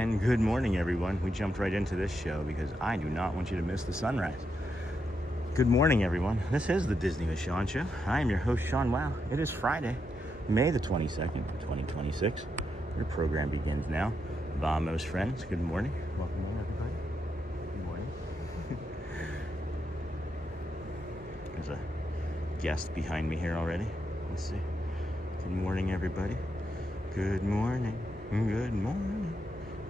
And good morning, everyone. We jumped right into this show because I do not want you to miss the sunrise. Good morning, everyone. This is the Disney with Sean show. I am your host, Sean Wow. It is Friday, May the 22nd, 2026. Your program begins now. Vamos, friends. Good morning. Welcome in, everybody. Good morning. There's a guest behind me here already. Let's see. Good morning, everybody. Good morning. Good morning.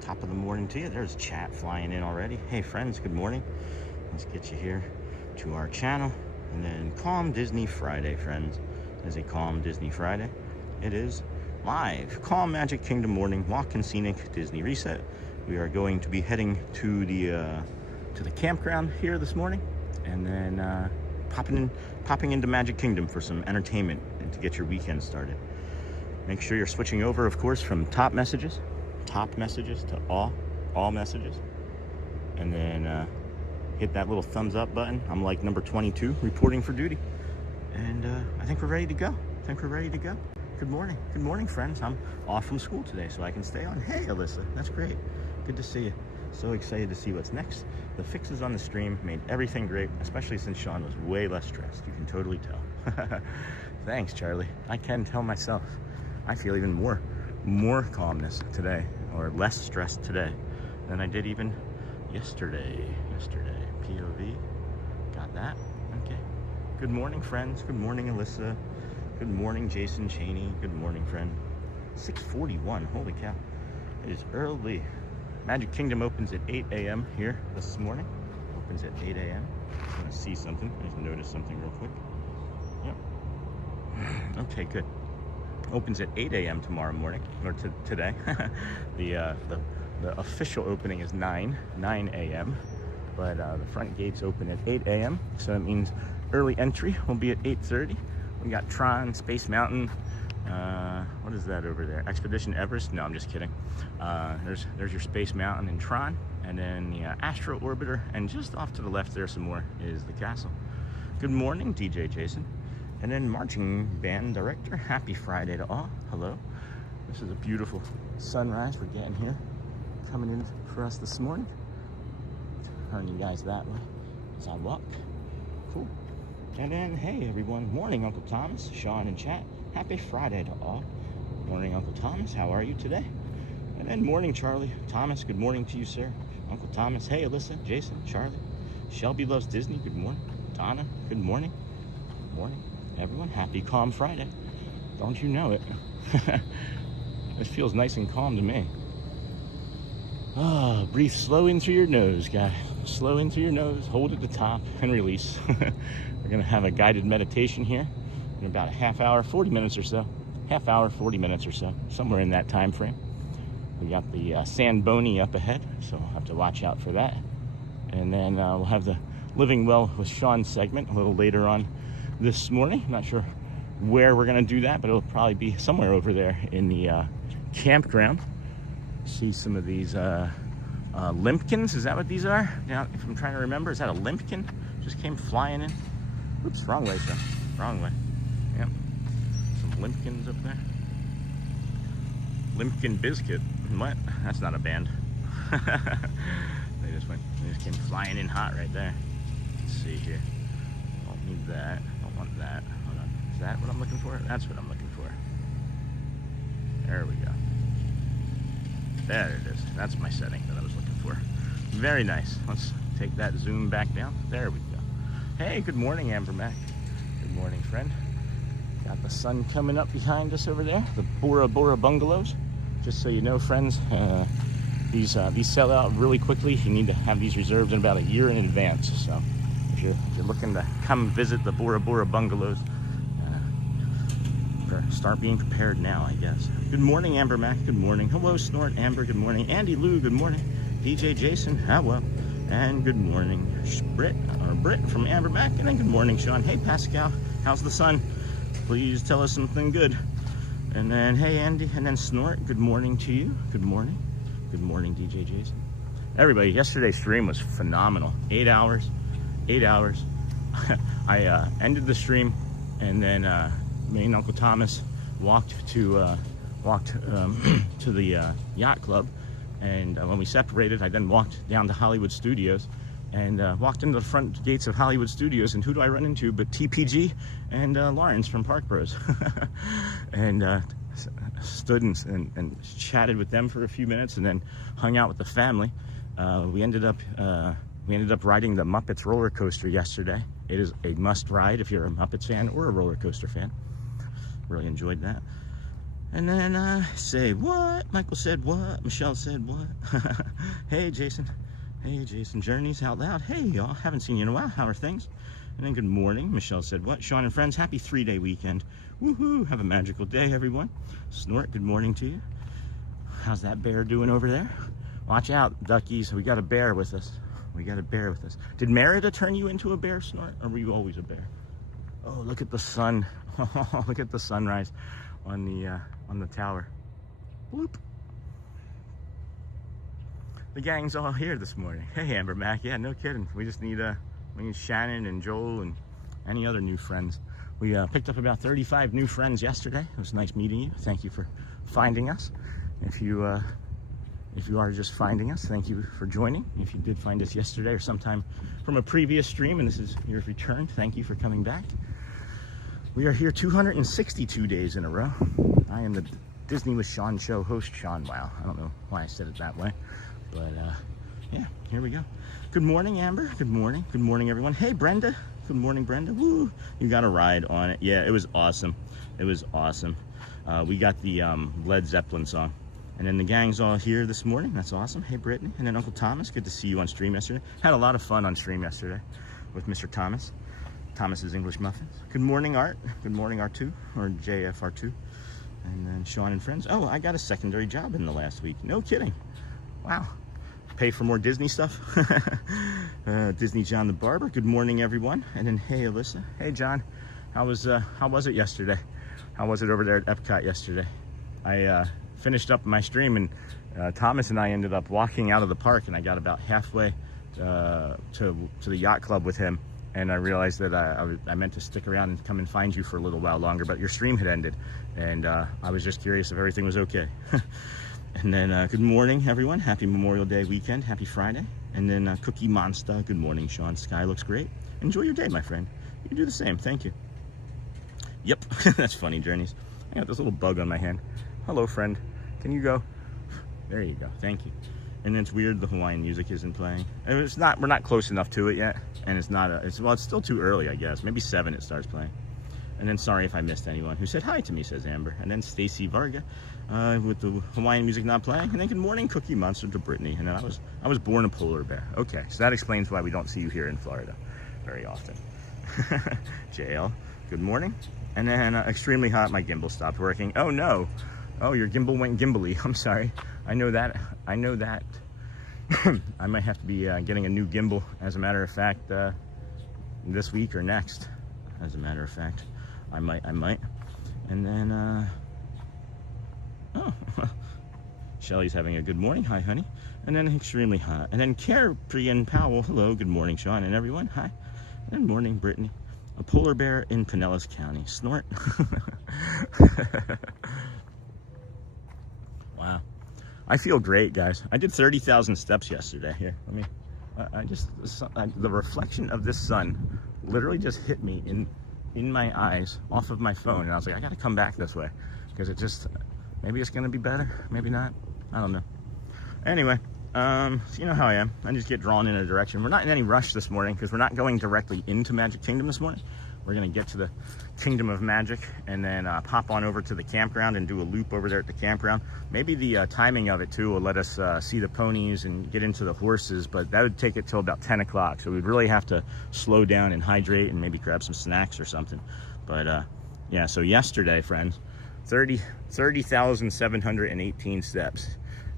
Top of the morning to you. There's chat flying in already. Hey, friends. Good morning. Let's get you here to our channel. And then Calm Disney Friday, friends. It is a Calm Disney Friday. It is live. Calm Magic Kingdom morning walk and Scenic Disney reset. We are going to be heading to the campground here this morning, and then popping into Magic Kingdom for some entertainment and to get your weekend started. Make sure you're switching over, of course, from top messages to all messages, and then hit that little thumbs up button. I'm like number 22 reporting for duty, and I think we're ready to go. Good morning, friends. I'm off from school today, so I can stay on. Hey, Alyssa, that's great. Good to see you. So excited to see what's next. The fixes on the stream made everything great, especially since Sean was way less stressed. You can totally tell. Thanks, Charlie. I can tell myself. I feel even more calmness today, or less stressed today, than I did even yesterday. POV. Got that? Okay. Good morning, friends. Good morning, Alyssa. Good morning, Jason Cheney. Good morning, friend. 6:41. Holy cow. It is early. Magic Kingdom opens at 8 a.m. here this morning. Opens at 8 a.m. I'm going to see something. I just noticed something real quick. Yep. Okay, good. Opens at 8 a.m. tomorrow morning, or today. The official opening is 9 a.m. But the front gates open at 8 a.m. So that means early entry will be at 8:30. We got Tron, Space Mountain. What is that over there? Expedition Everest? No, I'm just kidding. There's your Space Mountain and Tron, and then the Astro Orbiter, and just off to the left there some more is the castle. Good morning, DJ Jason. And then marching band director, happy Friday to all. Hello. This is a beautiful sunrise we're getting here, coming in for us this morning. Turn you guys that way as I walk. Cool. And then, hey everyone, morning Uncle Thomas, Sean in chat. Happy Friday to all. Morning Uncle Thomas, how are you today? And then morning Charlie, Thomas, good morning to you, sir. Uncle Thomas, hey Alyssa, Jason, Charlie. Shelby loves Disney, good morning. Donna, good morning. Good morning. Everyone, happy Calm Friday. Don't you know it? This feels nice and calm to me. Breathe slow in through your nose, guy. Slow in through your nose, hold at the top, and release. We're going to have a guided meditation here in about a half hour, 40 minutes or so. Half hour, 40 minutes or so, somewhere in that time frame. We got the Sand Boney up ahead, so I'll have to watch out for that. And then we'll have the Living Well with Sean segment a little later on this morning. Not sure where we're going to do that, but it'll probably be somewhere over there in the campground. See some of these limpkins. Is that what these are? Now, if I'm trying to remember, is that a limpkin? Just came flying in. Oops, wrong way, sir. Wrong way. Yep. Some limpkins up there. Limpkin Biscuit. What? That's not a band. They just came flying in hot right there. Let's see here. Don't need that. Don't want that. Hold on. Is that what I'm looking for? That's what I'm looking for. There we go. There it is. That's my setting that I was looking for. Very nice. Let's take that zoom back down. There we go. Hey, good morning, Amber Mac. Good morning, friend. Got the sun coming up behind us over there. The Bora Bora bungalows. Just so you know, friends, these sell out really quickly. You need to have these reserved in about a year in advance. So if you're looking to come visit the Bora Bora bungalows, start being prepared now, I guess. Good morning, Amber Mac. Good morning. Hello, Snort Amber. Good morning. Andy Lou. Good morning. DJ Jason. How well. And good morning, Britt from Amber Mac. And then good morning, Sean. Hey, Pascal. How's the sun? Please tell us something good. And then, hey, Andy. And then Snort. Good morning to you. Good morning. Good morning, DJ Jason. Everybody, yesterday's stream was phenomenal. 8 hours. 8 hours. I ended the stream, and then me and Uncle Thomas walked to the yacht club, And when we separated, I then walked down to Hollywood Studios and walked into the front gates of Hollywood Studios, and who do I run into but TPG and Lawrence from Park Bros. And stood and chatted with them for a few minutes, and then hung out with the family. We ended up riding the Muppets roller coaster yesterday. It is a must ride if you're a Muppets fan or a roller coaster fan. Really enjoyed that. And then say what? Michael said what? Michelle said what? Hey Jason. Hey Jason. Journeys out loud. Hey y'all. Haven't seen you in a while. How are things? And then good morning. Michelle said what? Sean and friends. Happy 3-day weekend. Woohoo. Have a magical day, everyone. Snort. Good morning to you. How's that bear doing over there? Watch out, duckies. We got a bear with us. We got a bear with us. Did Merida turn you into a bear, Snort? Or were you always a bear? Oh, look at the sun. Look at the sunrise on the tower. Bloop. The gang's all here this morning. Hey, Amber Mac. Yeah, no kidding. We just need Shannon and Joel and any other new friends. We picked up about 35 new friends yesterday. It was nice meeting you. Thank you for finding us. If you are just finding us, thank you for joining. If you did find us yesterday or sometime from a previous stream and this is your return, thank you for coming back. We are here 262 days in a row. I am the Disney with Sean show host, Sean. Wow, I don't know why I said it that way, but yeah, here we go. Good morning, Amber. Good morning. Good morning, everyone. Hey, Brenda. Good morning, Brenda. Woo! You got a ride on it. Yeah, it was awesome. It was awesome. We got the Led Zeppelin song. And then the gang's all here this morning. That's awesome. Hey, Brittany. And then Uncle Thomas. Good to see you on stream yesterday. Had a lot of fun on stream yesterday with Mr. Thomas. Thomas's English Muffins. Good morning, Art. Good morning, R2 or JFR2. And then Sean and friends. Oh, I got a secondary job in the last week. No kidding. Wow. Pay for more Disney stuff. Disney John the Barber. Good morning, everyone. And then hey, Alyssa. Hey, John. How was it yesterday? How was it over there at Epcot yesterday? I finished up my stream, and Thomas and I ended up walking out of the park, and I got about halfway to the yacht club with him, and I realized that I meant to stick around and come and find you for a little while longer, but your stream had ended, and I was just curious if everything was okay. And then good morning, everyone. Happy Memorial Day weekend. Happy Friday. And then Cookie Monster. Good morning, Sean. Sky looks great. Enjoy your day, my friend. You can do the same. Thank you. Yep. That's funny, Journeys. I got this little bug on my hand. Hello, friend. Can you go? There you go. Thank you. And it's weird the Hawaiian music isn't playing. And it's not. We're not close enough to it yet, and it's not. It's still too early, I guess. Maybe 7 it starts playing. And then sorry if I missed anyone who said hi to me, says Amber. And then Stacy Varga with the Hawaiian music not playing. And then good morning, Cookie Monster to Brittany. And then I was born a polar bear. Okay, so that explains why we don't see you here in Florida very often. JL, good morning. And then extremely hot. My gimbal stopped working. Oh no. Oh, your gimbal went gimbally. I'm sorry. I know that. I know that. I might have to be getting a new gimbal, as a matter of fact, this week or next. As a matter of fact, I might. And then, oh, Shelly's having a good morning. Hi, honey. And then extremely hot. And then Carefree and Powell. Hello. Good morning, Sean and everyone. Hi. And then morning, Brittany. A polar bear in Pinellas County. Snort. Wow. I feel great, guys. I did 30,000 steps yesterday. Here, let me, the reflection of this sun literally just hit me in my eyes off of my phone. And I was like, I got to come back this way because it just, maybe it's going to be better. Maybe not. I don't know. Anyway, so you know how I am. I just get drawn in a direction. We're not in any rush this morning because we're not going directly into Magic Kingdom this morning. We're going to get to the Kingdom of Magic and then pop on over to the campground and do a loop over there at the campground. Maybe the timing of it too will let us see the ponies and get into the horses, but that would take it till about 10 o'clock. So we'd really have to slow down and hydrate and maybe grab some snacks or something. But yeah, so yesterday, friends, 30,718 steps.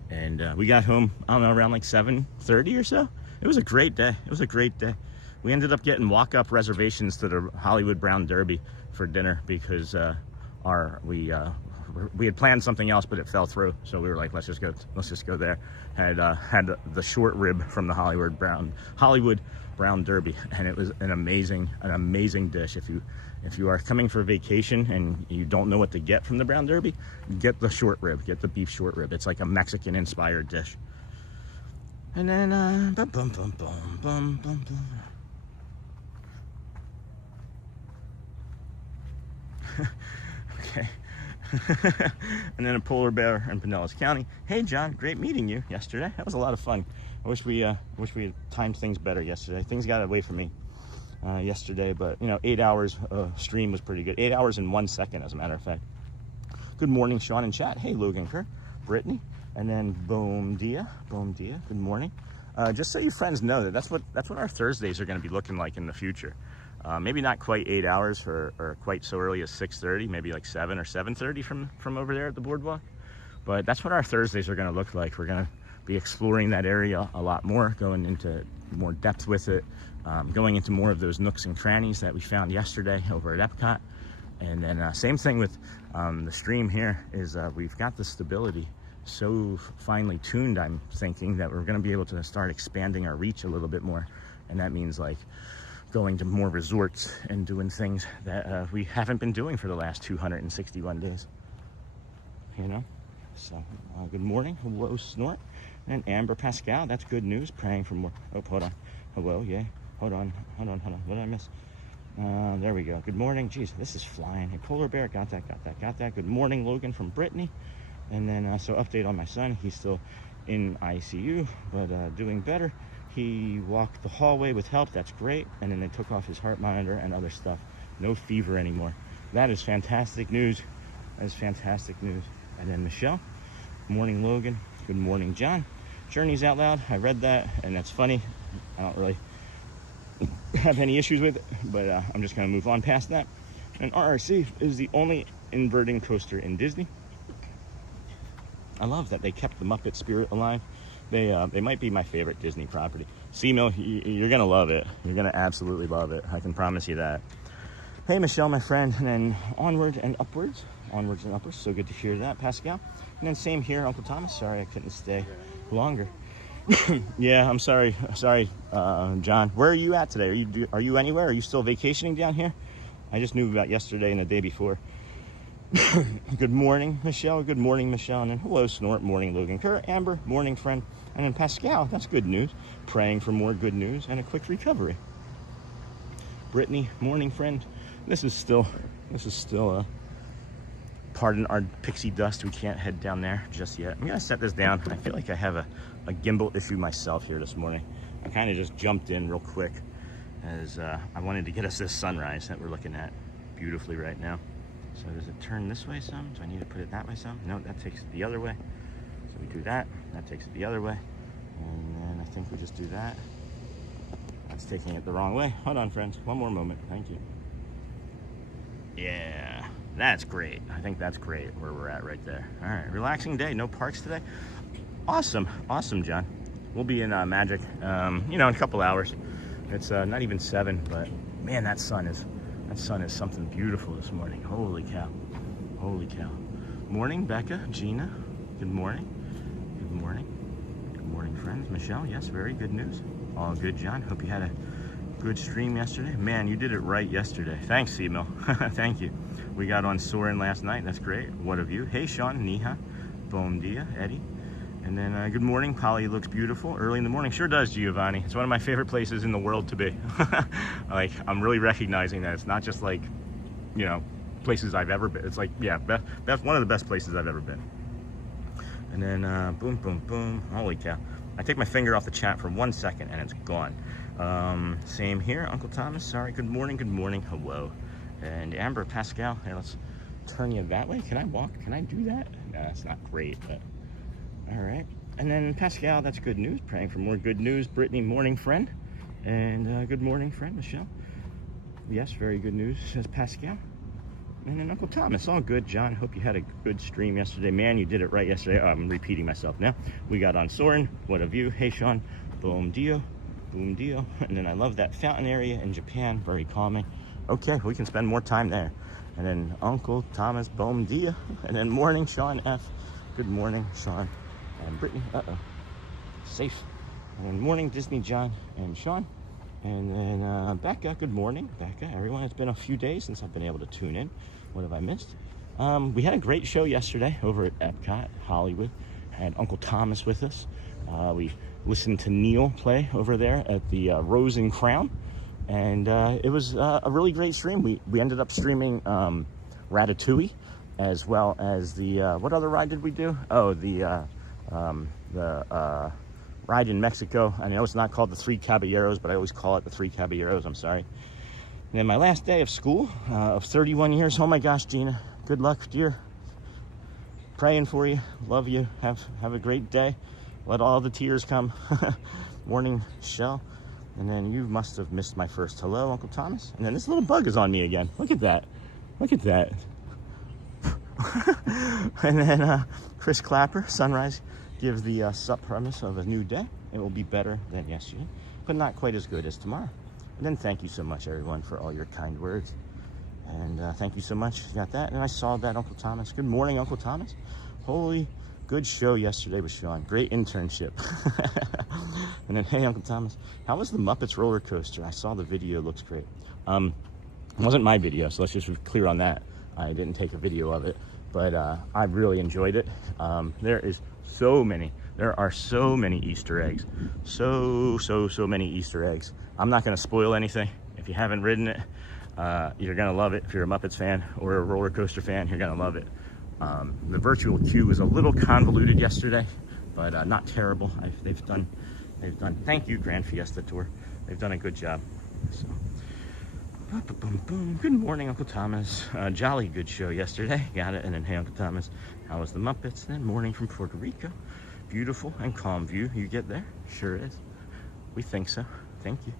And we got home, I don't know, around like 7:30 or so. It was a great day. It was a great day. We ended up getting walk-up reservations to the Hollywood Brown Derby for dinner because we had planned something else, but it fell through. So we were like, let's just go there. Had the short rib from the Hollywood Brown Derby, and it was an amazing dish. If you are coming for vacation and you don't know what to get from the Brown Derby, get the short rib, get the beef short rib. It's like a Mexican-inspired dish. And then, bum, bum, bum, bum, bum, bum, bum. Okay. And then a polar bear in Pinellas County. Hey, John, great meeting you yesterday. That was a lot of fun. I wish we had timed things better yesterday. Things got away from me yesterday, but, 8 hours stream was pretty good. 8 hours and 1 second, as a matter of fact. Good morning, Sean and chat. Hey, Logan Kerr, Brittany, and then boom dia, good morning. Just so you friends know that's what our Thursdays are going to be looking like in the future. Maybe not quite 8 hours or quite so early as 6:30, maybe like 7 or 7:30 from over there at the boardwalk. But that's what our Thursdays are going to look like. We're going to be exploring that area a lot more, going into more depth with it, going into more of those nooks and crannies that we found yesterday over at Epcot. And then same thing with the stream here is we've got the stability so finely tuned, I'm thinking, that we're going to be able to start expanding our reach a little bit more. And that means like going to more resorts and doing things that we haven't been doing for the last 261 days. So good morning. Hello, Snort. And Amber Pascal, that's good news. Praying for more. Oh, hold on. Hello, yeah. Hold on. What did I miss? There we go. Good morning. Jeez, this is flying. Hey, polar bear, got that. Good morning, Logan from Brittany. And then, so update on my son. He's still in ICU, but doing better. He walked the hallway with help. That's great. And then they took off his heart monitor and other stuff. No fever anymore. That is fantastic news. And then Michelle. Morning, Logan. Good morning, John. Journeys Out Loud. I read that, and that's funny. I don't really have any issues with it, but I'm just going to move on past that. And RRC is the only inverting coaster in Disney. I love that they kept the Muppet spirit alive. They might be my favorite Disney property. C-Mill, you're going to love it. You're going to absolutely love it. I can promise you that. Hey, Michelle, my friend. And then onward and upwards. Onwards and upwards. So good to hear that, Pascal. And then same here, Uncle Thomas. Sorry I couldn't stay longer. Yeah, I'm sorry, John. Where are you at today? Are you anywhere? Are you still vacationing down here? I just knew about yesterday and the day before. Good morning, Michelle. Good morning, Michelle. And then hello, Snort. Morning, Logan Kerr. Amber, morning, friend. And then Pascal, that's good news. Praying for more good news and a quick recovery. Brittany, morning, friend. This is still pardon our pixie dust. We can't head down there just yet. I'm gonna set this down. I feel like I have a gimbal issue myself here this morning. I kind of just jumped in real quick as I wanted to get us this sunrise that we're looking at beautifully right now. So does it turn this way some? Do I need to put it that way some? No, that takes it the other way. So we do that. That takes it the other way. And then I think we just do that. That's taking it the wrong way. Hold on, friends. One more moment. Thank you. Yeah, that's great. I think that's great where we're at right there. All right, relaxing day. No parks today. Awesome, John. We'll be in Magic, in a couple hours. It's not even 7, but man, that sun is something beautiful this morning. Holy cow. Morning, Becca, Gina. Good morning, friends. Michelle, yes, very good news. All good, John. Hope you had a good stream yesterday. Man, you did it right yesterday. Thanks, C-Mill. Thank you. We got on Soarin' last night. That's great. What of you? Hey, Sean, Niha, Bom dia, Eddie. And then good morning. Polly looks beautiful early in the morning. Sure does, Giovanni. It's one of my favorite places in the world to be. Like, I'm really recognizing that it's not just like, places I've ever been. It's like, yeah, that's one of the best places I've ever been. And then boom, boom, boom. Holy cow. I take my finger off the chat for 1 second and it's gone. Same here, Uncle Thomas. Sorry. Good morning. Hello. And Amber, Pascal. Here, let's turn you that way. Can I walk? Can I do that? Nah, that's not great, but all right. And then Pascal, that's good news. Praying for more good news. Brittany, morning, friend. And good morning, friend. Michelle. Yes, very good news, says Pascal. And then Uncle Thomas, all good. John, hope you had a good stream yesterday. Man, you did it right yesterday. Oh, I'm repeating myself now. We got on Soarin'. What a view. Hey, Sean. Boom dio. And then I love that fountain area in Japan. Very calming. Okay, we can spend more time there. And then Uncle Thomas, boom dia. And then morning, Sean F. Good morning, Sean and Brittany. Safe. And then morning, Disney, John and Sean. And then Becca, good morning, Becca. Everyone, it's been a few days since I've been able to tune in. What have I missed? We had a great show yesterday over at Epcot, Hollywood. Had Uncle Thomas with us. We listened to Neil play over there at the Rose and Crown, and it was a really great stream. We ended up streaming Ratatouille, as well as the what other ride did we do? Oh, the ride in Mexico. I know it's not called the Three Caballeros, but I always call it the Three Caballeros. I'm sorry. And then my last day of school of 31 years. Oh my gosh, Gina, good luck, dear. Praying for you. Love you. Have a great day. Let all the tears come. Morning shell. And then you must have missed my first hello, Uncle Thomas. And then this little bug is on me again. Look at that. Look at that. And then Chris Clapper, Sunrise, gives the premise of a new day. It will be better than yesterday, but not quite as good as tomorrow. And then thank you so much, everyone, for all your kind words. And thank you so much. You got that? And I saw that, Uncle Thomas. Good morning, Uncle Thomas. Holy good show yesterday with Sean. Great internship. And then, hey, Uncle Thomas, how was the Muppets roller coaster? I saw the video. Looks great. It wasn't my video, so let's just be clear on that. I didn't take a video of it, but I really enjoyed it. There are so many Easter eggs. So many Easter eggs. I'm not going to spoil anything. If you haven't ridden it, you're going to love it. If you're a Muppets fan or a roller coaster fan, you're going to love it. The virtual queue was a little convoluted yesterday, but not terrible. They've done. Thank you, Grand Fiesta Tour. They've done a good job. So, good morning, Uncle Thomas. Jolly good show yesterday. Got it. And then, hey, Uncle Thomas, how was the Muppets? And then morning from Puerto Rico. Beautiful and calm view. You get there? Sure is. We think so. Thank you.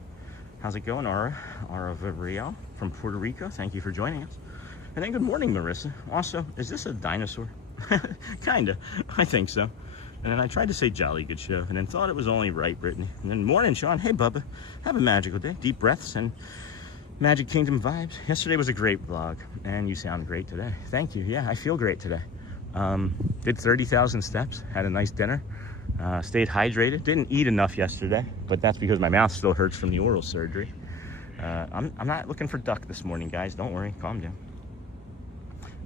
How's it going, Aura Villarreal from Puerto Rico? Thank you for joining us. And then good morning, Marissa. Also, is this a dinosaur? Kinda. I think so. And then I tried to say jolly good show, and then thought it was only right, Brittany. And then morning, Sean. Hey, Bubba. Have a magical day. Deep breaths and Magic Kingdom vibes. Yesterday was a great vlog, and you sound great today. Thank you. Yeah, I feel great today. Did 30,000 steps. Had a nice dinner. Stayed hydrated. Didn't eat enough yesterday, but that's because my mouth still hurts from the oral surgery. I'm not looking for duck this morning, guys. Don't worry. Calm down.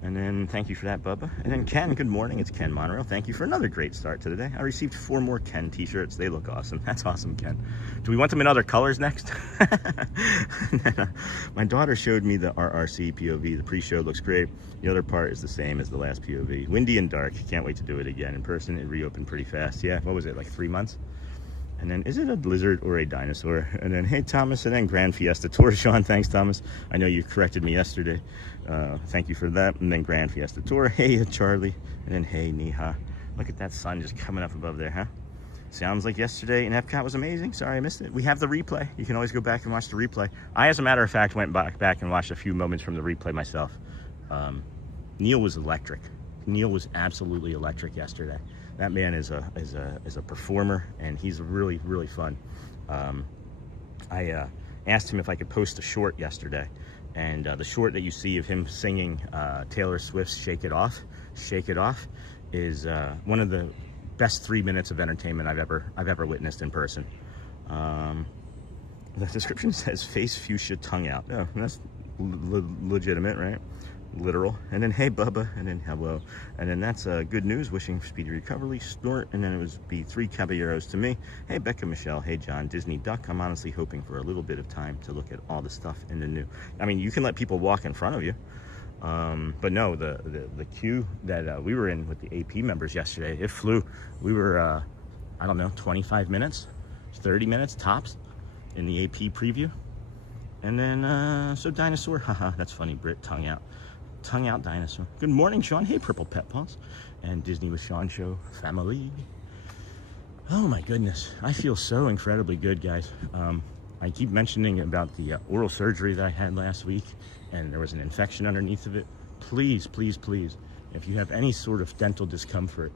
And then thank you for that, Bubba. And then Ken, good morning. It's Ken Monroe. Thank you for another great start to the day. I received 4 more Ken t-shirts. They look awesome. That's awesome, Ken. Do we want them in other colors next? Then, my daughter showed me the RRC POV. The pre-show looks great. The other part is the same as the last POV. Windy and dark. Can't wait to do it again in person. It reopened pretty fast. Yeah, what was it, like 3 months? And then, is it a lizard or a dinosaur? And then, hey, Thomas, and then Grand Fiesta Tour. Sean, thanks, Thomas. I know you corrected me yesterday. Thank you for that. And then Grand Fiesta Tour. Hey, Charlie. And then, hey, Neha. Look at that sun just coming up above there, huh? Sounds like yesterday in Epcot was amazing. Sorry I missed it. We have the replay. You can always go back and watch the replay. I, as a matter of fact, went back and watched a few moments from the replay myself. Neil was electric. Neil was absolutely electric yesterday. That man is a performer, and he's really, really fun. I asked him if I could post a short yesterday, and the short that you see of him singing Taylor Swift's Shake It Off is one of the best 3 minutes of entertainment I've ever witnessed in person. The description says face fuchsia tongue out. Oh, that's legitimate, right? Literal. And then, hey, Bubba, and then hello, and then that's good news, wishing for speedy recovery, snort, and then it was be 3 caballeros to me. Hey, Becca Michelle, hey, John, Disney Duck. I'm honestly hoping for a little bit of time to look at all the stuff in the new. I mean, you can let people walk in front of you, but no, the queue that we were in with the AP members yesterday, it flew. We were I don't know, 25 minutes, 30 minutes tops in the AP preview. And then so dinosaur, haha, that's funny, Brit, tongue out dinosaur. Good morning, Sean. Hey, Purple Pet Paws. And Disney with Sean Show family. Oh my goodness. I feel so incredibly good, guys. I keep mentioning about the oral surgery that I had last week, and there was an infection underneath of it. Please, please, please, if you have any sort of dental discomfort,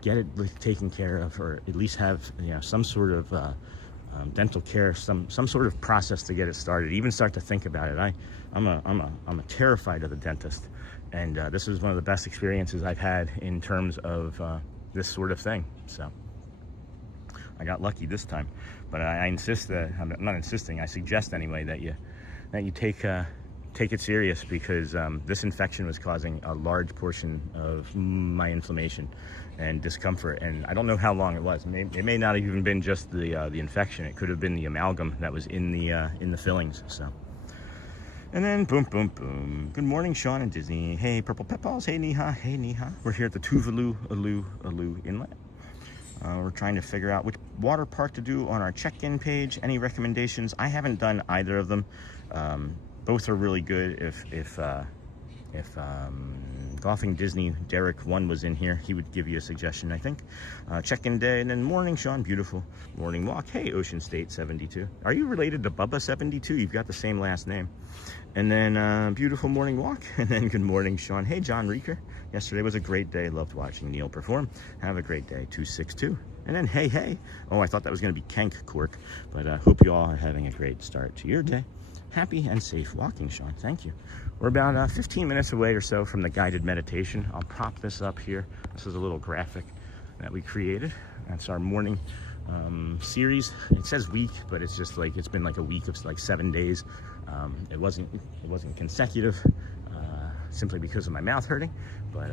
get it taken care of, or at least have, you know, some sort of dental care, some sort of process to get it started. Even start to think about it. I'm terrified of the dentist, and this is one of the best experiences I've had in terms of this sort of thing. So I got lucky this time, but I insist that I'm not insisting. I suggest anyway that you take take it serious, because this infection was causing a large portion of my inflammation and discomfort, and I don't know how long it was. It may not have even been just the infection. It could have been the amalgam that was in the fillings. So, and then boom, boom, boom. Good morning, Sean and Disney. Hey, Purple Pepballs. Hey, Niha. Hey, Niha. We're here at the Tuvalu Alu Inlet. We're trying to figure out which water park to do on our check-in page. Any recommendations? I haven't done either of them. Both are really good. If Golfing Disney Derek 1 was in here, he would give you a suggestion, I think. Check-in day, and then morning, Sean, beautiful morning walk. Hey, Ocean State 72. Are you related to Bubba 72? You've got the same last name. And then beautiful morning walk, and then good morning, Sean. Hey, John Reeker. Yesterday was a great day. Loved watching Neil perform. Have a great day. 262. And then hey. Oh, I thought that was going to be Kenk Cork, but hope you all are having a great start to your day. Happy and safe walking, Sean. Thank you. We're about 15 minutes away or so from the guided meditation. I'll prop this up here. This is a little graphic that we created. That's our morning series. It says week, but it's just like, it's been like a week of like 7 days. It wasn't consecutive, simply because of my mouth hurting, but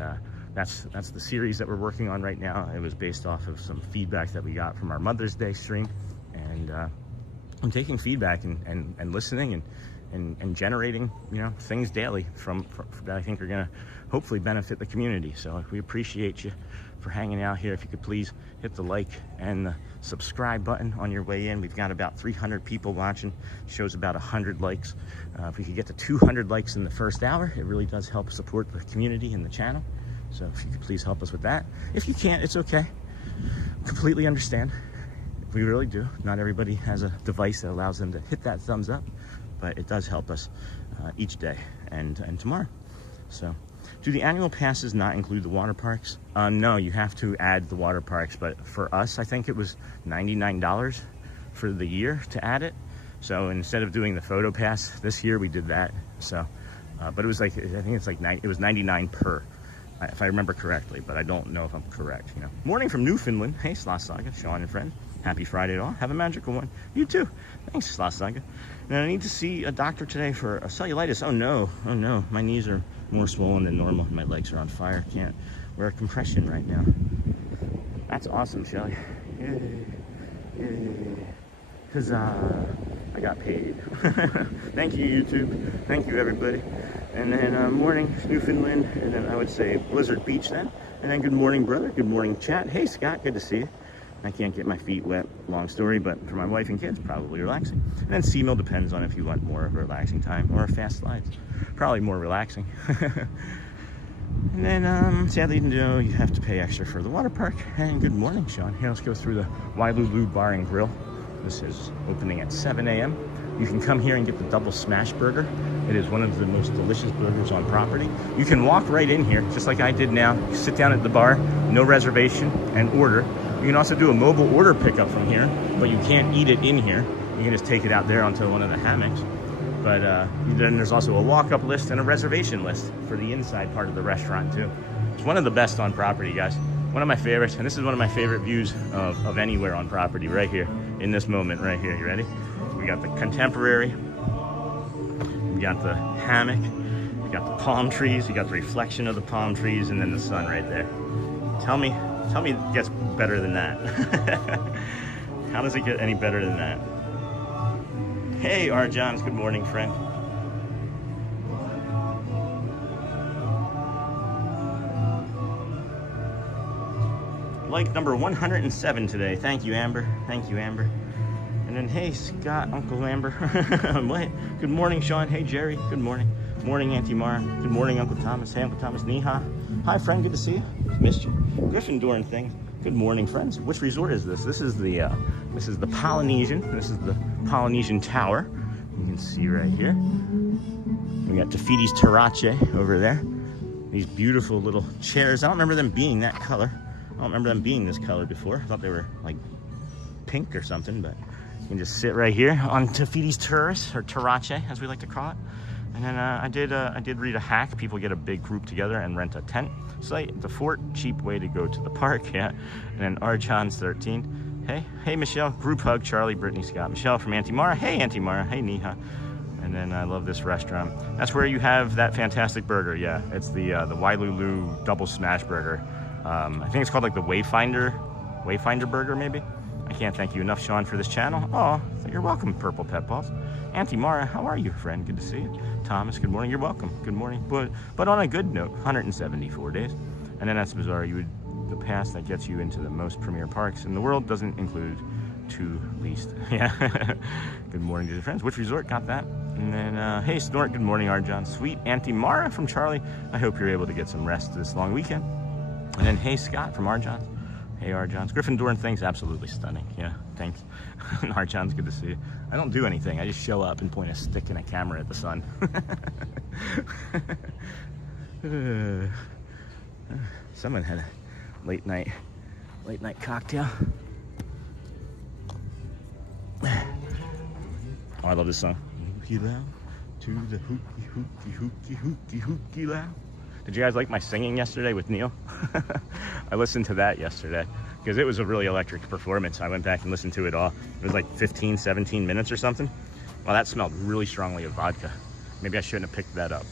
that's the series that we're working on right now. It was based off of some feedback that we got from our Mother's Day stream, and I'm taking feedback and listening and generating, you know, things daily from that I think are going to hopefully benefit the community. So we appreciate you for hanging out here. If you could please hit the like and the subscribe button on your way in. We've got about 300 people watching. Shows about 100 likes. If we could get to 200 likes in the first hour, it really does help support the community and the channel. So if you could please help us with that. If you can't, it's okay. Completely understand. We really do. Not everybody has a device that allows them to hit that thumbs up, but it does help us each day and tomorrow. So, do the annual passes not include the water parks? No, you have to add the water parks, but for us, I think it was $99 for the year to add it. So instead of doing the photo pass this year, we did that. So, but it was like, I think it's like it was $99 per, if I remember correctly, but I don't know if I'm correct. You know. Morning from Newfoundland. Hey, Sloth Saga, Sean and friend. Happy Friday to all. Have a magical one. You too. Thanks, Sloth Saga. And I need to see a doctor today for a cellulitis. Oh no. My knees are more swollen than normal. My legs are on fire. Can't wear a compression right now. That's awesome, Shelly. Yay. Huzzah. I got paid. Thank you, YouTube. Thank you, everybody. And then morning, Newfoundland. And then I would say Blizzard Beach then. And then good morning, brother. Good morning, chat. Hey, Scott. Good to see you. I can't get my feet wet, long story, but for my wife and kids, probably relaxing. And then sea mill depends on if you want more of a relaxing time or a fast slides. Probably more relaxing. And then, sadly, you have to pay extra for the water park. And good morning, Sean. Here, let's go through the Wailulu Bar and Grill. This is opening at 7 a.m. You can come here and get the double smash burger. It is one of the most delicious burgers on property. You can walk right in here, just like I did now. You sit down at the bar, no reservation, and order. You can also do a mobile order pickup from here, but you can't eat it in here. You can just take it out there onto one of the hammocks. But then there's also a walk-up list and a reservation list for the inside part of the restaurant too. It's one of the best on property, guys. One of my favorites, and this is one of my favorite views of anywhere on property, right here, in this moment right here. You ready? We got the contemporary, we got the hammock, we got the palm trees, you got the reflection of the palm trees, and then the sun right there. Tell me it gets better than that. How does it get any better than that? Hey, R. Johns, good morning, friend. Like number 107 today. Thank you, Amber. Thank you, Amber. And then, hey, Scott, Uncle Amber. Good morning, Sean. Hey, Jerry. Good morning. Morning, Auntie Mara. Good morning, Uncle Thomas. Hey, Uncle Thomas. Niha. Hi, friend. Good to see you. Missed you. Gryffindor and things. Good morning, friends. Which resort is this? This is the Polynesian. This is the Polynesian Tower. You can see right here. We got Tafiti's Tarache over there. These beautiful little chairs. I don't remember them being that color. I don't remember them being this color before. I thought they were like pink or something, but you can just sit right here on Tafiti's Terrace, or Tarache, as we like to call it. And then I did read a hack. People get a big group together and rent a tent site. The fort, cheap way to go to the park, yeah. And then Archon's 13. Hey, Michelle, group hug, Charlie, Brittany, Scott, Michelle from Auntie Mara. Hey, Auntie Mara. Hey, Niha. And then I love this restaurant. That's where you have that fantastic burger. Yeah, it's the Wailulu Double Smash Burger. I think it's called like the Wayfinder Burger, maybe. I can't thank you enough, Sean, for this channel. Oh, you're welcome, Purple Pet Balls. Auntie Mara, how are you, friend? Good to see you. Thomas, good morning. You're welcome. Good morning. But on a good note, 174 days. And then that's bizarre. The pass that gets you into the most premier parks in the world doesn't include 2 least. Yeah. Good morning to the friends. Which resort got that? And then, hey, Snort. Good morning, Arjon. Sweet Auntie Mara from Charlie. I hope you're able to get some rest this long weekend. And then, hey, Scott from Arjon. Hey, Arjon's. Gryffindor and things, absolutely stunning. Yeah, thanks. Arjon's, good to see you. I don't do anything. I just show up and point a stick and a camera at the sun. Someone had a late night cocktail. Oh, I love this song. Hooky loud to the hooky loud. Did you guys like my singing yesterday with Neil? I listened to that yesterday because it was a really electric performance. I went back and listened to it all. It was like 15, 17 minutes or something. Well, that smelled really strongly of vodka. Maybe I shouldn't have picked that up.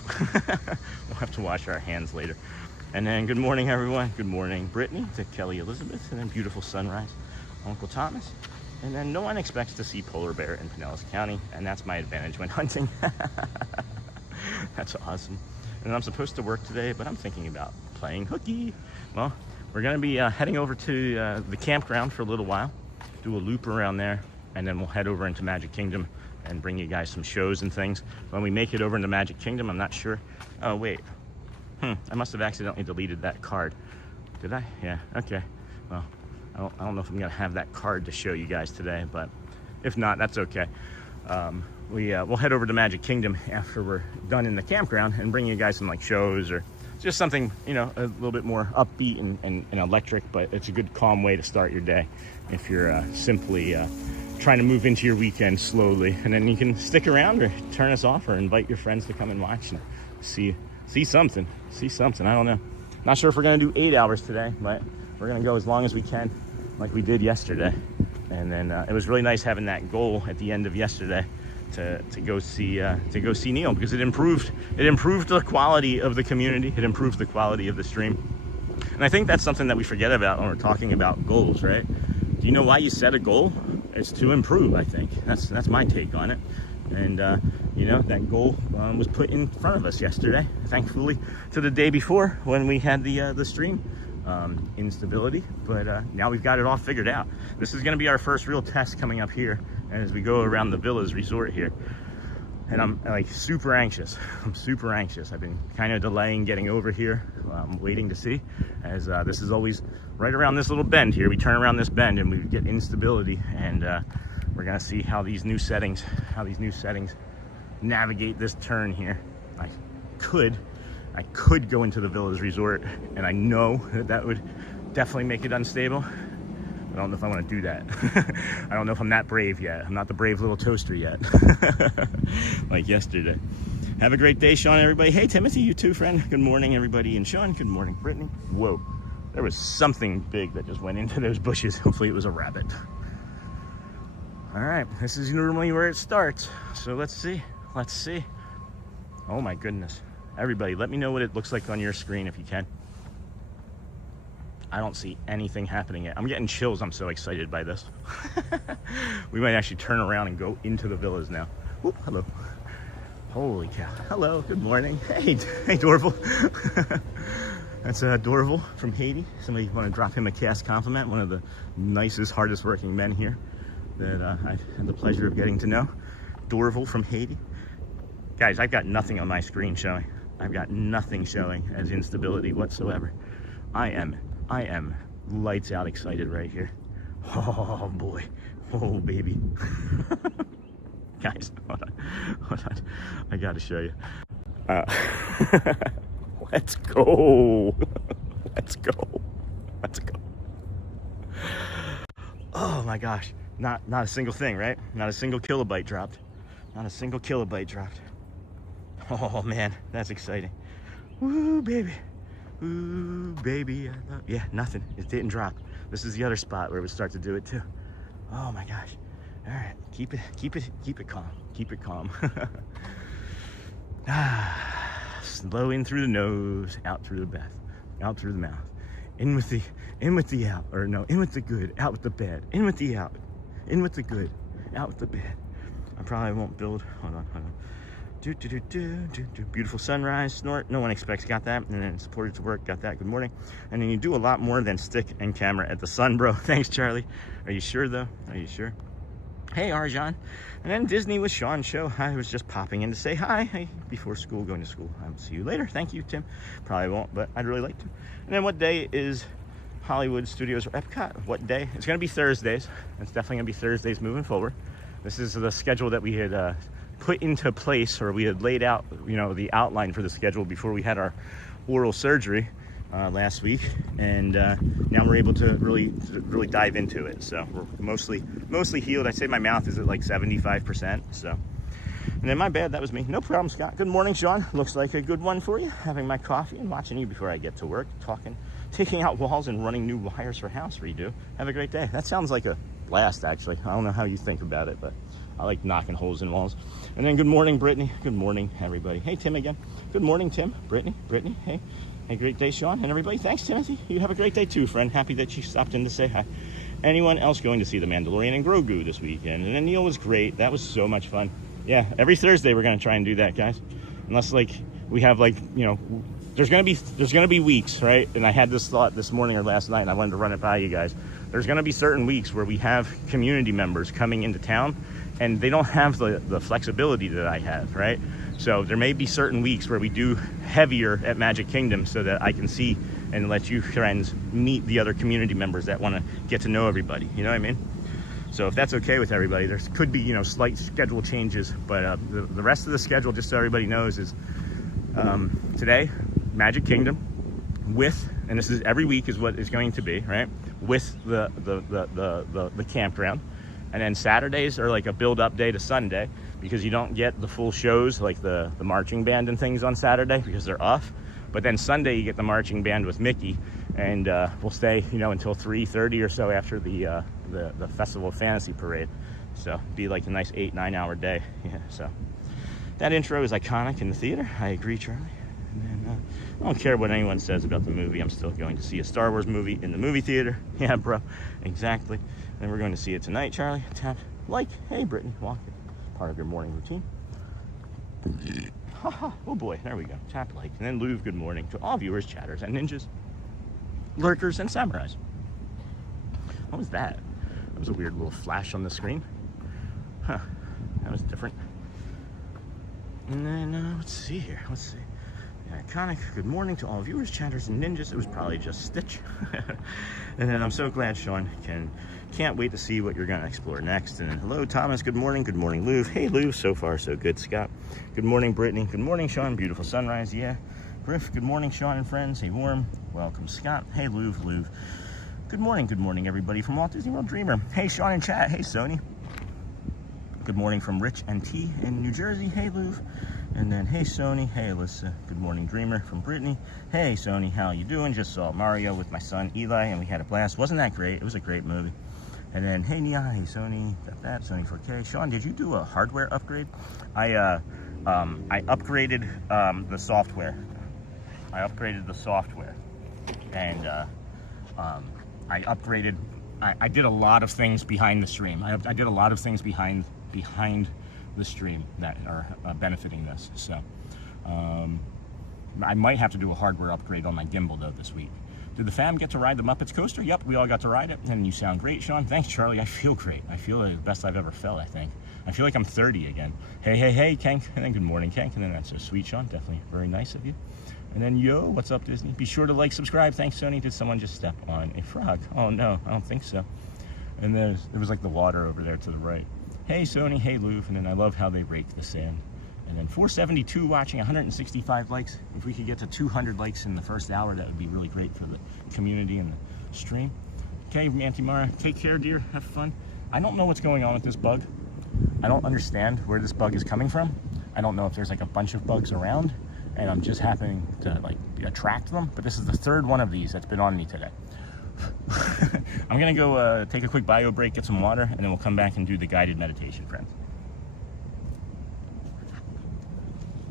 We'll have to wash our hands later. And then good morning, everyone. Good morning, Brittany, to Kelly Elizabeth, and then beautiful sunrise, Uncle Thomas. And then no one expects to see polar bear in Pinellas County, and that's my advantage when hunting. That's awesome. And I'm supposed to work today, but I'm thinking about playing hooky. Well, we're gonna be heading over to the campground for a little while, do a loop around there, and then we'll head over into Magic Kingdom and bring you guys some shows and things. When we make it over into Magic Kingdom, I'm not sure. Oh, wait. I must have accidentally deleted that card. Did I? Yeah, okay. Well, I don't know if I'm gonna have that card to show you guys today, but if not, that's okay. We'll head over to Magic Kingdom after we're done in the campground and bring you guys some like shows or just something, you know, a little bit more upbeat and electric, but it's a good calm way to start your day if you're simply trying to move into your weekend slowly. And then you can stick around or turn us off or invite your friends to come and watch and see something. I don't know. Not sure if we're gonna do 8 hours today, but we're gonna go as long as we can, like we did yesterday. And then it was really nice having that goal at the end of yesterday to go see Neil, because it improved the quality of the community. It improved the quality of the stream. And I think that's something that we forget about when we're talking about goals, right? Do you know why you set a goal? It's to improve, I think. That's my take on it. And you know, that goal was put in front of us yesterday, thankfully, to the day before when we had the stream instability. But now we've got it all figured out. This is going to be our first real test coming up here as we go around the Villas Resort here. And I'm like super anxious. I'm super anxious. I've been kind of delaying getting over here. I'm waiting to see, as this is always right around this little bend here. We turn around this bend and we get instability, and we're gonna see how these new settings navigate this turn here. I could go into the Villas Resort, and I know that would definitely make it unstable. I don't know if I want to do that. I don't know if I'm that brave yet. I'm not the brave little toaster yet. Like yesterday. Have a great day, Sean, everybody. Hey, Timothy, you too, friend. Good morning, everybody. And Sean, good morning. Brittany. Whoa. There was something big that just went into those bushes. Hopefully it was a rabbit. All right. This is normally where it starts. So let's see. Oh, my goodness. Everybody, let me know what it looks like on your screen if you can. I don't see anything happening yet. I'm getting chills. I'm so excited by this. We might actually turn around and go into the villas now. Oop, hello. Holy cow. Hello, good morning. Hey Dorval. That's Dorval from Haiti. Somebody want to drop him a cast compliment. One of the nicest, hardest working men here that I've had the pleasure of getting to know. Dorval from Haiti. Guys, I've got nothing on my screen showing. I've got nothing showing as instability whatsoever. I am lights out excited right here. Oh boy. Oh baby. Guys, hold on. I gotta show you. Let's go. Let's go. Oh my gosh. Not a single thing, right? Not a single kilobyte dropped. Oh man, that's exciting. Woo, baby. Ooh, baby, yeah, nothing. It didn't drop. This is the other spot where it would start to do it too. Oh my gosh. All right, keep it calm. Keep it calm. Slow in through the nose, out through the mouth, out through the mouth. In with the out, or no, in with the good, out with the bad. In with the out, in with the good, out with the bad. I probably won't build. Hold on. Beautiful sunrise, snort. No one expects. Got that. And then supported to work. Got that. Good morning. And then you do a lot more than stick and camera at the sun, bro. Thanks, Charlie. Are you sure though? Are you sure? Hey, Arjan. And then Disney with Sean show. I was just popping in to say hi. Hey, before school, going to school. I'll see you later. Thank you, Tim. Probably won't, but I'd really like to. And then what day is Hollywood Studios or Epcot? What day? It's going to be Thursdays. It's definitely going to be Thursdays moving forward. This is the schedule that we had put into place, or we had laid out, you know, the outline for the schedule before we had our oral surgery last week, and now we're able to really dive into it. So we're mostly healed. I'd say my mouth is at like 75%. So, and then my bad, that was me. No problem, Scott. Good morning, Sean. Looks like a good one for you. Having my coffee and watching you before I get to work, talking, taking out walls and running new wires for house redo. Have a great day. That sounds like a blast, actually. I don't know how you think about it, but I like knocking holes in walls. And then good morning, Brittany. Good morning, everybody. Hey, Tim again. Good morning, Tim. Brittany. Hey. Hey, great day, Sean, and everybody. Thanks, Timothy. You have a great day too, friend. Happy that you stopped in to say hi. Anyone else going to see The Mandalorian and Grogu this weekend? And then Neil was great. That was so much fun. Yeah, every Thursday we're going to try and do that, guys. Unless, like, we have, like, you know, there's going to be weeks, right? And I had this thought this morning or last night, and I wanted to run it by you guys. There's going to be certain weeks where we have community members coming into town, and they don't have the flexibility that I have, right? So there may be certain weeks where we do heavier at Magic Kingdom so that I can see and let you friends meet the other community members that want to get to know everybody. You know what I mean? So if that's okay with everybody, there could be, you know, slight schedule changes, but the rest of the schedule, just so everybody knows, is today, Magic Kingdom with, and this is every week is what it's going to be, right? With the campground. And then Saturdays are like a build-up day to Sunday, because you don't get the full shows like the marching band and things on Saturday because they're off. But then Sunday you get the marching band with Mickey, and we'll stay, you know, until 3:30 or so after the Festival of Fantasy parade. So be like a nice 8-9 hour day. Yeah. So that intro is iconic in the theater. I agree, Charlie. And then, I don't care what anyone says about the movie. I'm still going to see a Star Wars movie in the movie theater. Yeah, bro. Exactly. And we're going to see it tonight, Charlie. Tap like. Hey, Brittany. Walk it. Part of your morning routine. Oh boy, there we go. Tap like. And then Louvre, good morning to all viewers, chatters, and ninjas, lurkers, and samurais. What was that? That was a weird little flash on the screen. Huh. That was different. And then, let's see here. Let's see. Iconic. Good morning to all viewers, chatters, and ninjas. It was probably just Stitch. And then I'm so glad Sean can't wait to see what you're going to explore next. And then hello, Thomas. Good morning. Good morning, Louvre. Hey, Louvre. So far, so good, Scott. Good morning, Brittany. Good morning, Sean. Beautiful sunrise. Yeah. Griff. Good morning, Sean and friends. Hey, Warm. Welcome, Scott. Hey, Louvre. Good morning, everybody from Walt Disney World Dreamer. Hey, Sean in chat. Hey, Sony. Good morning from Rich and T in New Jersey. Hey, Louvre. And then, hey, Sony. Hey, Alyssa. Good morning, Dreamer from Brittany. Hey, Sony. How you doing? Just saw Mario with my son, Eli, and we had a blast. Wasn't that great? It was a great movie. And then, hey, Neon. Hey, Sony. Got that. Sony 4K. Sean, did you do a hardware upgrade? I upgraded the software. I upgraded the software. And I upgraded... I did a lot of things behind the stream. I did a lot of things behind the stream that are benefiting this. So I might have to do a hardware upgrade on my gimbal though this week. Did the fam get to ride the Muppets coaster? Yep, we all got to ride it. And you sound great, Sean. Thanks, Charlie. I feel great. I feel like the best I've ever felt, I think. I feel like I'm 30 again. Hey, Kenk. And then good morning, Kenk. And then that's so sweet, Sean. Definitely very nice of you. And then, yo, what's up, Disney? Be sure to like, subscribe. Thanks, Sony. Did someone just step on a frog? Oh, no, I don't think so. And there was like the water over there to the right. Hey, Sony. Hey, Louvre. And then I love how they rake the sand. And then 472 watching, 165 likes. If we could get to 200 likes in the first hour, that would be really great for the community and the stream. Okay, Auntie Mara, take care, dear. Have fun. I don't know what's going on with this bug. I don't understand where this bug is coming from. I don't know if there's like a bunch of bugs around and I'm just happening to like attract them. But this is the third one of these that's been on me today. I'm gonna go take a quick bio break, get some water, and then we'll come back and do the guided meditation, friends.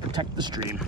Protect the stream.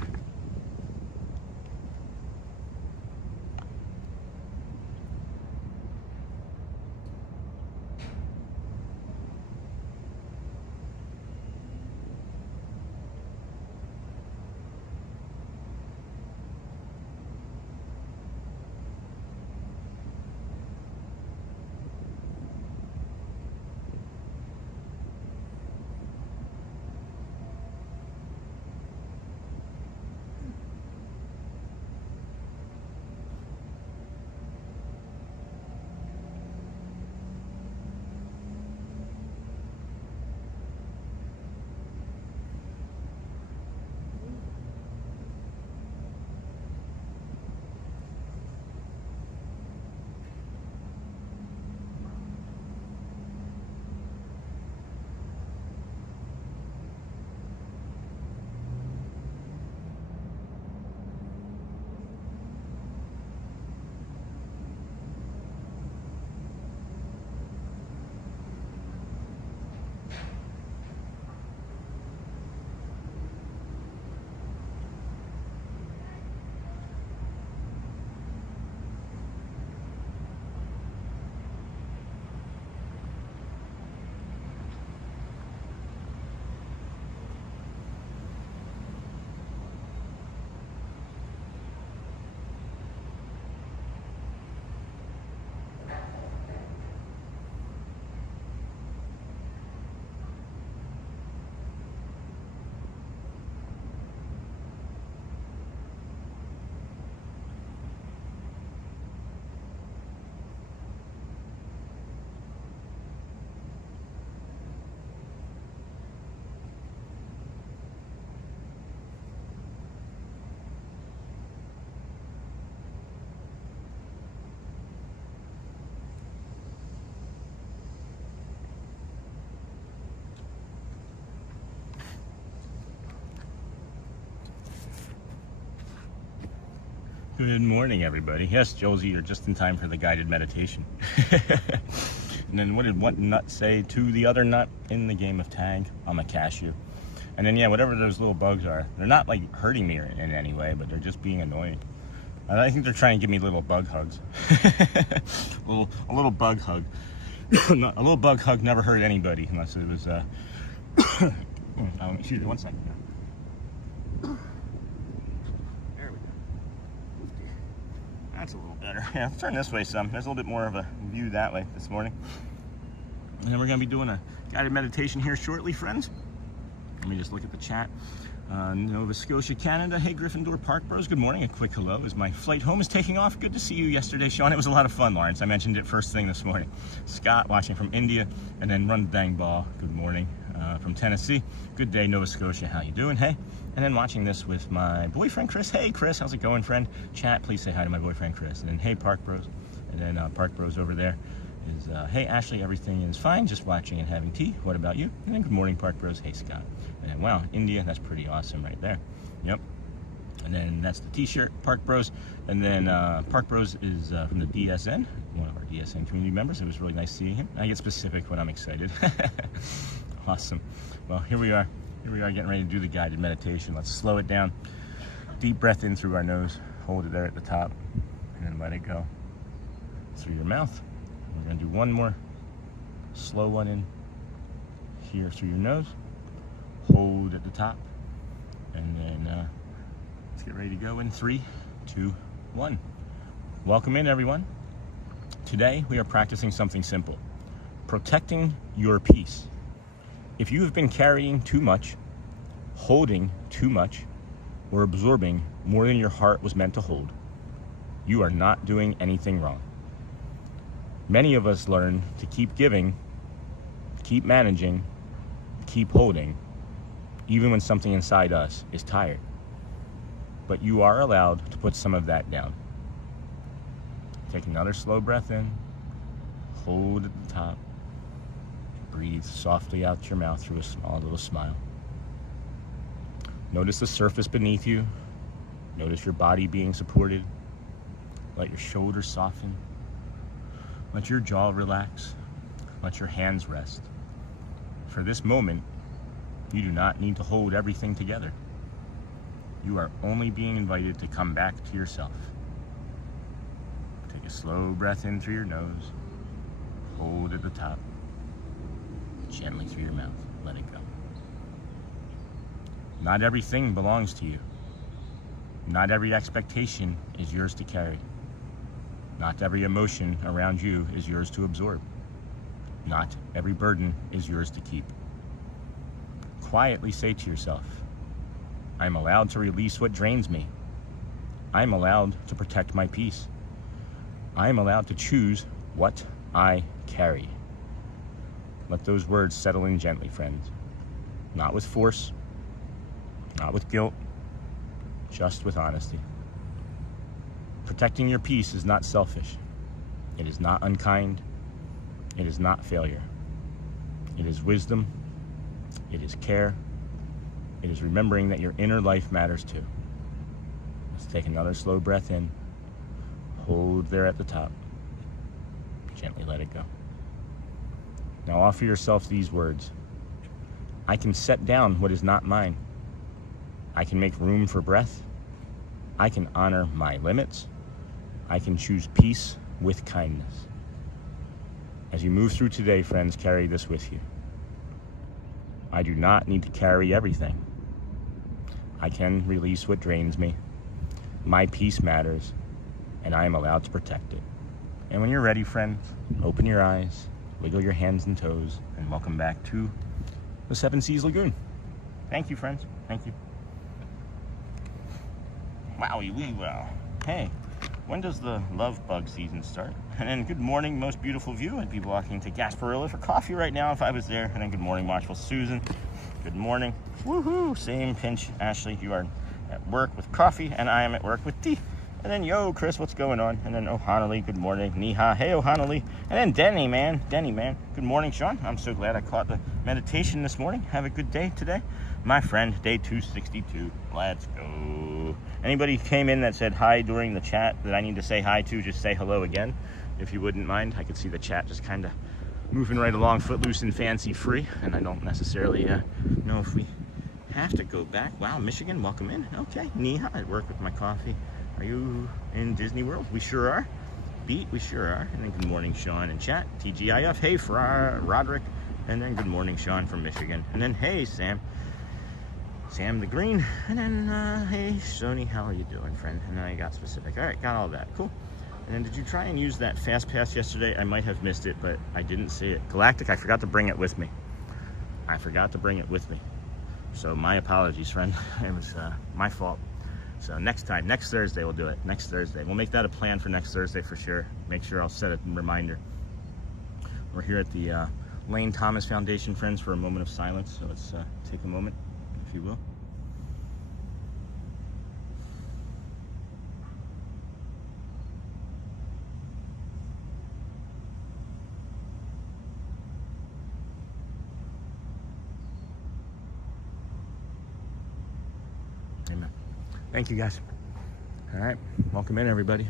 Good morning, everybody. Yes, Josie, you're just in time for the guided meditation. And then what did one nut say to the other nut in the game of tag? I'm a cashew. And then, yeah, whatever those little bugs are, they're not like hurting me in any way, but they're just being annoying. And I think they're trying to give me little bug hugs. a little bug hug. A little bug hug never hurt anybody unless it was, excuse me, 1 second. There we go. That's a little better. Yeah, let's turn this way some. There's a little bit more of a view that way this morning. And then we're going to be doing a guided meditation here shortly, friends. Let me just look at the chat. Nova Scotia, Canada. Hey, Gryffindor Park Bros. Good morning. A quick hello as my flight home is taking off. Good to see you yesterday, Sean. It was a lot of fun, Lawrence. I mentioned it first thing this morning. Scott watching from India, and then Run Bang Ball. Good morning from Tennessee. Good day, Nova Scotia. How you doing? Hey. And then watching this with my boyfriend, Chris. Hey, Chris. How's it going, friend? Chat, please say hi to my boyfriend, Chris. And then, hey, Park Bros. And then Park Bros over there is, hey, Ashley, everything is fine. Just watching and having tea. What about you? And then good morning, Park Bros. Hey, Scott. And then, wow, India, that's pretty awesome right there. Yep. And then that's the t-shirt, Park Bros. And then Park Bros is from the DSN, one of our DSN community members. It was really nice seeing him. I get specific when I'm excited. Awesome. Well, here we are. Here we are getting ready to do the guided meditation. Let's slow it down. Deep breath in through our nose. Hold it there at the top. And then let it go through your mouth. We're going to do one more slow one in here through your nose. Hold at the top. And then let's get ready to go in 3, 2, 1. Welcome in, everyone. Today we are practicing something simple. Protecting your peace. If you have been carrying too much, holding too much, or absorbing more than your heart was meant to hold, you are not doing anything wrong. Many of us learn to keep giving, keep managing, keep holding, even when something inside us is tired. But you are allowed to put some of that down. Take another slow breath in, hold at the top, breathe softly out your mouth through a small little smile. Notice the surface beneath you. Notice your body being supported. Let your shoulders soften. Let your jaw relax. Let your hands rest. For this moment, you do not need to hold everything together. You are only being invited to come back to yourself. Take a slow breath in through your nose. Hold at the top. Gently through your mouth. Let it go. Not everything belongs to you. Not every expectation is yours to carry. Not every emotion around you is yours to absorb. Not every burden is yours to keep. Quietly say to yourself, I'm allowed to release what drains me. I'm allowed to protect my peace. I'm allowed to choose what I carry. Let those words settle in gently, friends. Not with force, not with guilt, just with honesty. Protecting your peace is not selfish. It is not unkind. It is not failure. It is wisdom. It is care. It is remembering that your inner life matters too. Let's take another slow breath in. Hold there at the top. Gently let it go. Now offer yourself these words. I can set down what is not mine. I can make room for breath. I can honor my limits. I can choose peace with kindness. As you move through today, friends, carry this with you. I do not need to carry everything. I can release what drains me. My peace matters, and I am allowed to protect it. And when you're ready, friends, open your eyes, wiggle your hands and toes, and welcome back to the Seven Seas Lagoon. Thank you, friends. Thank you. Wowie wee wow. Hey, when does the love bug season start? And then good morning, most beautiful view. I'd be walking to Gasparilla for coffee right now if I was there. And then good morning, watchful Susan. Good morning. Woohoo! Same pinch. Ashley, you are at work with coffee, and I am at work with tea. And then, yo, Chris, what's going on? And then Ohanali, good morning. Niha, hey, Ohanali. And then Denny, man. Good morning, Sean. I'm so glad I caught the meditation this morning. Have a good day today. My friend, day 262. Let's go. Anybody came in that said hi during the chat that I need to say hi to, just say hello again, if you wouldn't mind. I could see the chat just kind of moving right along, footloose and fancy free, and I don't necessarily know if we have to go back. Wow, Michigan, welcome in. Okay, Niha, at work with my coffee. Are you in Disney World? We sure are. Beat, we sure are. And then good morning, Sean in chat. TGIF, hey, Roderick. And then good morning, Sean from Michigan. And then, hey, Sam the Green. And then, hey, Sony, how are you doing, friend? And then I got specific. All right, got all that. Cool. And then did you try and use that Fast Pass yesterday? I might have missed it, but I didn't see it. Galactic, I forgot to bring it with me. So my apologies, friend. It was my fault. So next Thursday we'll do it. Next Thursday. We'll make that a plan for next Thursday for sure. Make sure I'll set a reminder. We're here at the Lane Thomas Foundation, friends, for a moment of silence. So let's take a moment, if you will. Amen. Thank you, guys. All right, welcome in, everybody.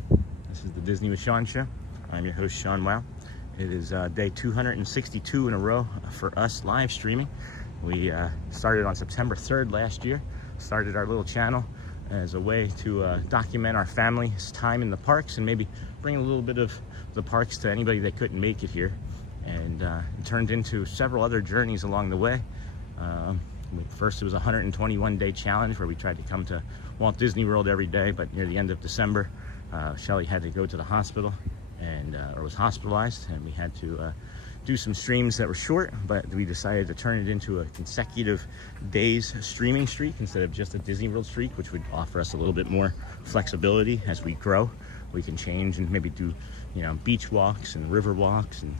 This is the Disney with Sean show. I'm your host, Sean Wow. It is day 262 in a row for us live streaming. We started on September 3rd last year. Started our little channel as a way to document our family's time in the parks and maybe bring a little bit of the parks to anybody that couldn't make it here. And it turned into several other journeys along the way. First, it was a 121-day challenge where we tried to come to Walt Disney World every day, but near the end of December, Shelly had to go to the hospital or was hospitalized, and we had to do some streams that were short, but we decided to turn it into a consecutive days streaming streak instead of just a Disney World streak, which would offer us a little bit more flexibility as we grow. We can change and maybe do, beach walks and river walks and,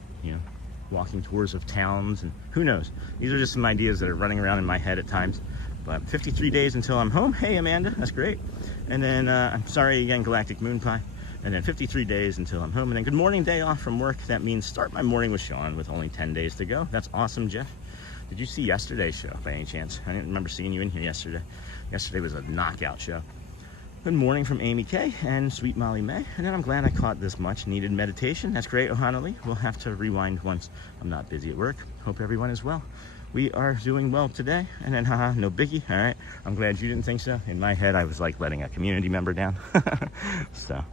walking tours of towns, and who knows. These are just some ideas that are running around in my head at times. But 53 days until I'm home. Hey, Amanda, that's great. And then I'm sorry again, Galactic Moon Pie. And then 53 days until I'm home. And then good morning, day off from work. That means start my morning with Sean with only 10 days to go. That's awesome, Jeff. Did you see yesterday's show by any chance? I didn't remember seeing you in here yesterday. Yesterday was a knockout show. Good morning from Amy K and Sweet Molly May. And then I'm glad I caught this much needed meditation. That's great, Ohanali. We'll have to rewind once I'm not busy at work. Hope everyone is well. We are doing well today. And then, haha, no biggie. All right. I'm glad you didn't think so. In my head, I was like letting a community member down. So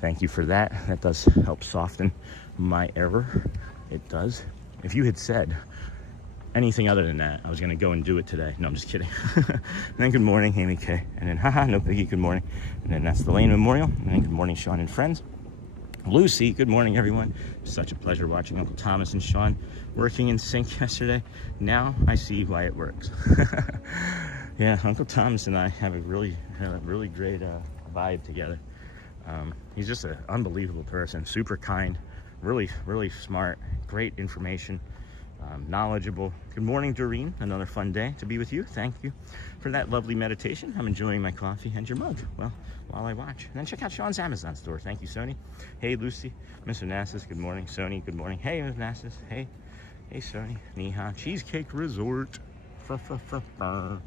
thank you for that. That does help soften my error. It does. If you had said anything other than that, I was going to go and do it today. No, I'm just kidding. And then good morning, Amy K. And then, haha, no biggie, good morning. And then that's the Lane Memorial. And then good morning, Sean and friends. Lucy, good morning, everyone. Such a pleasure watching Uncle Thomas and Sean working in sync yesterday. Now I see why it works. Yeah, Uncle Thomas and I have a really great vibe together. He's just an unbelievable person, super kind, really smart, great information. Knowledgeable. Good morning, Doreen. Another fun day to be with you. Thank you for that lovely meditation. I'm enjoying my coffee and your mug, well, while I watch. And then check out Sean's Amazon store. Thank you, Sony. Hey, Lucy. Miss Onassis, good morning. Sony, good morning. Hey, Miss Onassis. Hey, Sony. Niha. Cheesecake Resort. And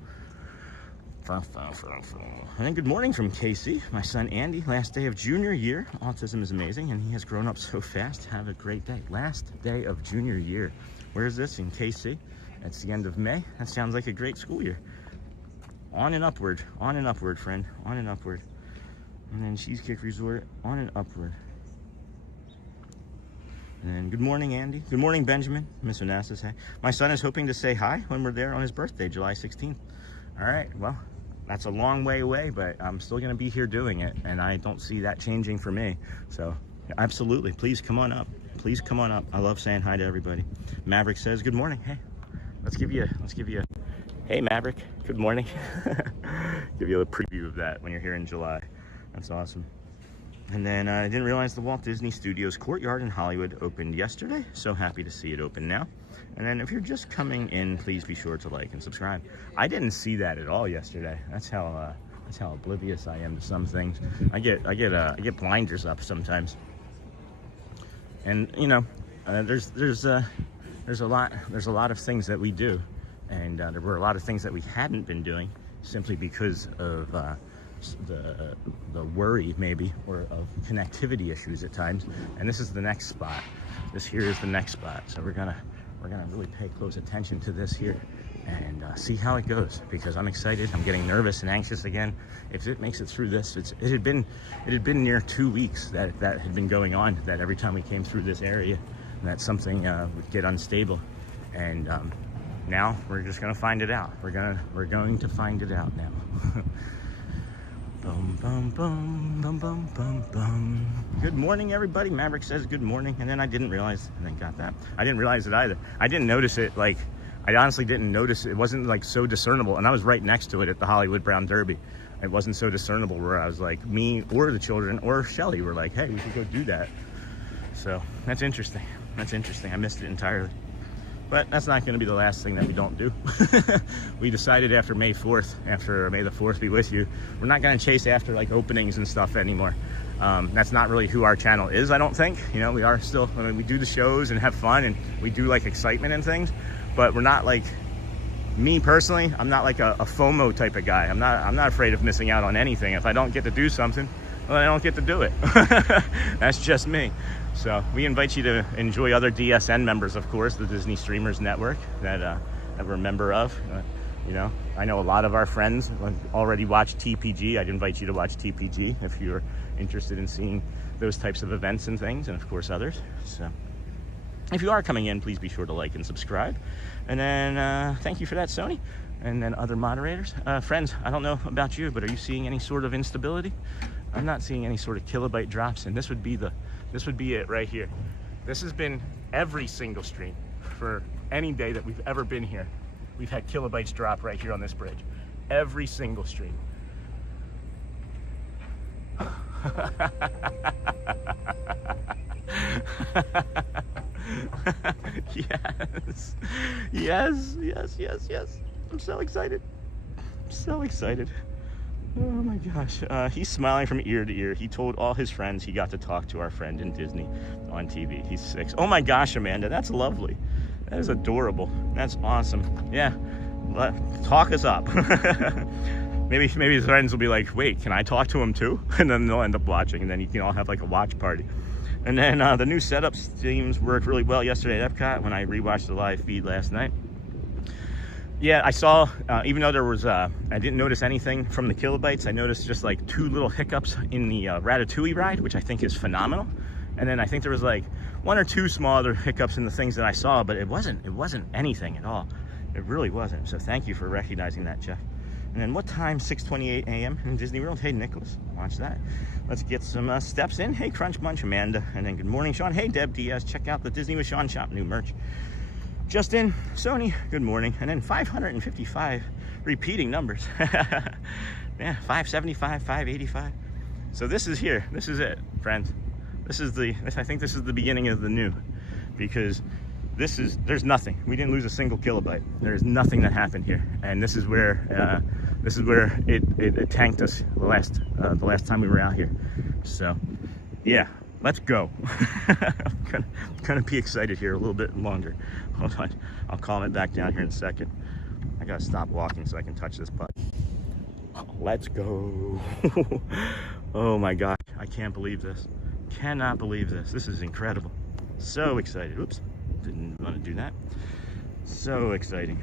then good morning from Casey. My son, Andy. Last day of junior year. Autism is amazing, and he has grown up so fast. Have a great day. Last day of junior year. Where is this? In KC. That's the end of May. That sounds like a great school year. On and upward, friend. On and upward. And then Cheesecake Resort, on and upward. And then good morning, Andy. Good morning, Benjamin. Miss Onassis, hey. My son is hoping to say hi when we're there on his birthday, July 16th. All right, well, that's a long way away, but I'm still going to be here doing it, and I don't see that changing for me. So absolutely, please come on up. Please come on up. I love saying hi to everybody. Maverick says, good morning. Hey, let's give you a, hey, Maverick, good morning. Give you a preview of that when you're here in July. That's awesome. And then I didn't realize the Walt Disney Studios Courtyard in Hollywood opened yesterday. So happy to see it open now. And then if you're just coming in, please be sure to like and subscribe. I didn't see that at all yesterday. That's how oblivious I am to some things. I get blinders up sometimes. And you know, there's a lot of things that we do, and there were a lot of things that we hadn't been doing simply because of the worry maybe, or of connectivity issues at times. And this is the next spot. This here is the next spot. So we're gonna really pay close attention to this here and see how it goes, because I'm excited. I'm getting nervous and anxious again. If it makes it through this, it had been near 2 weeks that had been going on, that every time we came through this area, that something would get unstable. And now we're just gonna find it out. We're going to find it out now. Bum, bum, bum, bum, bum, bum, bum. Good morning, everybody. Maverick says good morning. And then I didn't realize, and then got that. I didn't realize it either. I didn't notice it. Like, I honestly didn't notice it. It wasn't like so discernible. And I was right next to it at the Hollywood Brown Derby. It wasn't so discernible where I was like, me or the children or Shelly were like, hey, we should go do that. So that's interesting. That's interesting. I missed it entirely. But that's not going to be the last thing that we don't do. We decided after May 4th, after May the 4th be with you, we're not going to chase after like openings and stuff anymore. That's not really who our channel is, I don't think. You know, we are still, I mean, we do the shows and have fun, and we do like excitement and things, but we're not like, me personally, I'm not like a FOMO type of guy. I'm not afraid of missing out on anything. If I don't get to do something, well, I don't get to do it. That's just me. So we invite you to enjoy other DSN members, of course, the Disney Streamers Network that we're a member of. You know, I know a lot of our friends already watch TPG. I'd invite you to watch TPG if you're interested in seeing those types of events and things, and of course others. So if you are coming in, please be sure to like and subscribe. And then thank you for that, Sony. And then other moderators. Friends, I don't know about you, but are you seeing any sort of instability? I'm not seeing any sort of kilobyte drops, and this would be it right here. This has been every single stream for any day that we've ever been here. We've had kilobytes drop right here on this bridge. Every single stream. Yes. I'm so excited. Oh my gosh. He's smiling from ear to ear. He told all his friends he got to talk to our friend in Disney on TV. He's 6. Oh my gosh, Amanda, that's lovely. That is adorable. That's awesome. Yeah, talk us up. Maybe his friends will be like, wait, can I talk to him too? And then they'll end up watching, and then you can all have like a watch party. And then the new setup seems worked really well yesterday at Epcot when I rewatched the live feed last night. Yeah, I saw, even though there was, I didn't notice anything from the kilobytes, I noticed just like 2 little hiccups in the Ratatouille ride, which I think is phenomenal. And then I think there was like 1 or 2 small other hiccups in the things that I saw, but it wasn't anything at all. It really wasn't. So thank you for recognizing that, Jeff. And then what time? 6:28 a.m. in Disney World. Hey, Nicholas, watch that. Let's get some steps in. Hey, Crunch Bunch, Amanda. And then good morning, Sean. Hey, Deb Diaz. Check out the Disney with Sean shop, new merch. Justin, Sony, good morning. And then 555 repeating numbers. Yeah, 575, 585. So this is here. This is it, friends. I think this is the beginning of the new, because there's nothing. We didn't lose a single kilobyte. There's nothing that happened here, and this is where it tanked us the last time we were out here. So, yeah, let's go. I'm gonna be excited here a little bit longer. Hold on, I'll calm it back down here in a second. I gotta stop walking so I can touch this button. Let's go. Oh my gosh, I can't believe this. Cannot believe this. This is incredible. So excited. Oops. Didn't want to do that. So exciting.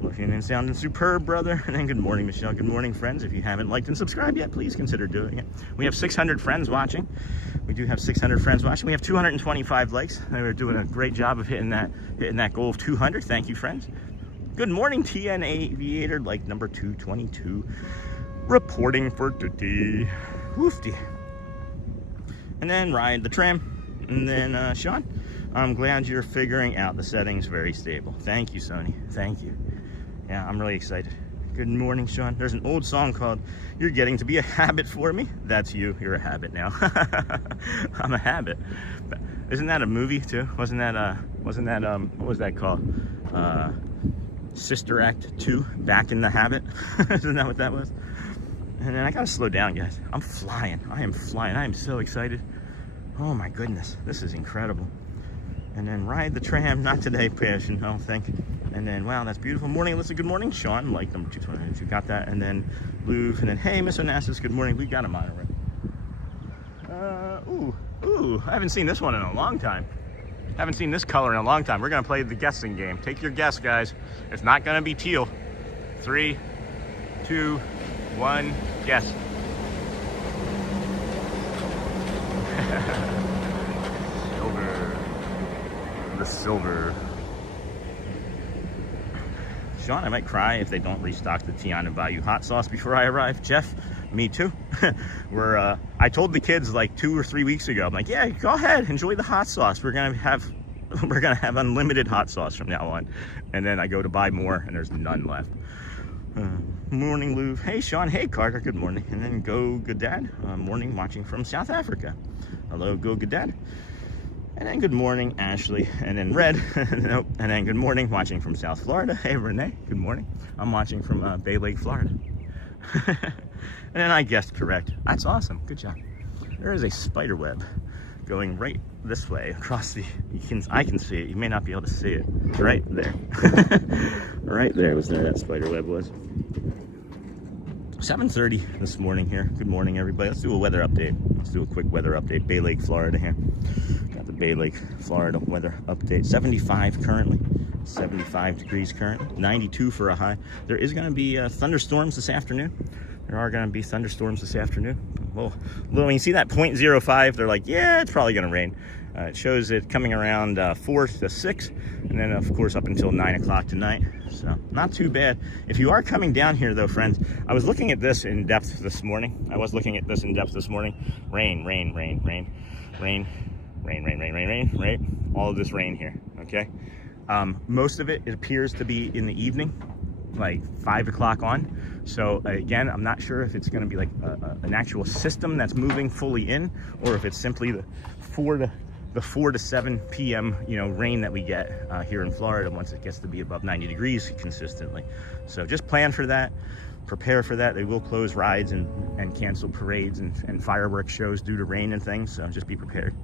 Looking and sounding superb, brother. And then good morning, Michelle. Good morning, friends. If you haven't liked and subscribed yet, please consider doing it. We have 600 friends watching. We do have 600 friends watching. We have 225 likes. And we're doing a great job of hitting that goal of 200. Thank you, friends. Good morning, TN Aviator, like number 222. Reporting for today. Woofty. And then ride the tram. And then Sean, I'm glad you're figuring out the settings very stable. Thank you, Sony. Thank you. Yeah, I'm really excited. Good morning, Sean. There's an old song called "You're Getting to Be a Habit for Me." That's you. You're a habit now. I'm a habit. Isn't that a movie too? Wasn't that what was that called? Sister Act 2, Back in the Habit. Isn't that what that was? And then I gotta slow down, guys. I'm flying. I am flying. I am so excited. Oh my goodness, this is incredible. And then ride the tram, not today, Passion, I don't think. And then, wow, that's beautiful. Morning, Alyssa, good morning. Sean, like number 220, you got that. And then Louvre, and then, hey, Miss Onassis, good morning. We got a monorail. Ooh, I haven't seen this one in a long time. Haven't seen this color in a long time. We're gonna play the guessing game. Take your guess, guys. It's not gonna be teal. 3, 2, 1, guess. Silver. Sean, I might cry if they don't restock the Tiana Bayou hot sauce before I arrive. Jeff, me too. I told the kids like 2 or 3 weeks ago, I'm like, yeah, go ahead, enjoy the hot sauce. We're gonna have unlimited hot sauce from now on. And then I go to buy more and there's none left. Morning, Louvre. Hey, Sean. Hey, Carter. Good morning. And then Go Good Dad. Morning, watching from South Africa. Hello, Go Good Dad. And then good morning, Ashley. And then Red. Nope. And then good morning, watching from South Florida. Hey, Renee. Good morning. I'm watching from Bay Lake, Florida. And then I guessed correct. That's awesome. Good job. There is a spider web going right this way across the. I can see it. You may not be able to see it. Right there. Right there was there that spider web was. 7:30 this morning here. Good morning, everybody. Let's do a weather update. Let's do a quick weather update. Bay Lake, Florida here. Got the Bay Lake, Florida weather update. 75 currently. 75 degrees currently. 92 for a high. There is going to be thunderstorms this afternoon. There are going to be thunderstorms this afternoon. Well, when you see that 0.05, they're like, yeah, it's probably going to rain. It shows it coming around 4 to 6, and then of course up until 9 o'clock tonight. So not too bad. If you are coming down here though, friends, I was looking at this in depth this morning. Rain, rain, rain, rain, rain, rain, rain, rain, rain, rain, right? All of this rain here, okay? Most of it appears to be in the evening, like 5 o'clock on. So again, I'm not sure if it's going to be like an actual system that's moving fully in, or if it's simply the 4 to 7 p.m. rain that we get here in Florida once it gets to be above 90 degrees consistently. So just plan for that, prepare for that. They will close rides and cancel parades and fireworks shows due to rain and things, so just be prepared.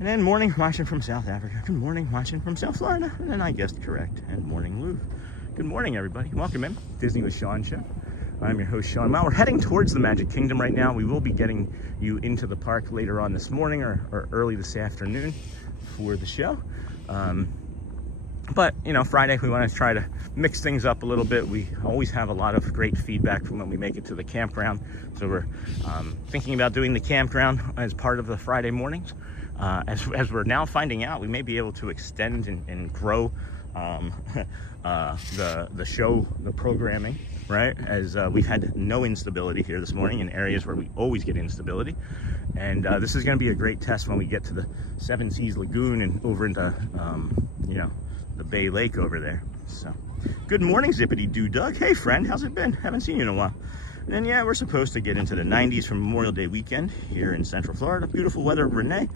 And then morning, watching from South Africa. Good morning, watching from South Florida. And then I guessed correct. And morning, Louvre. Good morning, everybody. Welcome in Disney with Sean show. I'm your host, Sean. Well, we're heading towards the Magic Kingdom right now. We will be getting you into the park later on this morning or early this afternoon for the show. But, you know, Friday, we want to try to mix things up a little bit. We always have a lot of great feedback from when we make it to the campground. So we're thinking about doing the campground as part of the Friday mornings. As we're now finding out, we may be able to extend and grow the show, the programming, right? As we've had no instability here this morning in areas where we always get instability. And this is going to be a great test when we get to the Seven Seas Lagoon and over into, you know, the Bay Lake over there. So, good morning, Zippity Doo Doug. Hey, friend, how's it been? Haven't seen you in a while. And yeah, we're supposed to get into the 90s for Memorial Day weekend here in Central Florida. Beautiful weather, Renee.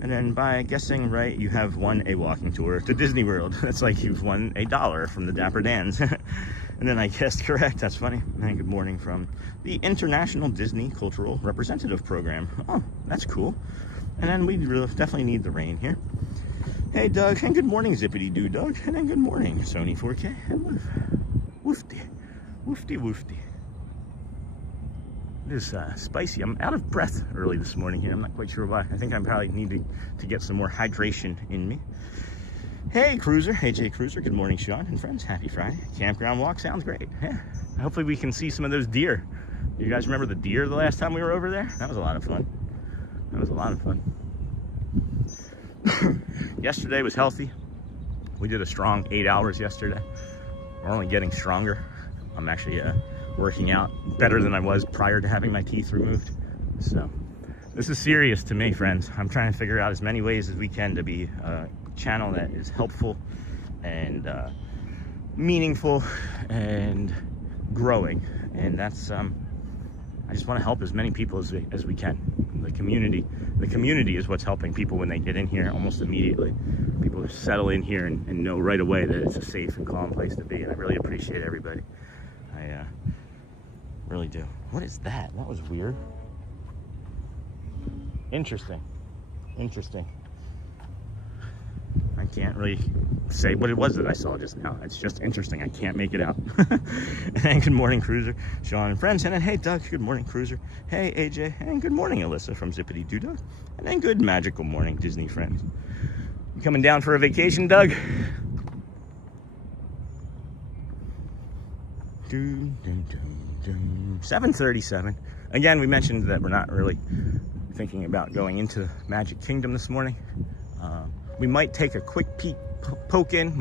And then by guessing right, you have won a walking tour to Disney World. That's like you've won $1 from the Dapper Dans. And then I guessed correct. That's funny. And good morning from the International Disney Cultural Representative Program. Oh, that's cool. And then we definitely need the rain here. Hey, Doug, and good morning, Zippity Doo Doug, and then good morning, Sony 4K, and Woof. Woofty, woofty, woofty. It is spicy. I'm out of breath early this morning here. I'm not quite sure why. I think I'm probably needing to get some more hydration in me. Hey, Cruiser, hey, Jay Cruiser, good morning, Sean and friends. Happy Friday. Campground walk sounds great. Yeah. Hopefully we can see some of those deer. You guys remember the deer the last time we were over there? That was a lot of fun. That was a lot of fun. Yesterday was healthy. We did a strong 8 hours yesterday. We're only getting stronger. I'm actually working out better than I was prior to having my teeth removed. So this is serious to me, friends. I'm trying to figure out as many ways as we can to be a channel that is helpful and meaningful and growing. And that's I just want to help as many people as we can. The community is what's helping people when they get in here almost immediately. People settle in here and know right away that it's a safe and calm place to be, and I really appreciate everybody. I really do. What is that? That was weird. Interesting. I can't really say what it was that I saw just now. It's just interesting. I can't make it out. And good morning, Cruiser, Sean and friends. And then, hey, Doug, good morning, Cruiser. Hey, AJ, and good morning, Alyssa from Zippity Doo Doug. And then good magical morning, Disney friends. You coming down for a vacation, Doug? 7:37. Again, we mentioned that we're not really thinking about going into Magic Kingdom this morning. We might take a quick poke in,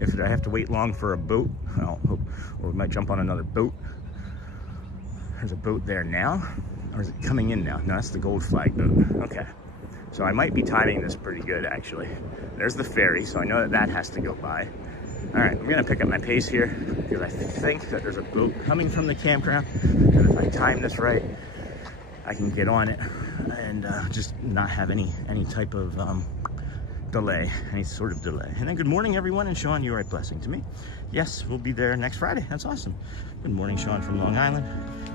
if I have to wait long for a boat, or we might jump on another boat. There's a boat there now, or is it coming in now? No, that's the Gold Flag boat. Okay, so I might be timing this pretty good, actually. There's the ferry, so I know that has to go by. All right, I'm gonna pick up my pace here because I think that there's a boat coming from the campground, and if I time this right, I can get on it and just not have any type of delay, any sort of delay. And then good morning, everyone, and Sean, you are a blessing to me. Yes, we'll be there next Friday. That's awesome. Good morning, Sean from Long Island.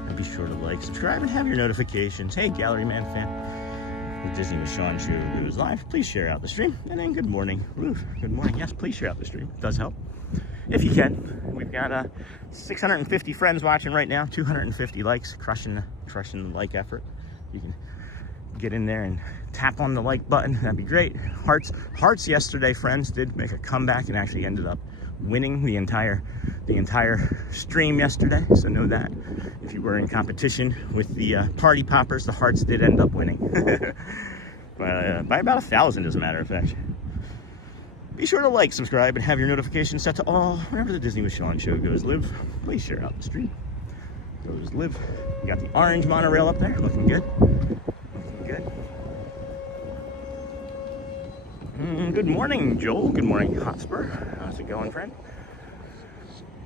And be sure to like, subscribe, and have your notifications. Hey, Gallery Man fan. The Disney with Sean show goes live. Please share out the stream. And then good morning, Ruth. Good morning. Yes, please share out the stream. It does help if you can. We've got 650 friends watching right now. 250 likes. Crushing the like effort. You can get in there and tap on the like button. That'd be great. Hearts yesterday, friends, did make a comeback and actually ended up winning the entire stream yesterday. So know that if you were in competition with the party poppers, the Hearts did end up winning. By about 1,000, as a matter of fact. Be sure to like, subscribe, and have your notifications set to all whenever the Disney with Sean show goes live. Please share out the stream. Goes live. We got the orange monorail up there, looking good. Good morning, Joel. Good morning, Hotspur. How's it going, friend?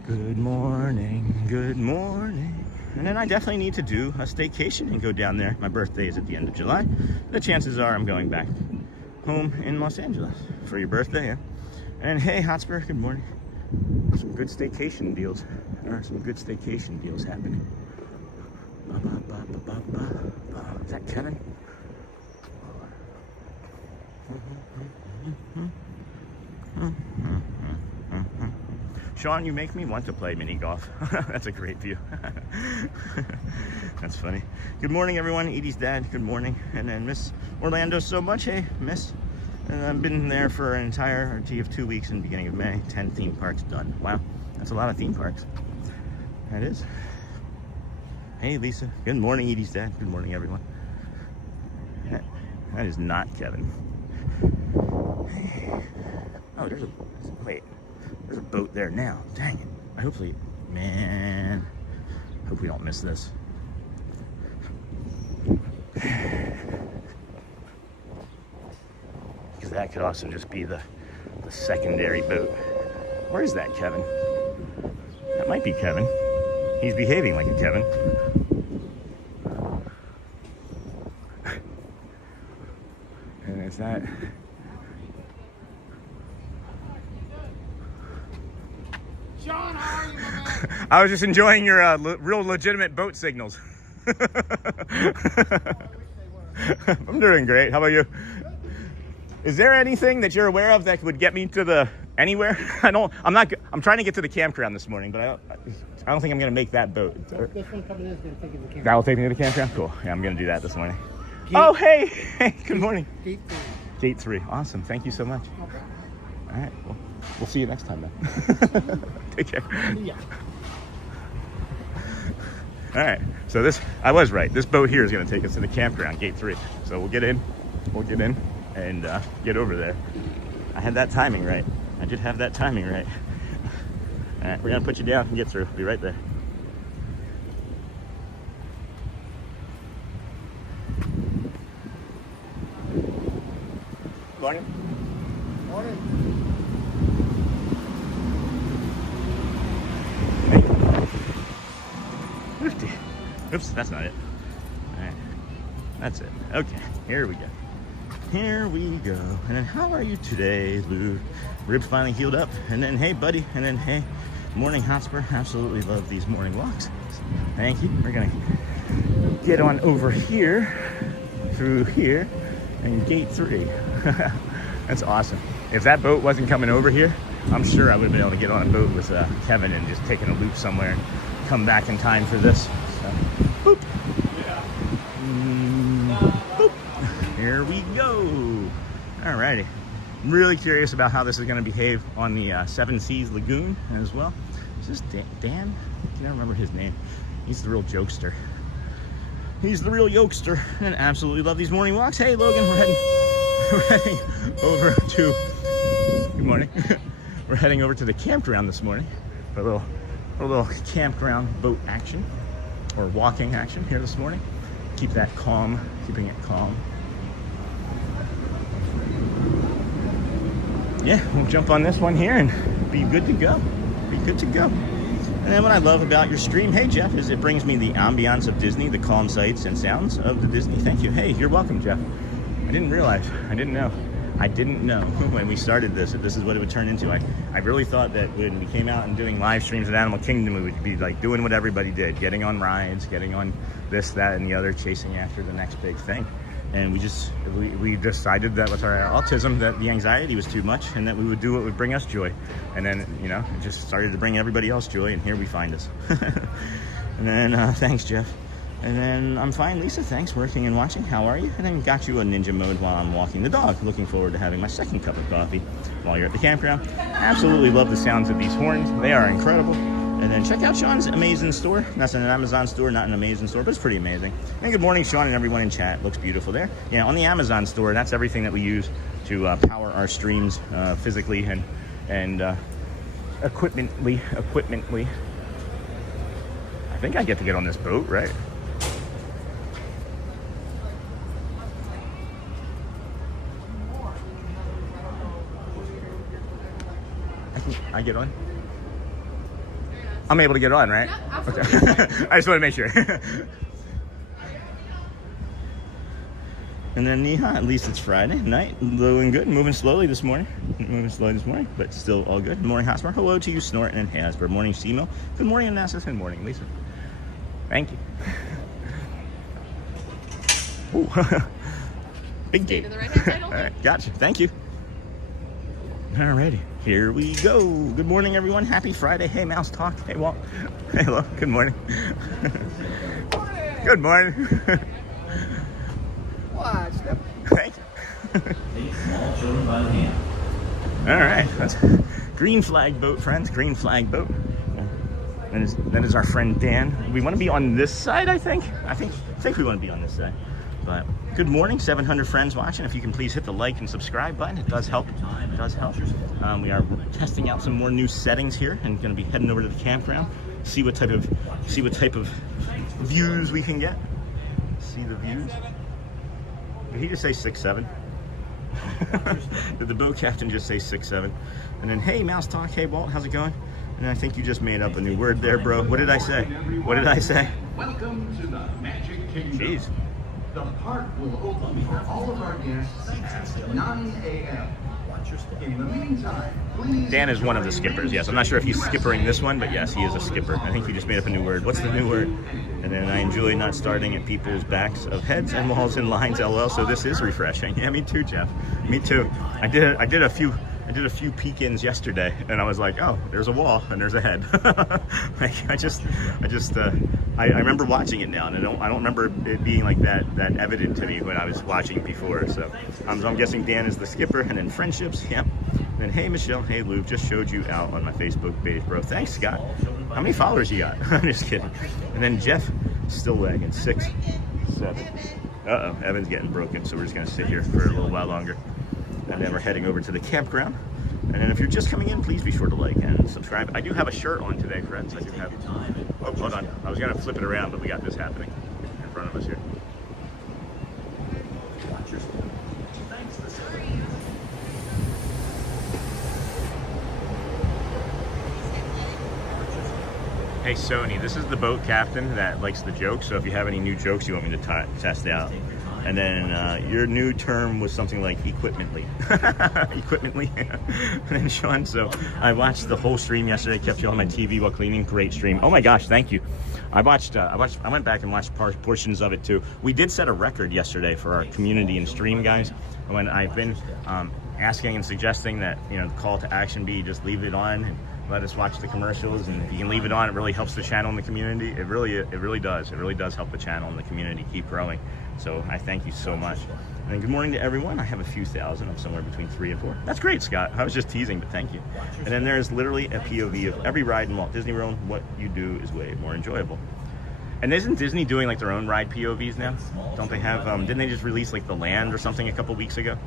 Good morning, good morning. And then I definitely need to do a staycation and go down there. My birthday is at the end of July. The chances are I'm going back home in Los Angeles for your birthday, yeah? And hey, Hotspur, good morning. Some good staycation deals. There are some good staycation deals happening. Is that Kevin? Sean, you make me want to play mini golf. That's a great view. That's funny. Good morning, everyone. Edie's dad, good morning. And then Miss Orlando so much. Hey, Miss. And I've been there for an entirety of 2 weeks in the beginning of May. 10 theme parks done. Wow, that's a lot of theme parks. That is. Hey, Lisa. Good morning, Edie's dad. Good morning, everyone. That is not Kevin. Oh, there's a boat there now. Dang it. Hope we don't miss this. Because that could also just be the secondary boat. Where is that, Kevin? That might be Kevin. He's behaving like a Kevin. And is that... Sean, how are you, my man? I was just enjoying your real legitimate boat signals. I'm doing great. How about you? Is there anything that you're aware of that would get me to the anywhere? I'm trying to get to the campground this morning, but I don't think I'm going to make that boat. This one coming in is going to take you to the campground. That will take me to the campground? Cool. Yeah, I'm going to do that this morning. Oh, hey. Hey, good morning. Gate 3. Gate 3. Awesome. Thank you so much. Okay. All right. Well, we'll see you next time then. Take care. Yeah. All right. So I was right. This boat here is going to take us to the campground, Gate 3. So we'll get in and get over there. I had that timing right. I did have that timing right. All right, we're going to put you down and get through. Be right there. Morning. Morning. Oops, that's not it. All right. That's it. Okay, here we go. Here we go. And then how are you today, Lou? Ribs finally healed up. And then, hey, buddy. And then, hey, morning Hotspur. Absolutely love these morning walks. Thank you. We're going to get on over here, through here, and Gate 3. That's awesome. If that boat wasn't coming over here, I'm sure I would have been able to get on a boat with Kevin and just taking a loop somewhere and come back in time for this. So, boop. Boop. Here we go. Alrighty. I'm really curious about how this is going to behave on the Seven Seas Lagoon as well. Is this Dan? I can't remember his name. He's the real jokester. He's the real yokester, and absolutely love these morning walks. Hey, Logan, we're heading over to. Good morning. We're heading over to the campground this morning for a little campground boat action or walking action here this morning. Keep that calm, keeping it calm. Yeah, we'll jump on this one here and be good to go. Be good to go. And then what I love about your stream, hey Jeff, is it brings me the ambiance of Disney, the calm sights and sounds of the Disney. Thank you. Hey, you're welcome, Jeff. I didn't realize, I didn't know when we started this that this is what it would turn into. I really thought that when we came out and doing live streams at Animal Kingdom, we would be like doing what everybody did, getting on rides, getting on this, that, and the other, chasing after the next big thing. And we decided that with our autism that the anxiety was too much and that we would do what would bring us joy. And then, you know, it just started to bring everybody else joy, and here we find us. And then, thanks, Jeff. And then I'm fine, Lisa, thanks, working and watching. How are you? And then got you a ninja mode while I'm walking the dog. Looking forward to having my second cup of coffee while you're at the campground. Absolutely love the sounds of these horns. They are incredible. And then check out Sean's amazing store. That's an Amazon store, not an amazing store, but it's pretty amazing. And good morning, Sean, and everyone in chat. Looks beautiful there. Yeah, on the Amazon store, that's everything that we use to power our streams physically and equipmently. I think I get to get on this boat, right? I get on? I'm able to get on, right? Yeah, absolutely. Okay. I just want to make sure. And then Neha, at least it's Friday night. Doing good, moving slowly this morning. But still all good. Good morning, Hosmer. Hello to you, Snorton and Hasbro. Morning, Simo. Good morning, Onassis. Good morning, Lisa. Thank you. Ooh. Big Stay gate. to the right-hand side only. All right, gotcha. Thank you. Alrighty, here we go. Good morning, everyone. Happy Friday. Hey, Mouse Talk. Hey, Walt. Hey, hello. Good morning. Good morning. Watch them. Thank you. All right, that's green flag boat, friends. Green flag boat. That is our friend Dan. We want to be on this side, I think. I think we want to be on this side. But good morning, 700 friends watching. If you can please hit the like and subscribe button, it does help. It does help. We are testing out some more new settings here, and going to be heading over to the campground. See what type of views we can get. See the views. Did he just say 6'7"? Did the boat captain just say 6'7"? And then, hey, Mouse Talk. Hey, Walt, how's it going? And I think you just made up a new word there, bro. What did I say? What did I say? Welcome to the Magic Kingdom. Jeez. The park will open for all of our guests at 9 a.m. In the meantime, please... Dan is one of the skippers, yes. I'm not sure if he's skippering this one, but yes, he is a skipper. I think he just made up a new word. What's the new word? And then I enjoy not starting at people's backs of heads and walls and lines, LOL. So this is refreshing. Yeah, me too, Jeff. Me too. I did a few peek-ins yesterday, and I was like, oh, there's a wall and there's a head. I remember watching it now, and I don't remember it being like that evident to me when I was watching before. So I'm guessing Dan is the skipper, and then friendships, yep. And then hey Michelle, hey Lou, just showed you out on my Facebook page, bro. Thanks, Scott. How many followers you got? I'm just kidding. And then Jeff, still lagging, 6, 7. Uh-oh, Evan's getting broken, so we're just gonna sit here for a little while longer. And then we're heading over to the campground. And then if you're just coming in, please be sure to like and subscribe. I do have a shirt on today, friends. I do have. Oh, hold on. I was going to flip it around, but we got this happening in front of us here. Hey, Sony, this is the boat captain that likes the jokes. So if you have any new jokes you want me to test out. And then your new term was something like equipmently. Equipmently. And then Sean, so I watched the whole stream yesterday, kept you on my TV while cleaning. Great stream. Oh my gosh, thank you. I went back and watched portions of it too. We did set a record yesterday for our community and stream guys. When I've been asking and suggesting that, you know, the call to action be just leave it on and let us watch the commercials, and if you can leave it on, it really helps the channel and the community. It really does. It really does help the channel and the community keep growing. So I thank you so much. And good morning to everyone. I have a few thousand. I'm somewhere between 3 and 4. That's great, Scott. I was just teasing, but thank you. And then there's literally a POV of every ride in Walt Disney World. What you do is way more enjoyable. And isn't Disney doing like their own ride POVs now? Don't they have, didn't they just release like The Land or something a couple weeks ago?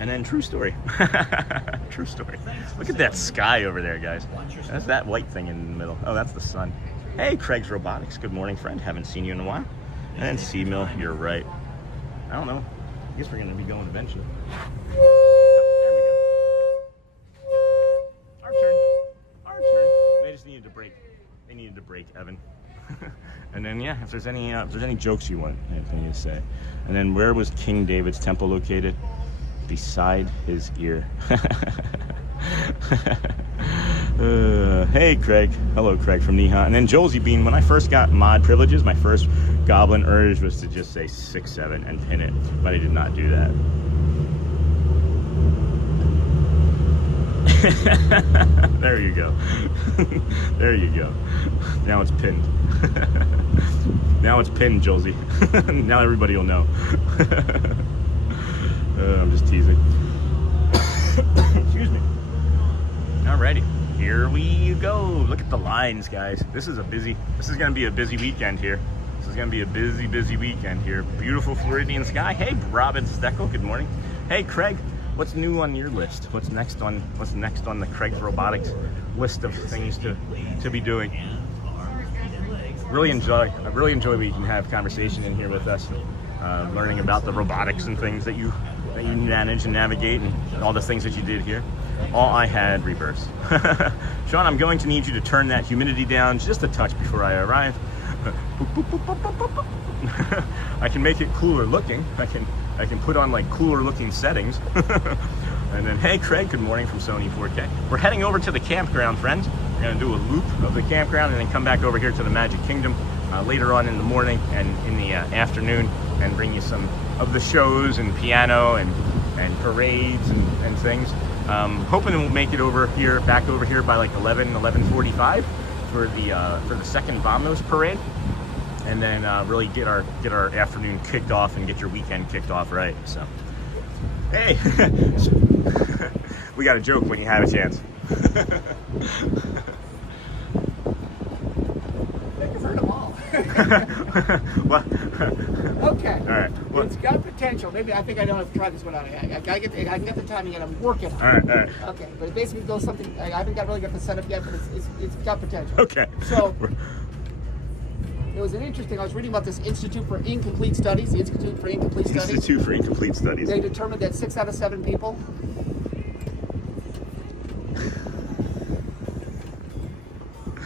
And then true story. True story. Look at that sky over there, guys. That's that white thing in the middle. Oh, that's the sun. Hey, Craig's Robotics. Good morning, friend. Haven't seen you in a while. And C-Mill, you're right. I don't know. I guess we're going to be going eventually. Oh, there we go. Our turn. Our turn. They just needed to break. They needed to break, Evan. And then, yeah, if there's any jokes you want, anything you say. And then, where was King David's temple located? Beside his ear. Hey Craig, hello Craig from Neha. And then Jolsey Bean, when I first got mod privileges, my first goblin urge was to just say 6'7" and pin it, but I did not do that. There you go. There you go. Now it's pinned. Now it's pinned, Jolsey. Now everybody will know. I'm just teasing. Excuse me. Alrighty, here we go. Look at the lines, guys. This is gonna be a busy weekend here. This is gonna be a busy weekend here. Beautiful Floridian sky. Hey, Robin Steckel, good morning. Hey, Craig, what's new on your list? What's next on the Craig's Robotics list of things to be doing? I really enjoy we can have conversation in here with us, learning about the robotics and things that you manage and navigate and all the things that you did here. All I had reverse. Sean, I'm going to need you to turn that humidity down just a touch before I arrive. I can make it cooler looking. I can put on like cooler looking settings. And then, hey Craig, good morning from Sony 4K. We're heading over to the campground, friends. We're gonna do a loop of the campground and then come back over here to the Magic Kingdom later on in the morning and in the afternoon, and bring you some of the shows and piano and and parades and things. Hoping we'll make it back over here by like 11:45 for the second Vamos parade, and then really get our afternoon kicked off and get your weekend kicked off right. So, hey, we got a joke when you have a chance. You've heard them all. Well, Okay. all right. Well, It's got potential. Maybe I think I don't have to try this one out. I can get the timing and I'm working on it. all right. Okay, but it basically goes something. I haven't really got the setup yet, but it's got potential. Okay. So it was an interesting. I was reading about this Institute for Incomplete Studies. The Institute for Incomplete Studies. Institute for Incomplete Studies. They determined that 6 out of 7 people.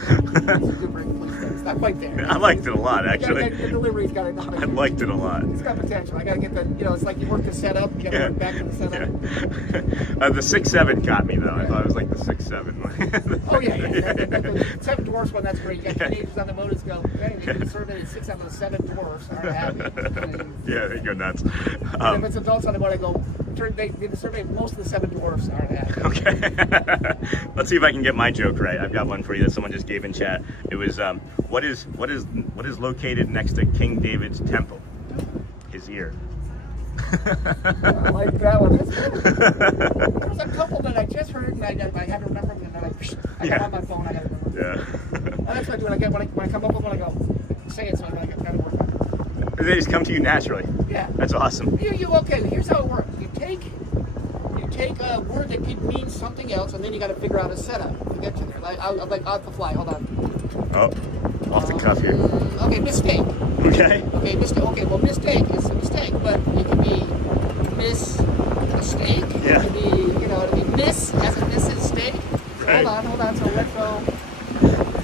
Institute for Incomplete Studies. Not quite there. I liked it a lot, actually. The delivery's got it. I liked it a lot. It's got potential. I gotta get the. It's like you work the setup. You gotta work back in the setup. Yeah. The 6-7 got me though. I thought it was like the 6-7. Oh yeah. The 7 dwarfs one. That's great. You got teenagers on the motors go. Hey, they did a survey. And 6 out of the 7 dwarfs are happy. Yeah, they go nuts. And if it's adults on the motor, I go. They did the survey. Most of the 7 dwarfs aren't happy. Okay. Let's see if I can get my joke right. I've got one for you that someone just gave in chat. It was what is located next to King David's temple? His ear. I like that one. That's good. There's a couple that I just heard and I had to remember them. And they're like, I got on my phone. I got to remember. Yeah. That's what I do when I come up with one. I go say it so I got to work on it. They just come to you naturally. Yeah. That's awesome. Okay, here's how it works. You take a word that could mean something else, and then you got to figure out a setup to get to there. Like off the fly. Hold on. Oh, off the cuff here. Okay, mistake. Okay. Okay, mistake. Okay, well, mistake is a mistake, but it can be mistake. Yeah. It can be, it'll be miss as in Mrs. Steak. So Right. Hold on. So let's go.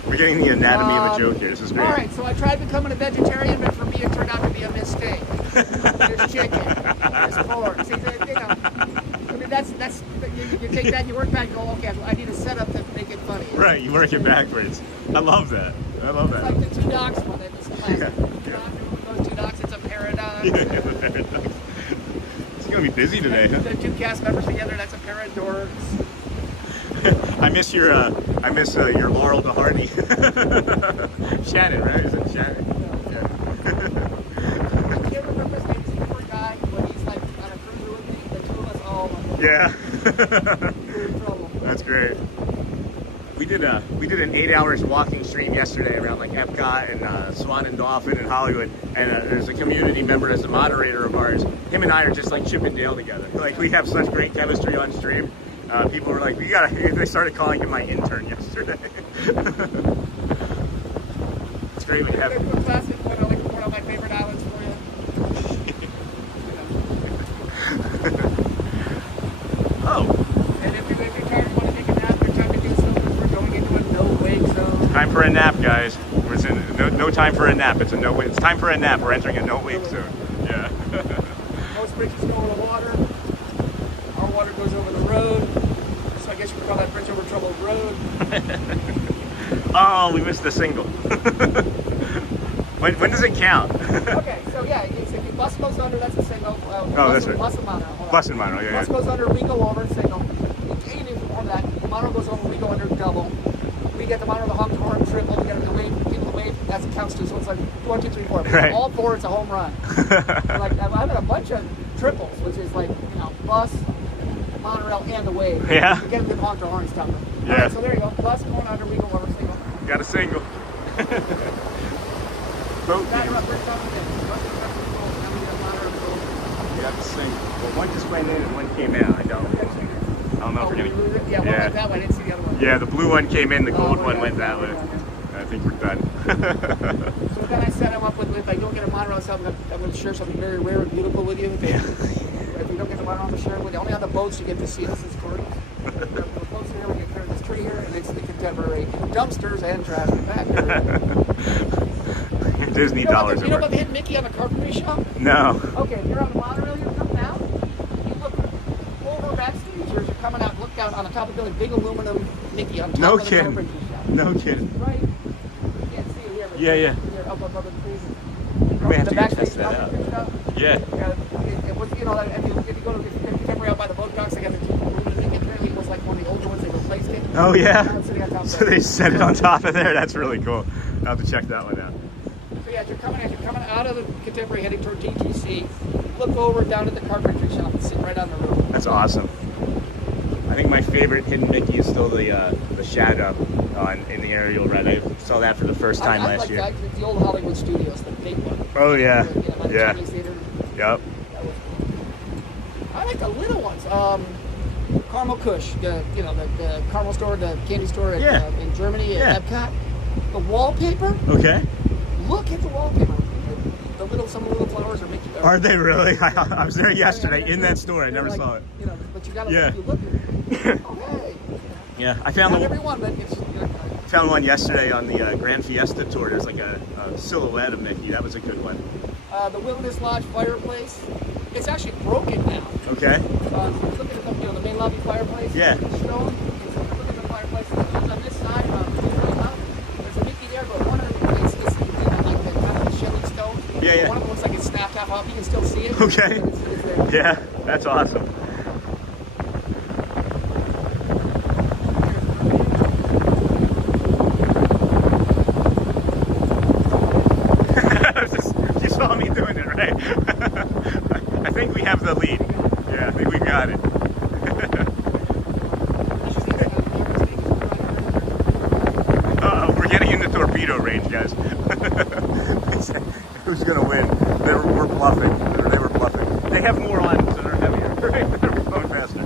We're getting the anatomy of a joke here. This is great. All right, so I tried becoming a vegetarian, but for me it turned out to be a mistake. There's chicken. There's pork. See, I mean, that's you take that, you work back, and go, okay, I need a setup to make it funny. Right, you work it backwards. I love that. I love It's that. like the 2 dogs one. It's classic. Yeah. Those 2 dogs, it's a paradox. It's gonna be busy today, huh? The 2 cast members together, that's a pair of dorks. I miss your Laurel DeHardy. Shannon, right? Is it Shannon? Yeah. I can't remember his name. He's the poor guy, but he's like on a cruiser with me. The 2 of us all. Yeah. We're in trouble. That's great. We did an 8 hours walking stream yesterday around like Epcot and Swan and Dolphin and Hollywood, and there's a community member as a moderator of ours. Him and I are just like Chip and Dale together. Like we have such great chemistry on stream. People were like, they started calling him my intern yesterday. It's great when you have. They're classic, one of my favorite islands for you. Oh, And if you're tired and want to take a nap, or time to do something, we're going into a no-wake zone. time for a nap, guys. It's no time for a nap. It's time for a nap. We're entering a no-wake zone. Yeah. Most bridges go over the water. Our water goes over the road. So I guess you could call that bridge over troubled road. Oh, we missed the single. When does it count? Okay, so yeah, if the bus goes under, that's a single. That's right. Bus and mono. Hold on. Bus and mono, yeah. Bus goes under, we go over, single. Even before that, the mono goes over, we go under, double. We get the mono, the honk, horn, triple. We get the wave, people the wave. That's it counts too. So it's like 1, 2, 3, 4. Right. All 4, it's a home run. Like I'm having a bunch of triples, which is like bus, monorail, and the wave. Yeah. You get a good honk to horn stuff. Yeah. All right, so there you go. Bus going under, we go over, single. Got a single. Boat Back game. up, bridge on again. Bus is up, now we get monorail, go. We got the single. Well, one just went in and one came out. I don't know if we're gonna. Yeah, one went that way. I didn't see the other one. Yeah, the blue one came in. The gold Oh, one yeah, went that yeah, way. yeah. I think we're done. So then I set him up with, if I don't get a monorail, I'm going to share something very rare and beautiful with you. If you don't get the monorail, I'm going to share it with you. Only on the boats you get to see this. It's great. The boats here, we get clear this tree here, and it's the contemporary dumpsters and trash compactor. Disney dollars. You know about the hit Mickey on the carpentry shop? No. Okay, if you're on the monorail, you're coming out, you look over backstage, or you're coming out, look down on the top of the building, big aluminum Mickey on top No of the kidding. carpentry shop. No kidding. Right? You can't see it here, but Yeah, yeah. you're up above the trees. may have the to go backstage test that out. stuff. Yeah. It was, you know, if you go to the Contemporary out by the boat docks, they got the room that they get there. It was like one of the older ones. They replaced it. Oh yeah. Now it's sitting on top of So it. they set it on top of there. That's really cool. I'll have to check that one out. So yeah, as you're coming out of the Contemporary heading toward DTC, look over down at the carpentry shop and sit right on the roof. That's awesome. I think my favorite hidden Mickey is still the shadow in the aerial red. I saw that for the first time I last like year. that. It's the old Hollywood Studios, the big one. Oh yeah, You know, by the yeah, Chinese theater. yep. That was cool. I like the little ones. Caramel Kush, the caramel store, the candy store Yeah. in Germany Yeah. at Epcot. The wallpaper. Okay. Look at the wallpaper. Some of the little flowers are Mickey. Are they really? I was there yesterday in that store. I never saw it. You know, but you gotta Yeah. you look at it. Oh, hey. Yeah, I found Not the every one, but it's found one yesterday on the Grand Fiesta tour. There's like a silhouette of Mickey. That was a good one. the Wilderness Lodge fireplace. It's actually broken now. Okay. Look at the main lobby fireplace. Yeah. Stone. Look at the fireplace. On this side, there's a Mickey there, but one of them is like the kind of Shelly stone. Yeah, yeah. One of them looks like it's snapped half off. You can still see it. Okay. It's there. Yeah, that's awesome. You saw me doing it, right? I think we have the lead. Yeah, I think we got it. Uh-oh, we're getting into torpedo range, guys. Who's gonna win? We're bluffing. They were bluffing. They have more on, so they're heavier. Right? They're going faster.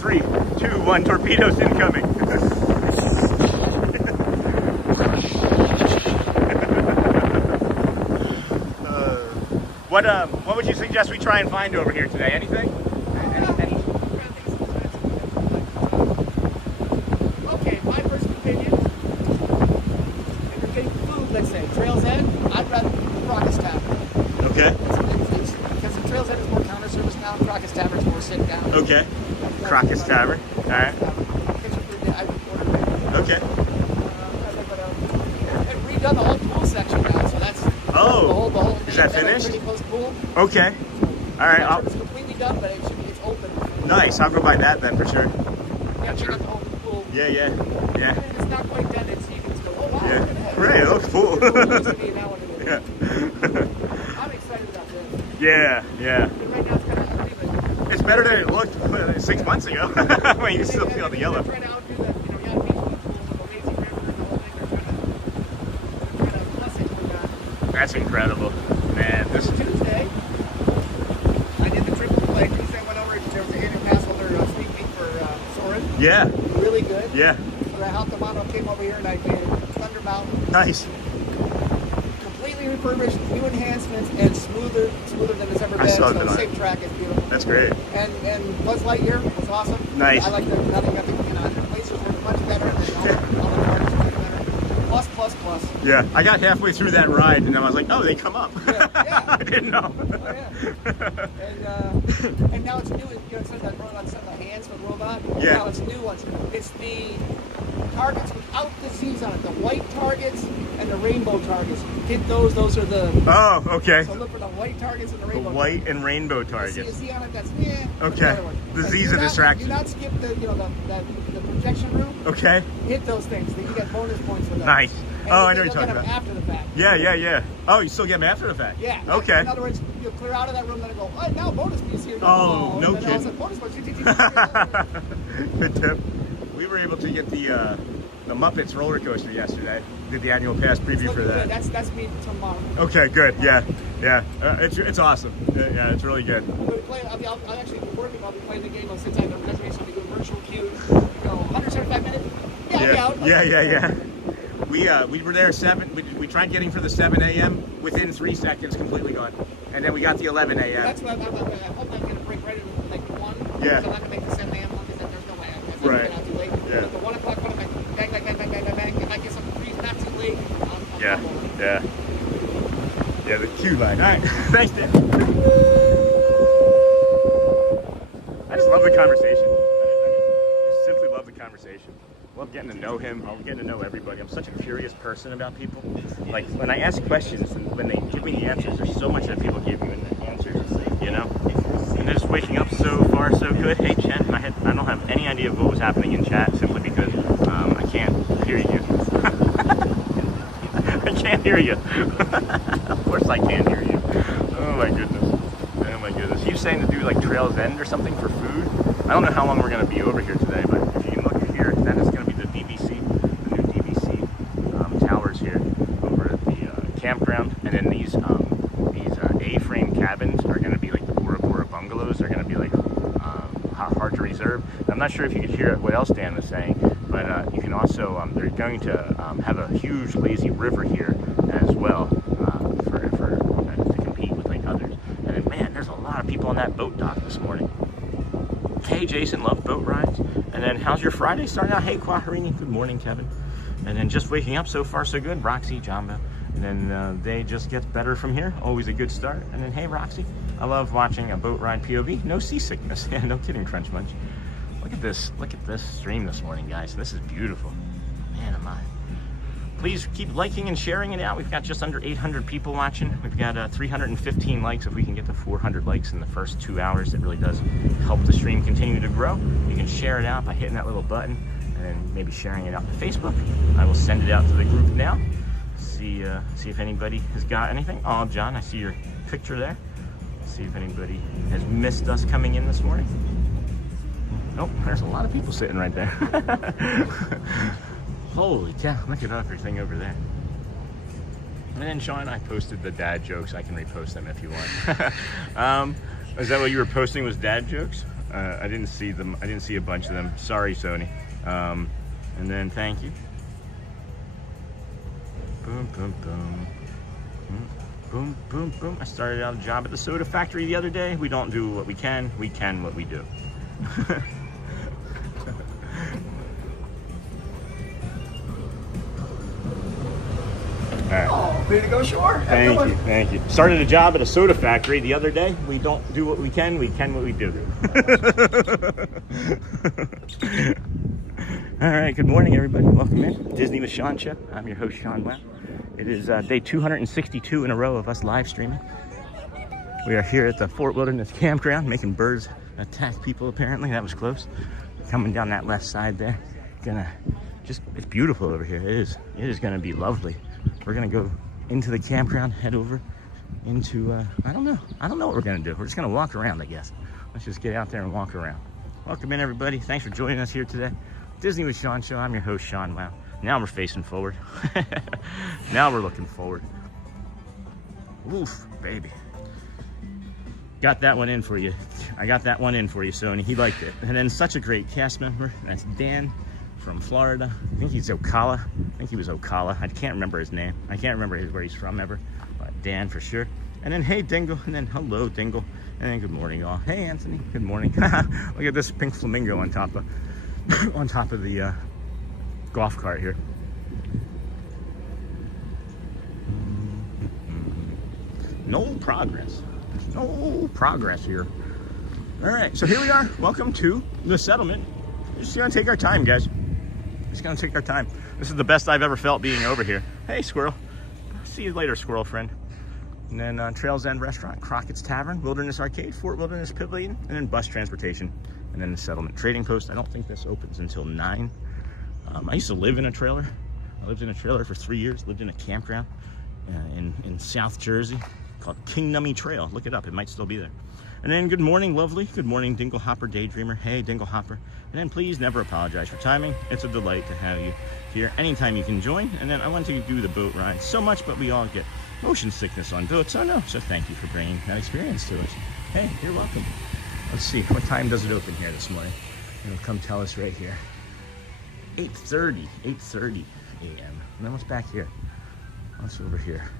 3, 2, 1. Torpedoes incoming. What would you suggest we try and find over here today? Anything? Okay, my personal opinion, if you're getting food, let's say, Trail's Edge, I'd rather Crockett's Tavern. Okay. Because the Trail's Edge is more counter service now, Crockett's Tavern's more sit down. Okay. Crockett's Tavern. All right. Okay. They've redone the whole pool section now, so that's the whole Is that finished? Pretty close pool. Okay. All right. It's completely done, but it's open. Nice. I'll go by that then for sure. Yeah, check out the whole pool. Yeah. It's not quite done, it's you can just go, oh wow, look at that. Yeah. Right. It looks cool. Yeah. Yeah. I'm excited about this. Yeah. Right now it's kind of ugly, but It's better than it looked 6 months ago. When you still feel the yellow. They're trying to outdo that, beach pool, the lazy river, and the whole thing. They're trying to plus it with that. That's incredible, man. This is Tuesday, I did the triple play. Tuesday I went over, there was a hidden pass holder sneak peek for Soren. yeah. Really good. Yeah. So I helped him out, I came over here and I did Thunder Mountain. Nice. Completely refurbished, new enhancements, and smoother than it's ever been. I saw it So tonight. safe track is beautiful. That's great. And Buzz Lightyear was awesome. Nice. I like the nothing got the lasers were much better and all the parts were much better. Plus. Yeah. I got halfway through that ride and I was like, oh, they come up. Yeah. I didn't know. Oh, yeah. And now it's new. Instead of that robot, instead of the hands for the robot. Yeah. Now it's new ones. It's the targets without the Z's on it. The white targets and the rainbow targets. Get those. Those are the. Oh, okay. So look for the white targets and the The rainbow. white and rainbow See a targets. Z on it. That's Okay. The Z's a distraction. Do not skip the projection room. Okay. Hit those things. Then you get bonus points for that. Nice. And Oh, I know you'll what you're get talking them about. after the fact. Yeah. Oh, you still get them after the fact? Yeah. Okay. In other words, you'll clear out of that room, then go, oh, now bonus piece here. Oh, no and then all of a kidding. sudden, bonus points. Good tip. We were able to get the Muppets roller coaster yesterday. Did the annual pass preview for that. That's me tomorrow. Okay, good. Yeah. It's awesome. Yeah, it's really good. I'll actually be working. I'll be playing the game since I have the reservation. We do a virtual queue. You know, 175 minutes. Yeah, I'll be out. Yeah. We were there 7. We tried getting for the 7 a.m. Within 3 seconds, completely gone. And then we got the 11 a.m. That's what I hope I'm going to break right in like 1. Yeah. I'm not going to make the 7 a.m. one because there's no way. I'm Right. going out too late. Yeah. But the 1 o'clock one, I'm like, bang. If I get something free, not too late. Yeah, the queue line. All right. Thanks, Dan. I just love the conversation. I just simply love the conversation. Love getting to know him. I love getting to know everybody. I'm such a curious person about people. Like when I ask questions and when they give me the answers, there's so much that people give you in the answers, you know? And they're just waking up so far so good. Hey Jen, I don't have any idea of what was happening in chat simply because I can't hear you. I can't hear you. Of course I can't hear you. Oh my goodness. Oh my goodness. He was saying to do like Trails End or something for food. I don't know how long we're going to be over here today, but if you can look here, that is going to be the DVC, the new DVC towers here over at the campground. And then these A-frame cabins are going to be like the Bora Bora bungalows. They're going to be like hard to reserve. And I'm not sure if you could hear what else Dan was saying, but you can also, they're going to have a huge lazy river here as well to compete with like others. And then, man, there's a lot of people on that boat dock this morning. Hey Jason, love boat rides. And then how's your Friday starting out? Hey Quaharini, good morning Kevin. And then just waking up, so far so good. Roxy, Jamba. And then day just gets better from here. Always a good start. And then hey Roxy, I love watching a boat ride POV. No seasickness. Yeah, no kidding, Crunch Munch. Look at this stream this morning, guys. This is beautiful. Man, am I. Please keep liking and sharing it out. We've got just under 800 people watching. We've got 315 likes. If we can get to 400 likes in the first 2 hours, it really does help the stream continue to grow. You can share it out by hitting that little button and then maybe sharing it out to Facebook. I will send it out to the group now. See if anybody has got anything. Oh, John, I see your picture there. See if anybody has missed us coming in this morning. Oh, there's a lot of people sitting right there. Holy cow, look at everything over there. And then Sean, I posted the dad jokes. I can repost them if you want. Is that what you were posting, was dad jokes? I didn't see them. I didn't see a bunch of them. Sorry, Sony. And then thank you. Boom, boom, boom. Boom, boom, boom. I started out a job at the soda factory the other day. We don't do what we can what we do. All right. Oh, way to go, Shore. Thank you. Started a job at a soda factory the other day. We don't do what we can what we do. All right, good morning, everybody. Welcome in. Disney with Sean Show. I'm your host, Sean Wow. It is day 262 in a row of us live streaming. We are here at the Fort Wilderness Campground, making birds attack people, apparently. That was close. Coming down that left side there. It's beautiful over here. It is gonna be lovely. We're gonna go into the campground, head over into, I don't know what we're gonna do. We're just gonna walk around, I guess. Let's just get out there and walk around. Welcome in, everybody. Thanks for joining us here today. Disney with Sean Show. I'm your host, Sean Wow. Now we're facing forward. Now we're looking forward. Oof, baby. Got that one in for you. I got that one in for you, Sony. He liked it. And then such a great cast member. That's Dan from Florida. I think he's Ocala. I think he was Ocala. I can't remember his name. I can't remember where he's from ever. But Dan for sure. And then hey Dingle. And then hello Dingle. And then good morning y'all. Hey Anthony. Good morning. Look at this pink flamingo on top of the golf cart here. No progress. No progress here. All right, so here we are. Welcome to the settlement. We're just gonna take our time, guys. Just gonna take our time. This is the best I've ever felt being over here. Hey, squirrel. See you later, squirrel friend. And then Trails End Restaurant, Crockett's Tavern, Wilderness Arcade, Fort Wilderness Pavilion, and then bus transportation, and then the settlement trading post. I don't think this opens until 9. I used to live in a trailer. I lived in a trailer for 3 years. Lived in a campground in South Jersey called King Nummy Trail. Look it up. It might still be there. And then good morning, lovely. Good morning, Dingle Hopper Daydreamer. Hey, Dingle Hopper. And then please never apologize for timing. It's a delight to have you here anytime you can join. And then I want to do the boat ride so much, but we all get motion sickness on boats. So no. So thank you for bringing that experience to us. Hey, you're welcome. Let's see. What time does it open here this morning? It'll come tell us right here. 8:30 a.m. And then what's back here? What's over here?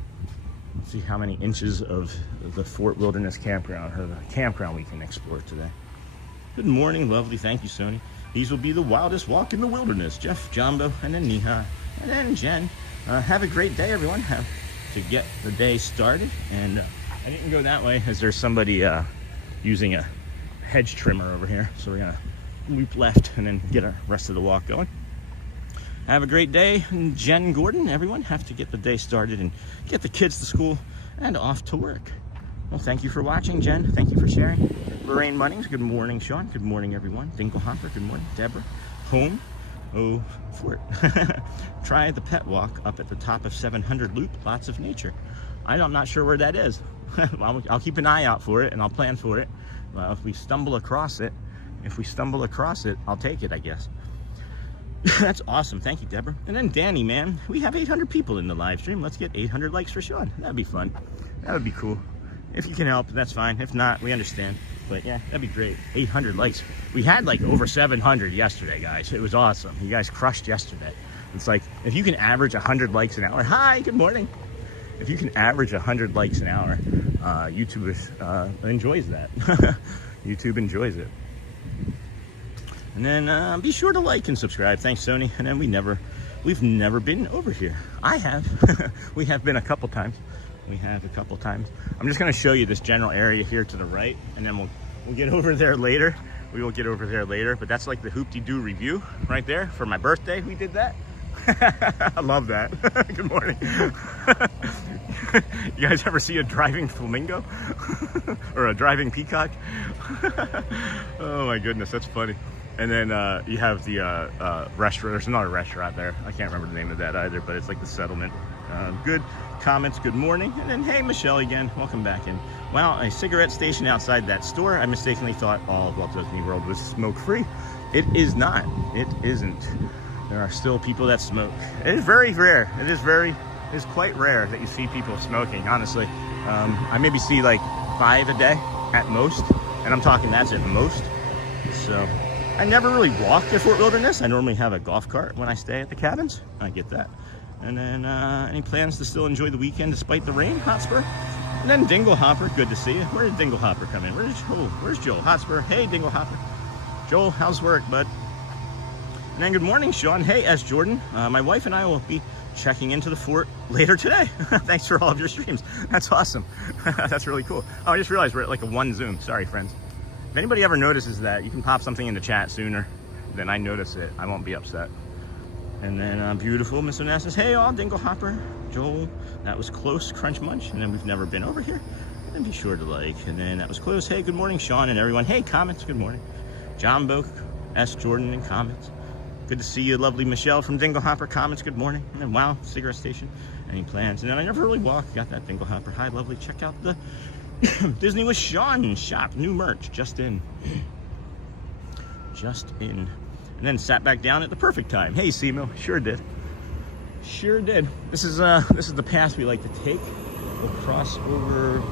Let's see how many inches of the Fort Wilderness Campground, or the campground we can explore today. Good morning, lovely. Thank you, Sony. These will be the wildest walk in the wilderness. Jeff, Jumbo, and then Neha, and then Jen. Have a great day, everyone. Have to get the day started. And I didn't go that way as there's somebody using a hedge trimmer over here. So we're gonna loop left and then get our rest of the walk going. Have a great day. And Jen, Gordon, everyone have to get the day started and get the kids to school and off to work. Well, thank you for watching, Jen. Thank you for sharing. Lorraine Munnings, good morning, Sean. Good morning, everyone. Dinglehopper, good morning. Deborah, home. Oh, Fort. Try the pet walk up at the top of 700 Loop. Lots of nature. I'm not sure where that is. I'll keep an eye out for it and I'll plan for it. Well, if we stumble across it, I'll take it, I guess. That's awesome. Thank you, Deborah. And then Danny, man, we have 800 people in the live stream. Let's get 800 likes for Sean. That'd be fun. That would be cool. If you can help, that's fine. If not, we understand. But yeah, that'd be great. 800 likes. We had like over 700 yesterday, guys. It was awesome. You guys crushed yesterday. It's like, if you can average 100 likes an hour. Hi, good morning. If you can average 100 likes an hour, YouTube enjoys that. YouTube enjoys it. And then be sure to like and subscribe. Thanks, Sony. And then we've never been over here. I have. We have been a couple times. I'm just going to show you this general area here to the right, and then we'll get over there later. We will get over there later, but that's like the Hoop-de-Doo review right there. For my birthday, we did that. I love that. Good morning. You guys ever see a driving flamingo? Or a driving peacock? Oh my goodness, that's funny. And then you have the restaurant. There's another restaurant there. I can't remember the name of that either, but it's like the settlement. Good comments, good morning. And then, hey, Michelle again, welcome back in. Wow, a cigarette station outside that store. I mistakenly thought all of Walt Disney World was smoke-free. It is not. It isn't. There are still people that smoke. It is very rare. It is quite rare that you see people smoking, honestly. I maybe see like 5 a day at most, and I'm talking that's at most. So I never really walk to Fort Wilderness. I normally have a golf cart when I stay at the cabins. I get that. And then any plans to still enjoy the weekend despite the rain, Hotspur? And then Dinglehopper, good to see you. Where did Dinglehopper come in? Where's Joel? Hotspur, hey Dinglehopper. Joel, how's work, bud? And then good morning, Sean. Hey, S. Jordan. My wife and I will be checking into the fort later today. Thanks for all of your streams. That's awesome. That's really cool. Oh, I just realized we're at like a 1 Zoom. Sorry, friends. If anybody ever notices that, you can pop something in the chat sooner than I notice it. I won't be upset. And then beautiful Miss Onassis. Hey, all Dinglehopper. Joel, that was close. Crunch Munch. And then we've never been over here. And be sure to like. And then that was close. Hey, good morning, Sean and everyone. Hey, comments. Good morning. John Boke, S. Jordan, and comments. Good to see you, lovely Michelle from Dinglehopper. Comments, good morning. And then, wow, cigarette station. Any plans? And then I never really walked. Got that Dinglehopper. Hi, lovely. Check out the Disney with Sean shop. New merch. Just in. Just in. And then sat back down at the perfect time. Hey, Simo. Sure did. Sure did. This is the path we like to take. We'll cross over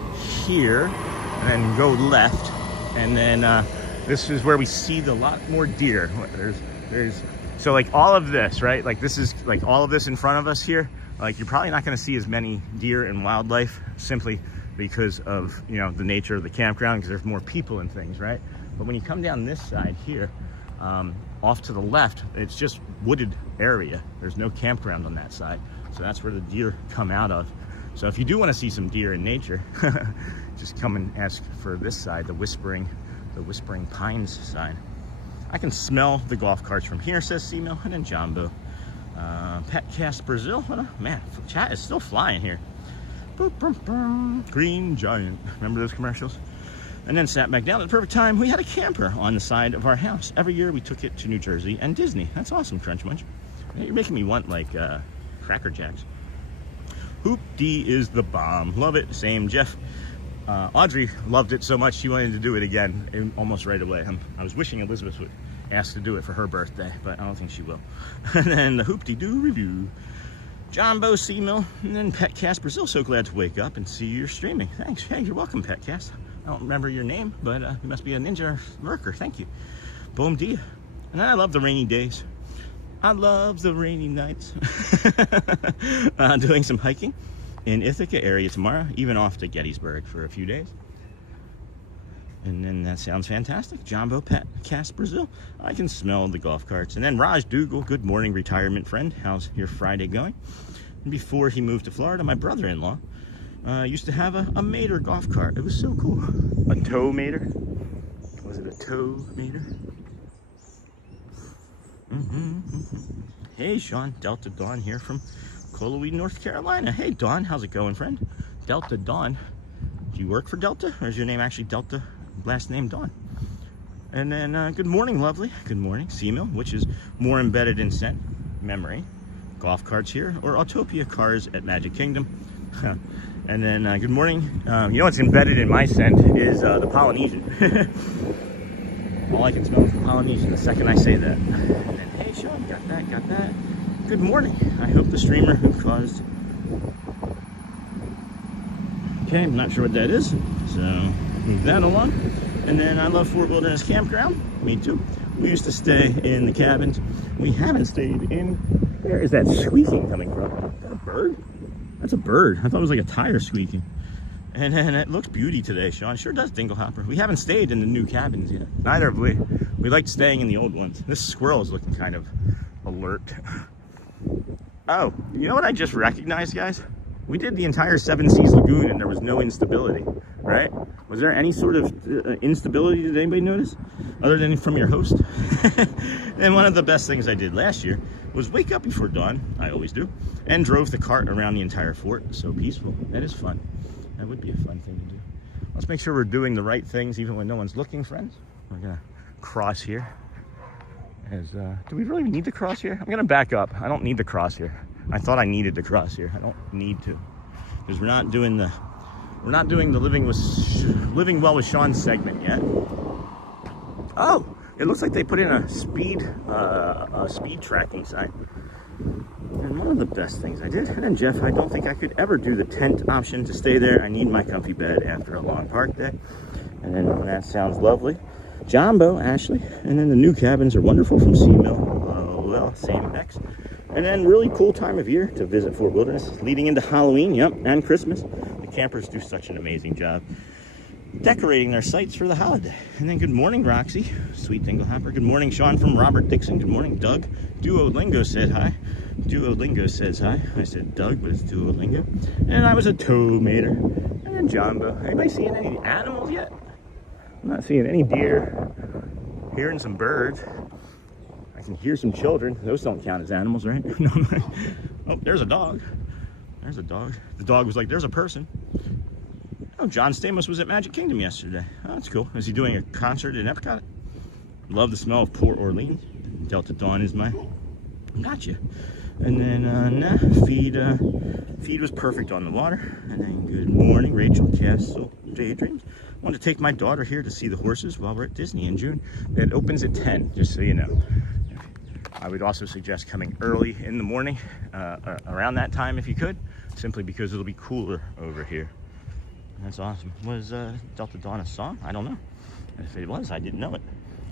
here and then go left. And then this is where we see a lot more deer. There's so like all of this, right? Like this is like all of this in front of us here. Like you're probably not going to see as many deer and wildlife simply because of, you know, the nature of the campground, because there's more people and things, right? But when you come down this side here, off to the left, it's just wooded area. There's no campground on that side. So that's where the deer come out of. So if you do want to see some deer in nature, just come and ask for this side, the Whispering Pines side. I can smell the golf carts from here, says Seamil, and then Jumbo. Petcast Brazil, man, chat is still flying here. Boop, boop, boop. Green Giant, remember those commercials? And then sat back down at the perfect time. We had a camper on the side of our house. Every year we took it to New Jersey and Disney. That's awesome, Crunch Munch. You're making me want like Cracker Jacks. Hoop D is the bomb. Love it. Same, Jeff. Audrey loved it so much she wanted to do it again almost right away. I was wishing Elizabeth would ask to do it for her birthday, but I don't think she will. And then the Hoop-de-Doo review. Jumbo C-Mill, and then Petcast Brazil. So glad to wake up and see you're streaming. Thanks. Hey, you're welcome, Petcast. I don't remember your name, but you must be a ninja lurker. Thank you. Boom dia. And I love the rainy days. I love the rainy nights. Doing some hiking in Ithaca area tomorrow, even off to Gettysburg for a few days. And then that sounds fantastic. Jumbo Petcast Brazil. I can smell the golf carts. And then Raj Dougal, good morning, retirement friend. How's your Friday going? And before he moved to Florida, my brother-in-law used to have a Mater golf cart. It was so cool. A tow Mater? Was it a tow Mater? Hey, Sean, Delta Dawn here from Colowee, North Carolina. Hey, Dawn, how's it going, friend? Delta Dawn. Do you work for Delta, or is your name actually Delta, last name Dawn? And then, good morning, lovely. Good morning, Seamill, which is more embedded in scent, memory, golf carts here, or Autopia cars at Magic Kingdom. And then, good morning. You know what's embedded in my scent is the Polynesian. All I can smell is the Polynesian the second I say that. And then, hey, Sean, got that. Good morning. I hope the streamer who caused... Okay, I'm not sure what that is, so move that along. And then I love Fort Wilderness Campground. Me too. We used to stay in the cabins. We haven't stayed in... Where is that squeaking coming from? Is that a bird? That's a bird. I thought it was like a tire squeaking. And then it looks beauty today, Sean. Sure does, Dinglehopper. We haven't stayed in the new cabins yet. Neither have we. We liked staying in the old ones. This squirrel is looking kind of alert. Oh, you know what I just recognized, guys? We did the entire Seven Seas Lagoon and there was no instability, right? Was there any sort of instability? Did anybody notice? Other than from your host? And one of the best things I did last year was wake up before dawn, I always do, and drove the cart around the entire fort. So peaceful. That is fun. That would be a fun thing to do. Let's make sure we're doing the right things even when no one's looking, friends. We're gonna cross here. Do we really need to cross here? I'm gonna back up. I don't need to cross here. I thought I needed to cross here. I don't need to, because we're not doing the living well with Sean segment yet. Oh, it looks like they put in a speed tracking sign. And one of the best things I did, and then Jeff, I don't think I could ever do the tent option to stay there. I need my comfy bed after a long park day. And then that sounds lovely. Jumbo, Ashley, and then the new cabins are wonderful from Seamill. Well, same X. And then really cool time of year to visit Fort Wilderness, leading into Halloween, yep, and Christmas. The campers do such an amazing job decorating their sites for the holiday. And then good morning, Roxy, sweet Dinglehopper. Good morning, Sean from Robert Dixon. Good morning, Doug. Duolingo said hi. Duolingo says hi. I said Doug, but it's Duolingo. And I was a tomater. And then Jumbo. Anybody seeing any animals yet? I'm not seeing any deer. Hearing some birds. I can hear some children. Those don't count as animals, right? No. Oh, there's a dog. There's a dog. The dog was like, there's a person. Oh, John Stamos was at Magic Kingdom yesterday. Oh, that's cool. Is he doing a concert in Epcot? Love the smell of Port Orleans. Delta Dawn is my... Gotcha. And then, feed was perfect on the water. And then good morning, Rachel Castle Daydreams. Wanted to take my daughter here to see the horses while we're at Disney in June. It opens at 10, just so you know. I would also suggest coming early in the morning, around that time if you could, simply because it'll be cooler over here. That's awesome. Was Delta Dawn a song? I don't know. If it was, I didn't know it.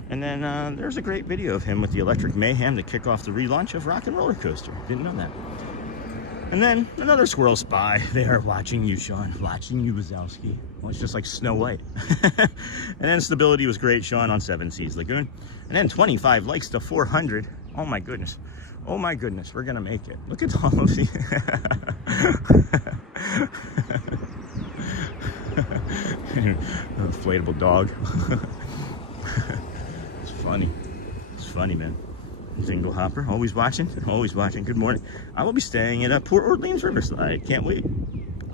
And then there's a great video of him with the Electric Mayhem to kick off the relaunch of Rock and Roller Coaster. Didn't know that. And then another squirrel spy. They are watching you, Sean. Watching you, Wazowski. Well, it's just like Snow White. And then stability was great, Sean, on Seven Seas Lagoon. And then 25 likes to 400. Oh my goodness. Oh my goodness. We're gonna make it. Look at all of the inflatable dog. It's funny. It's funny, man. Dinglehopper, always watching, always watching. Good morning. I will be staying at Port Orleans Riverside. Can't wait.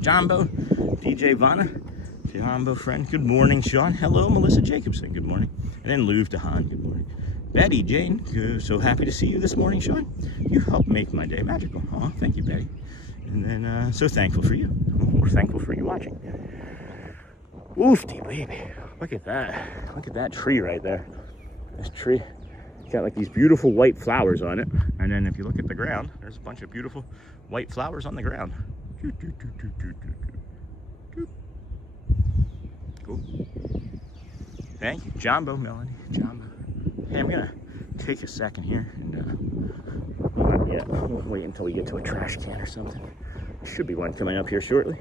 Jumbo, DJ Vanna, Jumbo friend. Good morning, Sean. Hello, Melissa Jacobson. Good morning. And then Louv DeHaan. Good morning. Betty Jane. So happy to see you this morning, Sean. You helped make my day magical. Oh, thank you, Betty. And then so thankful for you. We're thankful for you watching. Oofty, baby. Look at that. Look at that tree right there. This tree. Got like these beautiful white flowers on it, and then if you look at the ground, there's a bunch of beautiful white flowers on the ground. Cool. Thank you, Jumbo, Melanie. Jumbo. Hey, I'm gonna take a second here and not yet. We'll wait until we get to a trash can or something. There should be one coming up here shortly.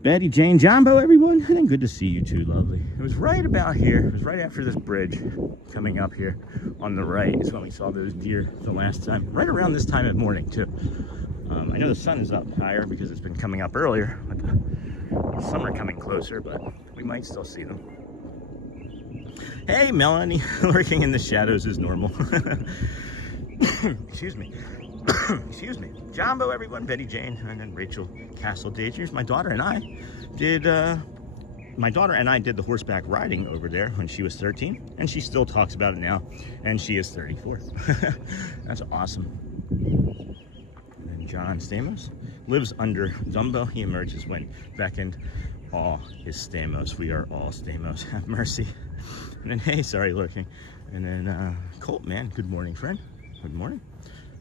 Betty Jane, Jumbo, everyone. And then good to see you too, lovely. It was right about here. It was right after this bridge coming up here on the right. It's when we saw those deer the last time. Right around this time of morning too. I know the sun is up higher because it's been coming up earlier with the summer coming closer, but we might still see them. Hey, Melanie, lurking in the shadows is normal. Excuse me. Excuse me. Jumbo, everyone. Betty Jane, and then Rachel Castle Dage. Here's my daughter and I did. My daughter and I did the horseback riding over there when she was 13, and she still talks about it now, and she is 34. That's awesome. And then John Stamos lives under Dumbo. He emerges when beckoned. All is Stamos. We are all Stamos. Have mercy. And then, hey, sorry, lurking. And then Colt Man, good morning, friend. Good morning.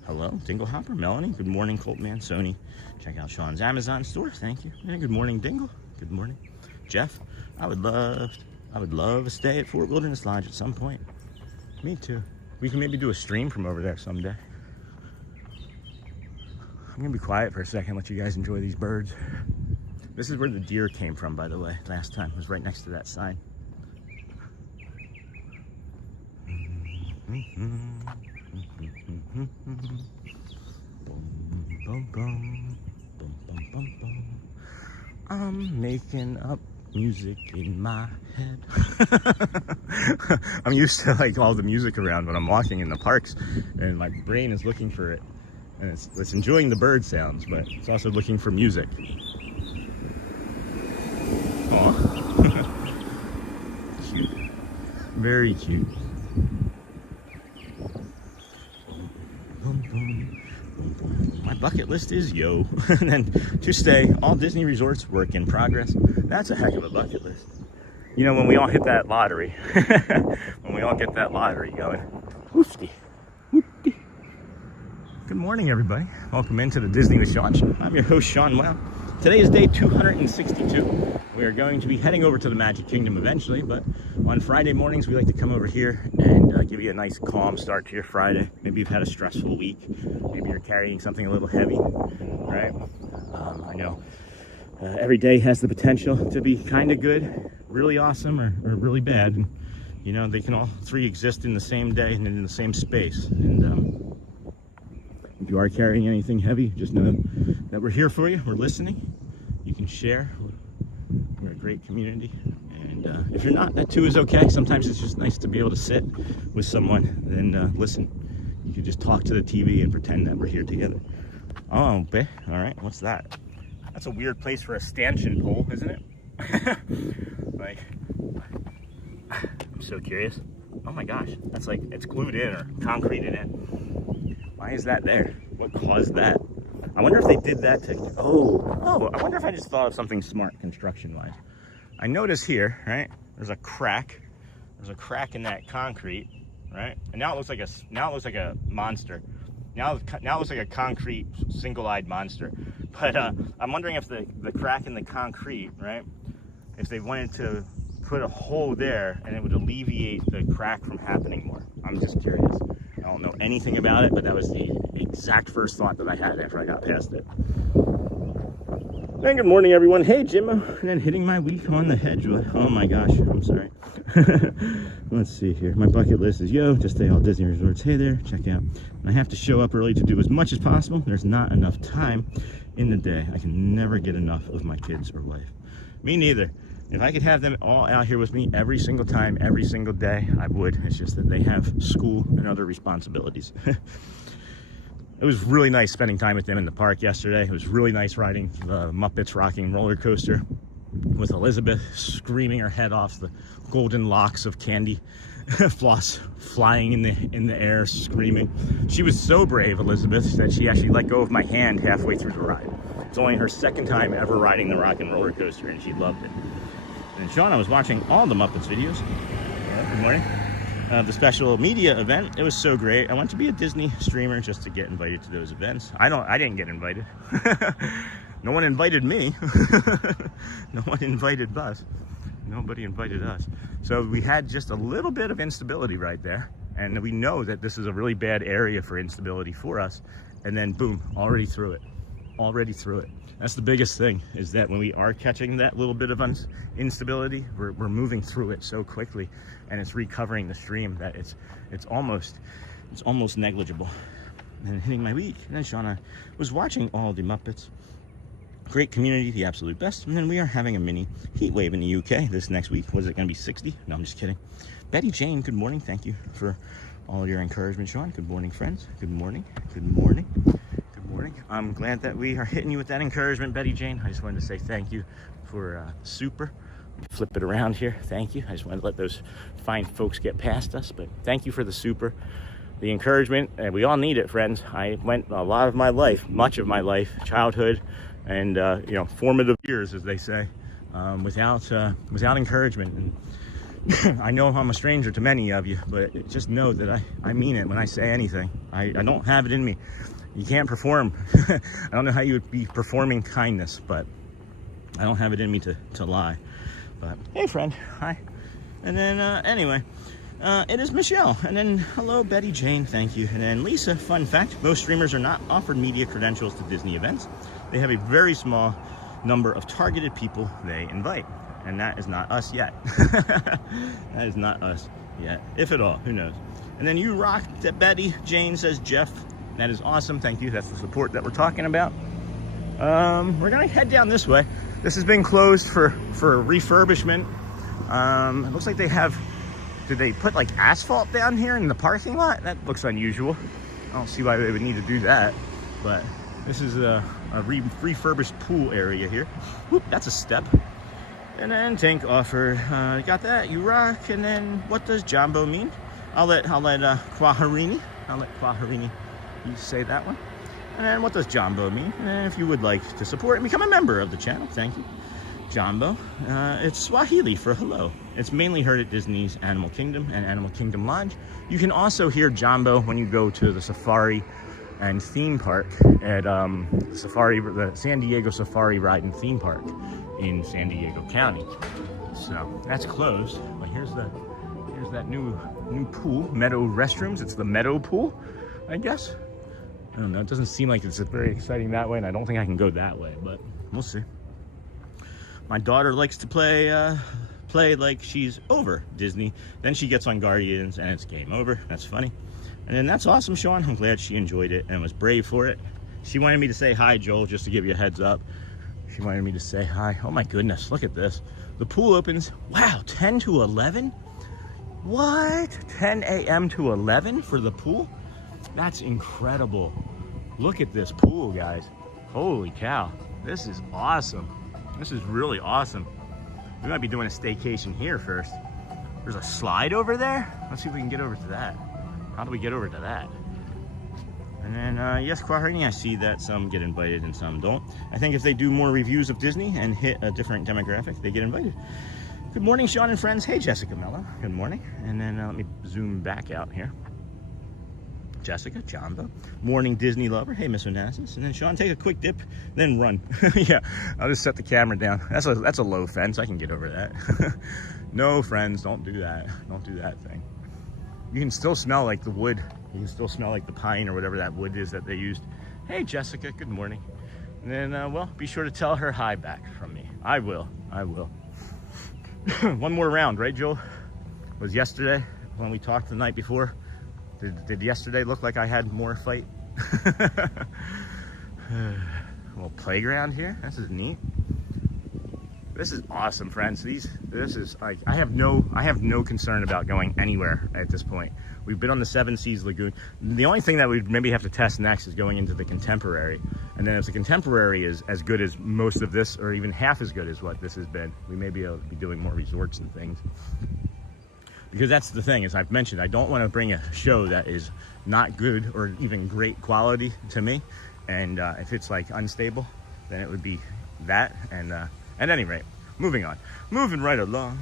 Hello, Dingle Hopper, Melanie. Good morning, Colt Man. Sony. Check out Sean's Amazon store. Thank you. And good morning, Dingle. Good morning. Jeff, I would love a stay at Fort Wilderness Lodge at some point. Me too. We can maybe do a stream from over there someday. I'm gonna be quiet for a second, let you guys enjoy these birds. This is where the deer came from, by the way. Last time it was right next to that sign. I'm making up music in my head. I'm used to like all the music around when I'm walking in the parks, and my brain is looking for it, and it's enjoying the bird sounds, but it's also looking for music. Aw. Cute. Very cute. My bucket list is yo. And then to stay, all Disney resorts, work in progress. That's a heck of a bucket list. You know, when we all hit that lottery, when we all get that lottery going. Woofty. Woofty. Good morning, everybody. Welcome into the Disney with Sean Show. I'm your host, Sean Wow. Today is day 262. We are going to be heading over to the Magic Kingdom eventually, but on Friday mornings, we like to come over here and give you a nice calm start to your Friday. Maybe you've had a stressful week. Maybe you're carrying something a little heavy, right? I know every day has the potential to be kind of good, really awesome, or really bad. And, you know, they can all three exist in the same day and in the same space. And if you are carrying anything heavy, just know that we're here for you. We're listening. You can share. We're a great community. And if you're not, that too is okay. Sometimes it's just nice to be able to sit with someone and listen. You can just talk to the TV and pretend that we're here together. Oh, okay. All right. What's that? That's a weird place for a stanchion pole, isn't it? Like, I'm so curious. Oh my gosh. That's like, it's glued in or concreted in. Why is that there? What caused that? I wonder if they did that to, I wonder if I just thought of something smart construction-wise. I notice here, right, there's a crack. There's a crack in that concrete, right? And now it looks like a monster. Now it looks like a concrete single-eyed monster. But I'm wondering if the crack in the concrete, right, if they wanted to put a hole there and it would alleviate the crack from happening more. I'm just curious. I don't know anything about it, but that was the exact first thought that I had after I got past it. And good morning, everyone. Hey, Jimmo. And then hitting my week on the hedge. Oh my gosh, I'm sorry. Let's see here. My bucket list is yo, just stay all Disney resorts. Hey there, check out. I have to show up early to do as much as possible. There's not enough time in the day. I can never get enough of my kids or wife. Me neither. If I could have them all out here with me every single time, every single day, I would. It's just that they have school and other responsibilities. It was really nice spending time with them in the park yesterday. It was really nice riding the Muppets Rocking Roller Coaster with Elizabeth screaming her head off, the golden locks of candy floss flying in the air, screaming. She was so brave, Elizabeth, that she actually let go of my hand halfway through the ride. It's only her second time ever riding the Rockin' Roller Coaster, and she loved it. And Shauna was watching all the Muppets videos. Good morning. The special media event. It was so great. I want to be a Disney streamer just to get invited to those events. I didn't get invited. No one invited me. No one invited us. Nobody invited us. So we had just a little bit of instability right there. And we know that this is a really bad area for instability for us. And then boom, already through it. Already through it. That's the biggest thing, is that when we are catching that little bit of instability, we're moving through it so quickly, and it's recovering the stream that it's almost negligible. And hitting my week, and then Shauna was watching all the Muppets. Great community, the absolute best. And then we are having a mini heat wave in the UK this next week. Was it going to be 60? No, I'm just kidding. Betty Jane, good morning. Thank you for all your encouragement, Sean. Good morning, friends. Good morning. Good morning. Good morning. I'm glad that we are hitting you with that encouragement, Betty Jane. I just wanted to say thank you for super. Flip it around here. Thank you. I just wanted to let those fine folks get past us, but thank you for the super, the encouragement, and we all need it, friends. I went a lot of my life, much of my life, childhood, and you know, formative years, as they say, without encouragement. And I know I'm a stranger to many of you, but just know that I mean it when I say anything. I don't have it in me. You can't perform. I don't know how you would be performing kindness, but I don't have it in me to lie. But hey, friend, hi. And then anyway, it is Michelle. And then hello, Betty Jane, thank you. And then Lisa, fun fact, most streamers are not offered media credentials to Disney events. They have a very small number of targeted people they invite. And that is not us yet. That is not us yet, if at all, who knows. And then you rock, that Betty Jane says Jeff. That is awesome, thank you. That's the support that we're talking about. We're gonna head down this way. This has been closed for refurbishment. It looks like they have, did they put like asphalt down here in the parking lot? That looks unusual. I don't see why they would need to do that, but this is a refurbished pool area here. Whoop, that's a step. And then Tank offered, got that, you rock. And then what does Jumbo mean? I'll let Kwaharini you say that one. And then what does Jumbo mean? And if you would like to support and become a member of the channel, thank you. Jumbo, it's Swahili for hello. It's mainly heard at Disney's Animal Kingdom and Animal Kingdom Lodge. You can also hear Jumbo when you go to the safari and theme park at the San Diego Safari Ride and Theme Park in San Diego County. So that's closed, but here's that new pool, Meadow Restrooms. It's the Meadow Pool, I guess. I don't know, it doesn't seem like it's very exciting that way, and I don't think I can go that way, but we'll see. My daughter likes to play like she's over Disney. Then she gets on Guardians and it's game over. That's funny. And then that's awesome, Sean. I'm glad she enjoyed it and was brave for it. She wanted me to say hi, Joel, just to give you a heads up. She wanted me to say hi. Oh my goodness, look at this. The pool opens, wow, 10 to 11? What? 10 a.m. to 11 for the pool? That's incredible. Look at this pool, guys. Holy cow. This is awesome. This is really awesome. We might be doing a staycation here first. There's a slide over there. Let's see if we can get over to that. How do we get over to that? And then, yes, Kwaharini, I see that some get invited and some don't. I think if they do more reviews of Disney and hit a different demographic, they get invited. Good morning, Sean and friends. Hey, Jessica Mello. Good morning. And then let me zoom back out here. Jessica, Jumbo, morning Disney lover. Hey, Miss Onassis. And then Sean, take a quick dip, then run. Yeah, I'll just set the camera down. That's a low fence. I can get over that. No, friends, don't do that. Don't do that thing. You can still smell like the wood. You can still smell like the pine or whatever that wood is that they used. Hey, Jessica, good morning. And then, well, be sure to tell her hi back from me. I will. I will. One more round, right, Joel? Was yesterday when we talked the night before? Did yesterday look like I had more fight? Little playground here. This is neat. This is awesome, friends. This is like I have no concern about going anywhere at this point. We've been on the Seven Seas Lagoon. The only thing that we'd maybe have to test next is going into the Contemporary. And then if the Contemporary is as good as most of this, or even half as good as what this has been, we may be able to be doing more resorts and things. Because that's the thing, as I've mentioned, I don't want to bring a show that is not good or even great quality to me. And if it's like unstable, then it would be that. And at any rate, moving on. Moving right along.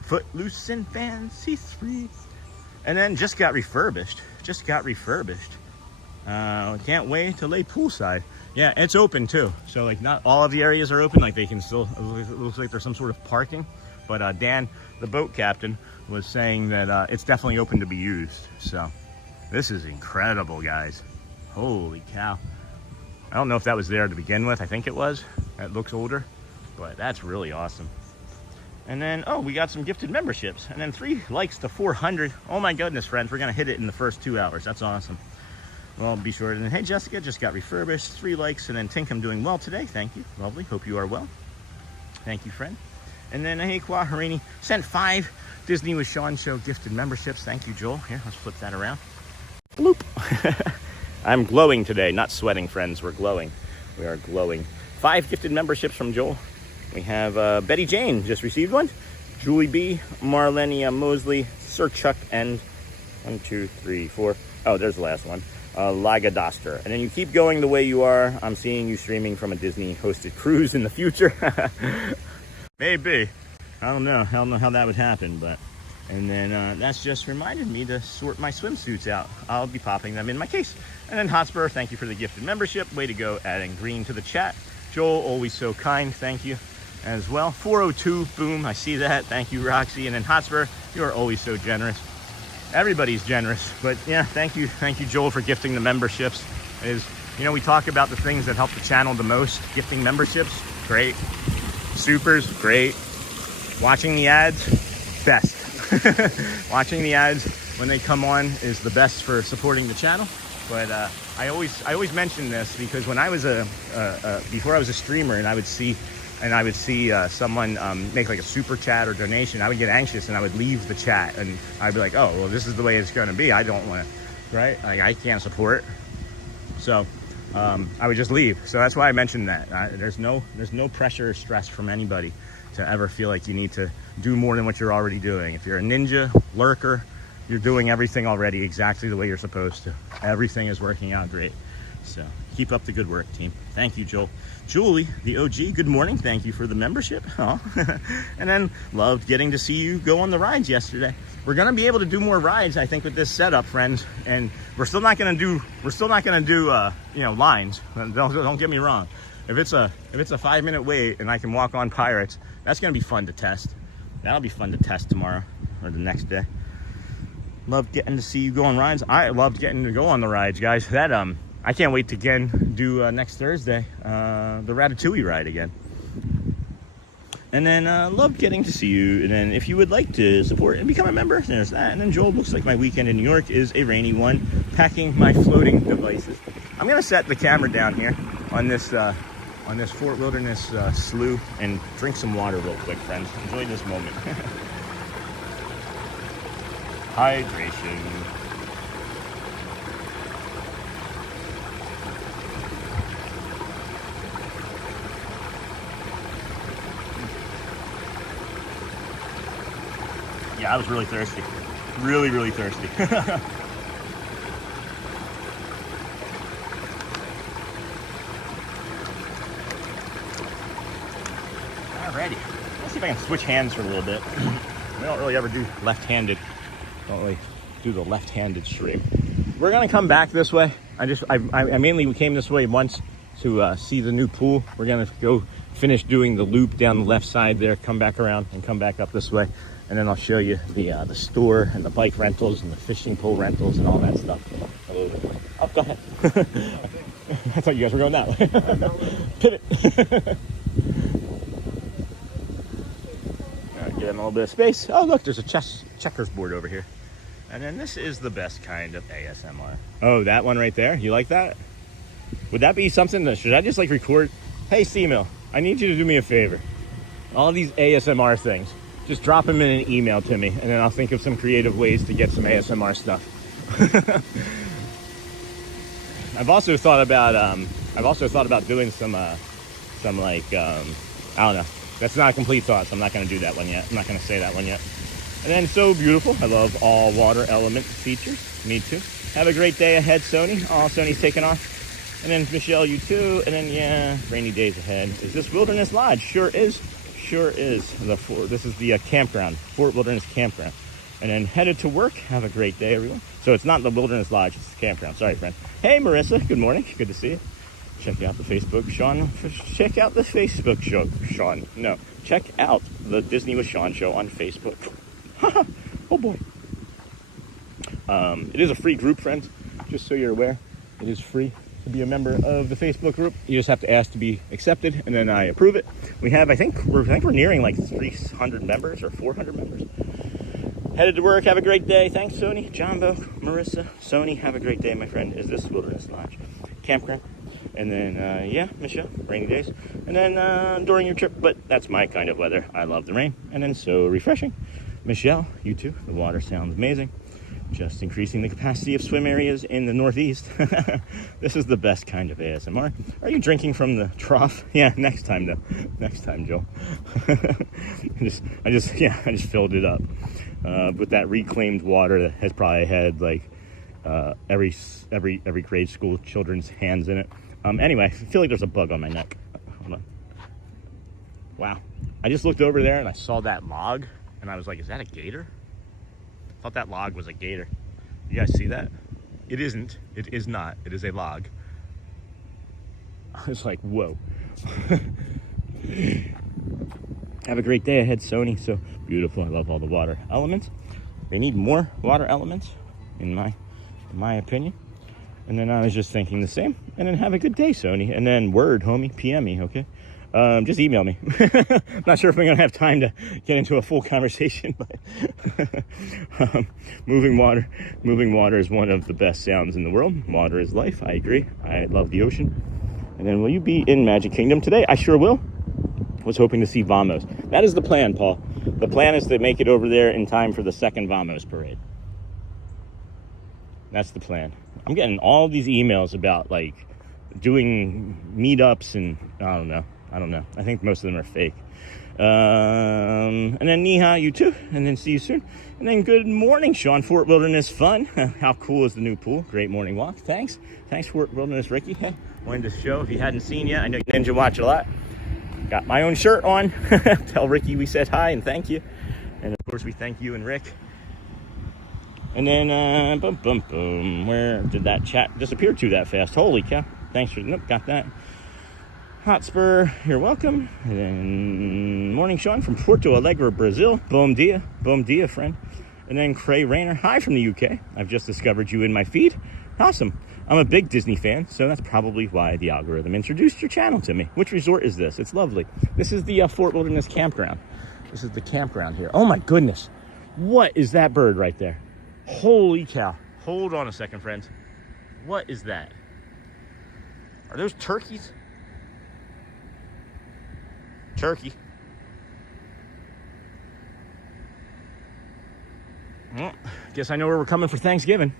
Footloose and Fancy Streets. And then just got refurbished. Can't wait to lay poolside. Yeah, it's open too. So like not all of the areas are open. Like they can still, it looks like there's some sort of parking. But Dan, the boat captain, was saying that it's definitely open to be used. So this is incredible, guys. Holy cow. I don't know if that was there to begin with. I think it was. That looks older, but that's really awesome. And then, oh, we got some gifted memberships. And then 3 likes to 400. Oh my goodness, friends. We're going to hit it in the first 2 hours. That's awesome. Well, be sure. And then, hey, Jessica, just got refurbished. 3 likes. And then Tink, I'm doing well today. Thank you. Lovely. Hope you are well. Thank you, friend. And then Ahekwa Harini sent 5 Disney with Sean Show gifted memberships. Thank you, Joel. Here, let's flip that around. Bloop. I'm glowing today, not sweating, friends. We're glowing. We are glowing. 5 gifted memberships from Joel. We have Betty Jane just received one. Julie B, Marlenia Mosley, Sir Chuck, and 1, 2, 3, 4. Oh, there's the last one. Liga Doster. And then you keep going the way you are. I'm seeing you streaming from a Disney hosted cruise in the future. Maybe. I don't know how that would happen, but. And then that's just reminded me to sort my swimsuits out. I'll be popping them in my case. And then Hotspur, thank you for the gifted membership. Way to go, adding green to the chat. Joel, always so kind. Thank you as well. 402, boom, I see that. Thank you, Roxy. And then Hotspur, you are always so generous. Everybody's generous, but yeah, thank you, Joel, for gifting the memberships. We talk about the things that help the channel the most. Gifting memberships, great. Supers, great. Watching the ads, best. Watching the ads when they come on is the best for supporting the channel. But I always mention this because when I was before I was a streamer and I would see someone make like a super chat or donation, I would get anxious and I would leave the chat and I'd be like, oh, well, this is the way it's going to be. I don't want to, right? Like, I can't support. So I would just leave. So that's why I mentioned that. There's no pressure or stress from anybody to ever feel like you need to do more than what you're already doing. If you're a ninja, lurker, you're doing everything already exactly the way you're supposed to. Everything is working out great. So keep up the good work, team. Thank you, Joel. Julie, the OG, good morning. Thank you for the membership. Oh. And then loved getting to see you go on the rides yesterday. We're gonna be able to do more rides, I think, with this setup, friends. And we're still not gonna do lines. Don't get me wrong. If it's a 5-minute wait and I can walk on Pirates, that's gonna be fun to test. That'll be fun to test tomorrow or the next day. Loved getting to see you go on rides. I loved getting to go on the rides, guys. That I can't wait to again do next Thursday the Ratatouille ride again. And then loved getting to see you. And then if you would like to support and become a member, there's that. And then Joel, looks like my weekend in New York is a rainy one. Packing my floating devices. I'm gonna set the camera down here on this Fort Wilderness slough and drink some water real quick, friends. Enjoy this moment. Hydration. Yeah, I was really thirsty. Really, really thirsty. Alrighty. Let's see if I can switch hands for a little bit. We don't really ever do left-handed. Don't really do the left-handed stream. We're gonna come back this way. I mainly came this way once to see the new pool. We're gonna go finish doing the loop down the left side there, come back around and come back up this way. And then I'll show you the store and the bike rentals and the fishing pole rentals and all that stuff. Oh, go ahead. I thought you guys were going that way. Pivot. All right, get in a little bit of space. Oh, look, there's a checkers board over here. And then this is the best kind of ASMR. Oh, that one right there? You like that? Would that be something that, should I just like record? Hey, C-Mill, I need you to do me a favor. All these ASMR things, just drop them in an email to me, and then I'll think of some creative ways to get some ASMR stuff. I've also thought about doing some like I don't know. That's not a complete thought, so I'm not going to do that one yet. I'm not going to say that one yet. And then So Beautiful. I love all water element features. Me too. Have a great day ahead, Sony. Oh, Sony's taking off. And then Michelle, you too. And then, yeah, rainy days ahead. Is this Wilderness Lodge? Sure is. Sure is. This is the campground, Fort Wilderness Campground. And then headed to work. Have a great day, everyone. So it's not the Wilderness Lodge, it's the campground. Sorry, friend. Hey, Marissa. Good morning. Good to see you. Check out the Facebook, Sean. Check out the Facebook show, Sean. No, check out the Disney with Sean show on Facebook. Oh boy. It is a free group, friends. Just so you're aware, it is free to be a member of the Facebook group. You just have to ask to be accepted, and then I approve it. We have, I think we're nearing like 300 members or 400 members. Headed to work. Have a great day. Thanks, Sony, Jumbo, Marissa, Sony. Have a great day, my friend. Is this Wilderness Lodge Campground? And then, yeah, Michelle, rainy days. And then during your trip, but that's my kind of weather. I love the rain. And then so refreshing. Michelle, you too. The water sounds amazing. Just increasing the capacity of swim areas in the Northeast. This is the best kind of ASMR. Are you drinking from the trough? Yeah, next time though. Next time, Joel. I just filled it up with that reclaimed water that has probably had like every grade school children's hands in it. Anyway, I feel like there's a bug on my neck. Hold on. Wow. I just looked over there and I saw that log and I was like, is that a gator? I thought that log was a gator. You guys see that? It isn't. It is not. It is a log. I was like, whoa. Have a great day ahead, Sony. So beautiful. I love all the water elements. They need more water elements, in my opinion. And then I was just thinking the same. And then have a good day, Sony. And then word, homie, PM me, okay? Just email me. Not sure if I'm going to have time to get into a full conversation, but moving water is one of the best sounds in the world. Water is life. I agree. I love the ocean. And then will you be in Magic Kingdom today? I sure will. Was hoping to see Vamos. That is the plan, Paul. The plan is to make it over there in time for the second Vamos parade. That's the plan. I'm getting all these emails about like doing meetups and I don't know. I think most of them are fake. And then Niha, you too. And then see you soon. And then good morning, Sean. Fort Wilderness Fun. How cool is the new pool? Great morning walk. Thanks, Fort Wilderness Ricky. Hey, wanted to show if you hadn't seen yet. I know you ninja watch a lot. Got my own shirt on. Tell Ricky we said hi and thank you. And of course we thank you and Rick. And then boom, boom, boom. Where did that chat disappear to that fast? Holy cow! Thanks for got that. Hotspur, you're welcome. And then morning, Sean from Porto Alegre, Brazil. Bom dia, friend. And then Cray Rayner, hi from the UK. I've just discovered you in my feed. Awesome. I'm a big Disney fan, so that's probably why the algorithm introduced your channel to me. Which resort is this? It's lovely. This is the Fort Wilderness Campground. This is the campground here. Oh my goodness. What is that bird right there? Holy cow. Hold on a second, friends. What is that? Are those turkeys? Turkey. Well, guess I know where we're coming for Thanksgiving.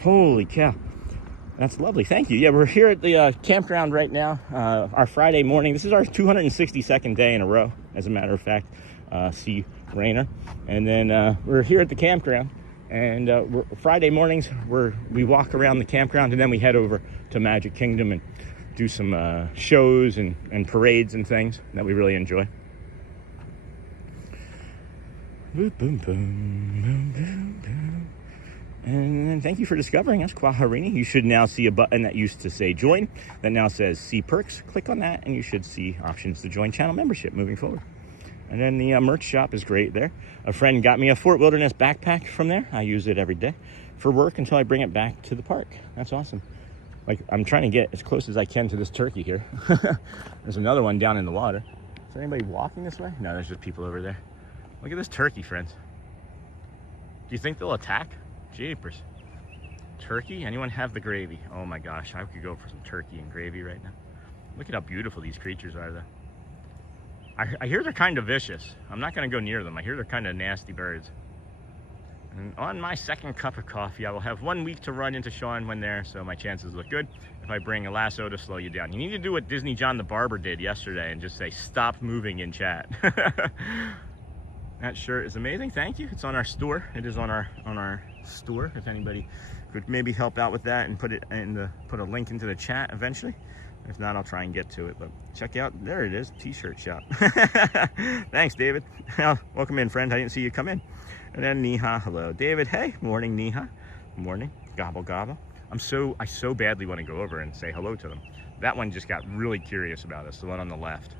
Holy cow. That's lovely. Thank you. Yeah, we're here at the campground right now. Our Friday morning. This is our 262nd day in a row, as a matter of fact. See Rainer. And then we're here at the campground. And Friday mornings, we walk around the campground and then we head over to Magic Kingdom and do some shows and parades and things that we really enjoy. Boom, boom, boom, boom, boom, boom. And thank you for discovering us, Kwaharini. You should now see a button that used to say join that now says see perks. Click on that and you should see options to join channel membership moving forward. And then the merch shop is great there. A friend got me a Fort Wilderness backpack from there. I use it every day for work until I bring it back to the park. That's awesome. Like, I'm trying to get as close as I can to this turkey here. There's another one down in the water. Is there anybody walking this way? No, there's just people over there. Look at this turkey, friends. Do you think they'll attack? Jeepers. Turkey? Anyone have the gravy? Oh my gosh, I could go for some turkey and gravy right now. Look at how beautiful these creatures are, though. I hear they're kind of vicious. I'm not going to go near them. I hear they're kind of nasty birds. And on my second cup of coffee, I will have 1 week to run into Sean when there, so my chances look good if I bring a lasso to slow you down. You need to do what Disney John the Barber did yesterday and just say, stop moving in chat. That shirt is amazing. Thank you. It's on our store. It is on our store. If anybody could maybe help out with that and put a link into the chat eventually. If not, I'll try and get to it. But check out, there it is, t-shirt shop. Thanks, David. Welcome in, friend. I didn't see you come in. And then Niha, hello. David, hey, morning, Niha. Morning, gobble, gobble. I so badly want to go over and say hello to them. That one just got really curious about us, the one on the left.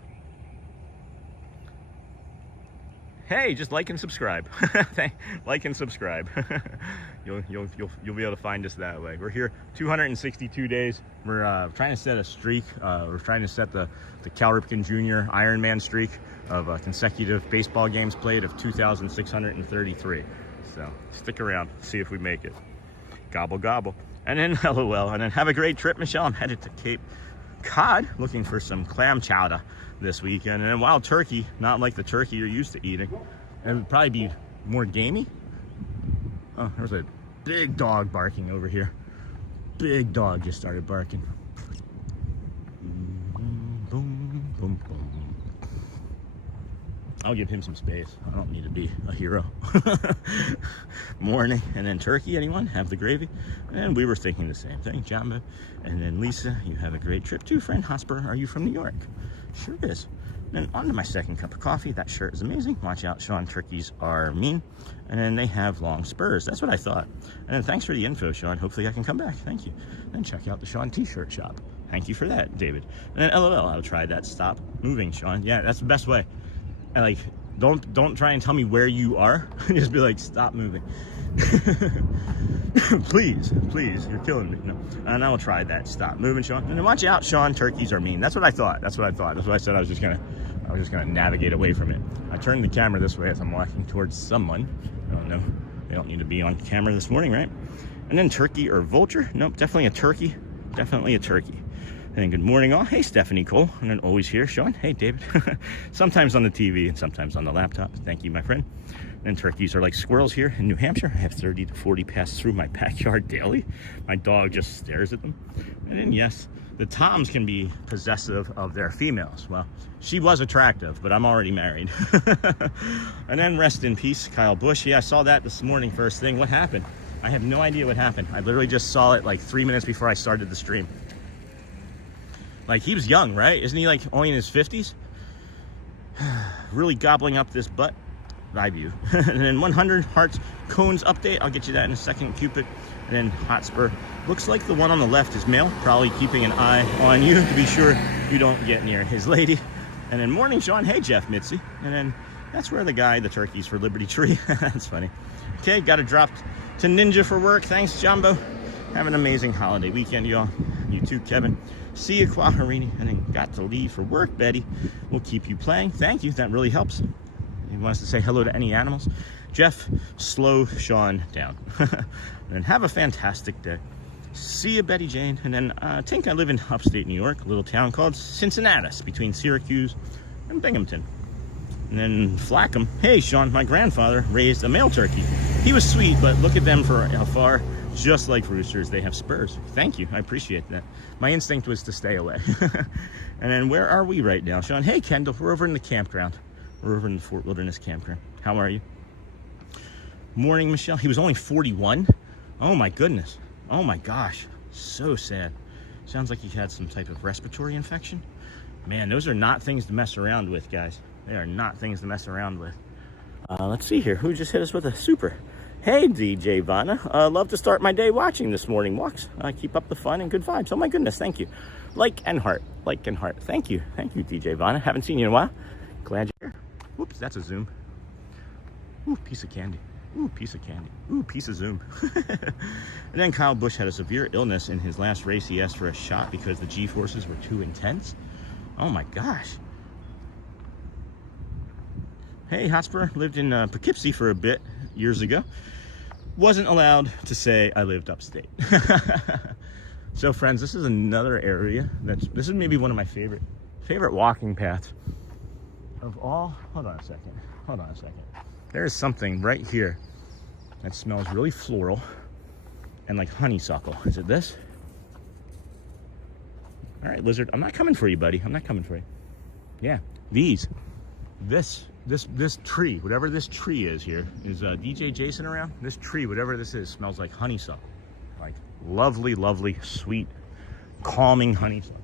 Hey, just like and subscribe. Like and subscribe. You'll be able to find us that way. We're here 262 days. We're trying to set a streak. We're trying to set the Cal Ripken Jr. Ironman streak of consecutive baseball games played of 2,633. So stick around, see if we make it. Gobble, gobble. And then LOL. And then have a great trip, Michelle. I'm headed to Cape Cod looking for some clam chowder this weekend. And then wild turkey, not like the turkey you're used to eating. It would probably be more gamey. Oh, there's a big dog barking over here. Big dog just started barking. Boom, boom, boom, boom. I'll give him some space. I don't need to be a hero. Morning. And then turkey, anyone? Have the gravy? And we were thinking the same thing, Jamba. And then Lisa, you have a great trip too, friend. Hosper, are you from New York? Sure is. Then on to my second cup of coffee. That shirt is amazing. Watch out, Sean, turkeys are mean. And then they have long spurs. That's what I thought. And then thanks for the info, Sean. Hopefully I can come back. Thank you. Then check out the Sean t-shirt shop. Thank you for that, David. And then LOL, I'll try that. Stop moving, Sean. Yeah, that's the best way. And like, don't try and tell me where you are. Just be like, stop moving. please, you're killing me. No. And I will try that. Stop moving, Sean. And then watch out, Sean, turkeys are mean. That's what I thought. That's why I said I was just gonna navigate away from it. I turned the camera this way as I'm walking towards someone. I don't know. They don't need to be on camera this morning, right? And then turkey or vulture? Nope, definitely a turkey. Definitely a turkey. And then good morning all. Hey, Stephanie Cole. And then always here, Sean. Hey, David. Sometimes on the TV and sometimes on the laptop. Thank you, my friend. And turkeys are like squirrels here in New Hampshire. I have 30 to 40 pass through my backyard daily. My dog just stares at them. And then yes, the toms can be possessive of their females. Well, she was attractive, but I'm already married. And then rest in peace, Kyle Busch. Yeah, I saw that this morning first thing. What happened? I have no idea what happened. I literally just saw it like 3 minutes before I started the stream. Like, he was young, right? Isn't he like only in his 50s? Really gobbling up this butt. Eye view. And then 100 hearts cones update. I'll get you that in a second, Cupid. And then Hotspur. Looks like the one on the left is male. Probably keeping an eye on you to be sure you don't get near his lady. And then morning, Sean. Hey, Jeff Mitzi. And then that's where the turkeys for Liberty Tree. That's funny. Okay, got to drop to Ninja for work. Thanks, Jumbo. Have an amazing holiday weekend, y'all. You too, Kevin. See you, Quaharini. And then got to leave for work, Betty. We'll keep you playing. Thank you. That really helps. He wants to say hello to any animals. Jeff, slow Sean down. And then have a fantastic day. See you, Betty Jane. And then I think I live in upstate New York, a little town called Cincinnatus, between Syracuse and Binghamton. And then Flackham. Hey, Sean, my grandfather raised a male turkey. He was sweet, but look at them from afar. Just like roosters, they have spurs. Thank you. I appreciate that. My instinct was to stay away. And then where are we right now, Sean? Hey, Kendall, we're over in the campground. We're over in the Fort Wilderness campground. How are you? Morning, Michelle. He was only 41. Oh, my goodness. Oh, my gosh. So sad. Sounds like he had some type of respiratory infection. Man, those are not things to mess around with, guys. They are not things to mess around with. Let's see here. Who just hit us with a super? Hey, DJ Vanna. Love to start my day watching this morning walks. Keep up the fun and good vibes. Oh, my goodness. Thank you. Like and heart. Like and heart. Thank you. Thank you, DJ Vanna. Haven't seen you in a while. Glad you're here. Whoops, that's a zoom. Ooh, piece of candy. Ooh, piece of candy. Ooh, piece of zoom. And then Kyle Busch had a severe illness in his last race. He asked for a shot because the G-forces were too intense. Oh, my gosh. Hey, Hotspur. Lived in Poughkeepsie for a bit years ago. Wasn't allowed to say I lived upstate. So, friends, this is another area this is maybe one of my favorite walking paths of all. Hold on a second. There is something right here that smells really floral and like honeysuckle. Is it this? All right, lizard. I'm not coming for you, buddy. I'm not coming for you. Yeah, this tree, whatever this tree is here, is DJ Jason around? This tree, whatever this is, smells like honeysuckle. Like lovely, lovely, sweet, calming honeysuckle.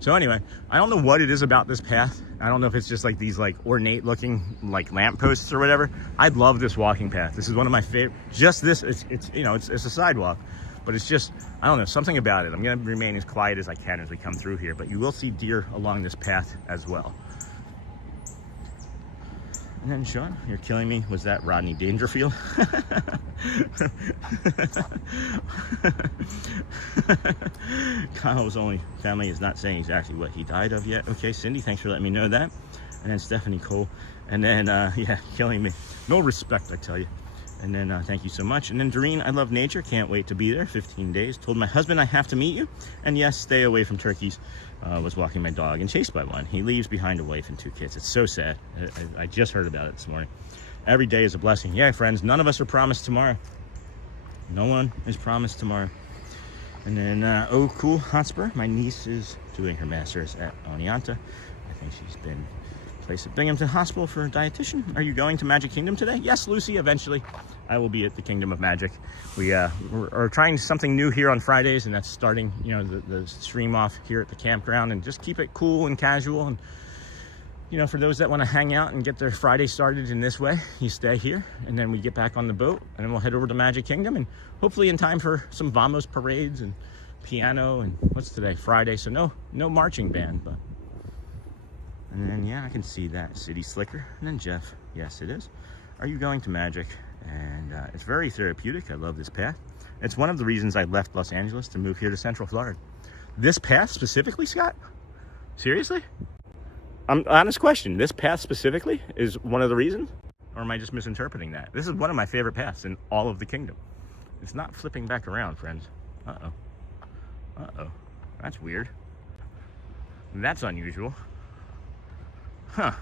So anyway, I don't know what it is about this path. I don't know if it's just like these like ornate looking like lampposts or whatever. I love this walking path. This is one of my favorite. Just this, it's you know, it's a sidewalk, but it's just, I don't know, something about it. I'm gonna remain as quiet as I can as we come through here, but you will see deer along this path as well. And then Sean, you're killing me. Was that Rodney Dangerfield? Kyle's only family is not saying exactly what he died of yet. Okay, Cindy, thanks for letting me know that. And then Stephanie Cole. And then, yeah, killing me. No respect, I tell you. And then thank you so much. And then Doreen, I love nature. Can't wait to be there. 15 days. Told my husband I have to meet you. And yes, stay away from turkeys. Was walking my dog and chased by one. He leaves behind a wife and 2 kids. It's so sad. I just heard about it this morning. Every day is a blessing. Yeah, friends, none of us are promised tomorrow. No one is promised tomorrow. And then, oh, cool, Hotspur. My niece is doing her master's at Oneonta. I think she's been placed at Binghamton Hospital for a dietitian. Are you going to Magic Kingdom today? Yes, Lucy, eventually. I will be at the Kingdom of Magic. We are trying something new here on Fridays, and that's starting, you know, the stream off here at the campground, and just keep it cool and casual. And, you know, for those that want to hang out and get their Friday started in this way, you stay here, and then we get back on the boat, and then we'll head over to Magic Kingdom, and hopefully in time for some Vamos parades and piano. And what's today? Friday, so no marching band, but. And then, yeah, I can see that City Slicker. And then Jeff, yes, it is. Are you going to Magic? And it's very therapeutic. I love this path. It's one of the reasons I left Los Angeles to move here to Central Florida. This path specifically, Scott? Seriously? Honest question. This path specifically is one of the reasons? Or am I just misinterpreting that? This is one of my favorite paths in all of the kingdom. It's not flipping back around, friends. Uh-oh. Uh-oh. That's weird. That's unusual. Huh.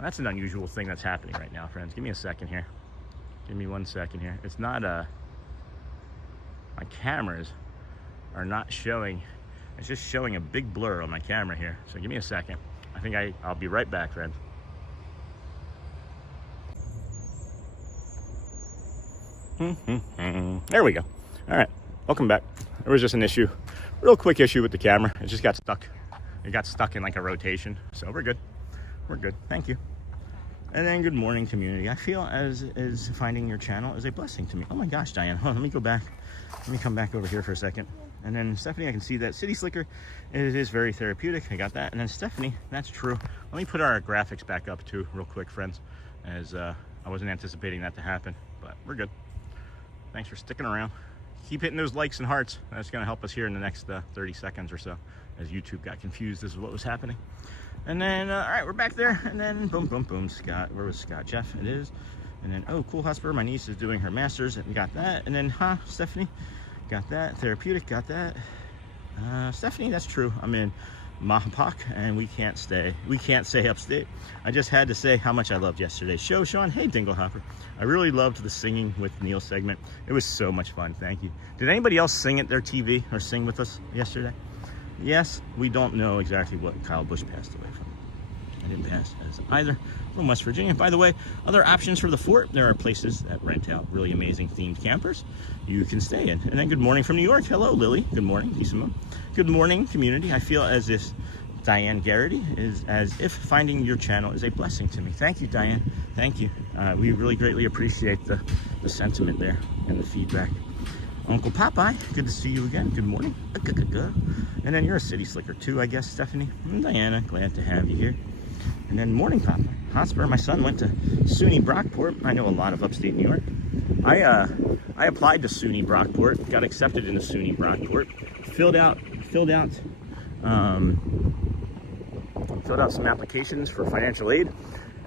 That's an unusual thing that's happening right now, friends. Give me a second here. Give me 1 second here. It's not my cameras are not showing. It's just showing a big blur on my camera here. So give me a second. I think I'll be right back, friends. There we go. All right, welcome back. There was just an issue, real quick issue with the camera. It just got stuck. It got stuck in like a rotation. So we're good. We're good. Thank you. And then good morning, community. I feel as finding your channel is a blessing to me. Oh my gosh, Diane. Hold on, let me go back. Let me come back over here for a second. And then Stephanie, I can see that City Slicker, it is very therapeutic. I got that. And then Stephanie, that's true. Let me put our graphics back up too, real quick, friends, as I wasn't anticipating that to happen, but we're good. Thanks for sticking around. Keep hitting those likes and hearts. That's going to help us here in the next 30 seconds or so, as YouTube got confused as to what was happening. And then, all right, we're back there. And then boom, boom, boom, Scott. Where was Scott? Jeff, it is. And then, oh, cool, Hotspur. My niece is doing her master's, and we got that. And then, Stephanie, got that. Therapeutic, got that. Stephanie, that's true. I'm in Mahapak, and we can't stay upstate. I just had to say how much I loved yesterday's show, Sean. Hey, Dinglehopper. I really loved the singing with Neil segment. It was so much fun. Thank you. Did anybody else sing at their TV or sing with us yesterday? Yes, we don't know exactly what Kyle Busch passed away from. I didn't pass as either from West Virginia. By the way, other options for the fort, there are places that rent out really amazing themed campers you can stay in. And then good morning from New York. Hello, Lily. Good morning, Isamo. Good morning, community. I feel as if Diane Garrity is as if finding your channel is a blessing to me. Thank you, Diane. Thank you. We really greatly appreciate the sentiment there and the feedback. Uncle Popeye, good to see you again. Good morning. And then you're a City Slicker too, I guess, Stephanie. And Diana, glad to have you here. And then morning, Popeye. Hotspur, my son went to SUNY Brockport. I know a lot of upstate New York. I applied to SUNY Brockport, got accepted into SUNY Brockport, filled out some applications for financial aid,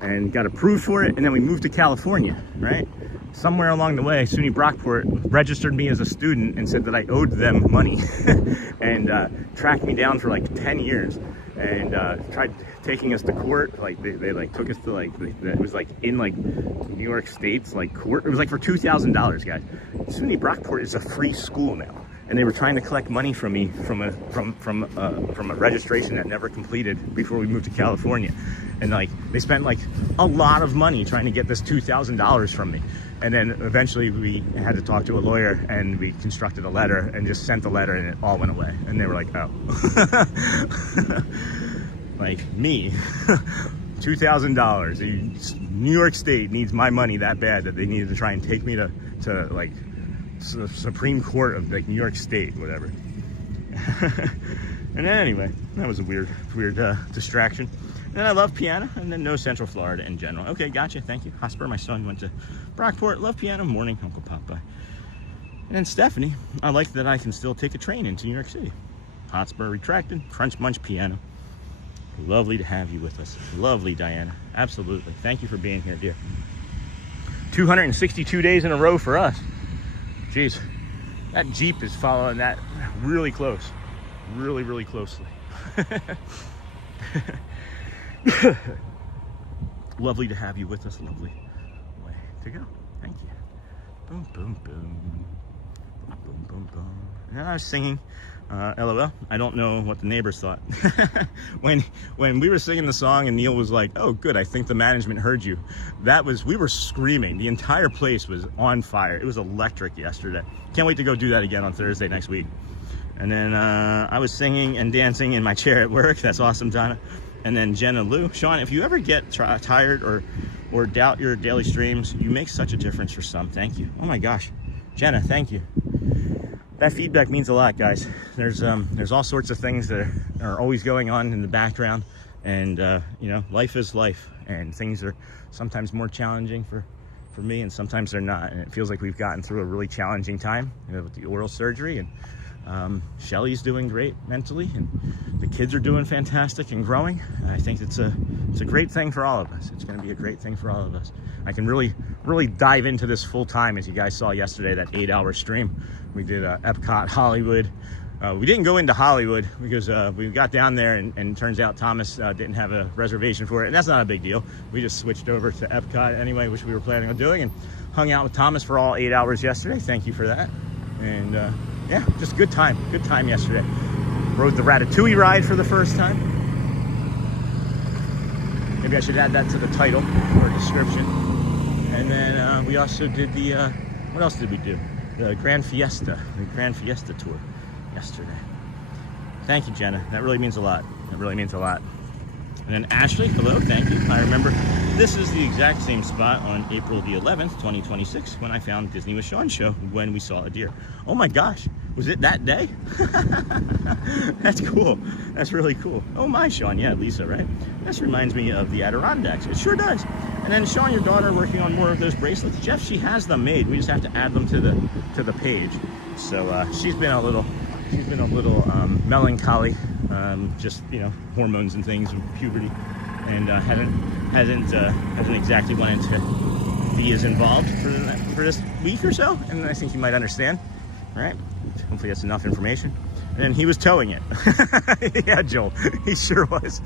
and got approved for it. And then we moved to California, right? Somewhere along the way, SUNY Brockport registered me as a student and said that I owed them money and tracked me down for like 10 years and tried taking us to court. Like they like took us to like, it was like in like New York State's like court. It was like for $2,000, guys. SUNY Brockport is a free school now. And they were trying to collect money from me from a registration that never completed before we moved to California. And like they spent like a lot of money trying to get this $2,000 from me. And then eventually we had to talk to a lawyer, and we constructed a letter and just sent the letter, and it all went away. And they were like, oh. Like me, $2,000. New York State needs my money that bad that they needed to try and take me to like Supreme Court of like New York State, whatever. And then anyway, that was a weird distraction. And then I love piano, and then no Central Florida in general. Okay, gotcha, thank you. Hotspur, my son went to Brockport, love piano, morning, Uncle Popeye. And then Stephanie, I like that I can still take a train into New York City. Hotspur retracted, crunch munch piano. Lovely to have you with us. Lovely, Diana, absolutely. Thank you for being here, dear. 262 days in a row for us. Jeez, that Jeep is following that really close, really, really closely. Lovely to have you with us. Lovely way to go. Thank you. Boom, boom, boom. Boom, boom, boom. And I was singing LOL. I don't know what the neighbors thought. when we were singing the song and Neil was like, oh good, I think the management heard you. We were screaming. The entire place was on fire. It was electric yesterday. Can't wait to go do that again on Thursday next week. And then I was singing and dancing in my chair at work. That's awesome, Donna. And then Jen and Lou. Sean, if you ever get tired or doubt your daily streams, you make such a difference for some. Thank you. Oh my gosh. Jenna, thank you. That feedback means a lot, guys. There's all sorts of things that are always going on in the background, and you know, life is life, and things are sometimes more challenging for me, and sometimes they're not. And it feels like we've gotten through a really challenging time, you know, with the oral surgery, and Shelly's doing great mentally, and the kids are doing fantastic and growing. And I think it's a great thing for all of us. It's going to be a great thing for all of us. I can really dive into this full time, as you guys saw yesterday, that 8-hour stream. We did Epcot, Hollywood. We didn't go into Hollywood because we got down there and turns out Thomas didn't have a reservation for it, and that's not a big deal. We just switched over to Epcot anyway, which we were planning on doing, and hung out with Thomas for all 8 hours yesterday. Thank you for that. And yeah, just good time yesterday. Rode the Ratatouille ride for the first time. Maybe I should add that to the title or description. And then we also did the, what else did we do? The Grand Fiesta tour yesterday. Thank you, Jenna. That really means a lot. That really means a lot. And then Ashley, hello, thank you. I remember this is the exact same spot on April the 11th, 2026, when I found Disney with Sean show, when we saw a deer. Oh my gosh, was it that day? That's cool. That's really cool. Oh my, Sean, yeah, Lisa, right? This reminds me of the Adirondacks. It sure does. And then Sean, your daughter, working on more of those bracelets. Jeff, she has them made. We just have to add them to the page. So she's been a little melancholy, just, you know, hormones and things, puberty, and hasn't exactly wanted to be as involved for this week or so. And I think you might understand. All right, hopefully that's enough information. And then he was towing it. Yeah, Joel, he sure was.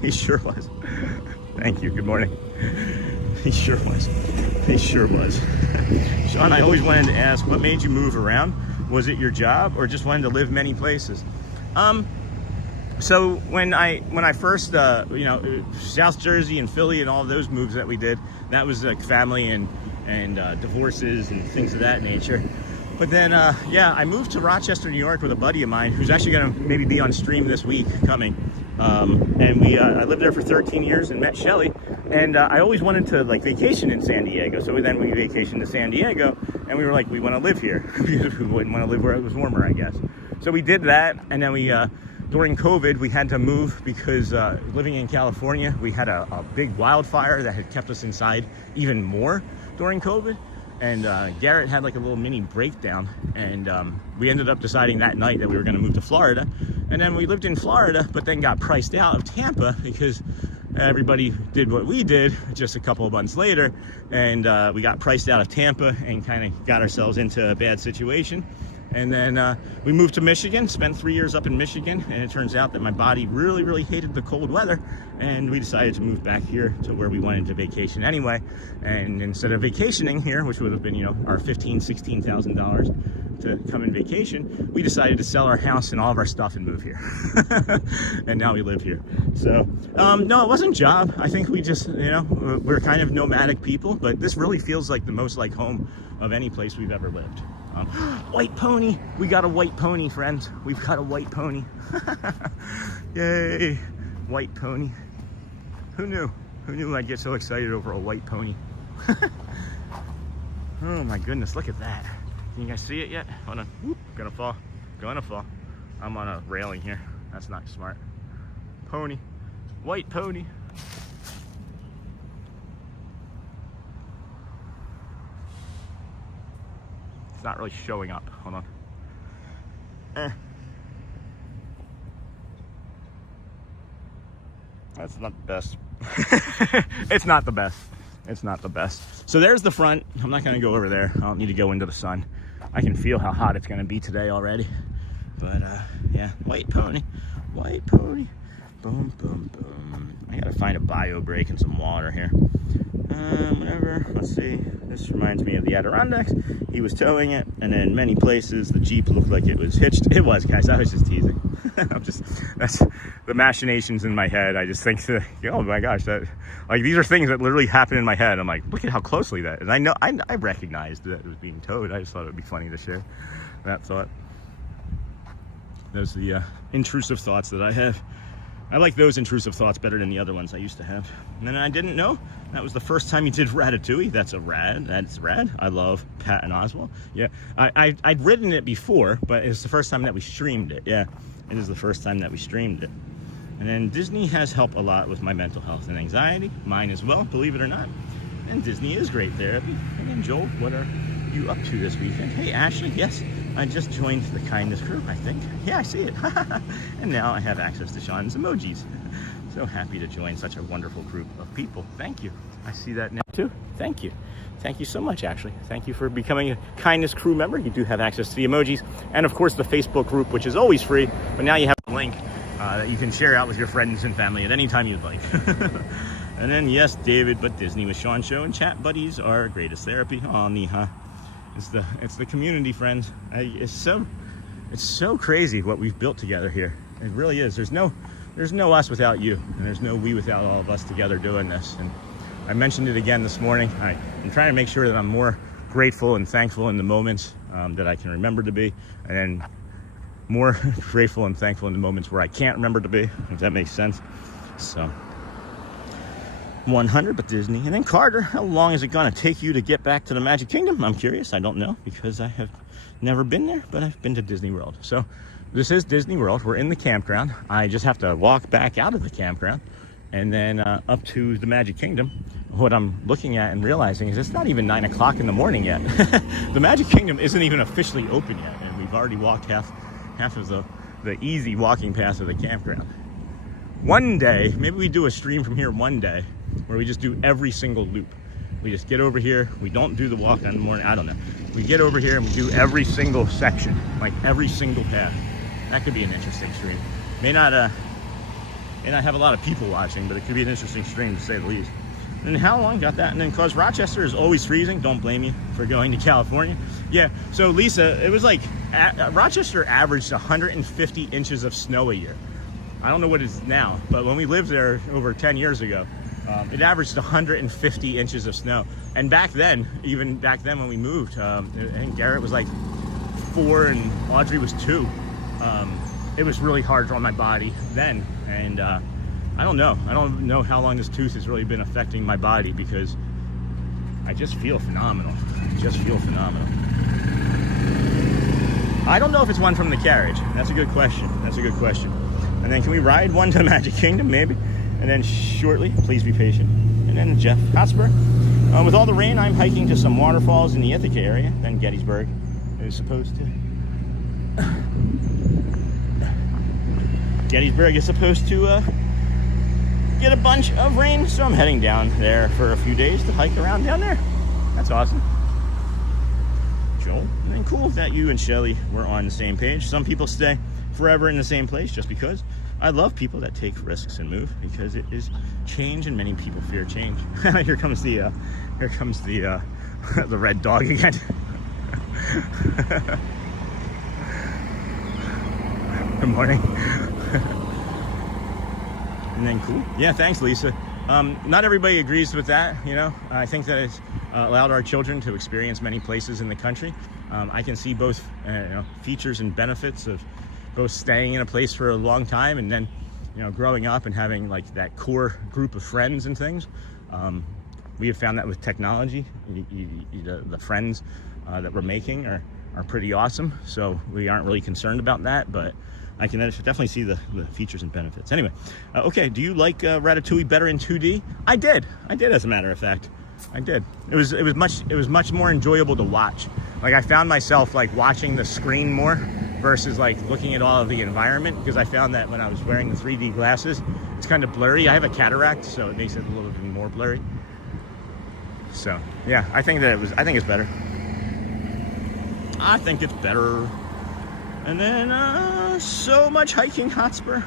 He sure was. Thank you. Good morning. He sure was. He sure was. Sean, I always wanted to ask, what made you move around? Was it your job or just wanted to live many places? So when I first, you know, South Jersey and Philly and all of those moves that we did, that was like family and divorces and things of that nature. But then, yeah, I moved to Rochester, New York with a buddy of mine who's actually going to maybe be on stream this week coming. And I lived there for 13 years and met Shelly. And I always wanted to like vacation in San Diego. So we vacationed to San Diego, and we were like, we want to live here because we wouldn't want to live where it was warmer, I guess. So we did that, and then we during COVID we had to move because living in California, we had a big wildfire that had kept us inside even more during COVID. And Garrett had like a little mini breakdown, and we ended up deciding that night that we were going to move to Florida. And then we lived in Florida, but then got priced out of Tampa because everybody did what we did just a couple of months later, and we got priced out of Tampa and kind of got ourselves into a bad situation. And then we moved to Michigan, spent 3 years up in Michigan, and it turns out that my body really hated the cold weather, and we decided to move back here to where we wanted to vacation anyway. And instead of vacationing here, which would have been, you know, our $15,000-$16,000 to come and vacation, we decided to sell our house and all of our stuff and move here. And now we live here. So no, it wasn't a job. I think we just, you know, we're kind of nomadic people, but this really feels like the most like home of any place we've ever lived. White pony. We got a white pony, friends. We've got a white pony. Yay. White pony. Who knew? Who knew I'd get so excited over a white pony? Oh my goodness, look at that. Can you guys see it yet? Hold on. Whoop, gonna fall. Gonna fall. I'm on a railing here. That's not smart. Pony. White pony. Not really showing up. Hold on. That's not the best. It's not the best. It's not the best. So there's the front. I'm not going to go over there. I don't need to go into the sun. I can feel how hot it's going to be today already. But yeah, white pony. White pony. Boom, boom, boom. I got to find a bio break and some water here. Whatever. Let's see. This reminds me of the Adirondacks. He was towing it, and in many places the Jeep looked like it was hitched. It was, guys. I was just teasing. That's the machinations in my head. I just think, oh my gosh, that, like, these are things that literally happen in my head. I'm like, look at how closely that is. I know, I recognized that it was being towed. I just thought it would be funny to share that thought. Those are the intrusive thoughts that I have. I like those intrusive thoughts better than the other ones I used to have. And then I didn't know that was the first time he did Ratatouille. That's rad. I love Pat and Oswald. Yeah, I'd written it before, but it's the first time that we streamed it. Yeah, it is the first time that we streamed it. And then Disney has helped a lot with my mental health and anxiety, mine as well, believe it or not. And Disney is great therapy. And then Joel, what are you up to this weekend? Hey Ashley, yes, I just joined the kindness group, I think. Yeah, I see it. And now I have access to Sean's emojis. So happy to join such a wonderful group of people. Thank you. I see that now too. Thank you. Thank you so much, Ashley. Thank you for becoming a kindness crew member. You do have access to the emojis. And of course the Facebook group, which is always free, but now you have a link that you can share out with your friends and family at any time you'd like. And then yes, David, but Disney with Sean show and chat buddies are greatest therapy. Oh, Neha. It's the community, friends. It's so crazy what we've built together here. It really is. There's no us without you, and there's no we without all of us together doing this. And I mentioned it again this morning. I'm trying to make sure that I'm more grateful and thankful in the moments that I can remember to be, and then more grateful and thankful in the moments where I can't remember to be, if that makes sense. So 100, but Disney. And then Carter, how long is it going to take you to get back to the Magic Kingdom? I'm curious. I don't know, because I have never been there, but I've been to Disney World. So this is Disney World. We're in the campground. I just have to walk back out of the campground and then up to the Magic Kingdom. What I'm looking at and realizing is it's not even 9 o'clock in the morning yet. The Magic Kingdom isn't even officially open yet, and we've already walked half of the easy walking path of the campground. One day, maybe we do a stream from here one day where we just do every single loop. We just get over here, we don't do the walk in the morning, I don't know. We get over here and we do every single section, like every single path. That could be an interesting stream. May not have a lot of people watching, but it could be an interesting stream to say the least. And how long got that? And then because Rochester is always freezing, don't blame you for going to California. Yeah, so Lisa, it was like, Rochester averaged 150 inches of snow a year. I don't know what it is now, but when we lived there over 10 years ago, it averaged 150 inches of snow. And back then, even back then when we moved, I think Garrett was like 4 and Audrey was 2. It was really hard on my body then. And I don't know how long this tooth has really been affecting my body, because I just feel phenomenal. I don't know if it's one from the carriage. That's a good question. And then can we ride one to Magic Kingdom, maybe? And then shortly, please be patient. And then Jeff Hotspur. With all the rain, I'm hiking to some waterfalls in the Ithaca area. Then Gettysburg is supposed to... get a bunch of rain, so I'm heading down there for a few days to hike around down there. That's awesome. Joel, and then cool that you and Shelly were on the same page. Some people stay forever in the same place just because. I love people that take risks and move, because it is change, and many people fear change. Here comes the the red dog again. Good morning. And then cool. Yeah, thanks, Lisa. Not everybody agrees with that, you know. I think that it's allowed our children to experience many places in the country. I can see both features and benefits of both staying in a place for a long time and then, growing up and having like that core group of friends and things. We have found that with technology, the friends that we're making are pretty awesome. So we aren't really concerned about that, but I can definitely see the features and benefits. Anyway, okay, do you like Ratatouille better in 2D? I did, as a matter of fact. I did. It was much more enjoyable to watch. Like, I found myself like watching the screen more versus like looking at all of the environment, because I found that when I was wearing the 3D glasses, it's kind of blurry. I have a cataract, so it makes it a little bit more blurry. So yeah, I think it's better. I think it's better. And then so much hiking. Hotspur,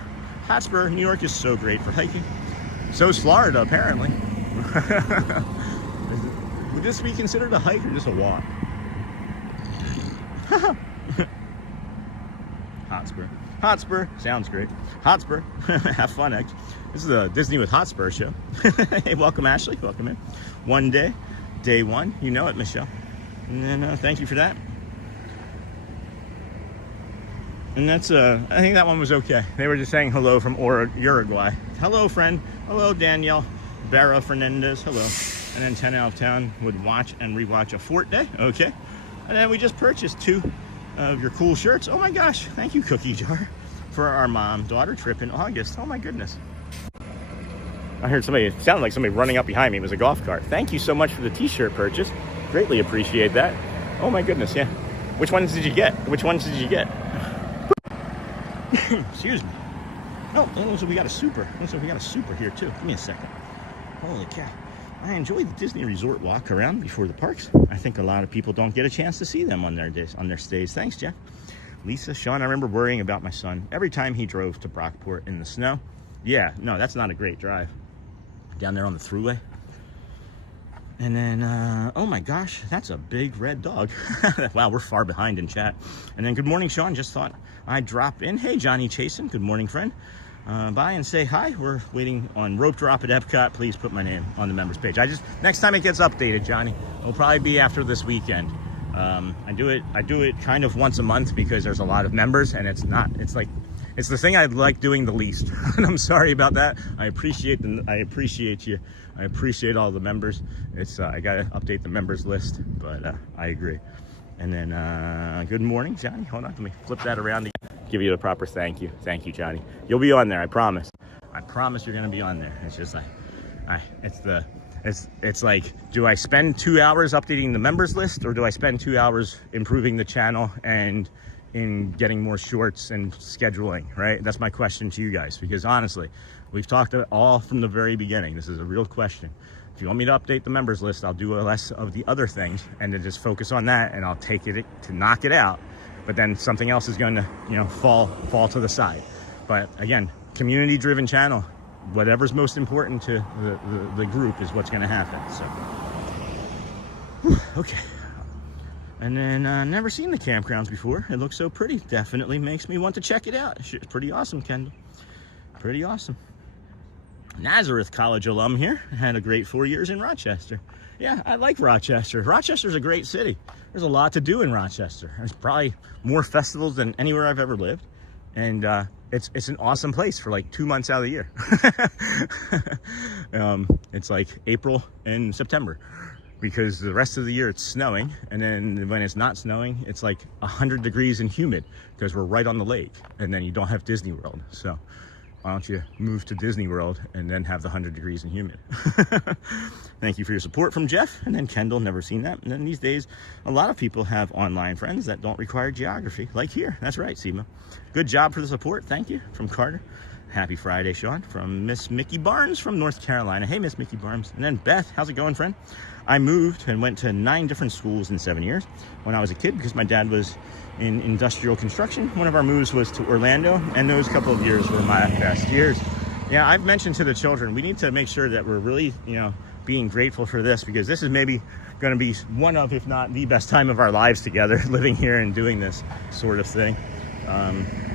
New York is so great for hiking. So is Florida, apparently. Would this be considered a hike or just a walk? Hotspur sounds great. Hotspur, have fun, X. This is a Disney with Hotspur show. Hey, welcome, Ashley. Welcome in. One day, day one. You know it, Michelle. And then thank you for that. And that's I think that one was okay. They were just saying hello from Uruguay. Hello, friend. Hello, Danielle. Barra Fernandez. Hello. And then 10 out of 10 would watch and rewatch a Fort Day. Okay. And then we just purchased 2 of your cool shirts. Oh my gosh. Thank you, Cookie Jar, for our mom-daughter trip in August. Oh my goodness. I heard somebody, it sounded like somebody running up behind me. It was a golf cart. Thank you so much for the t-shirt purchase. Greatly appreciate that. Oh my goodness, yeah. Which ones did you get? Excuse me. Oh, looks like we got a super. Looks like we got a super here too. Give me a second. Holy cow. I enjoy the Disney Resort walk around before the parks. I think a lot of people don't get a chance to see them on their days, on their stays. Thanks, Jeff. Lisa, Sean, I remember worrying about my son every time he drove to Brockport in the snow. Yeah, no, that's not a great drive. Down there on the thruway. And then, oh my gosh, that's a big red dog. Wow, we're far behind in chat. And then, good morning, Sean. Just thought I'd drop in. Hey, Johnny Chasen. Good morning, friend. By and say hi. We're waiting on rope drop at Epcot. Please put my name on the members page. Next time it gets updated, Johnny, it'll probably be after this weekend. I do it kind of once a month because there's a lot of members, and it's the thing I like doing the least. And I'm sorry about that. I appreciate you. I appreciate all the members. I gotta update the members list, but I agree. And then good morning, Johnny. Hold on, let me flip that around to give you the proper thank you. Thank you, Johnny. You'll be on there, I promise. I promise you're gonna be on there. It's just like it's like, do I spend 2 hours updating the members list, or do I spend 2 hours improving the channel and in getting more shorts and scheduling, right? That's my question to you guys, because honestly, we've talked all from the very beginning. This is a real question. If you want me to update the members list, I'll do less of the other things and then just focus on that, and I'll take it to knock it out. But then something else is going to, fall to the side. But again, community-driven channel, whatever's most important to the group is what's going to happen. So, whew, okay. And then never seen the campgrounds before. It looks so pretty. Definitely makes me want to check it out. It's pretty awesome, Kendall. Pretty awesome. Nazareth College alum here. Had a great 4 years in Rochester. Yeah, I like Rochester. Rochester's a great city. There's a lot to do in Rochester. There's probably more festivals than anywhere I've ever lived. And it's an awesome place for like 2 months out of the year. It's like April and September, because the rest of the year it's snowing, and then when it's not snowing, it's like 100 degrees and humid because we're right on the lake, and then you don't have Disney World. So why don't you move to Disney World and then have the 100 degrees and humid? Thank you for your support from Jeff. And then Kendall, never seen that. And then these days, a lot of people have online friends that don't require geography, like here. That's right, Seema. Good job for the support. Thank you. From Carter. Happy Friday, Sean. From Miss Mickey Barnes from North Carolina. Hey, Miss Mickey Barnes. And then Beth, how's it going, friend? I moved and went to 9 different schools in 7 years when I was a kid, because my dad was in industrial construction. One of our moves was to Orlando, and those couple of years were my best years. Yeah, I've mentioned to the children, we need to make sure that we're really, being grateful for this, because this is maybe going to be one of, if not the best time of our lives together, living here and doing this sort of thing.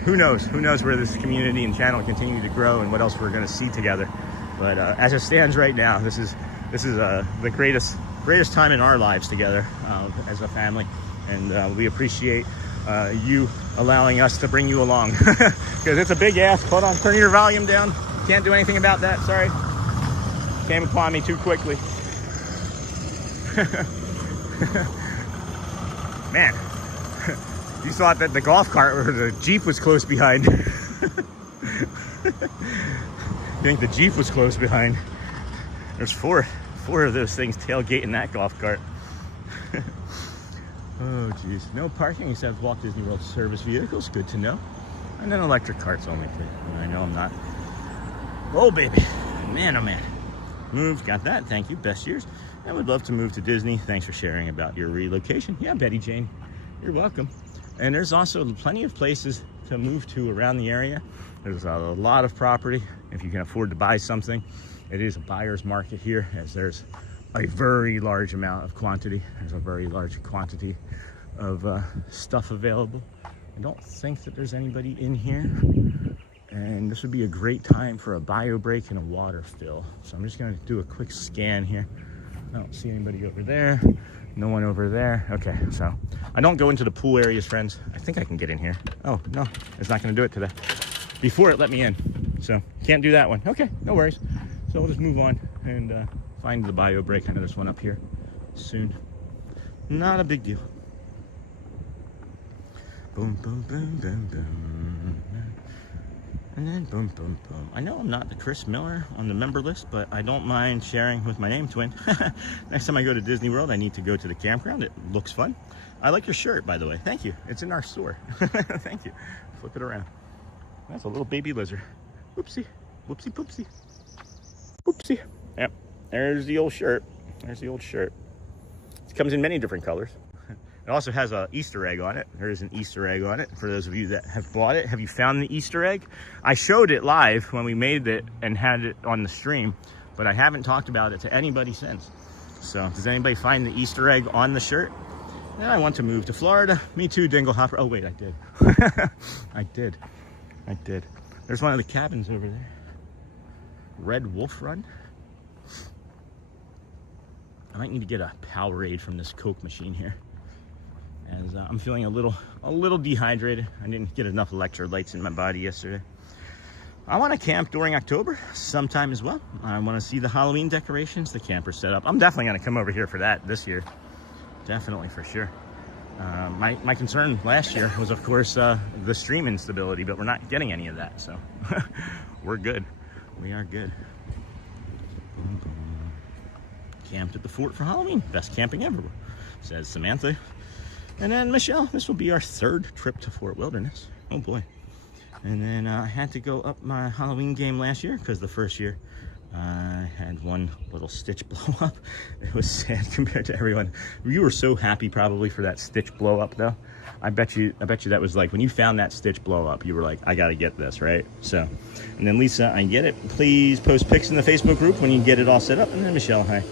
Who knows where this community and channel continue to grow and what else we're going to see together. But as it stands right now, this is the greatest time in our lives together as a family, and we appreciate you allowing us to bring you along, because it's a big ask. Hold on, turn your volume down. Can't do anything about that, sorry. Came upon me too quickly. Man, you thought that the golf cart or the Jeep was close behind. You think the Jeep was close behind. There's four of those things tailgating that golf cart. Oh geez, no parking except Walt Disney World service vehicles, good to know. And then electric carts only too. I know I'm not. Oh baby, man, oh man. moved, got that. Thank you, best years. I would love to move to Disney. Thanks for sharing about your relocation. Yeah, Betty Jane, you're welcome. And there's also plenty of places to move to around the area. There's a lot of property. If you can afford to buy something, it is a buyer's market here, as there's a very large amount of quantity. There's a very large quantity of stuff available. I don't think that there's anybody in here, and this would be a great time for a bio break and a water fill. So I'm just gonna do a quick scan here. I don't see anybody over there. No one over there. Okay, so I don't go into the pool areas, friends. I think I can get in here. Oh, no, it's not gonna do it today. Before it let me in, so can't do that one. Okay, no worries. So we'll just move on and find the bio break. I know there's one up here soon. Not a big deal. Boom, boom, boom, boom, boom. And then boom, boom, boom. I know I'm not the Chris Miller on the member list, but I don't mind sharing with my name twin. Next time I go to Disney World, I need to go to the campground. It looks fun. I like your shirt, by the way. Thank you. It's in our store. Thank you. Flip it around. That's a little baby lizard. Oopsie. Whoopsie poopsie. Oopsie. Yep. There's the old shirt. There's the old shirt. It comes in many different colors. It also has an Easter egg on it. There is an Easter egg on it. For those of you that have bought it, have you found the Easter egg? I showed it live when we made it and had it on the stream, but I haven't talked about it to anybody since. So does anybody find the Easter egg on the shirt? And I want to move to Florida. Me too, Dingle Hopper. Oh wait, I did. I did. There's one of the cabins over there. Red Wolf Run. I might need to get a Powerade from this Coke machine here, as I'm feeling a little dehydrated. I didn't get enough electrolytes in my body yesterday. I want to camp during October sometime as well. I want to see the Halloween decorations, the camper set up. I'm definitely going to come over here for that this year. Definitely, for sure. My concern last year was, of course, the stream instability, but we're not getting any of that, so we're good. We are good. Boom, boom. Camped at the fort for Halloween. Best camping ever, says Samantha. And then Michelle, this will be our third trip to Fort Wilderness. Oh boy. And then I had to go up my Halloween game last year because the first year I had one little Stitch blow up. It was sad compared to everyone. You were so happy probably for that Stitch blow up though. I bet you that was like when you found that Stitch blow up, you were like, I gotta get this, right? So, and then Lisa, I get it. Please post pics in the Facebook group when you get it all set up. And then Michelle, hi.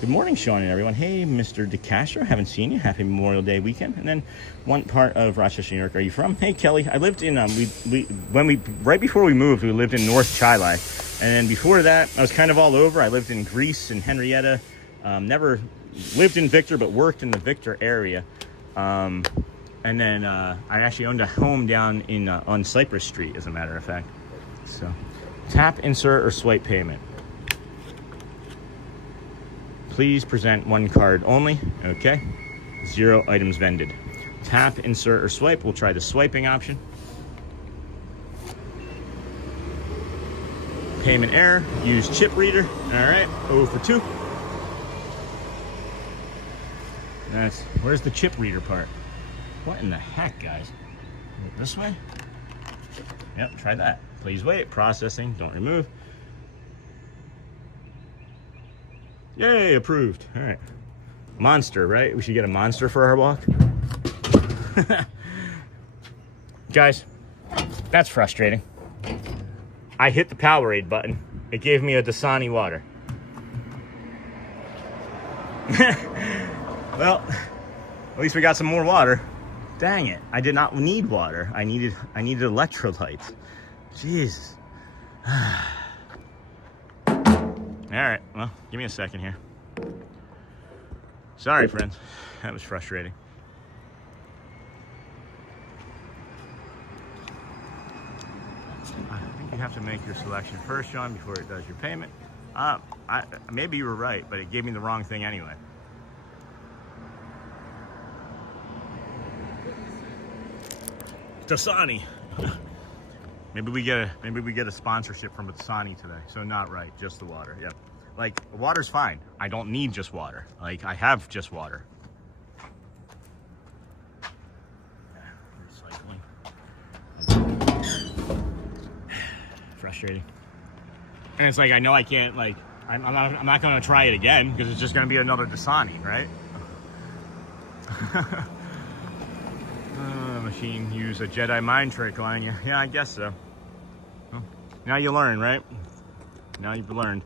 Good morning, Sean and everyone. Hey, Mr. DeCastro, haven't seen you. Happy Memorial Day weekend. And then one part of Rochester, New York, are you from? Hey, Kelly, I lived in, right before we moved, we lived in North Chili. And then before that, I was kind of all over. I lived in Greece and Henrietta. Never lived in Victor, but worked in the Victor area. And then I actually owned a home down in on Cypress Street, as a matter of fact. So, tap, insert, or swipe payment. Please present one card only. Okay. 0 items vended. Tap, insert, or swipe. We'll try the swiping option. Payment error. Use chip reader. All right. 0 for 2. Where's the chip reader part? What in the heck, guys? This way? Yep, try that. Please wait. Processing. Don't remove. Yay, approved. All right. Monster, right? We should get a monster for our walk. Guys, that's frustrating. I hit the Powerade button. It gave me a Dasani water. Well, at least we got some more water. Dang it. I did not need water. I needed electrolytes. Jesus. All right, well, give me a second here. Sorry, friends. That was frustrating. I think you have to make your selection first, Sean, before it does your payment. Maybe you were right, but it gave me the wrong thing anyway. Dasani. Maybe we get a sponsorship from Dasani today. So not right, just the water. Yep. Like, water's fine. I don't need just water. Like, I have just water. Recycling. Frustrating. And it's like, I know I can't, like, I'm not going to try it again because it's just going to be another Dasani, right? Machine use a Jedi mind trick on you. Yeah, I guess so. Well, now you learn, right? Now you've learned.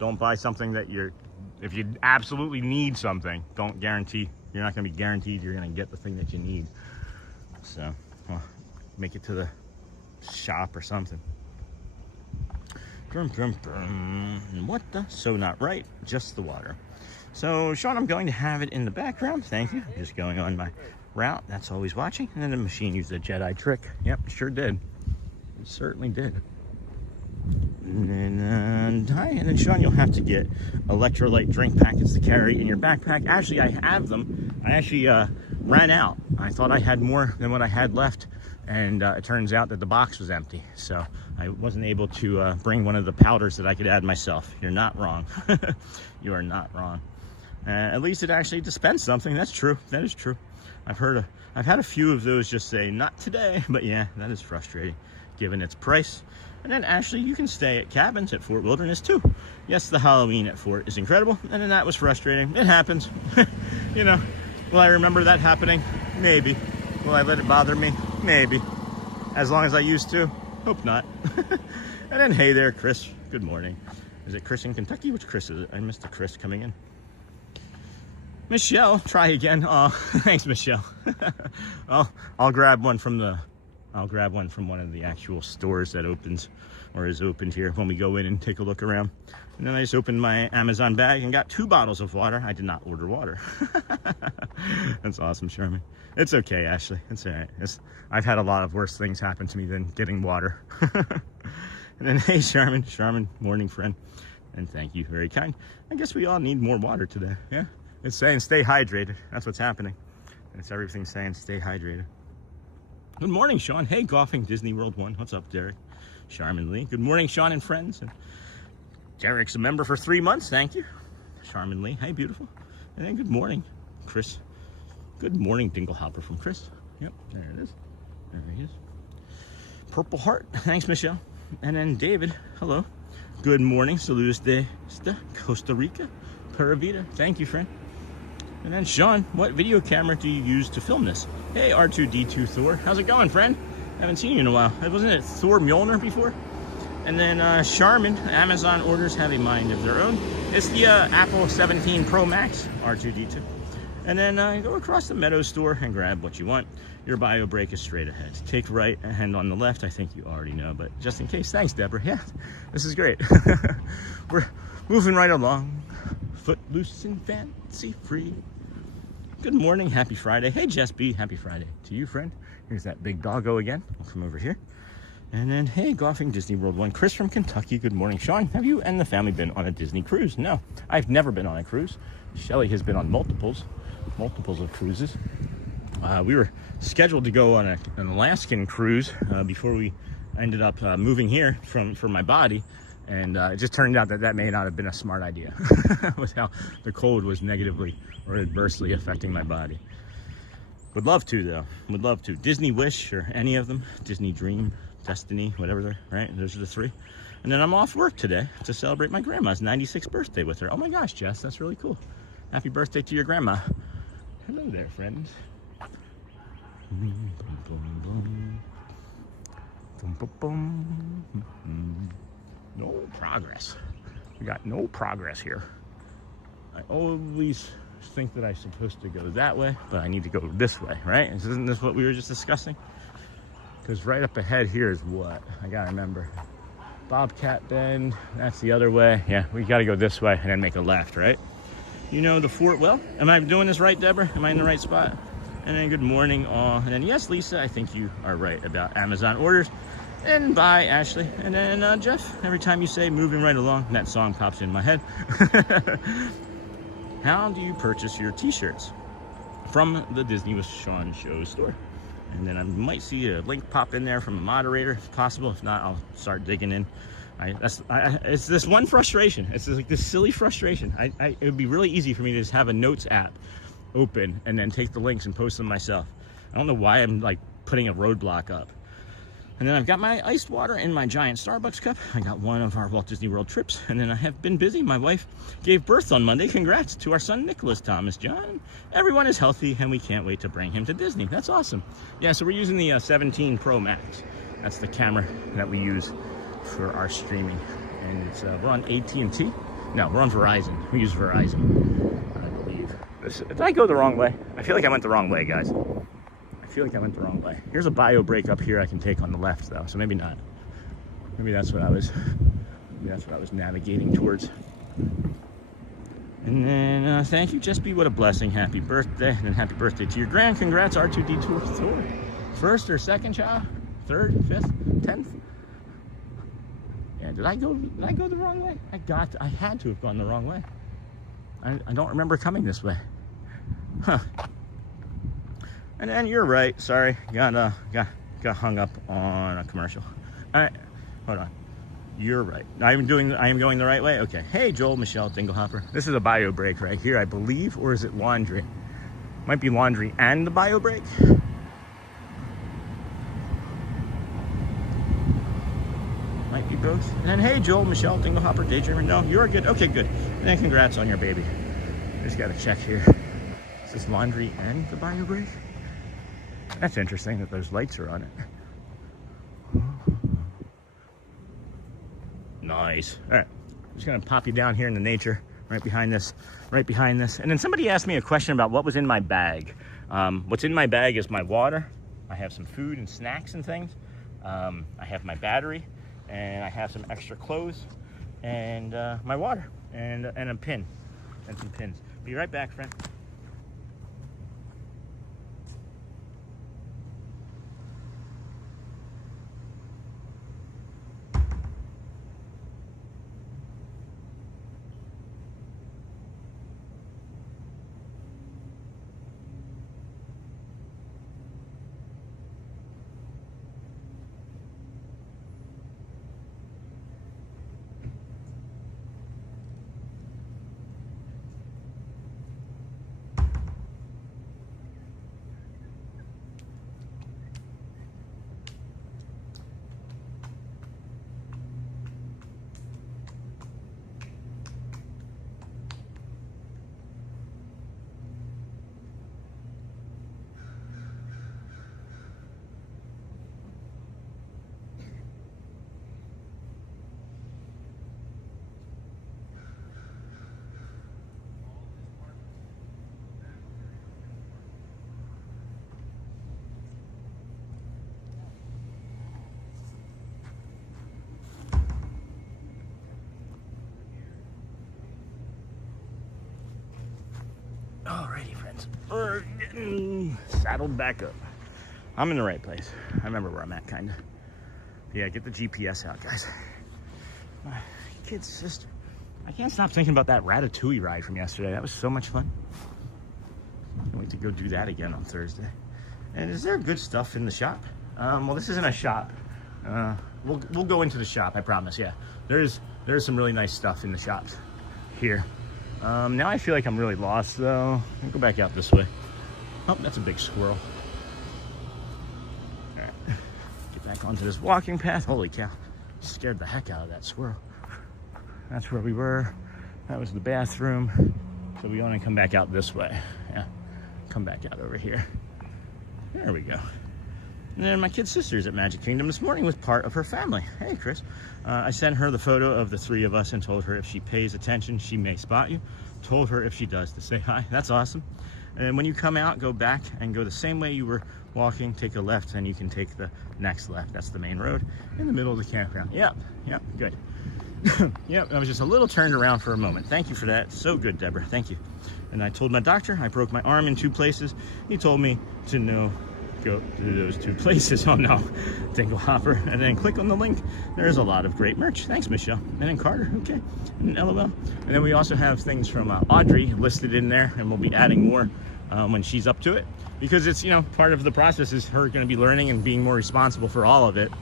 Don't buy something that if you absolutely need something, don't guarantee. You're not going to be guaranteed you're going to get the thing that you need. So, make it to the shop or something. What the? So not right, just the water. So, Sean, I'm going to have it in the background. Thank you. Just going on my route. That's always watching. And then the machine used a Jedi trick. Yep, sure did. It certainly did. And then, Sean, you'll have to get electrolyte drink packets to carry in your backpack. Actually, I have them. I actually ran out. I thought I had more than what I had left. And it turns out that the box was empty. So I wasn't able to bring one of the powders that I could add myself. You're not wrong. You are not wrong. At least it actually dispensed something. That's true. That is true. I've had a few of those just say, not today. But yeah, that is frustrating given its price. And then Ashley, you can stay at cabins at Fort Wilderness too. Yes, the Halloween at Fort is incredible. And then that was frustrating. It happens. You know, will I remember that happening? Maybe. Will I let it bother me? Maybe. As long as I used to? Hope not. And then, hey there, Chris. Good morning. Is it Chris in Kentucky? Which Chris is it? I missed a Chris coming in. Michelle, try again. Oh, thanks, Michelle. I'll grab one from one of the actual stores that opens or is opened here when we go in and take a look around. And then I just opened my Amazon bag and got 2 bottles of water. I did not order water. That's awesome, Sherman. It's okay, Ashley. It's all right. I've had a lot of worse things happen to me than getting water. And then, hey, Sherman, morning friend. And thank you, very kind. I guess we all need more water today, yeah? It's saying stay hydrated. That's what's happening. It's everything saying stay hydrated. Good morning, Sean. Hey, golfing Disney World 1. What's up, Derek? Charmin Lee. Good morning, Sean and friends. And Derek's a member for 3 months. Thank you. Charmin Lee. Hey, beautiful. And then good morning, Chris. Good morning, Dinglehopper from Chris. Yep, there it is. There he is. Purple Heart. Thanks, Michelle. And then David. Hello. Good morning. Saludos de Costa Rica. Pura Vida. Thank you, friend. And then Sean, what video camera do you use to film this? Hey, R2D2 Thor. How's it going, friend? Haven't seen you in a while. Wasn't it Thor Mjolnir before? And then Charmin, Amazon orders have a mind of their own. It's the Apple 17 Pro Max R2D2. And then go across the Meadow store and grab what you want. Your bio break is straight ahead. Take right and on the left. I think you already know, but just in case. Thanks, Deborah. Yeah, this is great. We're moving right along. Footloose and fancy free. Good morning. Happy Friday. Hey, Jess B. Happy Friday to you, friend. Here's that big doggo again. I'll come over here. And then, hey, golfing Disney World 1. Chris from Kentucky. Good morning. Sean, have you and the family been on a Disney cruise? No, I've never been on a cruise. Shelly has been on multiples of cruises. We were scheduled to go on an Alaskan cruise before we ended up moving here for my body. And it just turned out that may not have been a smart idea with how the cold was negatively or adversely affecting my body. Would love to, though. Would love to. Disney Wish or any of them. Disney Dream, Destiny, whatever they're, right? Those are the 3. And then I'm off work today to celebrate my grandma's 96th birthday with her. Oh my gosh, Jess, that's really cool. Happy birthday to your grandma. Hello there, friends. No progress. We got no progress here. I always think that I'm supposed to go that way, but I need to go this way, right? Isn't this what we were just discussing? Because right up ahead here is what? I gotta remember. Bobcat Bend, that's the other way. Yeah, we gotta go this way and then make a left, right? You know the Fort, well, am I doing this right, Deborah? Am I in the right spot? And then good morning, all. And then yes, Lisa, I think you are right about Amazon orders. And bye, Ashley. And then Jeff, every time you say moving right along, that song pops in my head. How do you purchase your t-shirts? From the Disney with Sean Show store. And then I might see a link pop in there from a moderator, if possible. If not, I'll start digging in. It's this one frustration. It's like this silly frustration. It would be really easy for me to just have a notes app open and then take the links and post them myself. I don't know why I'm like putting a roadblock up. And then I've got my iced water in my giant Starbucks cup. I got one of our Walt Disney World trips. And then I have been busy. My wife gave birth on Monday. Congrats to our son, Nicholas Thomas John. Everyone is healthy, and we can't wait to bring him to Disney. That's awesome. Yeah, so we're using the 17 Pro Max. That's the camera that we use for our streaming. And it's, we're on AT&T. No, we're on Verizon. We use Verizon, I believe. Did I go the wrong way? I feel like I went the wrong way, guys. I feel like I went the wrong way. Here's a bio break up here I can take on the left, though, so maybe not. Maybe that's what I was navigating towards. And then thank you, Just Be, what a blessing. Happy birthday. And then happy birthday to your grand. Congrats, R2D2 tour. First or second child? Third, fifth, 10th? Yeah, did I go the wrong way? I had to have gone the wrong way. I don't remember coming this way. Huh. And then you're right. Sorry, got hung up on a commercial. All right, hold on. You're right. I am going the right way. Okay. Hey, Joel, Michelle, Dinglehopper. This is a bio break right here, I believe, or is it laundry? Might be laundry and the bio break. Might be both. And then hey, Joel, Michelle, Dinglehopper, Daydreamer. No, you're good. Okay, good. And then congrats on your baby. Just got to check here. Is this laundry and the bio break? That's interesting that those lights are on it. Nice. All right, I'm just gonna pop you down here in the nature, right behind this. And then somebody asked me a question about what was in my bag. What's in my bag is my water. I have some food and snacks and things. I have my battery, and I have some extra clothes, and my water, and a pin, and some pins. Be right back, friend. Alrighty, friends. We're getting saddled back up. I'm in the right place. I remember where I'm at, kind of. Yeah, get the GPS out, guys. My kid's sister. I can't stop thinking about that Ratatouille ride from yesterday. That was so much fun. Can't wait to go do that again on Thursday. And is there good stuff in the shop? Well, this isn't a shop. We'll go into the shop, I promise. Yeah, there's some really nice stuff in the shops here. Now I feel like I'm really lost, though. I'll go back out this way. Oh, that's a big squirrel. All right, get back onto this walking path. Holy cow, scared the heck out of that squirrel. That's where we were. That was the bathroom. So we want to come back out this way. Yeah, come back out over here. There we go. And then my kid's sister's at Magic Kingdom this morning with part of her family. Hey, Chris. I sent her the photo of the three of us and told her if she pays attention, she may spot you. Told her if she does to say hi. That's awesome. And when you come out, go back and go the same way you were walking. Take a left, and you can take the next left. That's the main road in the middle of the campground. Yep, good. Yep, I was just a little turned around for a moment. Thank you for that. So good, Deborah. Thank you. And I told my doctor I broke my arm in 2 places. He told me to go to those 2 places. Oh no, Dinglehopper. And then click on the link. There's a lot of great merch. Thanks, Michelle. And then Carter, okay. And LOL. And then we also have things from Audrey listed in there, and we'll be adding more when she's up to it. Because it's, part of the process is her going to be learning and being more responsible for all of it.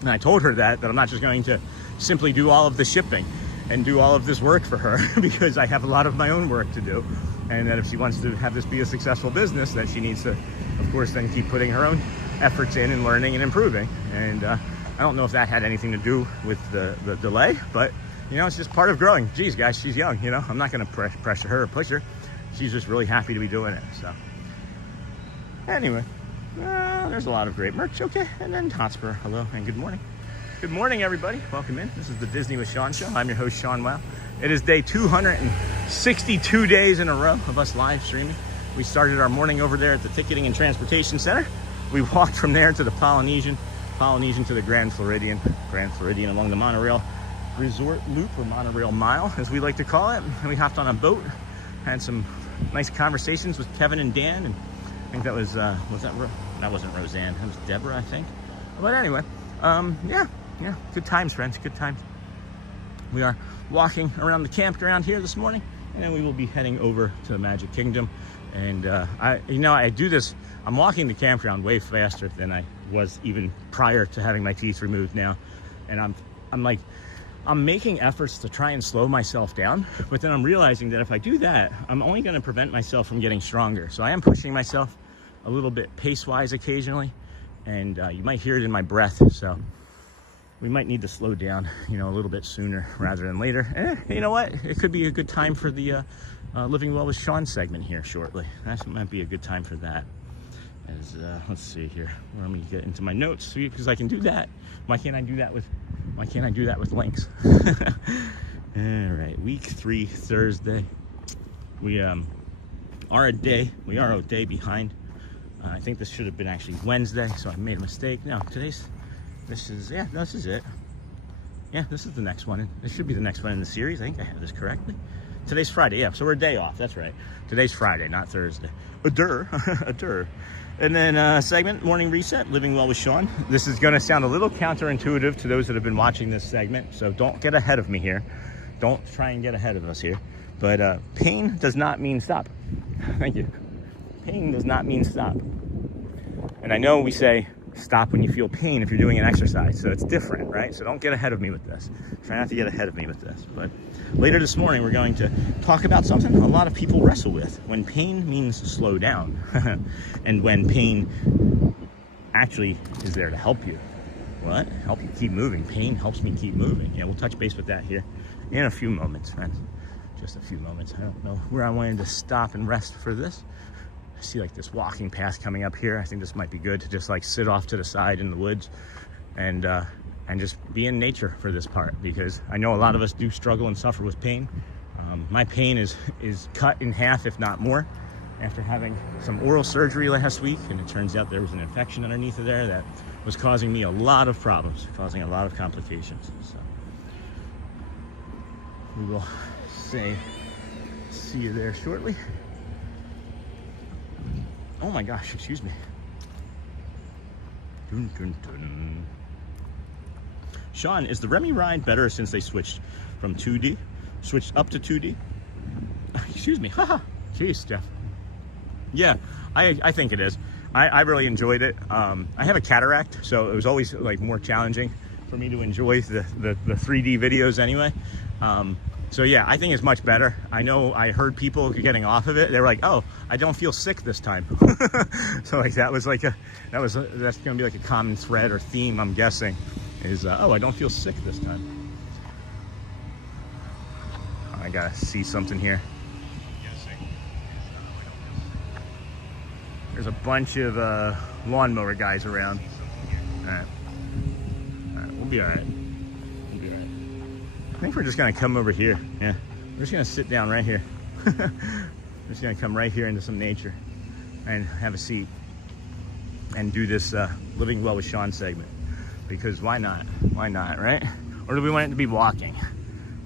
And I told her that I'm not just going to simply do all of the shipping and do all of this work for her because I have a lot of my own work to do. And that if she wants to have this be a successful business, that she needs to, of course, then keep putting her own efforts in and learning and improving. And I don't know if that had anything to do with the delay, but you know, it's just part of growing. Geez, guys, she's young, you know. I'm not going to pressure her or push her. She's just really happy to be doing it. So anyway, there's a lot of great merch. Okay, and then Hotspur, hello and good morning. Good morning, everybody. Welcome in. This is the Disney with Sean show. I'm your host, Sean Wow. It is day 262 days in a row of us live streaming. We started our morning over there at the Ticketing and Transportation Center. We walked from there to the Polynesian to the Grand Floridian along the monorail resort loop, or monorail mile, as we like to call it. And we hopped on a boat, had some nice conversations with Kevin and Dan, and I think that was that wasn't Roseanne, that was Deborah, I think. But anyway, yeah, good times, friends, good times. We are walking around the campground here this morning, and then we will be heading over to the Magic Kingdom. And I do this, I'm walking the campground way faster than I was even prior to having my teeth removed now. And I'm making efforts to try and slow myself down, but then I'm realizing that if I do that, I'm only going to prevent myself from getting stronger. So I am pushing myself a little bit pace-wise occasionally, and you might hear it in my breath. So we might need to slow down, you know, a little bit sooner rather than later. You know what? It could be a good time for the Living Well with Sean segment here shortly. That might be a good time for that. As let's see here. Let me get into my notes because I can do that. Why can't I do that with links? All right, week 3, Thursday. We are a day behind. I think this should have been actually Wednesday, so I made a mistake. No, this is it. Yeah, this is the next one. This should be the next one in the series. I think I have this correctly. Today's Friday, yeah, so we're a day off. That's right. Today's Friday, not Thursday. A dur. And then segment, Morning Reset, Living Well with Sean. This is going to sound a little counterintuitive to those that have been watching this segment, so don't get ahead of me here. Don't try and get ahead of us here. But pain does not mean stop. Thank you. Pain does not mean stop. And I know we say stop when you feel pain if you're doing an exercise, so it's different, right? So don't get ahead of me with this. Try not to get ahead of me with this. But later this morning, we're going to talk about something a lot of people wrestle with. When pain means to slow down, and when pain actually is there to help you. What? Help you keep moving. Pain helps me keep moving. Yeah, we'll touch base with that here in a few moments, friends. Just a few moments. I don't know where I wanted to stop and rest for this. I see like this walking path coming up here. I think this might be good to just like sit off to the side in the woods and just be in nature for this part, because I know a lot of us do struggle and suffer with pain. My pain is cut in half, if not more, after having some oral surgery last week, and it turns out there was an infection underneath of there that was causing me a lot of problems, causing a lot of complications. So we will see you there shortly. Oh my gosh, excuse me. Dun, dun, dun. Sean, is the Remy ride better since they switched from 2D? Switched up to 2D? Excuse me. Haha. Jeez, Jeff. Yeah, I think it is. I really enjoyed it. I have a cataract, so it was always like more challenging for me to enjoy the 3D videos anyway. So yeah, I think it's much better. I know I heard people getting off of it. They were like, "Oh, I don't feel sick this time." So like that's gonna be like a common thread or theme, I'm guessing, is oh, I don't feel sick this time. I gotta see something here. There's a bunch of lawnmower guys around. All right, we'll be all right. I think we're just gonna come over here. Yeah, we're just gonna sit down right here. We're just gonna come right here into some nature and have a seat and do this Living Well with Sean segment, because why not? Why not, right? Or do we want it to be walking?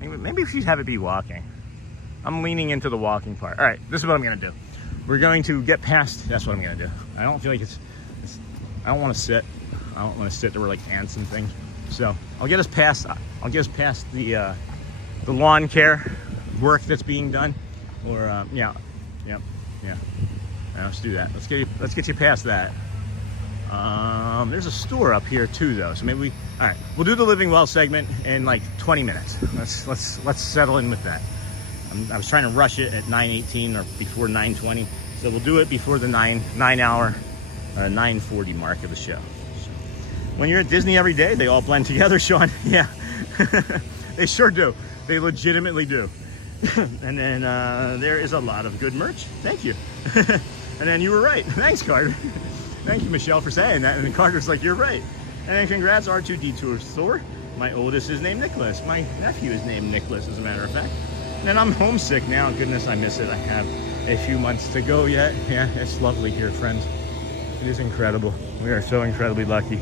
Maybe we should have it be walking. I'm leaning into the walking part. All right, this is what I'm gonna do. We're going to get past, that's what I'm gonna do. I don't feel like I don't wanna sit. I don't wanna sit. There were like ants and things. So I'll get us past the lawn care work that's being done, or yeah. Let's do that. Let's get you past that. There's a store up here too, though. So maybe we'll do the Living Well segment in like 20 minutes. Let's settle in with that. I was trying to rush it at 9:18 or before 9:20, so we'll do it before the 9 hour 9:40 mark of the show. So, when you're at Disney every day, they all blend together, Sean. Yeah, they sure do. They legitimately do. And then there is a lot of good merch. Thank you. And then you were right. Thanks, Carter. Thank you, Michelle, for saying that. And then Carter's like, you're right. And then congrats, R2D2 Thor. My oldest is named Nicholas. My nephew is named Nicholas, as a matter of fact. And I'm homesick now. Goodness, I miss it. I have a few months to go yet. Yeah, it's lovely here, friends. It is incredible. We are so incredibly lucky.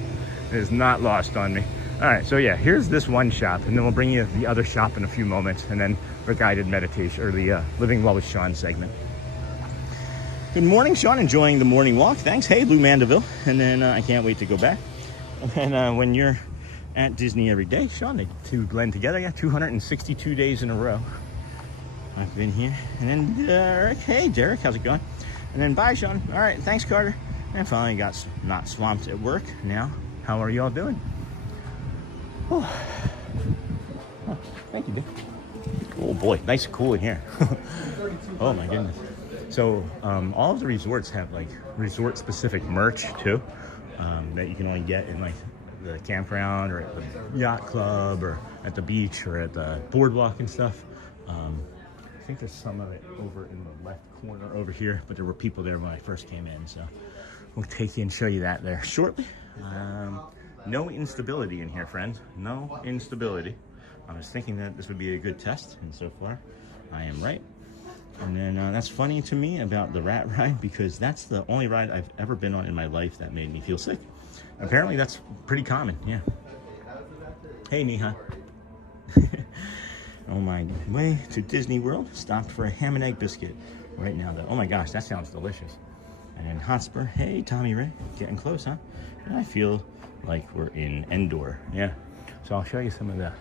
It is not lost on me. All right, so yeah, here's this one shop, and then we'll bring you the other shop in a few moments, and then the guided meditation, or the Living Well with Sean segment. Good morning, Sean. Enjoying the morning walk. Thanks. Hey, Lou Mandeville. And then I can't wait to go back. And then when you're at Disney every day, Sean, they two blend together. Yeah, 262 days in a row. I've been here. And then Derek. Hey, Derek, how's it going? And then bye, Sean. All right, thanks, Carter. And finally got not swamped at work. Now, how are y'all doing? Oh, thank you, dude. Oh boy, nice and cool in here. Oh my goodness. So all of the resorts have like resort specific merch too, that you can only get in like the campground or at the yacht club or at the beach or at the boardwalk and stuff. I think there's some of it over in the left corner over here, but there were people there when I first came in, so we'll take you and show you that there shortly. No instability in here, friends. No instability. I was thinking that this would be a good test, and so far I am right. And then that's funny to me about the rat ride, because that's the only ride I've ever been on in my life that made me feel sick. Apparently that's pretty common, yeah. Hey, Neha. On my way to Disney World, stopped for a ham and egg biscuit right now, though. Oh my gosh, that sounds delicious. And then Hotspur. Hey, Tommy Ray. Getting close, huh? And I feel like we're in Endor, yeah. So I'll show you some of the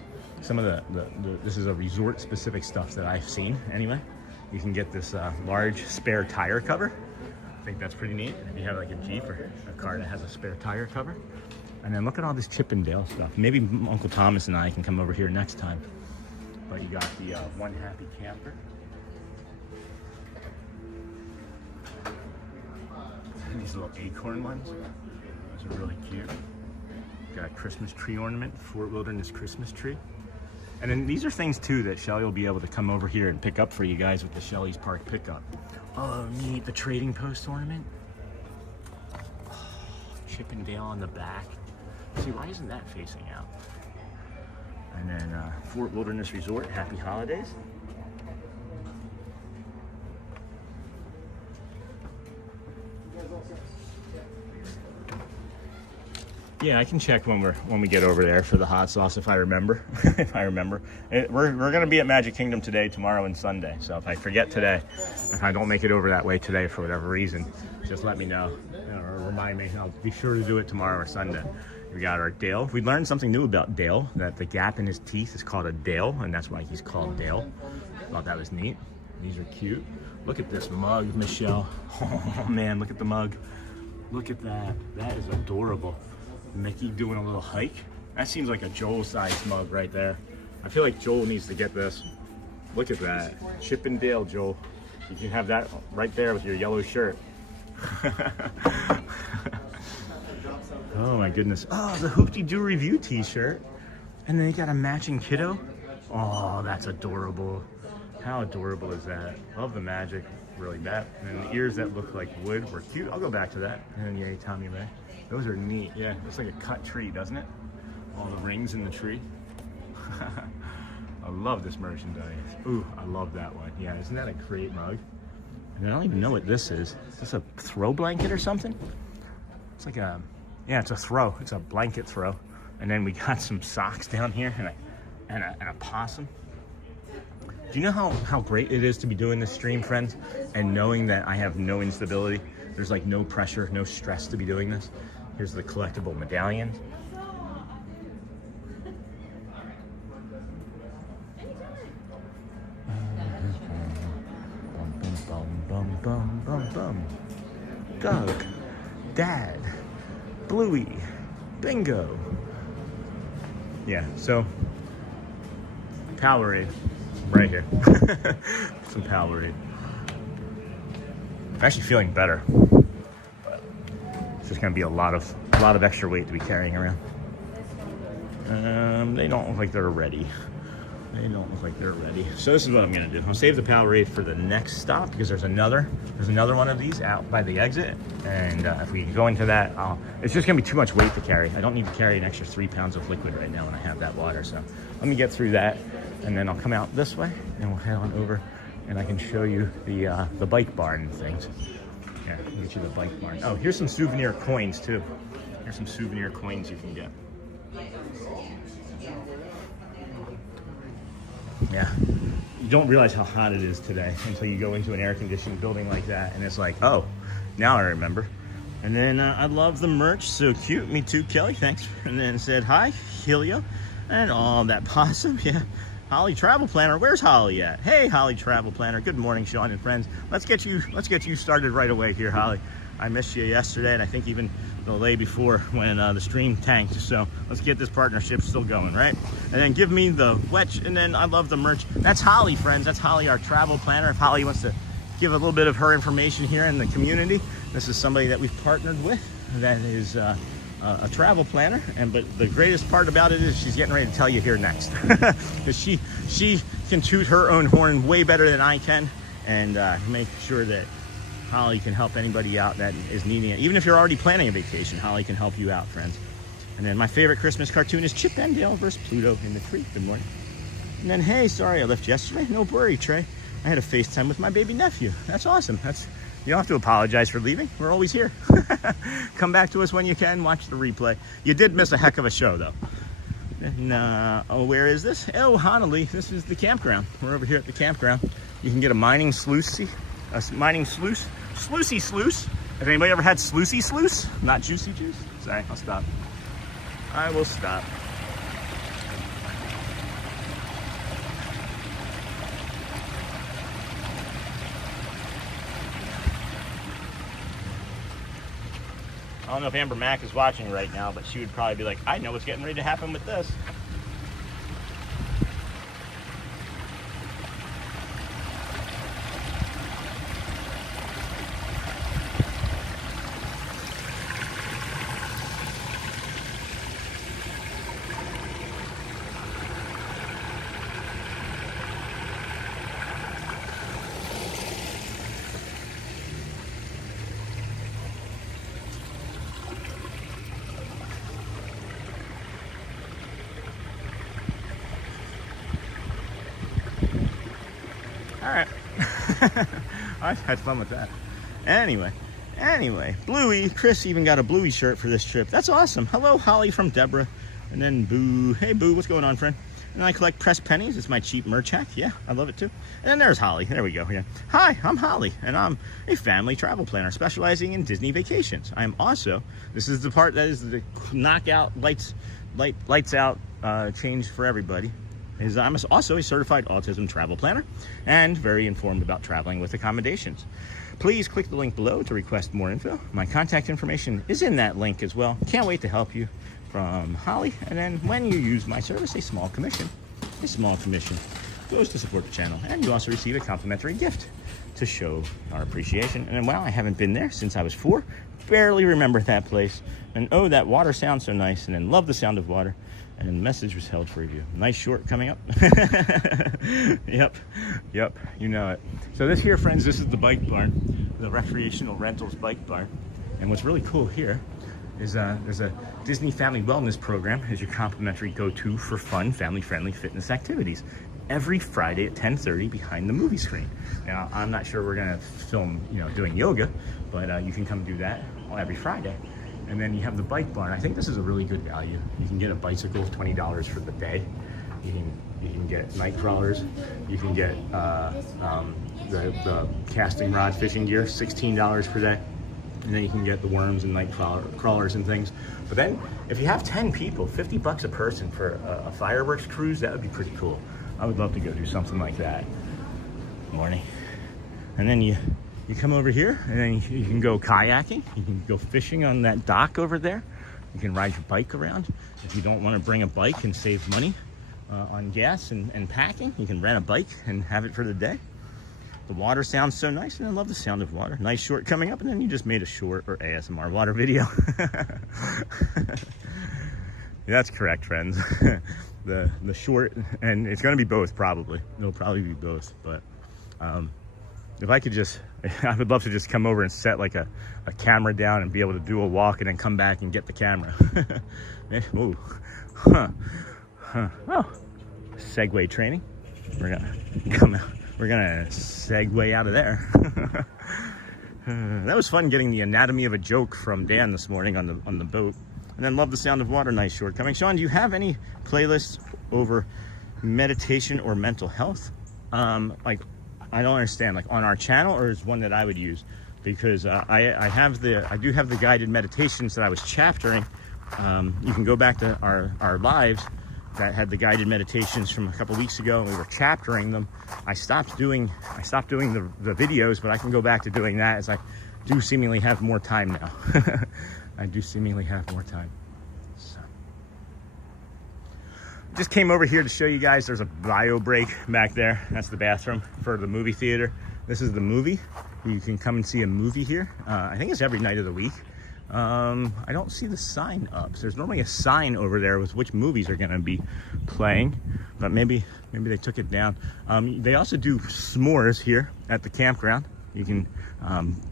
this is a resort specific stuff that I've seen anyway. You can get this large spare tire cover. I think that's pretty neat. If you have like a Jeep or a car that has a spare tire cover. And then look at all this Chip and Dale stuff. Maybe Uncle Thomas and I can come over here next time. But you got the One Happy Camper. These little acorn ones. Those are really cute. Got a Christmas tree ornament, Fort Wilderness Christmas tree. And then these are things too that Shelly will be able to come over here and pick up for you guys with the Shelly's Park pickup. Oh, neat, the Trading Post ornament. Oh, Chip and Dale on the back. See, why isn't that facing out? And then Fort Wilderness Resort, Happy Holidays. Yeah, I can check when we get over there for the hot sauce if I remember. If I remember, we're gonna be at Magic Kingdom today, tomorrow, and Sunday. So if I forget today, if I don't make it over that way today for whatever reason, just let me know or remind me. I'll be sure to do it tomorrow or Sunday. We got our Dale. We learned something new about Dale, that the gap in his teeth is called a Dale, and that's why he's called Dale. Thought that was neat. These are cute. Look at this mug, Michelle. Oh man, look at the mug. Look at that. That is adorable. Mickey doing a little hike. That seems like a Joel-sized mug right there. I feel like Joel needs to get this. Look at that. Chip and Dale, Joel. You can have that right there with your yellow shirt. Oh my goodness. Oh, the Hoop-de-Doo Review t-shirt. And then you got a matching kiddo. Oh, that's adorable. How adorable is that? Love the magic. Really that. And then the ears that look like wood were cute. I'll go back to that. And then yay, Tommy Ray. Those are neat. Yeah, looks like a cut tree, doesn't it? All the rings in the tree. I love this merchandise. Ooh, I love that one. Yeah, isn't that a great mug? And I don't even know what this is. Is this a throw blanket or something? It's like a, yeah, it's a throw. It's a blanket throw. And then we got some socks down here and a possum. Do you know how great it is to be doing this stream, friends? And knowing that I have no instability. There's like no pressure, no stress to be doing this. Here's the collectible medallion. Bum, bum, bum, bum. Doug, Dad, Bluey, Bingo. Yeah, so Powerade right here. Some Powerade. I'm actually feeling better. But It's just gonna be a lot of extra weight to be carrying around. They don't look like they're ready. They don't look like they're ready. So this is what I'm gonna do. I'll save the Powerade for the next stop because there's another one of these out by the exit. And if we go into that, it's just gonna be too much weight to carry. I don't need to carry an extra 3 pounds of liquid right now when I have that water. So let me get through that, and then I'll come out this way, and we'll head on over, and I can show you the bike barn and things. Yeah, I'll get you the bike barn. Oh, here's some souvenir coins too. Here's some souvenir coins you can get. Yeah, you don't realize how hot it is today until you go into an air-conditioned building like that, and it's like, oh, now I remember. And then I love the merch, so cute. Me too, Kelly, thanks. And then said, hi, Helio, and all that possum, yeah. Holly Travel Planner, where's Holly at? Hey, Holly Travel Planner, good morning, Sean and friends. Let's get you started right away here, Holly. I missed you yesterday, and I think even the day before when the stream tanked. So let's get this partnership still going, right? And then give me the wedge, and then I love the merch. That's Holly, friends. That's Holly, our travel planner. If Holly wants to give a little bit of her information here in the community, this is somebody that we've partnered with that is a travel planner. But the greatest part about it is she's getting ready to tell you here next. Because she can toot her own horn way better than I can, and make sure that Holly can help anybody out that is needing it. Even if you're already planning a vacation, Holly can help you out, friends. And then my favorite Christmas cartoon is Chip and Dale versus Pluto in the Creek. Good morning. And then, hey, sorry I left yesterday. No worry, Trey. I had a FaceTime with my baby nephew. That's awesome. You don't have to apologize for leaving. We're always here. Come back to us when you can. Watch the replay. You did miss a heck of a show, though. And, where is this? Oh, Honolulu. This is the campground. We're over here at the campground. You can get a mining sluicy. Sluicy sluice. Has anybody ever had sluicy sluice? Not juicy juice? Sorry, I'll stop. I will stop. I don't know if Amber Mack is watching right now, but she would probably be like, I know what's getting ready to happen with this. All right. I had fun with that. Anyway, Bluey. Chris even got a Bluey shirt for this trip. That's awesome. Hello, Holly from Deborah. And then Boo. Hey, Boo, what's going on, friend? And I collect pressed pennies. It's my cheap merch hack. Yeah, I love it too. And then there's Holly. There we go. Yeah. Hi, I'm Holly, and I'm a family travel planner specializing in Disney vacations. I'm also, this is the part that is the knockout lights out change for everybody. I'm also a certified autism travel planner and very informed about traveling with accommodations. Please click the link below to request more info. My contact information is in that link as well. Can't wait to help you, from Holly. And then when you use my service, a small commission goes to support the channel. And you also receive a complimentary gift to show our appreciation. And wow, I haven't been there since I was 4. Barely remember that place. And oh, that water sounds so nice. And then love the sound of water. And the message was held for review. Nice short coming up. Yep, you know it. So this here, friends, this is the bike barn, the recreational rentals bike barn. And what's really cool here is there's a Disney Family Wellness Program as your complimentary go-to for fun, family-friendly fitness activities. Every Friday at 10:30 behind the movie screen. Now, I'm not sure we're gonna film, doing yoga, but you can come do that every Friday. And then you have the bike barn. I think this is a really good value. You can get a bicycle, $20 for the day. You can get night crawlers. You can get the casting rod fishing gear, $16 per day. And then you can get the worms and night crawlers and things. But then if you have 10 people, $50 a person for a fireworks cruise, that would be pretty cool. I would love to go do something like that. Morning. And then you come over here, and then you can go kayaking. You can go fishing on that dock over there. You can ride your bike around. If you don't want to bring a bike and save money on gas and packing, you can rent a bike and have it for the day. The water sounds so nice, and I love the sound of water. Nice short coming up, and then you just made a short or ASMR water video. That's correct, friends. the short, and it's going to be both probably. It'll probably be both, but if I could just, I would love to just come over and set like a camera down and be able to do a walk and then come back and get the camera. Ooh. Huh. Oh, segue training. We're gonna segue out of there. That was fun getting the anatomy of a joke from Dan this morning on the boat. And then love the sound of water. Nice shortcoming. Sean, do you have any playlists over meditation or mental health? Like, I don't understand, like on our channel, or is one that I would use? Because I do have the guided meditations that I was chaptering. You can go back to our lives that had the guided meditations from a couple weeks ago, and we were chaptering them. I stopped doing the videos, but I can go back to doing that, as I do seemingly have more time now. I do seemingly have more time. So just came over here to show you guys there's a bio break back there. That's the bathroom for the movie theater. This is the movie. You can come and see a movie here. I think it's every night of the week. I don't see the sign up. So there's normally a sign over there with which movies are going to be playing, but maybe they took it down. They also do s'mores here at the campground. You can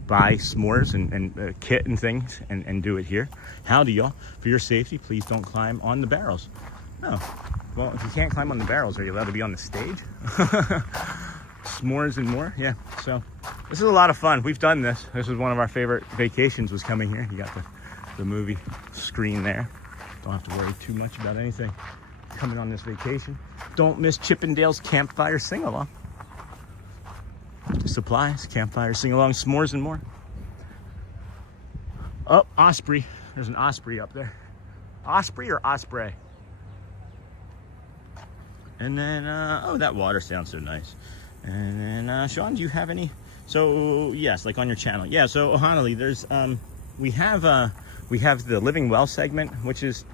buy s'mores and kit and things and do it here. Howdy, y'all. For your safety, please don't climb on the barrels. Oh, well, if you can't climb on the barrels, are you allowed to be on the stage? S'mores and more. Yeah, so this is a lot of fun. We've done this. This was one of our favorite vacations, was coming here. You got the movie screen there. Don't have to worry too much about anything coming on this vacation. Don't miss Chippendale's campfire sing-along. Supplies, campfire sing-along, s'mores and more. Oh, osprey. There's an osprey up there. Osprey or osprey? And then, oh, that water sounds so nice. And then, Sean, do you have any? So, yes, like on your channel. Yeah, so, Ohanali, there's, we have the Living Well segment, which is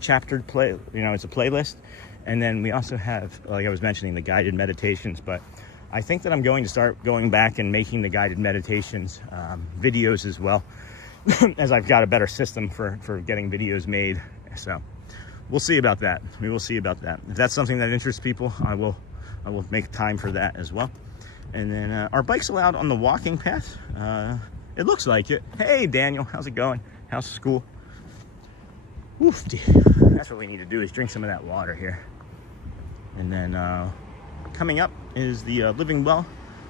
chaptered play, it's a playlist. And then we also have, like I was mentioning, the guided meditations. But I think that I'm going to start going back and making the guided meditations videos as well, as I've got a better system for getting videos made. So we'll see about that. We will see about that. If that's something that interests people, I will make time for that as well. And then our bike's allowed on the walking path. It looks like it. Hey, Daniel, how's it going? How's school? Oof, dude. That's what we need to do, is drink some of that water here. And then coming up is the Living Well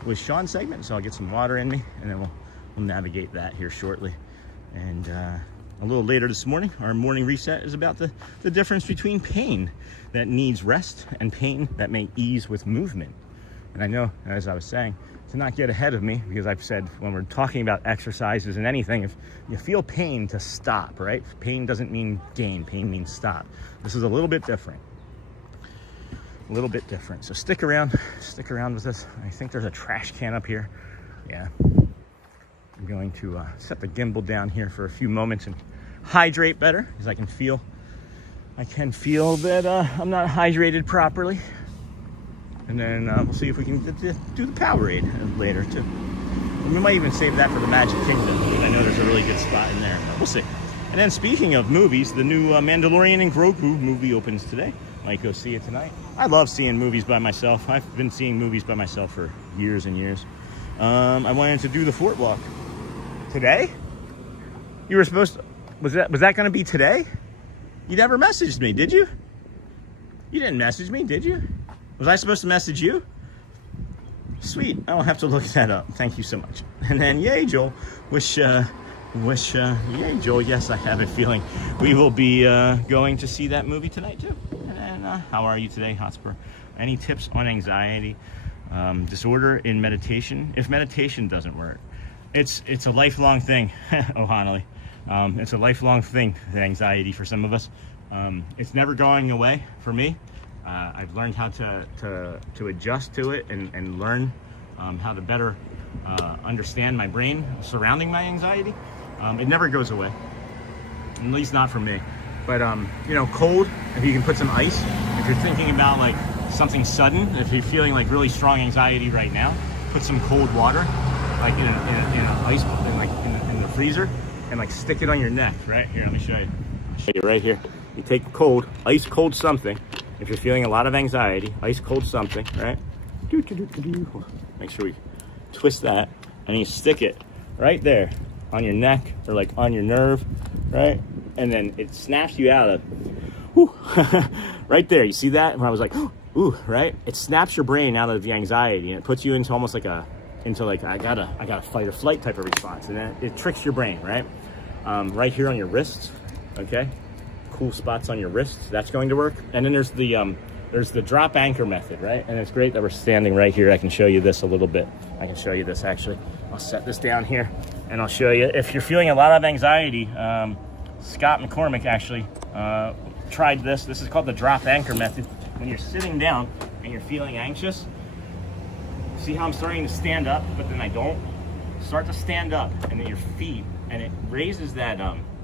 with Sean segment. So I'll get some water in me, and then we'll navigate that here shortly. And a little later this morning, our morning reset is about the difference between pain that needs rest and pain that may ease with movement. And I know, as I was saying, to not get ahead of me, because I've said when we're talking about exercises and anything, if you feel pain, to stop, right? Pain doesn't mean gain, pain means stop. This is a little bit different. A little bit different. So stick around with us. I think there's a trash can up here. Yeah. I'm going to set the gimbal down here for a few moments and hydrate better, because I can feel that I'm not hydrated properly. And then we'll see if we can do the Powerade later too. And we might even save that for the Magic Kingdom, because I know there's a really good spot in there. We'll see. And then speaking of movies, the new Mandalorian and Grogu movie opens today. Might go see it tonight. I love seeing movies by myself. I've been seeing movies by myself for years and years. I wanted to do the Fort Walk today. You were supposed to, was that going to be today? You never messaged me, did you? You didn't message me, did you? Was I supposed to message you? Sweet. I'll have to look that up. Thank you so much. And then, yay, Joel. Yay, Joel. Yes, I have a feeling we will be going to see that movie tonight too. And then, how are you today, Hotspur? Any tips on anxiety disorder in meditation? If meditation doesn't work, it's a lifelong thing. Ohanali. It's a lifelong thing, the anxiety for some of us. It's never going away for me. I've learned how to adjust to it and learn how to better understand my brain surrounding my anxiety. It never goes away, at least not for me. But cold, if you can put some ice, if you're thinking about like something sudden, if you're feeling like really strong anxiety right now, put some cold water, like in an ice, in the freezer, and like stick it on your neck, right? Here, let me show you. I'll show you right here. You take cold, ice cold something. If you're feeling a lot of anxiety, ice cold something, right? Make sure we twist that, and you stick it right there on your neck or like on your nerve, right? And then it snaps you out of, whew, right there. You see that? And I was like, ooh, right? It snaps your brain out of the anxiety, and it puts you into almost like I gotta fight or flight type of response, and then it tricks your brain, right? Right here on your wrists, okay? Cool spots on your wrists, that's going to work. And then there's the drop anchor method, right? And it's great that we're standing right here. I can show you this a little bit. I can show you this actually. I'll set this down here and I'll show you. If you're feeling a lot of anxiety, Scott McCormick actually tried this. This is called the drop anchor method. When you're sitting down and you're feeling anxious, see how I'm starting to stand up, but then I don't? Start to stand up, and then your feet, and it raises that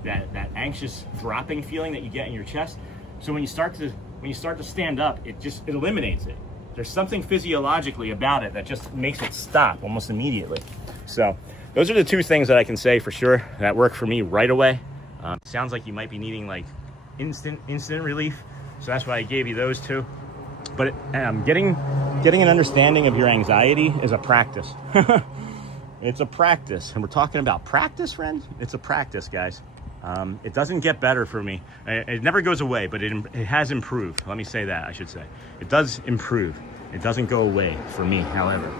that anxious dropping feeling that you get in your chest. So when you start to stand up, it eliminates it. There's something physiologically about it that just makes it stop almost immediately. So those are the two things that I can say for sure that work for me right away. Sounds like you might be needing like instant relief, so that's why I gave you those two. But getting an understanding of your anxiety is a practice. It's a practice, and we're talking about practice, friends. It's a practice, guys. It doesn't get better for me. It never goes away, but it has improved. Let me say that, I should say. It does improve. It doesn't go away for me, however.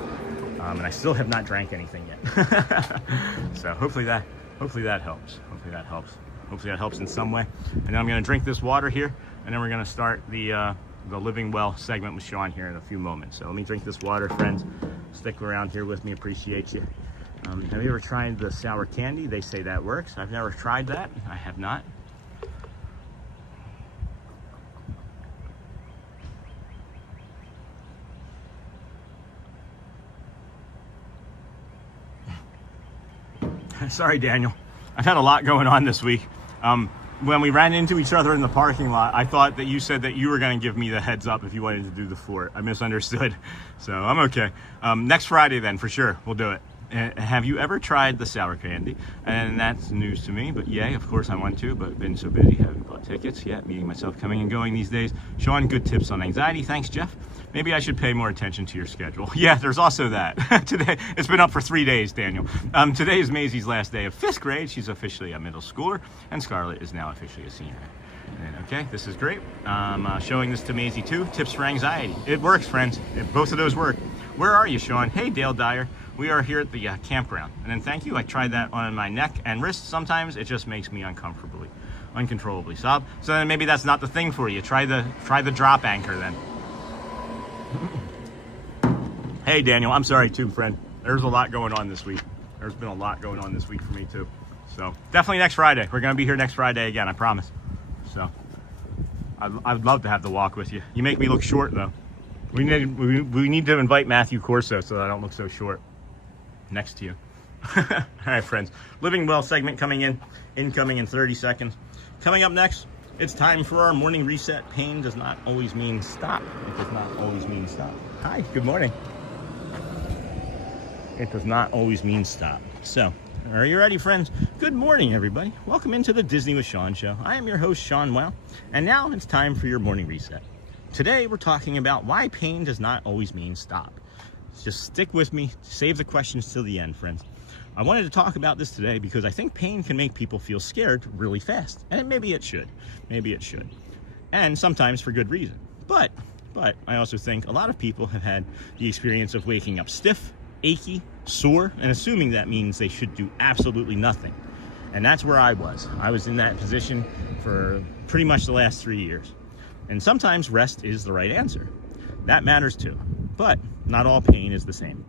And I still have not drank anything yet. So hopefully that helps. Hopefully that helps in some way. And then I'm gonna drink this water here, and then we're gonna start the Living Well segment with Sean here in a few moments. So let me drink this water, friends. Stick around here with me, appreciate you. Have you ever tried the sour candy? They say that works. I've never tried that. I have not. Sorry, Daniel. I've had a lot going on this week. When we ran into each other in the parking lot, I thought that you said that you were going to give me the heads up if you wanted to do the fort. I misunderstood. So I'm okay. Next Friday then, for sure, we'll do it. Have you ever tried the sour candy? And that's news to me, but yay, of course I want to, but been so busy, haven't bought tickets yet, meeting myself coming and going these days. Sean, good tips on anxiety. Thanks, Jeff. Maybe I should pay more attention to your schedule. Yeah, there's also that. Today, it's been up for 3 days, Daniel. Today is Maisie's last day of 5th grade. She's officially a middle schooler, and Scarlett is now officially a senior. And, okay, this is great. I'm showing this to Maisie too. Tips for anxiety. It works, friends. Both of those work. Where are you, Sean? Hey, Dale Dyer. We are here at the campground. And then thank you. I tried that on my neck and wrist. Sometimes it just makes me uncontrollably sob. So then maybe that's not the thing for you. Try the drop anchor then. Hey, Daniel. I'm sorry too, friend. There's a lot going on this week. There's been a lot going on this week for me too. So definitely next Friday. We're going to be here next Friday again, I promise. So I'd love to have the walk with you. You make me look short though. We need to invite Matthew Corso so that I don't look so short next to you. All right, friends. Living Well segment incoming in 30 seconds. Coming up next, it's time for our morning reset. Pain does not always mean stop. It does not always mean stop. Hi, good morning. It does not always mean stop. So, are you ready, friends? Good morning, everybody. Welcome into the Disney with Sean show. I am your host, Sean Wow, and now it's time for your morning reset. Today, we're talking about why pain does not always mean stop. Just stick with me, save the questions till the end, friends. I wanted to talk about this today because I think pain can make people feel scared really fast. And maybe it should. Maybe it should. And sometimes for good reason. But I also think a lot of people have had the experience of waking up stiff, achy, sore, and assuming that means they should do absolutely nothing. And that's where I was. I was in that position for pretty much the last 3 years. And sometimes rest is the right answer. That matters too. But not all pain is the same.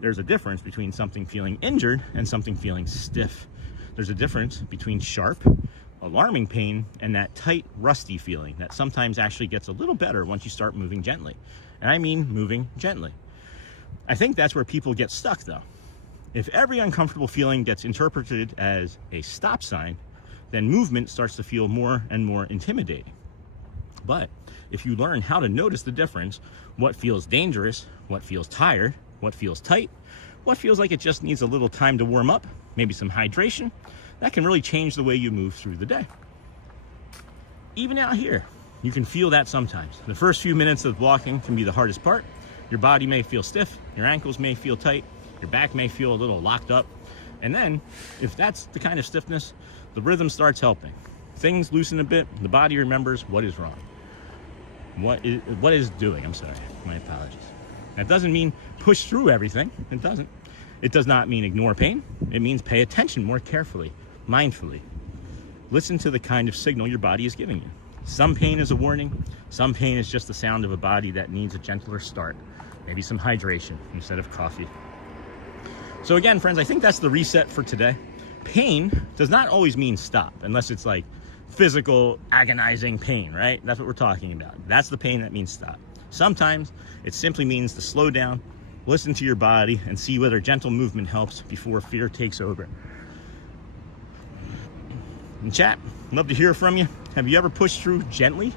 There's a difference between something feeling injured and something feeling stiff. There's a difference between sharp, alarming pain and that tight, rusty feeling that sometimes actually gets a little better once you start moving gently. And I mean moving gently. I think that's where people get stuck though. If every uncomfortable feeling gets interpreted as a stop sign, then movement starts to feel more and more intimidating. But if you learn how to notice the difference, what feels dangerous, what feels tired, what feels tight, what feels like it just needs a little time to warm up, maybe some hydration. That can really change the way you move through the day. Even out here, you can feel that sometimes. The first few minutes of walking can be the hardest part. Your body may feel stiff, your ankles may feel tight, your back may feel a little locked up. And then, if that's the kind of stiffness, the rhythm starts helping. Things loosen a bit, the body remembers what is wrong. What is doing, I'm sorry, my apologies. That doesn't mean push through everything, it doesn't. It does not mean ignore pain, it means pay attention more carefully, mindfully. Listen to the kind of signal your body is giving you. Some pain is a warning, some pain is just the sound of a body that needs a gentler start. Maybe some hydration instead of coffee. So again, friends, I think that's the reset for today. Pain does not always mean stop, unless it's like physical, agonizing pain, right? That's what we're talking about. That's the pain that means stop. Sometimes it simply means to slow down, listen to your body, and see whether gentle movement helps before fear takes over. In chat, love to hear from you. Have you ever pushed through gently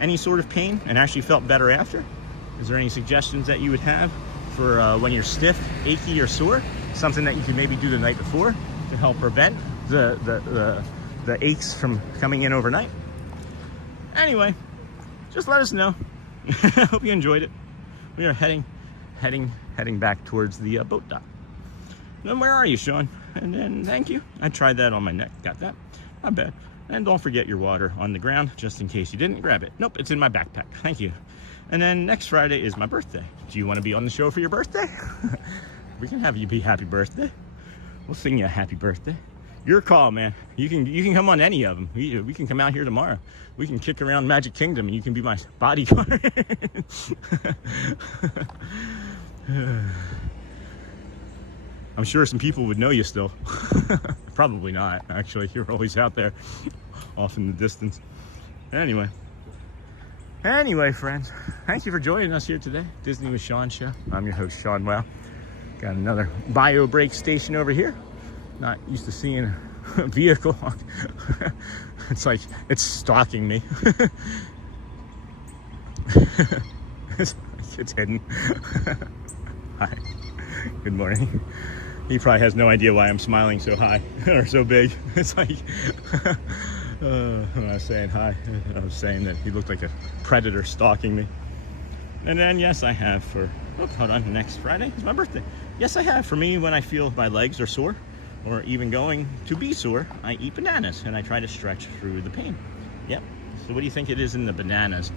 any sort of pain and actually felt better after? Is there any suggestions that you would have for when you're stiff, achy, or sore? Something that you could maybe do the night before to help prevent the aches from coming in overnight? Anyway, just let us know. Hope you enjoyed it. We are heading back towards the boat dock. Then where are you, Sean? And then thank you. I tried that on my neck. Got that? Not bad. And don't forget your water on the ground, just in case you didn't grab it. Nope, it's in my backpack. Thank you. And then next Friday is my birthday. Do you want to be on the show for your birthday? We can have you be happy birthday. We'll sing you a happy birthday. Your call, man. You can come on any of them. We can come out here tomorrow. We can kick around Magic Kingdom and you can be my bodyguard. I'm sure some people would know you still. Probably not, actually. You're always out there, off in the distance. Anyway, friends, thank you for joining us here today. Disney with Sean show. I'm your host, Sean Wow. Got another bio break station over here. Not used to seeing a vehicle. It's like it's stalking me. It's hidden. Hi. Good morning. He probably has no idea why I'm smiling so high or so big. It's like when I was saying hi, I was saying that he looked like a predator stalking me. And then yes, I have for hold on, next Friday is my birthday. Yes, I have. For me, when I feel my legs are sore or even going to be sore, I eat bananas and I try to stretch through the pain. Yep. So what do you think it is in the bananas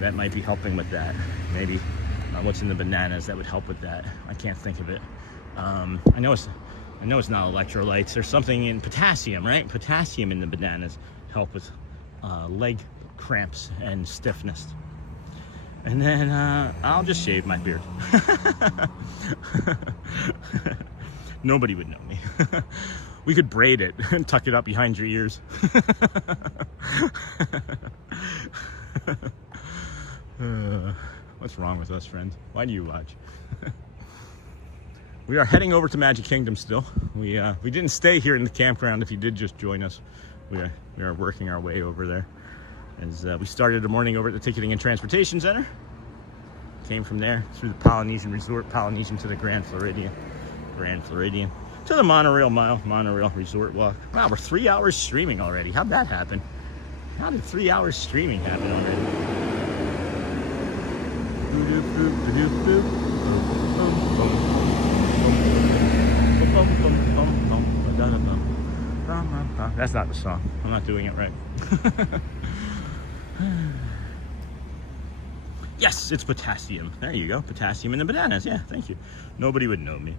that might be helping with that? Maybe what's in the bananas that would help with that? I can't think of it. I know it's not electrolytes. There's something in potassium, right? Potassium in the bananas help with leg cramps and stiffness. And then I'll just shave my beard. Nobody would know me. We could braid it and tuck it up behind your ears. What's wrong with us, friends? Why do you watch? We are heading over to Magic Kingdom still. We didn't stay here in the campground. If you did just join us, we are working our way over there. As we started the morning over at the Ticketing and Transportation Center. Came from there through the Polynesian Resort, Polynesian to the Grand Floridian, to the Monorail Mile, Monorail Resort Walk. Wow, we're 3 hours streaming already. How'd that happen? How did 3 hours streaming happen already? That's not the song. I'm not doing it right. Yes, it's potassium. There you go. Potassium in the bananas. Yeah, thank you. Nobody would know me.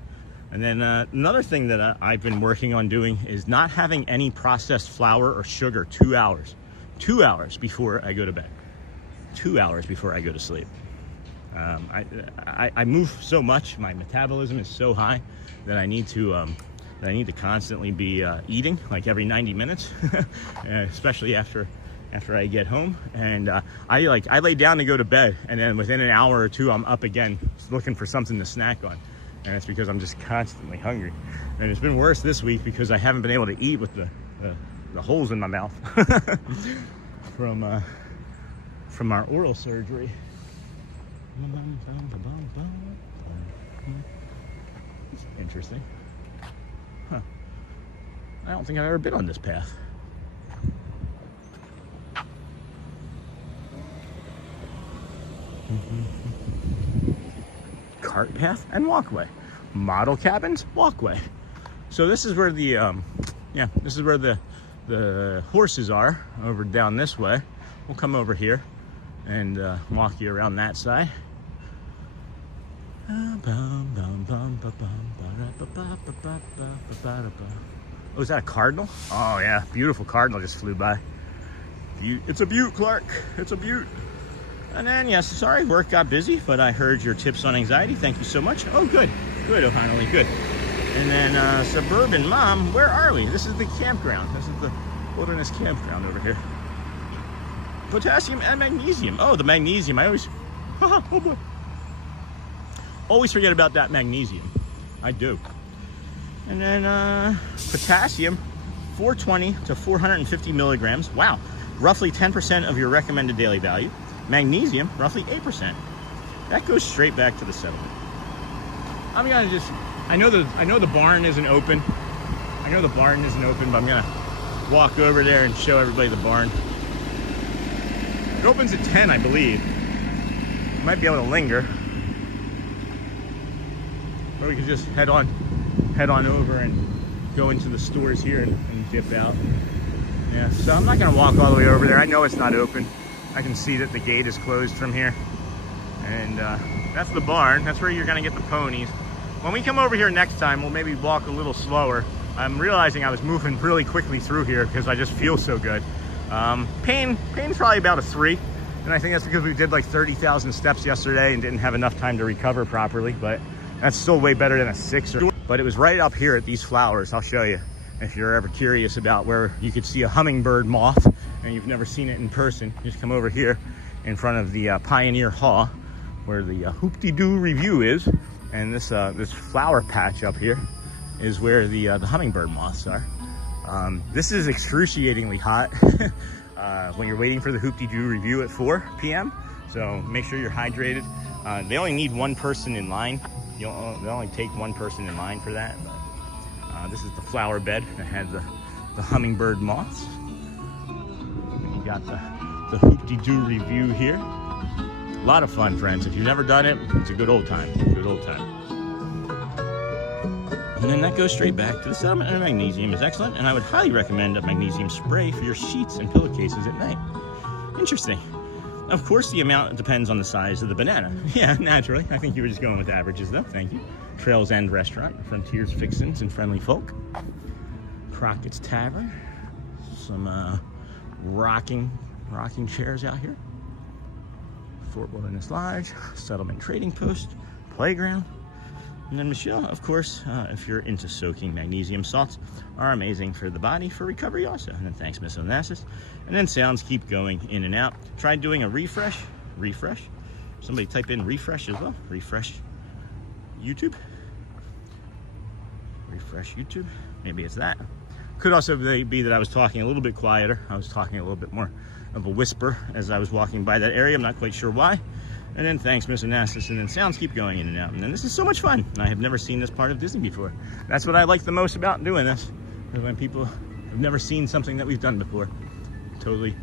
And then another thing that I've been working on doing is not having any processed flour or sugar 2 hours. 2 hours before I go to bed. 2 hours before I go to sleep. I move so much. My metabolism is so high that I need to constantly be eating like every 90 minutes, especially after I get home. And I lay down to go to bed, and then within an hour or two I'm up again looking for something to snack on, and it's because I'm just constantly hungry. And it's been worse this week because I haven't been able to eat with the holes in my mouth from our oral surgery. It's interesting. Huh. I don't think I've ever been on this path. Cart path and walkway. Model cabins, walkway. So this is where the this is where the horses are, over down this way. We'll come over here and walk you around that side. Oh, is that a cardinal? Oh yeah, beautiful cardinal just flew by. It's a beaut, Clark. It's a beaut. And then, yes, sorry, work got busy, but I heard your tips on anxiety. Thank you so much. Oh, good. Good, O'Hanley, good. And then, Suburban Mom, where are we? This is the campground. This is the wilderness campground over here. Potassium and magnesium. Oh, the magnesium. I always, oh boy. Always forget about that magnesium. I do. And then, potassium, 420 to 450 milligrams. Wow. Roughly 10% of your recommended daily value. Magnesium, roughly 8%. That goes straight back to the settlement. I'm gonna just, I know the barn isn't open. I know the barn isn't open, but I'm gonna walk over there and show everybody the barn. It opens at 10, I believe. Might be able to linger. Or we could just head on over and go into the stores here and dip out. Yeah, so I'm not gonna walk all the way over there. I know it's not open. I can see that the gate is closed from here. And that's the barn. That's where you're gonna get the ponies. When we come over here next time, we'll maybe walk a little slower. I'm realizing I was moving really quickly through here because I just feel so good. Pain's probably about a 3. And I think that's because we did like 30,000 steps yesterday and didn't have enough time to recover properly, but that's still way better than a 6. But it was right up here at these flowers. I'll show you if you're ever curious about where you could see a hummingbird moth and you've never seen it in person. Just come over here in front of the Pioneer Hall where the Hoop-de-Doo Review is. And this flower patch up here is where the hummingbird moths are. This is excruciatingly hot when you're waiting for the Hoop-de-Doo Review at 4 p.m. So make sure you're hydrated. They only need one person in line. They only take one person in line for that. But, this is the flower bed that had the hummingbird moths. And you got the Hoop-de-Doo Review here. A lot of fun, friends. If you've never done it, it's a good old time. Good old time. And then that goes straight back to the settlement. And magnesium is excellent. And I would highly recommend a magnesium spray for your sheets and pillowcases at night. Interesting. Of course, the amount depends on the size of the banana. Yeah, naturally. I think you were just going with averages, though. Thank you. Trails End Restaurant, Frontiers Fixins and Friendly Folk. Crockett's Tavern. Some rocking chairs out here. Fort Wilderness Lodge, Settlement Trading Post, Playground. And then Michelle, of course, if you're into soaking, magnesium salts are amazing for the body, for recovery also. And then thanks, Miss Onassis. And then sounds keep going in and out. Try doing a refresh. Somebody type in refresh as well. Refresh YouTube. Maybe it's that. Could also be that I was talking a little bit quieter. I was talking a little bit more of a whisper as I was walking by that area. I'm not quite sure why. And then thanks, Miss Onassis. And then sounds keep going in and out. And then this is so much fun. I have never seen this part of Disney before. That's what I like the most about doing this. Is when people have never seen something that we've done before. Totally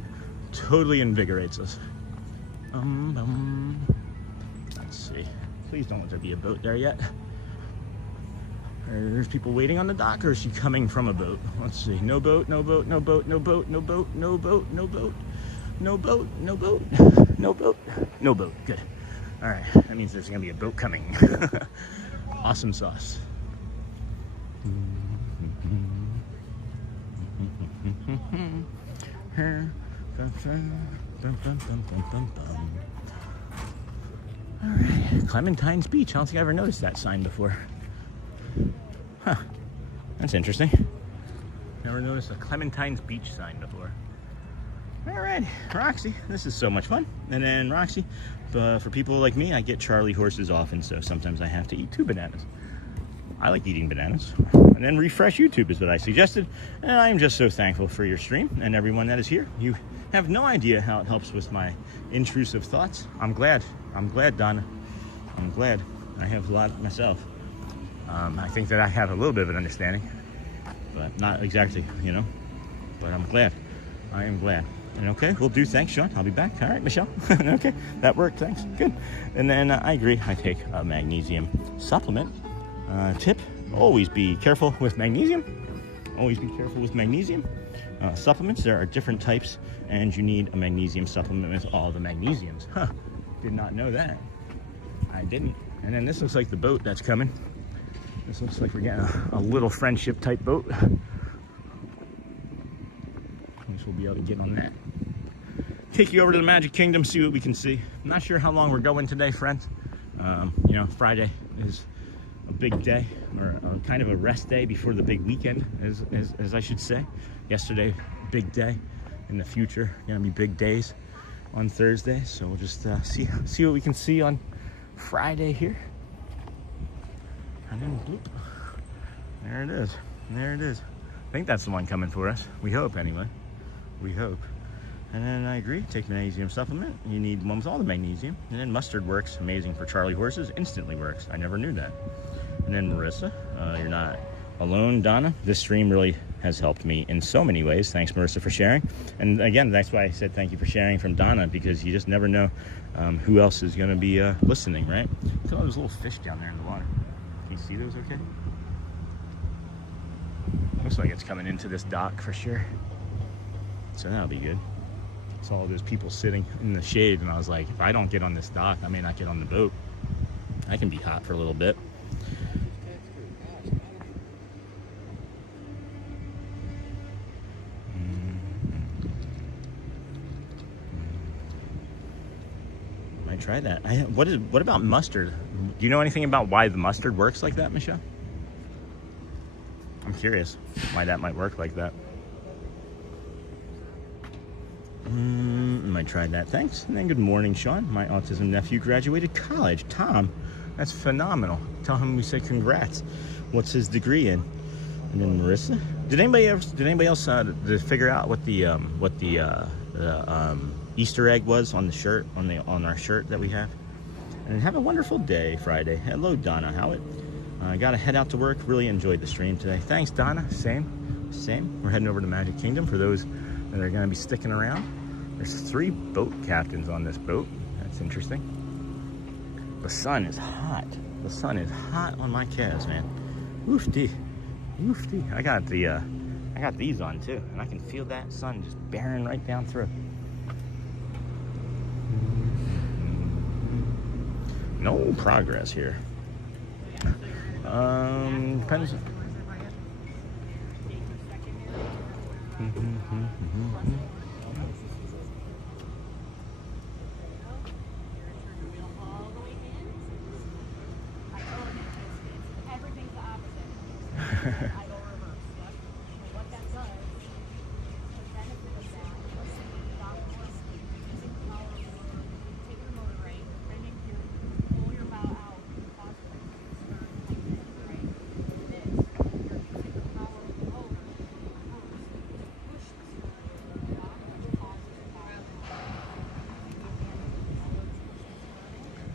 invigorates us. Let's see. Please don't let there be a boat there yet. There's people waiting on the dock, or is she coming from a boat? Let's see. No boat, no boat, no boat, no boat, no boat, no boat, no boat, no boat, no boat, no boat, no boat. Good. All right. That means there's gonna be a boat coming. Awesome sauce. All right. Clementine's Beach. I don't think I ever noticed that sign before. Huh, that's interesting. Never noticed a Clementine's Beach sign before. All right, Roxy, this is so much fun. And then Roxy, for people like me, I get Charlie horses often, so sometimes I have to eat 2 bananas. I like eating bananas. And then refresh YouTube is what I suggested. And I am just so thankful for your stream and everyone that is here. You have no idea how it helps with my intrusive thoughts. I'm glad, Donna. I'm glad. I have a lot myself. I think that I have a little bit of an understanding, but not exactly, you know. But I'm glad. I am glad. And okay, we'll do. Thanks, Sean. I'll be back. All right, Michelle. Okay, that worked. Thanks. Good. And then I agree. I take a magnesium supplement. Tip: always be careful with magnesium. Always be careful with magnesium supplements. There are different types, and you need a magnesium supplement with all the magnesiums. Huh? Did not know that. I didn't. And then this looks like the boat that's coming. This looks like we're getting a little friendship type boat. We'll be able to get on that. Take you over to the Magic Kingdom, see what we can see. I'm not sure how long we're going today, friends. You know, Friday is a big day, or kind of a rest day before the big weekend, as I should say. Yesterday, big day. In the future, gonna be big days on Thursday. So we'll just see what we can see on Friday here. And then bloop. There it is. There it is. I think that's the one coming for us. We hope, anyway. We hope. And then I agree, take magnesium supplement. You need one with all the magnesium. And then mustard works, amazing for Charlie horses, instantly works. I never knew that. And then Marissa, you're not alone. Donna, this stream really has helped me in so many ways. Thanks, Marissa, for sharing. And again, that's why I said thank you for sharing from Donna, because you just never know who else is gonna be listening, right? Look at all those little fish down there in the water. Can you see those okay? Looks like it's coming into this dock for sure. So that'll be good. Saw all those people sitting in the shade, and I was like, if I don't get on this dock, I may not get on the boat. I can be hot for a little bit. Might try that. What about mustard? Do you know anything about why the mustard works like that, Michelle? I'm curious why that might work like that. I tried that. Thanks. And then good morning, Sean. My autism nephew graduated college. Tom, that's phenomenal. Tell him we say congrats. What's his degree in? And then Marissa. Did anybody else figure out what the Easter egg was on the shirt on our shirt that we have? And have a wonderful day, Friday. Hello, Donna Howitt. I got to head out to work. Really enjoyed the stream today. Thanks, Donna. Same. We're heading over to Magic Kingdom for those that are going to be sticking around. There's 3 boat captains on this boat. That's interesting. The sun is hot. The sun is hot on my calves, man. Woofty. I got these on too, and I can feel that sun just bearing right down through. No progress here. Depends.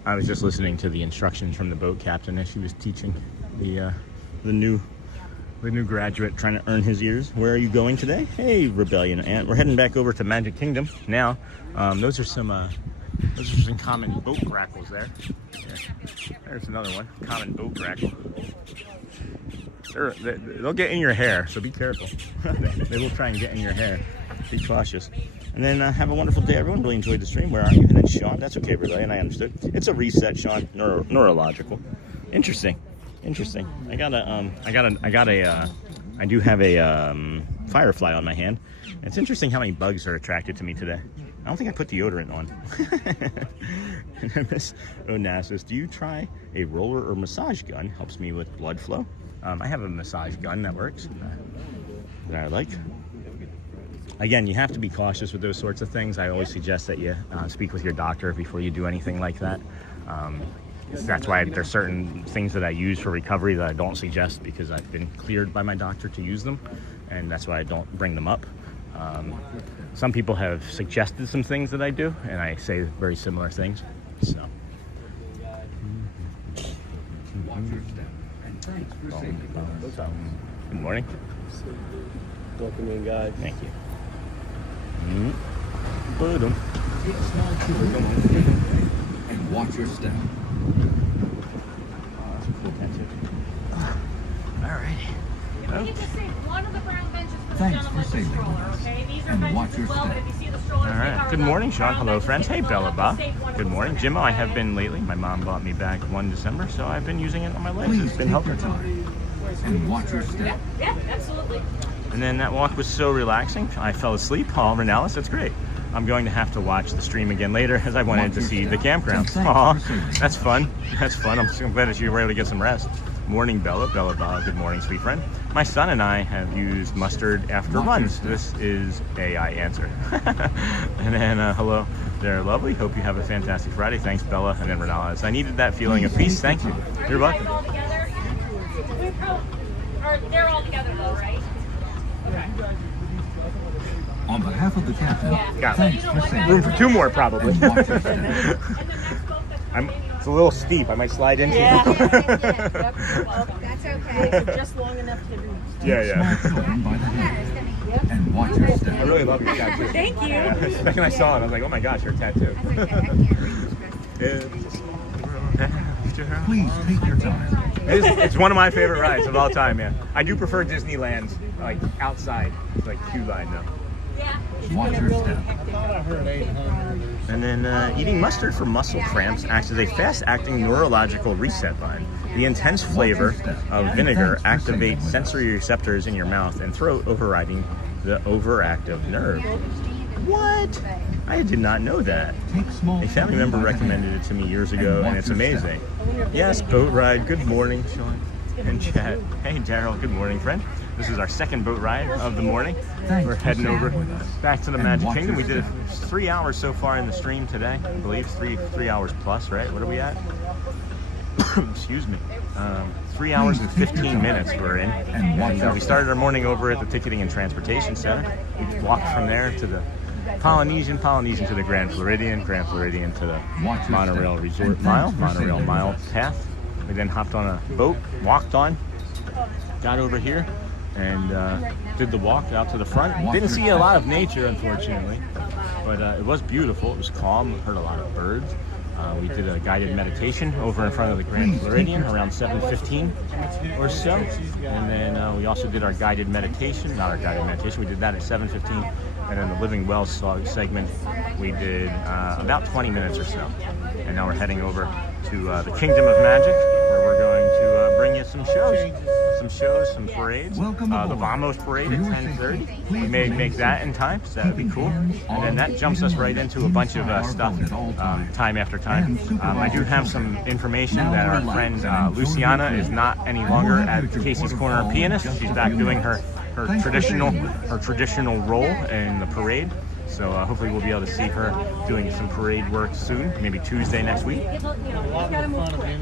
I was just listening to the instructions from the boat captain as she was teaching the new graduate trying to earn his ears. Where are you going today? Hey, Rebellion Ant. We're heading back over to Magic Kingdom now. Those are some common boat grackles there. Yeah. There's another one, common boat grackle. They'll get in your hair, so be careful. They will try and get in your hair. Be cautious. And then have a wonderful day, everyone. Really enjoyed the stream. Where are you? And then Sean, that's okay, Rebellion. I understood. It's a reset, Sean. Neurological. Interesting. I do have a firefly on my hand. It's interesting how many bugs are attracted to me today. I don't think I put deodorant on. Miss Onassis, do you try a roller or massage gun? Helps me with blood flow. I have a massage gun that works that I like. Again, you have to be cautious with those sorts of things. I always suggest that you speak with your doctor before you do anything like that. That's why there's certain things that I use for recovery that I don't suggest, because I've been cleared by my doctor to use them, and that's why I don't bring them up. Some people have suggested some things that I do, and I say very similar things. So, Good morning. Welcome in, guys. Thank you. Boom. And watch your step. Alrighty. If we could just save one of the brown benches for the Thanks gentleman for saving stroller, us. okay? These are And benches watch your as well, but step. if you see the strollers, All right. Good morning, Sean. Hello, friends. Hey, Bella Bob. Good morning. Jimmo, I have been lately. My mom bought me back 1 December, so I've been using it on my legs. Please It's been take your helpful. time. And watch your step. Yeah, absolutely. And then that walk was so relaxing. I fell asleep. Oh, Reynolds, that's great. I'm going to have to watch the stream again later as I wanted to see the campground. Aw, that's fun. That's fun. I'm glad that you were able to get some rest. Morning, Bella. Bella, good morning, sweet friend. My son and I have used mustard after runs. This is AI answer. And then, hello there, lovely. Hope you have a fantastic Friday. Thanks, Bella. And then Reynolds. I needed that feeling of peace. Thank you. You're welcome. All together? Or they're all together though, right? Okay. On behalf of the captain, Got it. thanks for saving Room for 2 more, probably. And watch your step. And the next boat that's It's a little steep. I might slide into Yeah. it. That's okay. just long enough to reach. Yeah. Small children by the hand. And watch your step. I really love your tattoo. Thank you. Yeah. The second I saw it, I was like, oh my gosh, your tattoo. That's okay. I can't read Please take your time. It's one of my favorite rides of all time, man. I do prefer Disneyland, like outside, like queue line though. Yeah. Watch your step. And then eating mustard for muscle cramps acts as a fast-acting neurological reset button. The intense flavor of vinegar activates sensory receptors in your mouth and throat, overriding the overactive nerve. What? I did not know that. Take small A family member recommended it to me years ago, and it's amazing. Yes, boat ride. Good morning, Sean and Chad. Hey, Daryl. Good morning, friend. This is our second boat ride of the morning. Thanks We're for heading staying over with us. back to the And Magic watch Kingdom. We your did step. 3 hours so far in the stream today. I believe 3 hours plus, right? What are we at? Excuse me. 3 hours and 15 minutes we're in. And we started our morning over at the Ticketing and Transportation Center. We walked from there to the Polynesian to the Grand Floridian to the Monorail Resort Mile, Monorail Mile Path. We then hopped on a boat, walked on, got over here, and did the walk out to the front. Didn't see a lot of nature, unfortunately, but it was beautiful. It was calm. Heard a lot of birds. We did a guided meditation over in front of the Grand Floridian around 7:15 or so, and then we also did our guided meditation. Not our guided meditation. We did that at 7:15, and then the Living Well segment we did about 20 minutes or so. And now we're heading over to the Kingdom of Magic, where we're going to bring you some shows, some parades. The Vamos parade at 10:30. We may make that in time, so that would be cool. And then that jumps us right into a bunch of stuff time after time. I do have some information that our friend Luciana is not any longer at Casey's Corner Pianist. She's back doing her traditional role in the parade. So hopefully we'll be able to see her doing some parade work soon, maybe Tuesday next week.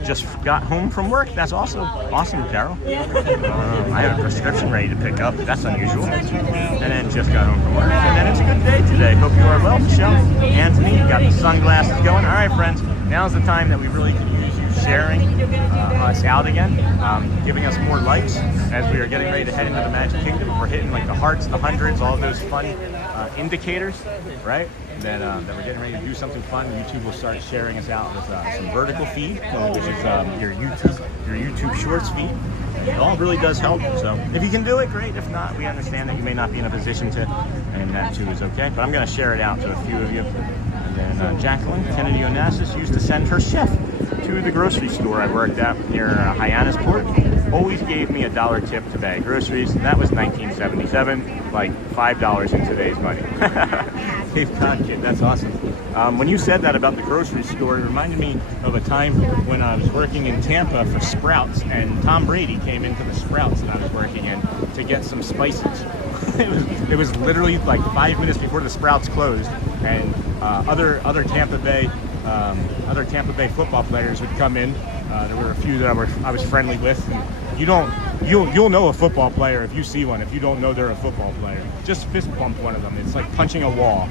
Just got home from work. That's also awesome, Carol. I have a prescription ready to pick up. That's unusual. And then just got home from work. And then it's a good day today. Hope you are well, Michelle. Anthony, you got the sunglasses going. All right, friends. Now's the time that we really could use you sharing us out again, giving us more likes as we are getting ready to head into the Magic Kingdom. We're hitting like the hearts, the hundreds, all of those fun indicators, right? That we're getting ready to do something fun. YouTube will start sharing us out with some vertical feed, which is your YouTube Shorts feed. It all really does help. So if you can do it, great. If not, we understand that you may not be in a position to, and that too is okay. But I'm going to share it out to a few of you. And then Jacqueline Kennedy Onassis used to send her chef to the grocery store I worked at near Hyannisport. Always gave me $1 tip to buy groceries. That was 1977, like $5 in today's money. Cape Cod kid, that's awesome. When you said that about the grocery store, it reminded me of a time when I was working in Tampa for Sprouts, and Tom Brady came into the Sprouts that I was working in to get some spices. It was literally like 5 minutes before the Sprouts closed, and other Tampa Bay football players would come in. There were a few that I was friendly with. And you'll know a football player if you see one. If you don't know they're a football player, just fist bump one of them. It's like punching a wall.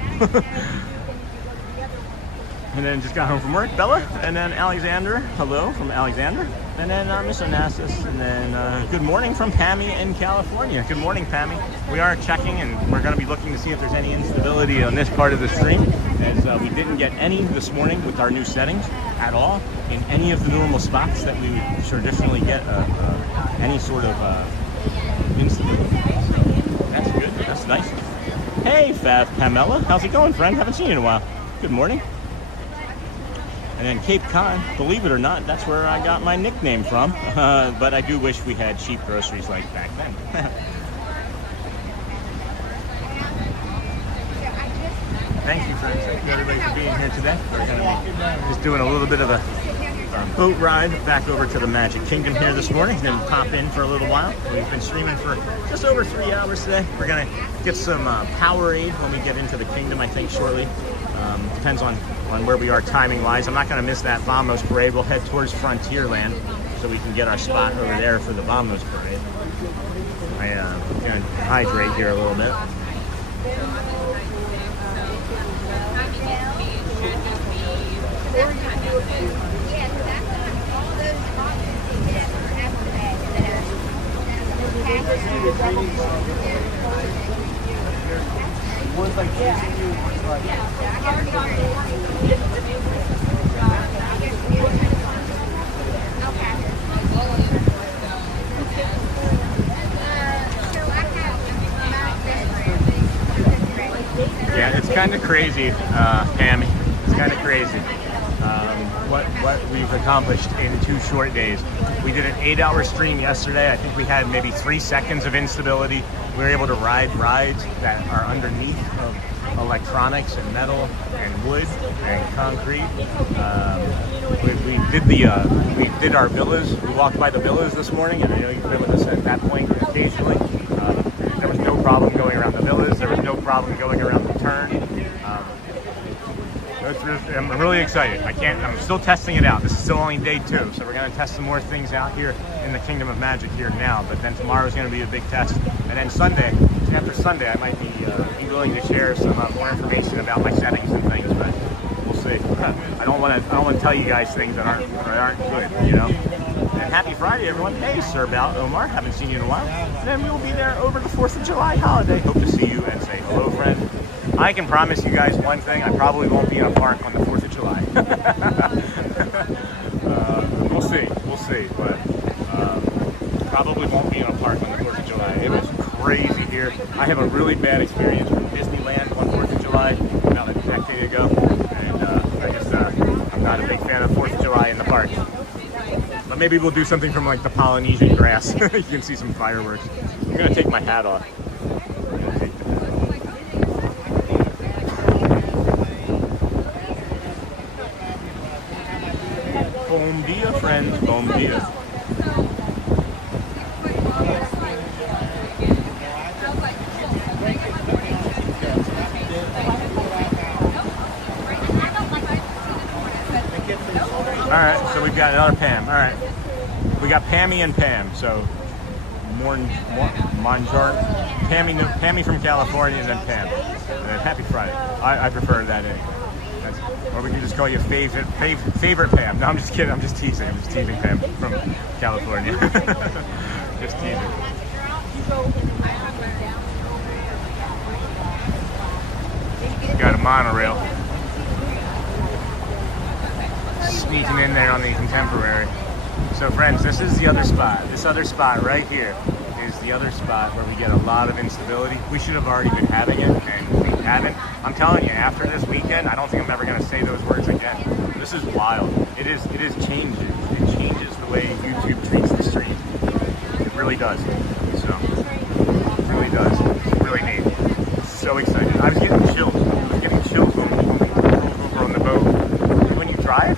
And then just got home from work, Bella, and then Alexander. Hello from Alexander. And then Miss Onassis, and then good morning from Pammy in California. Good morning, Pammy. We are checking, and we're going to be looking to see if there's any instability on this part of the stream, as we didn't get any this morning with our new settings at all in any of the normal spots that we would traditionally get any sort of instability. So that's good. That's nice. Hey, Pamela. How's it going, friend? Haven't seen you in a while. Good morning. And then Cape Cod, believe it or not, that's where I got my nickname from. But I do wish we had cheap groceries like back then. Thank you, friends. Thank you, everybody, for being here today. We're going to be just doing a little bit of a boat ride back over to the Magic Kingdom here this morning, and then pop in for a little while. We've been streaming for just over 3 hours today. We're going to get some Powerade when we get into the kingdom, I think, shortly. Depends on where we are timing-wise. I'm not going to miss that Vamos Parade. We'll head towards Frontierland so we can get our spot over there for the Vamos Parade. I'm going to hydrate here a little bit. One's like chasing you, one's like... Yeah, it's kind of crazy, Pammy. It's kind of crazy what we've accomplished in 2 short days. We did an 8-hour stream yesterday. I think we had maybe 3 seconds of instability. We were able to ride rides that are underneath of electronics and metal and wood and concrete. We did our villas. We walked by the villas this morning, and I know you've been with us at that point occasionally. There was no problem going around the villas. There was no problem going around the turn. I'm really excited. I'm still testing it out. This is still only day 2, so we're going to test some more things out here in the Kingdom of Magic here now. But then tomorrow is going to be a big test, and then after Sunday, I might be willing to share some more information about my settings and things. But we'll see. I don't want to tell you guys things that aren't good, you know. And happy Friday, everyone. Hey, Sir Bal Omar, haven't seen you in a while. And then we'll be there over the 4th of July holiday. Hope to see you and say hello, friend. I can promise you guys one thing, I probably won't be in a park on the 4th of July. We'll see, but probably won't be in a park on the 4th of July. It was crazy here. I have a really bad experience with Disneyland on 4th of July about a decade ago, and I'm not a big fan of 4th of July in the park. But maybe we'll do something from like the Polynesian grass. You can see some fireworks. I'm gonna take my hat off. Bom dia, friends. Bom dia. All right, so we've got another Pam. All right, we got Pammy and Pam. So, Pammy from California, and then Pam. And then happy Friday. I prefer that in. Or we can just call you favorite Pam. No, I'm just kidding. I'm just teasing. I'm just teasing Pam from California. Just teasing. Got a monorail. Sneaking in there on the Contemporary. So friends, this is the other spot. This other spot right here is the other spot where we get a lot of instability. We should have already been having it, and we haven't. I'm telling you, after this weekend, I don't think I'm ever going to say those words again. This is wild. It changes. It changes the way YouTube treats the stream. It really does. So, it really does. It's really neat. So excited. I was getting chills. When we rolled over on the boat. When you drive,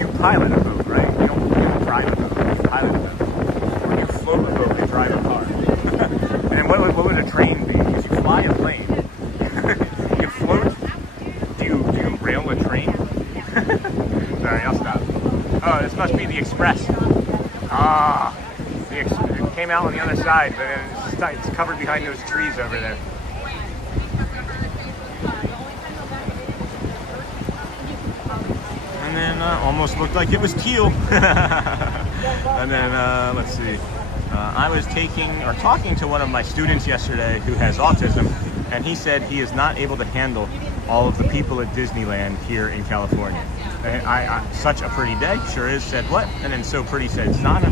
you pilot a boat, right? You don't drive a boat. You pilot a boat. When you float a boat, you drive a car. And then what would a train be? Because you fly a plane. You float. Do you rail a train? Sorry, I'll stop. Oh, this must be the Express. It came out on the other side, but then it's covered behind those trees over there. And then almost looked like it was teal. And then, let's see. I was talking to one of my students yesterday who has autism, and he said he is not able to handle all of the people at Disneyland here in California. And such a pretty day, sure is, said what? And then so pretty said Sana.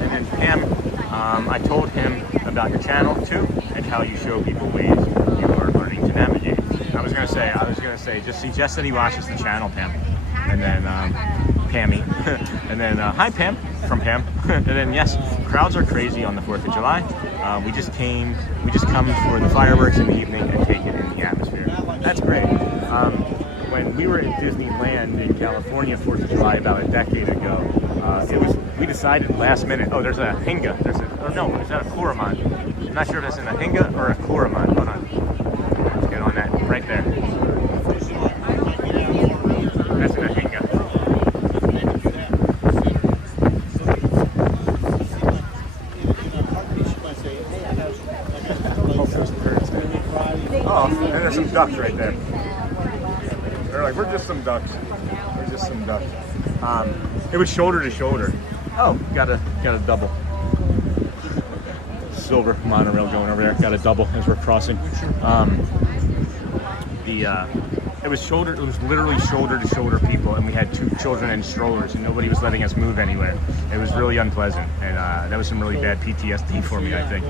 And then Pam, I told him about your channel too, and how you show people ways you are learning to navigate. I was gonna say, just suggest that he watches the channel, Pam. And then Pammy. And then hi Pam, from Pam. And then yes, crowds are crazy on the 4th of July. We just come for the fireworks in the evening and take it in the atmosphere. That's great. When we were at Disneyland in California 4th of July about a decade ago, we decided last minute, oh, there's a Hinga, is that a Coramon? I'm not sure if that's in a Hinga or a Coramon. Hold on. Let's get on that right there. That's in a Hinga. Oh, and there's some ducks right there. They're like, we're just some ducks. We're just some ducks. It was shoulder to shoulder. Oh, got a double. Silver monorail going over there. Got a double as we're crossing. It was literally shoulder to shoulder people, and we had 2 children and strollers, and nobody was letting us move anywhere. It was really unpleasant, and that was some really bad PTSD for me, I think.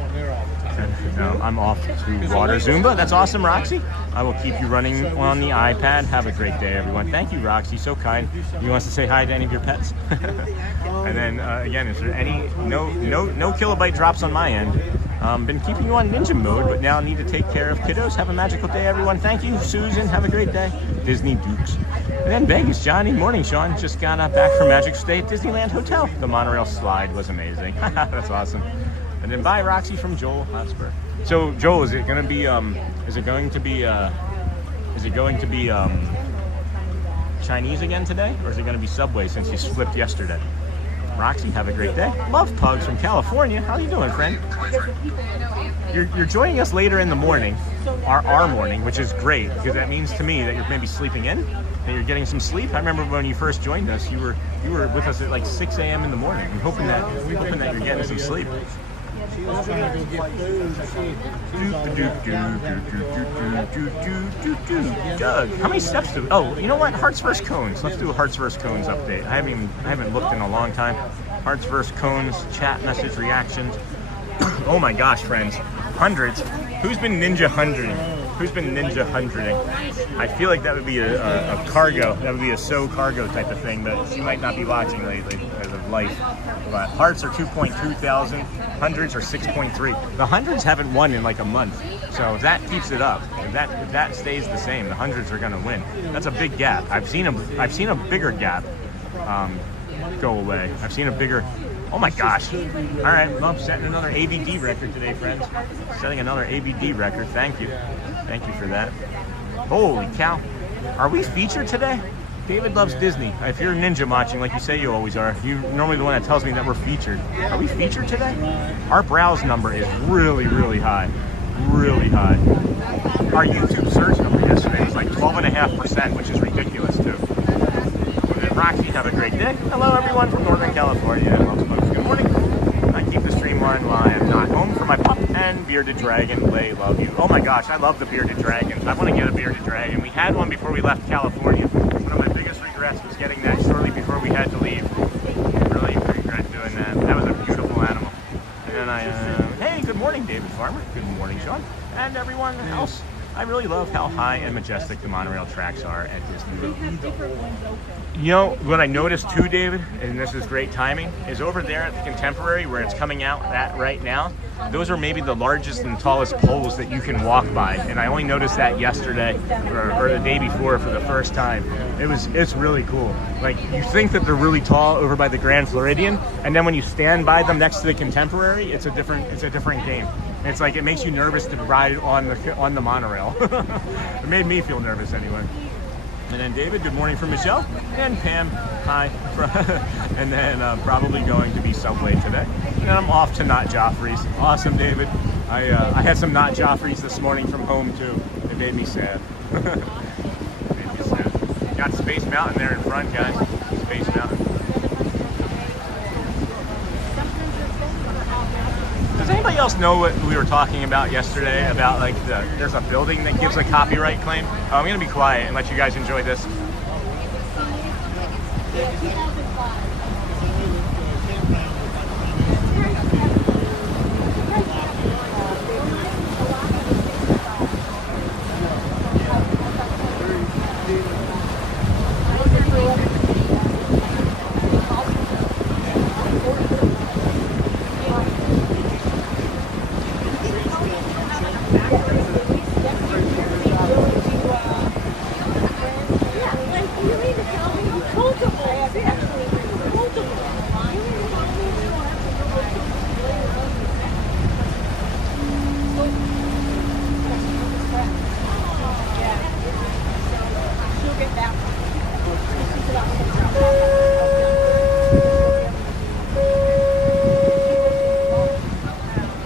I'm off to water Zumba. That's awesome, Roxy. I will keep you running on the iPad. Have a great day, everyone. Thank you, Roxy. So kind. You want to say hi to any of your pets? And then again, is there any no kilobyte drops on my end? Been keeping you on ninja mode, but now need to take care of kiddos. Have a magical day, everyone. Thank you, Susan. Have a great day. Disney Dukes. And then Vegas, Johnny. Morning, Sean. Just got back from Magic Stay at Disneyland Hotel. The monorail slide was amazing. That's awesome. And then bye, Roxy from Joel Hotspur. So Joel, is it going to be Chinese again today, or is it going to be Subway since you flipped yesterday? Roxy, have a great day. Love Pugs from California. How you doing, friend? You're joining us later in the morning, our morning, which is great because that means to me that you're maybe sleeping in and you're getting some sleep. I remember when you first joined us, you were with us at like 6 a.m. in the morning. I'm hoping that you're getting some sleep. Doug, how many steps do? Oh, you know what? Hearts vs. Cones. Let's do a Hearts vs. Cones update. I haven't looked in a long time. Hearts vs. Cones chat message reactions. Oh my gosh, friends, hundreds. Who's been ninja hundreding? Who's been ninja hundreding? I feel like that would be a cargo. That would be a cargo type of thing, but she might not be watching lately because of life. But hearts are 2.2 thousand. Hundreds are 6.3. The hundreds haven't won in like a month. So if that keeps it up, if that stays the same, the hundreds are gonna win. That's a big gap. I've seen a bigger gap go away. I've seen a bigger. Oh my gosh. All right, well, I'm setting another ABD record today, friends. Setting another ABD record. Thank you. Thank you for that. Holy cow. Are we featured today? David loves Disney. If you're ninja watching, like you say you always are, you're normally the one that tells me that we're featured. Are we featured today? Our browse number is really, really high. Really high. Our YouTube search number yesterday was like 12.5%, which is ridiculous too. Roxy, have a great day. Hello everyone from Northern California. Good morning. I keep the stream on while I'm not home for my pup and bearded dragon. Lay, love you. Oh my gosh, I love the bearded dragons. I want to get a bearded dragon. We had one before we left California. One of my biggest regrets was getting that shortly before we had to leave. Really regret doing that. That was a beautiful animal. And then hey, good morning, David Farmer. Good morning, Sean. And everyone else. I really love how high and majestic the monorail tracks are at Disney World. You know, what I noticed too, David, and this is great timing, is over there at the Contemporary, where it's coming out at right now, those are maybe the largest and tallest poles that you can walk by. And I only noticed that yesterday or the day before for the first time. It's really cool. Like, you think that they're really tall over by the Grand Floridian, and then when you stand by them next to the Contemporary, it's a different game. It's like, it makes you nervous to ride on the monorail. It made me feel nervous anyway. And then David, good morning from Michelle. And Pam, hi. And then probably going to be Subway today. And then I'm off to Not Joffrey's. Awesome, David. I had some Not Joffrey's this morning from home too. It made me sad. Got Space Mountain there in front, guys. Space Mountain. Does anybody else know what we were talking about yesterday? About like there's a building that gives a copyright claim. Oh, I'm gonna be quiet and let you guys enjoy this.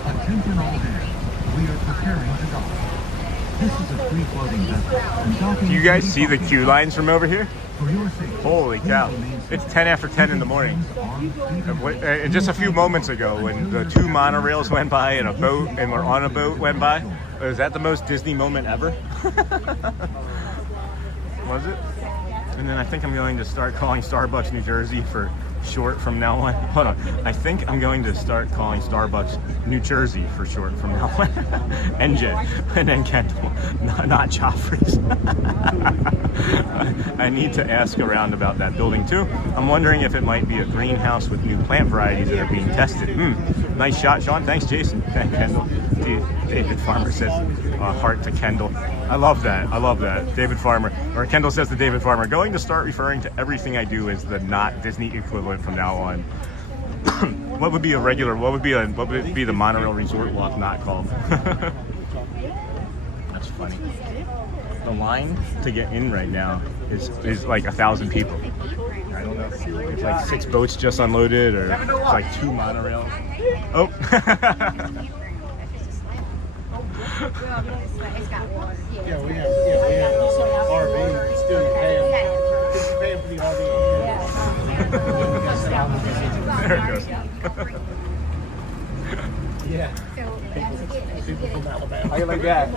Attention all hands. We are preparing to dock. This is a free floating vessel. And docking Do you guys see the queue lines from over here? For your safety, Holy cow. It's 10 after 10 in the morning. And just a few moments ago when the 2 monorails went by and a boat and we're on a boat went by. Was that the most Disney moment ever? Was it? And then I think I'm going to start calling Starbucks New Jersey for short from now on. Hold on. I think I'm going to start calling Starbucks New Jersey for short from now on. NJ. And then Kendall. Not Joffrey's. I need to ask around about that building too. I'm wondering if it might be a greenhouse with new plant varieties that are being tested. Nice shot, Sean. Thanks, Jason. Thank Kendall. David Farmer says heart to Kendall. I love that. I love that. David Farmer, or Kendall says to David Farmer, going to start referring to everything I do as the not Disney equivalent from now on. What would be a regular? What would it be the monorail resort walk not called? That's funny. The line to get in right now is like 1,000 people. I don't know. It's like 6 boats just unloaded, or it's like 2 monorails. Oh. It's got water. Yeah, we have RV, still paying for the RV. There it goes. Yeah. So that's good. People from Alabama. How you like that? Yeah,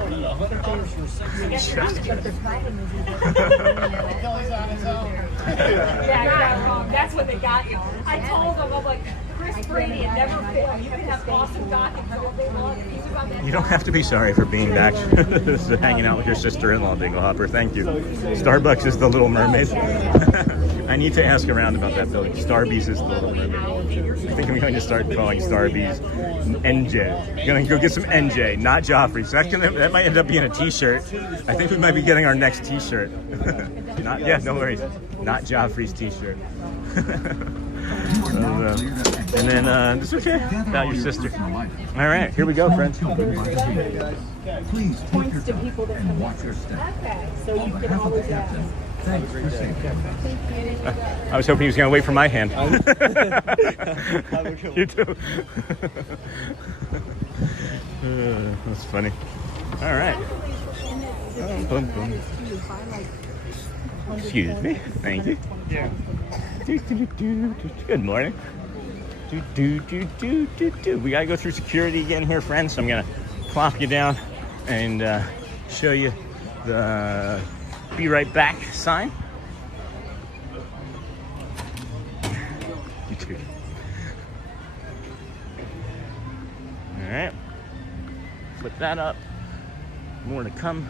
that's what they got you. I told them, I'm like, Chris Brady and never fail. You can have awesome documents all day long. These are about that. You don't have to be sorry for being back. Hanging out with your sister-in-law, Dinglehopper. Thank you. Starbucks is the Little Mermaid. I need to ask around about that building. Starbucks is the Little Mermaid. I think I'm going to start calling Starbucks NJ. I'm going to go get some NJ, not Joffrey. So that might end up being a t-shirt. I think we might be getting our next t-shirt. Yeah, no worries. Not Joffrey's t-shirt. And then, it's okay about your sister. All right, here we go, friends. Please take your time and watch your step. So you can always ask. Thanks for safety. I was hoping he was going to wait for my hand. You too. That's funny. All right. Boom, boom. Excuse me. Thank you. Yeah. Good morning. We gotta go through security again here, friends. So I'm gonna plop you down and show you the "Be Right Back" sign. You too. All right. Flip that up. More to come.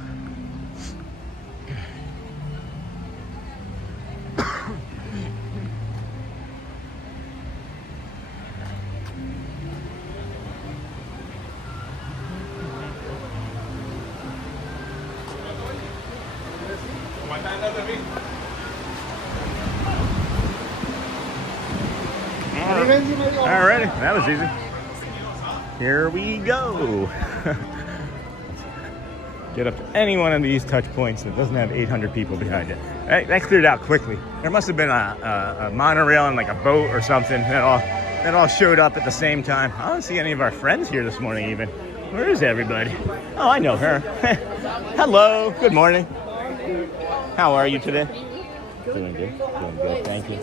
Alrighty, that was easy. Here we go. Get up to any one of these touch points that doesn't have 800 people behind it. That cleared out quickly. There must have been a monorail and like a boat or something that all showed up at the same time. I don't see any of our friends here this morning even. Where is everybody? Oh, I know her. Hello, good morning. How are you today? Doing good. Doing good. Thank you.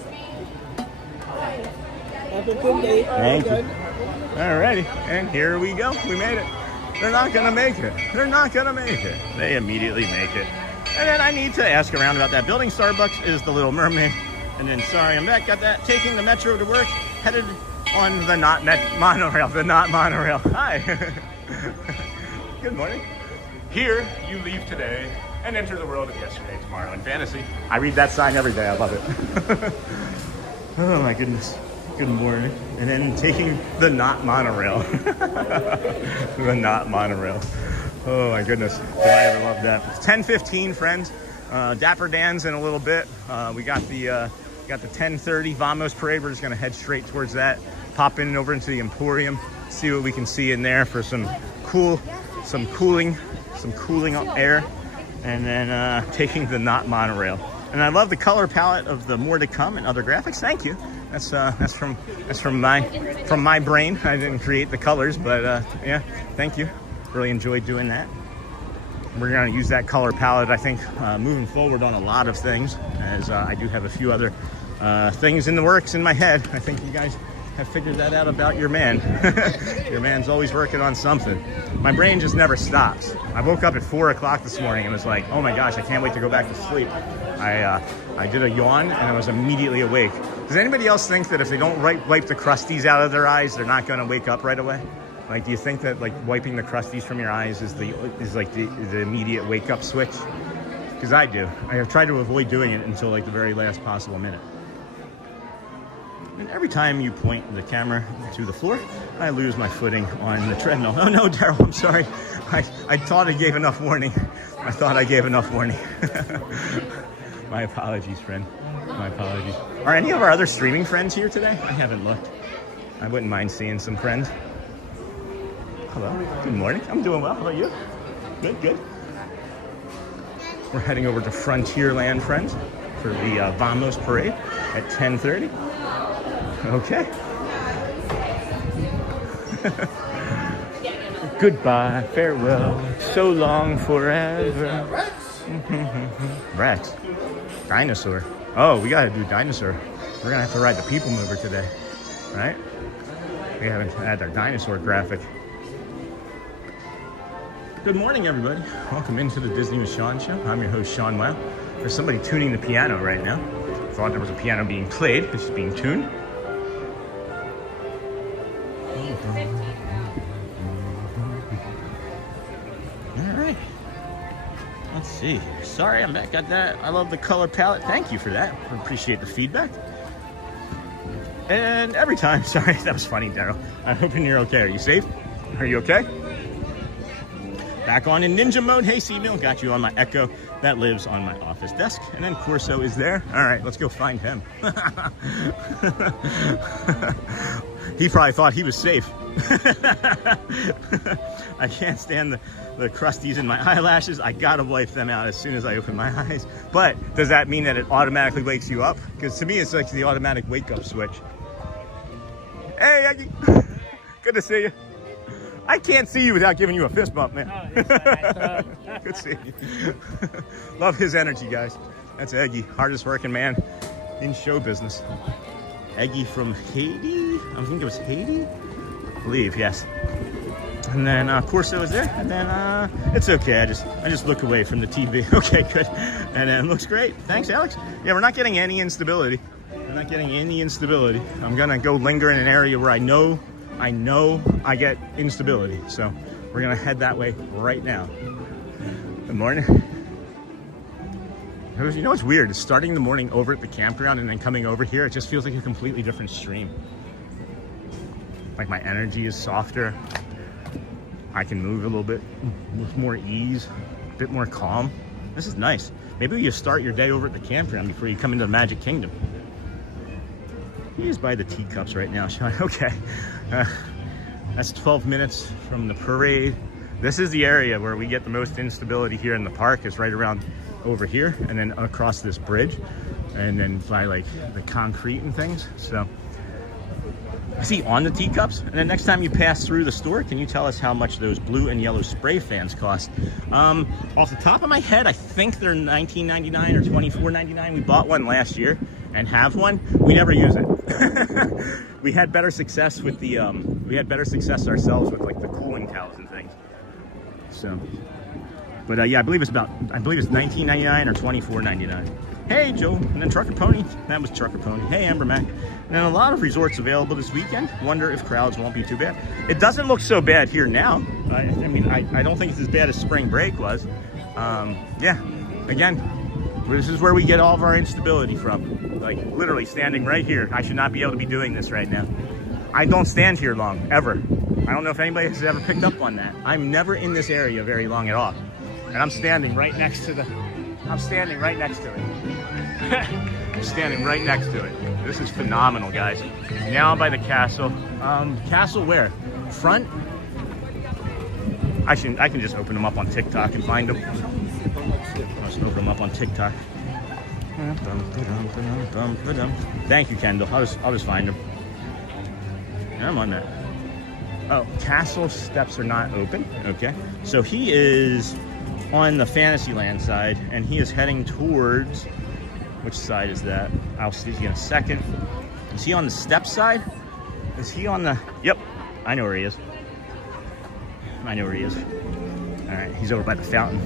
Have a good day. Thank you. Alrighty, and here we go. We made it. They're not gonna make it. They're not gonna make it. They immediately make it. And then I need to ask around about that building. Starbucks is the Little Mermaid. And then, sorry, I'm back. Got that. Taking the metro to work. Headed on the monorail. The not monorail. Hi. Good morning. Here, you leave today and enter the world of yesterday, tomorrow, and fantasy. I read that sign every day. I love it. Oh my goodness. Good morning. And then taking the not monorail. The not monorail. Oh my goodness. Did I ever love that? It's 10:15, friends. Dapper Dans in a little bit. We got the 10:30 Vamos parade. We're just gonna head straight towards that. Pop in over into the Emporium. See what we can see in there for some cooling air. And then taking the not monorail. And I love the color palette of the more to come and other graphics. Thank you. That's from my brain. I didn't create the colors, but yeah, thank you. Really enjoyed doing that. We're gonna use that color palette, I think, moving forward on a lot of things, as I do have a few other things in the works in my head. I think you guys have figured that out about your man. Your man's always working on something. My brain just never stops. I woke up at 4 o'clock this morning and was like, oh my gosh, I can't wait to go back to sleep. I did a yawn and I was immediately awake. Does anybody else think that if they don't wipe the crusties out of their eyes, they're not gonna wake up right away? Like, do you think that like wiping the crusties from your eyes is like the immediate wake up switch? Because I do. I have tried to avoid doing it until like the very last possible minute. And every time you point the camera to the floor, I lose my footing on the treadmill. Oh no, Daryl, I'm sorry. I thought I gave enough warning. I thought I gave enough warning. My apologies, friend. My apologies. Are any of our other streaming friends here today? I haven't looked. I wouldn't mind seeing some friends. Hello. Good morning. I'm doing well. How about you? Good, good. We're heading over to Frontierland, friends, for the Vamos parade at 10:30. Okay. Goodbye, farewell, so long forever. Rex. Dinosaur. Oh, we gotta do dinosaur. We're gonna have to ride the People Mover today, right? We haven't had our dinosaur graphic. Good morning, everybody. Welcome into the Disney with Sean show. I'm your host, Sean Wow. There's somebody tuning the piano right now. Thought there was a piano being played. This is being tuned. All right. Let's see. Sorry, I'm back at that. I love the color palette. Thank you for that. I appreciate the feedback. And every time, sorry, that was funny, Daryl. I'm hoping you're okay. Are you safe? Are you okay? Back on in ninja mode. Hey, C-Mill, got you on my Echo that lives on my office desk. And then Corso is there. All right, let's go find him. He probably thought he was safe. I can't stand the crusties in my eyelashes. I gotta wipe them out as soon as I open my eyes. But does that mean that it automatically wakes you up? Because to me, it's like the automatic wake-up switch. Hey, Aggie. Good to see you. I can't see you without giving you a fist bump, man. Oh, good seeing you. Love his energy, guys. That's Eggy, hardest working man in show business. Eggy from Haiti. I think it was Haiti. I believe, yes. And then Corso is there. And then it's okay. I just look away from the TV. Okay, good. And then looks great. Thanks, Alex. Yeah, we're not getting any instability. We're not getting any instability. I'm gonna go linger in an area where I know I get instability. So we're gonna head that way right now. Good morning. You know what's weird? Is starting the morning over at the campground and then coming over here, it just feels like a completely different stream. Like my energy is softer. I can move a little bit with more ease, a bit more calm. This is nice. Maybe you start your day over at the campground before you come into the Magic Kingdom. He is by the teacups right now, Sean. Okay. That's 12 minutes from the parade. This is the area where we get the most instability here in the park. It's right around over here and then across this bridge and then by like the concrete and things. So See, on the teacups. And then next time you pass through the store, can you tell us how much those blue and yellow spray fans cost? Off the top of my head, I think they're $19.99 or $24.99. We bought one last year and have one. We never use it. We had better success with the we had better success ourselves with like the cooling towels and things. So, but yeah, I believe it's $19.99 or $24.99. Hey, Joe. And then Trucker Pony. That was Trucker Pony. Hey, Amber Mac. And a lot of resorts available this weekend. Wonder if crowds won't be too bad. It doesn't look so bad here now. I mean, I don't think it's as bad as spring break was. Yeah, again, this is where we get all of our instability from. Like, literally standing right here. I should not be able to be doing this right now. I don't stand here long, ever. I don't know if anybody has ever picked up on that. I'm never in this area very long at all. And I'm standing right next to it. I'm standing right next to it. This is phenomenal, guys. Now by the castle. Castle where? Front? I can just open them up on TikTok and find them. I'll just open them up on TikTok. Thank you, Kendall. I'll just find them. I'm on that. Oh, castle steps are not open. Okay. So he is on the Fantasyland side, and he is heading towards, which side is that? I'll see you in a second. Is he on the step side? Is he on the, yep, I know where he is. All right, he's over by the fountain.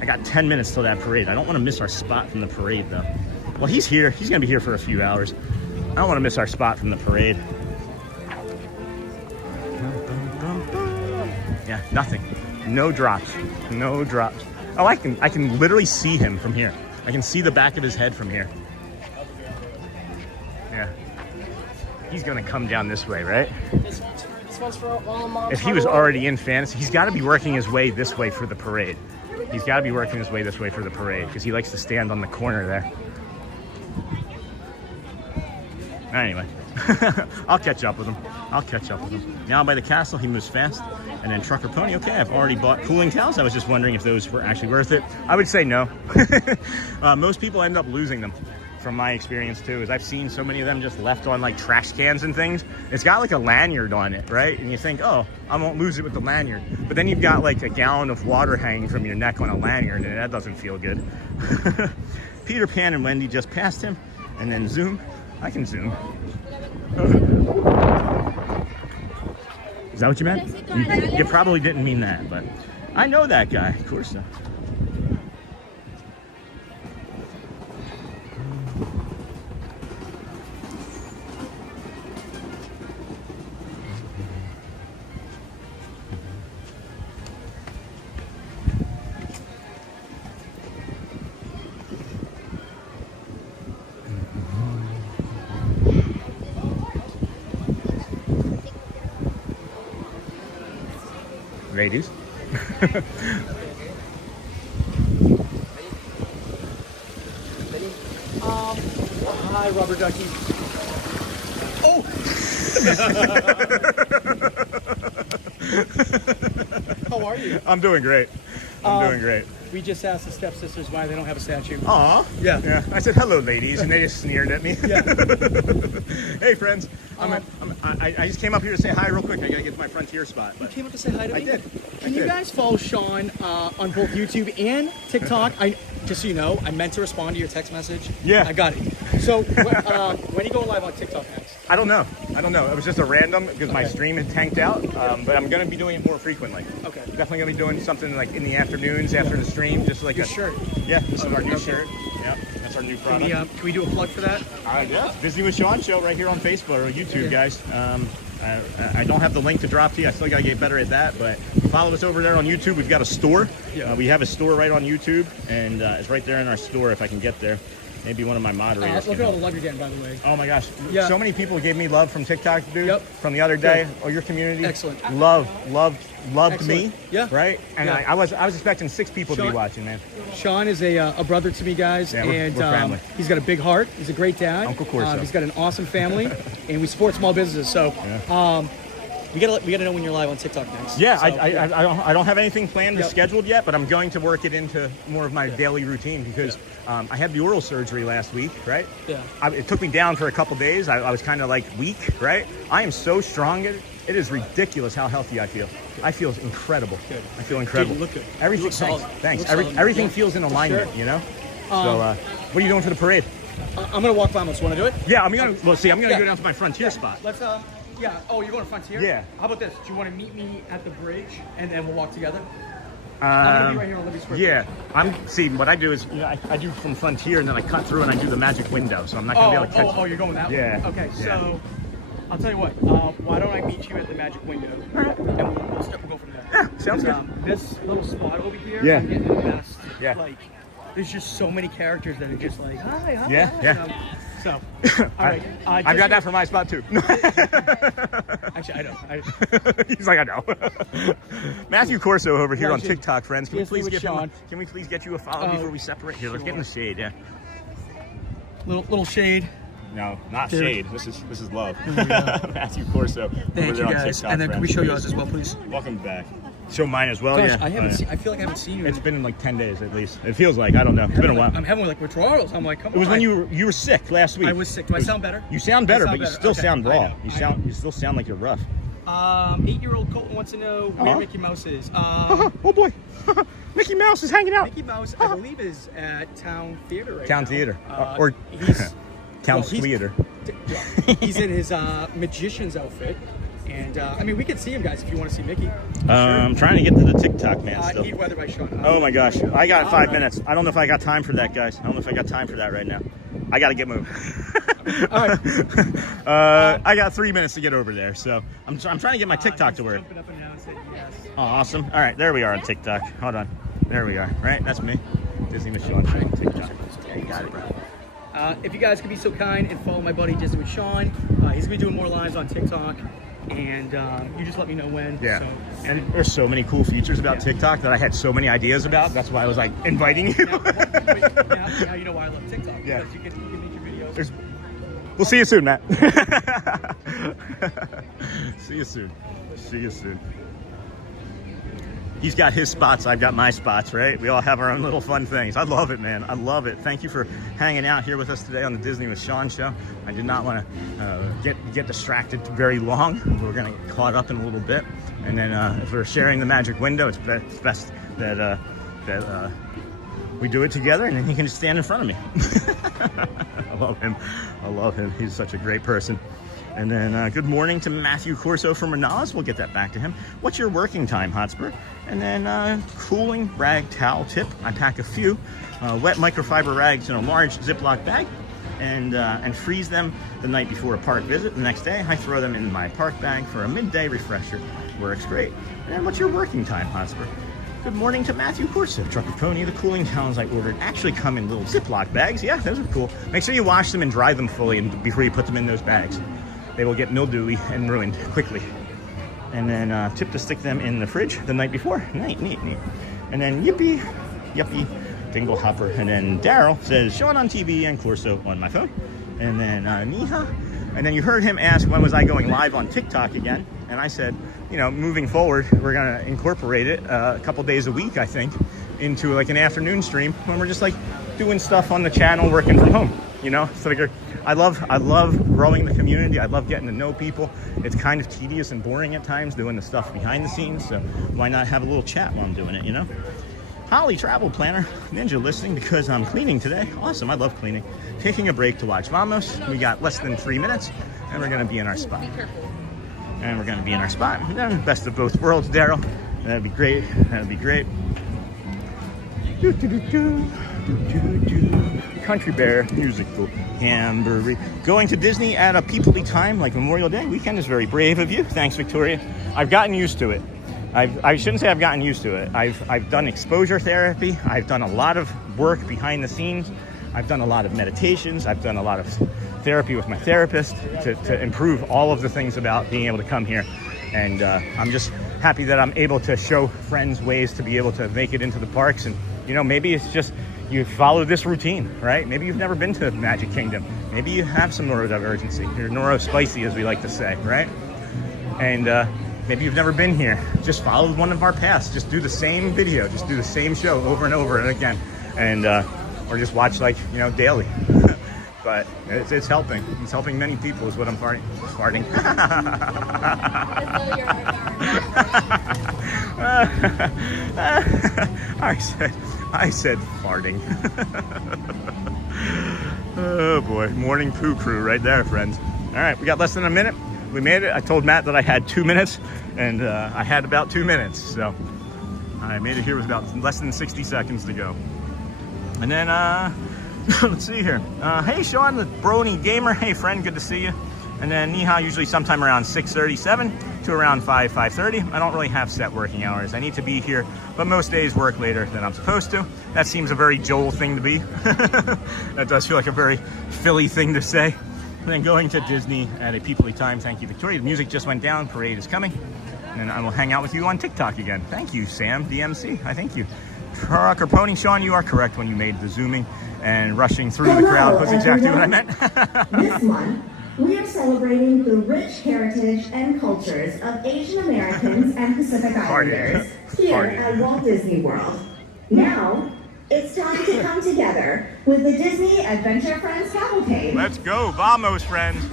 I got 10 minutes till that parade. I don't want to miss our spot from the parade, though. Well, he's here. He's going to be here for a few hours. I don't want to miss our spot from the parade. Yeah, nothing. No drops. Oh, I can literally see him from here. I can see the back of his head from here. Yeah. He's gonna come down this way, right? This one's for all the moms. If he was already in fantasy, he's gotta be working his way this way for the parade. Because he likes to stand on the corner there. Anyway, I'll catch up with him. Now by the castle, he moves fast. And then Trucker Pony, okay, I've already bought cooling towels. I was just wondering if those were actually worth it. I would say no. Most people end up losing them, from my experience too, is I've seen so many of them just left on like trash cans and things. It's got like a lanyard on it, right? And you think, oh, I won't lose it with the lanyard. But then you've got like a gallon of water hanging from your neck on a lanyard, and that doesn't feel good. Peter Pan and Wendy just passed him. And then zoom. I can zoom. Is that what you meant? You probably didn't mean that, but I know that guy. Of course so. Ladies. Hi, rubber ducky. Oh! How are you? I'm doing great. Doing great. We just asked the stepsisters why they don't have a statue. Aw. Yeah. I said, hello, ladies, and they just sneered at me. Yeah. Hey, friends. I just came up here to say hi real quick. I got to get to my frontier spot. You came up to say hi to me? I did. Can you guys follow Sean on both YouTube and TikTok? Just so you know, I meant to respond to your text message. Yeah. I got it. So, when are you going live on TikTok next? I don't know. It was just a random because my stream had tanked out. But I'm going to be doing it more frequently. Okay. Definitely going to be doing something like in the afternoons after the stream, just like Your shirt. Yeah, this is our new shirt. Yeah, that's our new product. Can we do a plug for that? Yeah, Disney with Sean show right here on Facebook or YouTube, guys. I don't have the link to drop to you. I still got to get better at that, but follow us over there on YouTube. We've got a store. Yeah. We have a store right on YouTube, and it's right there in our store if I can get there. Maybe one of my moderators. Look at all the love you're getting, by the way. Oh my gosh. Yeah. So many people gave me love from TikTok, dude. Yep. From the other day. Oh, your community. Excellent. Loved Excellent. me. Yeah. Right? And Yeah. I was expecting 6 people to be Sean- watching, man. Sean is a brother to me, guys, Yeah, we're and family. He's got a big heart. He's a great dad. Uncle Corso. He's got an awesome family, and we support small businesses. So, we gotta know when you're live on TikTok next. Yeah, So, I don't have anything planned or Yep. scheduled yet, but I'm going to work it into more of my daily routine because I had the oral surgery last week, right? Yeah. It took me down for a couple days. I was kind of like weak, right? I am so strong. It is ridiculous how healthy I feel. I feel incredible. Good. I feel incredible. Dude, you look good. Everything, You look solid. thanks. You look solid. Everything Yeah. feels in alignment, Sure. you know? So, what are you doing for the parade? I'm gonna walk by. Want to do it? Yeah, I'm gonna. Well, see, I'm gonna Yeah. go down to my frontier spot. Let's yeah. Oh, you're going to Frontier? Yeah. How about this? Do you want to meet me at the bridge and then we'll walk together? I'm gonna be right here on Libby Square. Yeah, see, what I do is, you know, I do from Frontier and then I cut through and I do the magic window, so I'm not gonna be able to catch. Oh, you're going that way? Yeah. Okay, Yeah. so I'll tell you what. Why don't I meet you at the magic window and we'll go from there? Yeah, sounds good. This little spot over here, Yeah. I'm getting the best. Yeah. Like, there's just so many characters that are just like, hi. Yeah, hi. yeah. So, all right. I got that for my spot too. Actually, I know. He's like, I know. Matthew Corso over here on Legend. TikTok, friends. Can we Disney please with get Sean. Can we please get you a follow before we separate? Here, let's get in the shade. Yeah. Little shade. No, not Dude. shade. This is love. Matthew Corso. over Thank there you on guys. TikTok, And then can we friends. show yours as well, please? Welcome back. Show mine as well. Gosh, Yeah. I haven't Oh, yeah. seen. I feel like I haven't seen you. It's been like 10 days at least. It feels like, I don't know. It's been a while. I'm having like withdrawals. I'm like, come on. It was when you were sick last week. I was sick. Do I sound better? You sound I better, sound but you better. still Okay, sound I raw. know, You still sound like you're rough. 8-year-old Colton wants to know where Uh-huh. Mickey Mouse is. Oh boy, Mickey Mouse is hanging out. Mickey Mouse, I believe, is at Town Theater right Town now. Theater. Or he's Town well, he's- Theater. He's in his magician's outfit, and I mean, we can see him, guys, if you want to see Mickey. I'm trying to get to the TikTok man still. Heat weather by Sean. Oh my gosh, I got All 5 right. minutes. I don't know if I got time for that, guys. I don't know if I got time for that right now. I got to get moving. All right. I got 3 minutes to get over there, so I'm trying to get my TikTok to work. Jumping up and down, saying yes. Oh, awesome. All right, there we are on TikTok. Hold on. There we are. Right, that's me. Disney with Sean on TikTok. Yeah, you got it. If you guys could be so kind and follow my buddy Disney with Sean, he's gonna be doing more lives on TikTok, and you just let me know when. Yeah. So, And there's so many cool features about TikTok that I had so many ideas about. That's why I was like inviting you. now you know why I love TikTok. Yeah. Because you can make your videos. We'll see you soon, Matt. See you soon. See you soon. He's got his spots, I've got my spots, right? We all have our own little fun things. I love it, man. I love it. Thank you for hanging out here with us today on the Disney with Sean show. I did not want to get distracted very long. We're going to get caught up in a little bit. And then if we're sharing the magic window, it's best that we do it together, and then he can just stand in front of me. I love him. I love him. He's such a great person. And then good morning to Matthew Corso from Reynolds. We'll get that back to him. What's your working time, Hotspur? And then cooling rag towel tip. I pack a few wet microfiber rags in a large Ziploc bag and freeze them the night before a park visit. The next day, I throw them in my park bag for a midday refresher. Works great. And then what's your working time, Hotspur? Good morning to Matthew Corso, Trucker Pony. The cooling towels I ordered actually come in little Ziploc bags. Yeah, those are cool. Make sure you wash them and dry them fully before you put them in those bags. They will get mildewy and ruined quickly. And then tip to stick them in the fridge the night before. Neat. And then yippee, dingle hopper. And then Daryl says, Sean on TV and Corso on my phone. And then Niha. And then you heard him ask, when was I going live on TikTok again? And I said, you know, moving forward, we're going to incorporate it a couple days a week, I think, into like an afternoon stream when we're just like doing stuff on the channel, working from home, you know? So like, I love growing the community. I love getting to know people. It's kind of tedious and boring at times doing the stuff behind the scenes. So why not have a little chat while I'm doing it, you know? Holly Travel Planner, Ninja listening because I'm cleaning today. Awesome, I love cleaning. Taking a break to watch Vamos. We got less than 3 minutes and we're gonna be in our spot. And we're gonna be in our spot. And then best of both worlds, Daryl. That'd be great, that'd be great. Country Bear, musical Hamburger. Going to Disney at a peoply time like Memorial Day weekend is very brave of you. Thanks, Victoria. I've gotten used to it. I shouldn't say I've gotten used to it. I've done exposure therapy. I've done a lot of work behind the scenes. I've done a lot of meditations. I've done a lot of therapy with my therapist to improve all of the things about being able to come here. And I'm just happy that I'm able to show friends ways to be able to make it into the parks. And, you know, maybe it's just you follow this routine, right? Maybe you've never been to Magic Kingdom. Maybe you have some neurodivergency. You're neurospicy, as we like to say, right? And maybe you've never been here. Just follow one of our paths. Just do the same video. Just do the same show over and over and again. And or just watch like, you know, daily. But it's helping. It's helping many people is what I'm farting. I said farting. Oh boy, morning poo crew right there, friends. All right, we got less than a minute. We made it. I told Matt that I had 2 minutes, and I had about 2 minutes. So I made it here with about less than 60 seconds to go. And then, let's see here. Hey, Sean, the Brony Gamer. Hey, friend, good to see you. And then Niha, usually sometime around 6:37 to around 5:30. I don't really have set working hours. I need to be here, but most days work later than I'm supposed to. That seems a very Joel thing to be. That does feel like a very Philly thing to say. And then going to Disney at a peoply time. Thank you, Victoria. The music just went down. Parade is coming. And then I will hang out with you on TikTok again. Thank you, Sam, DMC. I thank you. Truck or pony, Sean, you are correct when you made the zooming and rushing through the crowd was exactly what I meant. This month, we are celebrating the rich heritage and cultures of Asian Americans and Pacific Islanders here at Walt Disney World. Now, it's time to come together with the Disney Adventure Friends Cavalcade. Let's go, vamos, friends.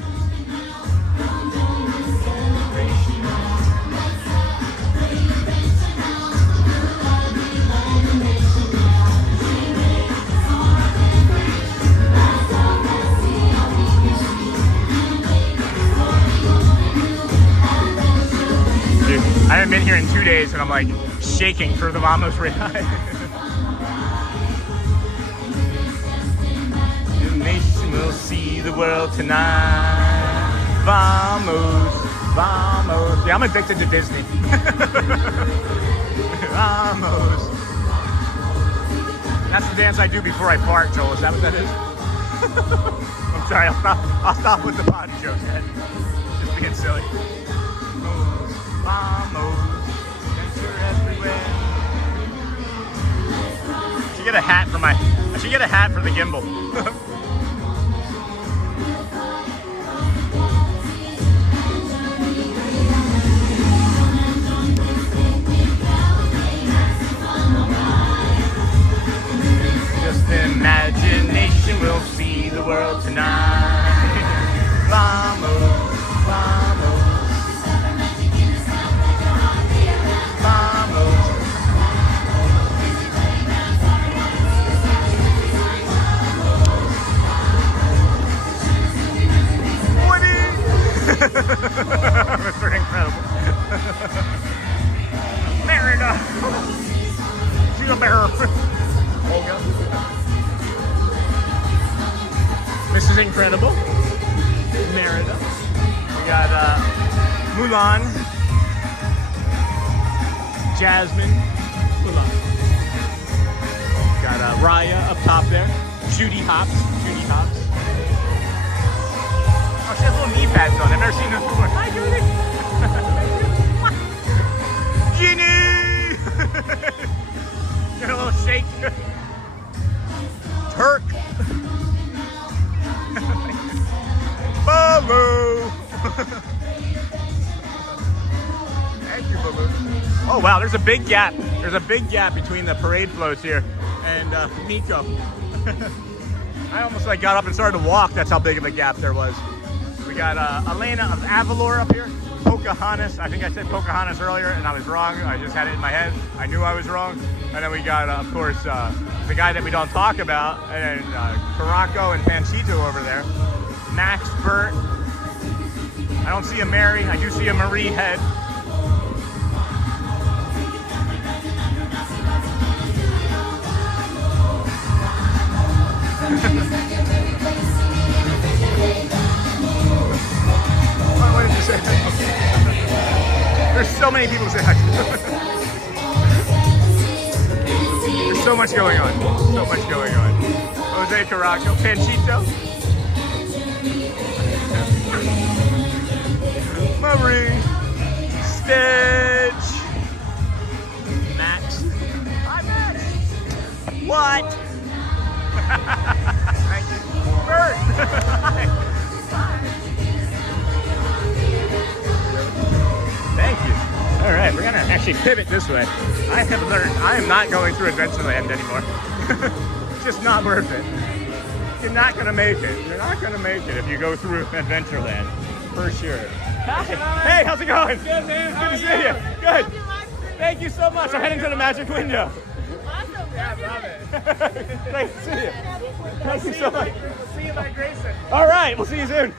I haven't been here in 2 days and I'm like shaking for the Vamos ride. The nation will see the world tonight. Vamos, vamos. Yeah, I'm addicted to Disney. Vamos. That's the dance I do before I fart, Joel. Is that what that is? I'm sorry, I'll stop with the potty jokes, man. Just being silly. Vamos, adventure everywhere. I should get a hat for I should get a hat for the gimbal. Just imagination will see the world tonight. Vamos, vamos. Mr. Incredible. Merida. She's a bear. Olga. Mrs. Incredible. Merida. We got Mulan. Jasmine. Mulan. Got Raya up top there. Judy Hopps. Judy Hopps. Oh, she has little knee pads on. I've never seen this before. Hi, Judy. Genie! Get a little shake. Turk. Baloo. Thank you, Baloo. Oh, wow, there's a big gap. There's a big gap between the parade floats here and Miko. I almost like got up and started to walk. That's how big of a gap there was. We got Elena of Avalor up here. Pocahontas. I think I said Pocahontas earlier, and I was wrong. I just had it in my head. I knew I was wrong. And then we got, of course, the guy that we don't talk about, and Caraco and Panchito over there. Max, Burt. I don't see a Mary. I do see a Marie head. What did you say? There's so many people saying there's so much going on. So much going on. Jose Caraco, Panchito. Marie. Stitch. Max. Hi, Max. What? Thank you. Bert. Hi. Thank you. All right, we're gonna actually pivot this way. I have learned I am not going through Adventureland anymore. just not worth it. You're not gonna make it. You're not gonna make it if you go through Adventureland, for sure. Hey, how's it going? Good, man. Good to see you. Good. Thank you so much. I'm heading to the magic window. Awesome. Yeah, love it. Nice to see you. Thank you so much. We'll see you by Grayson. All right, we'll see you soon.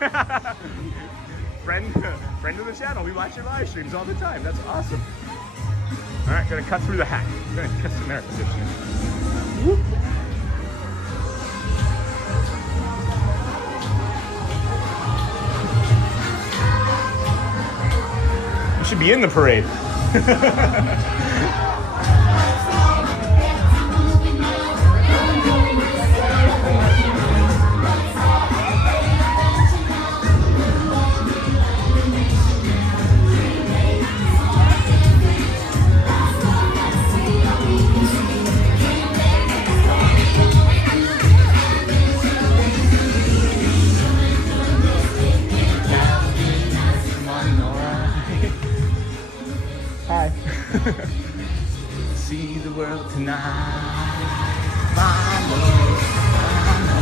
Friend of the channel. We watch your live streams all the time. That's awesome. All right, gonna cut through the hack. Gonna cut some air position. Whoop. You should be in the parade. Hi. See the world tonight. Vamos, vamos,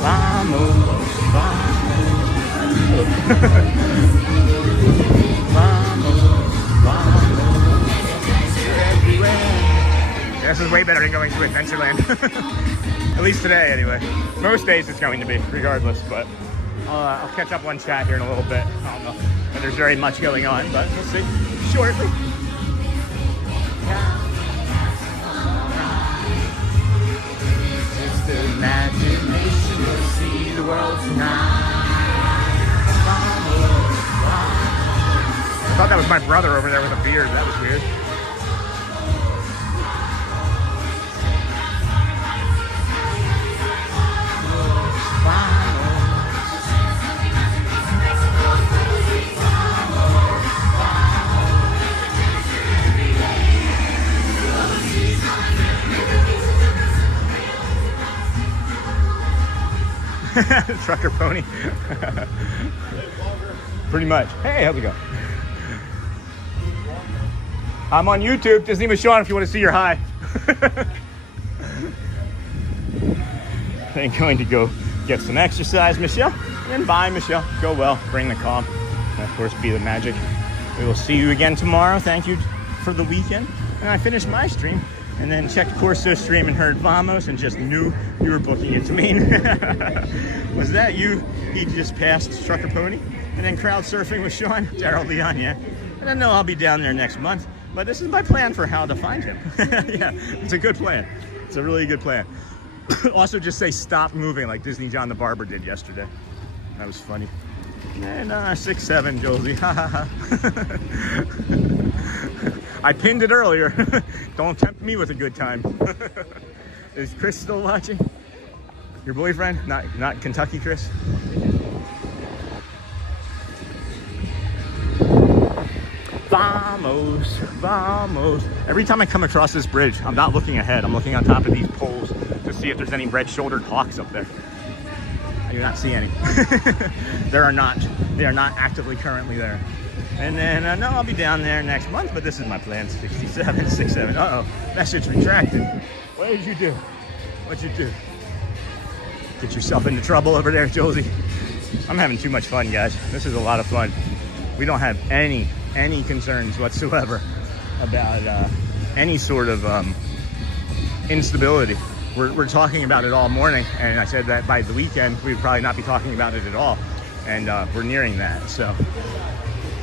vamos, vamos, vamos, everywhere. This is way better than going to Adventureland. At least today, anyway. Most days it's going to be, regardless, but I'll catch up on chat here in a little bit. I don't know if there's very much going on, but we'll see shortly. It's the imagination, we'll see the world tonight. I thought that was my brother over there with a beard. That was weird. Trucker pony. Pretty much. Hey, how's it going? I'm on YouTube, Disney with Sean, if you want to see your hi. I'm going to go get some exercise, Michelle. And then bye, Michelle. Go well, bring the calm. And of course, be the magic. We will see you again tomorrow. Thank you for the weekend. And I finished my stream. And then checked Corso's stream and heard Vamos and just knew you were booking it to me. Was that you? He just passed Trucker Pony. And then crowd surfing with Sean, Daryl Leon, yeah. And I know I'll be down there next month, but this is my plan for how to find him. Yeah, it's a good plan. It's a really good plan. Also just say stop moving like Disney John the Barber did yesterday. That was funny. And 6'7", Josie. I pinned it earlier. Don't tempt me with a good time. Is Chris still watching? Your boyfriend? Not Kentucky Chris? Vamos, vamos. Every time I come across this bridge, I'm not looking ahead. I'm looking on top of these poles to see if there's any red-shouldered hawks up there. I do not see any. They are not actively currently there. And then, no, I'll be down there next month, but this is my plan, 67. Uh-oh, message retracted. What did you do? What'd you do? Get yourself into trouble over there, Josie. I'm having too much fun, guys. This is a lot of fun. We don't have any concerns whatsoever about any sort of instability. We're talking about it all morning, and I said that by the weekend, we would probably not be talking about it at all. And we're nearing that, so.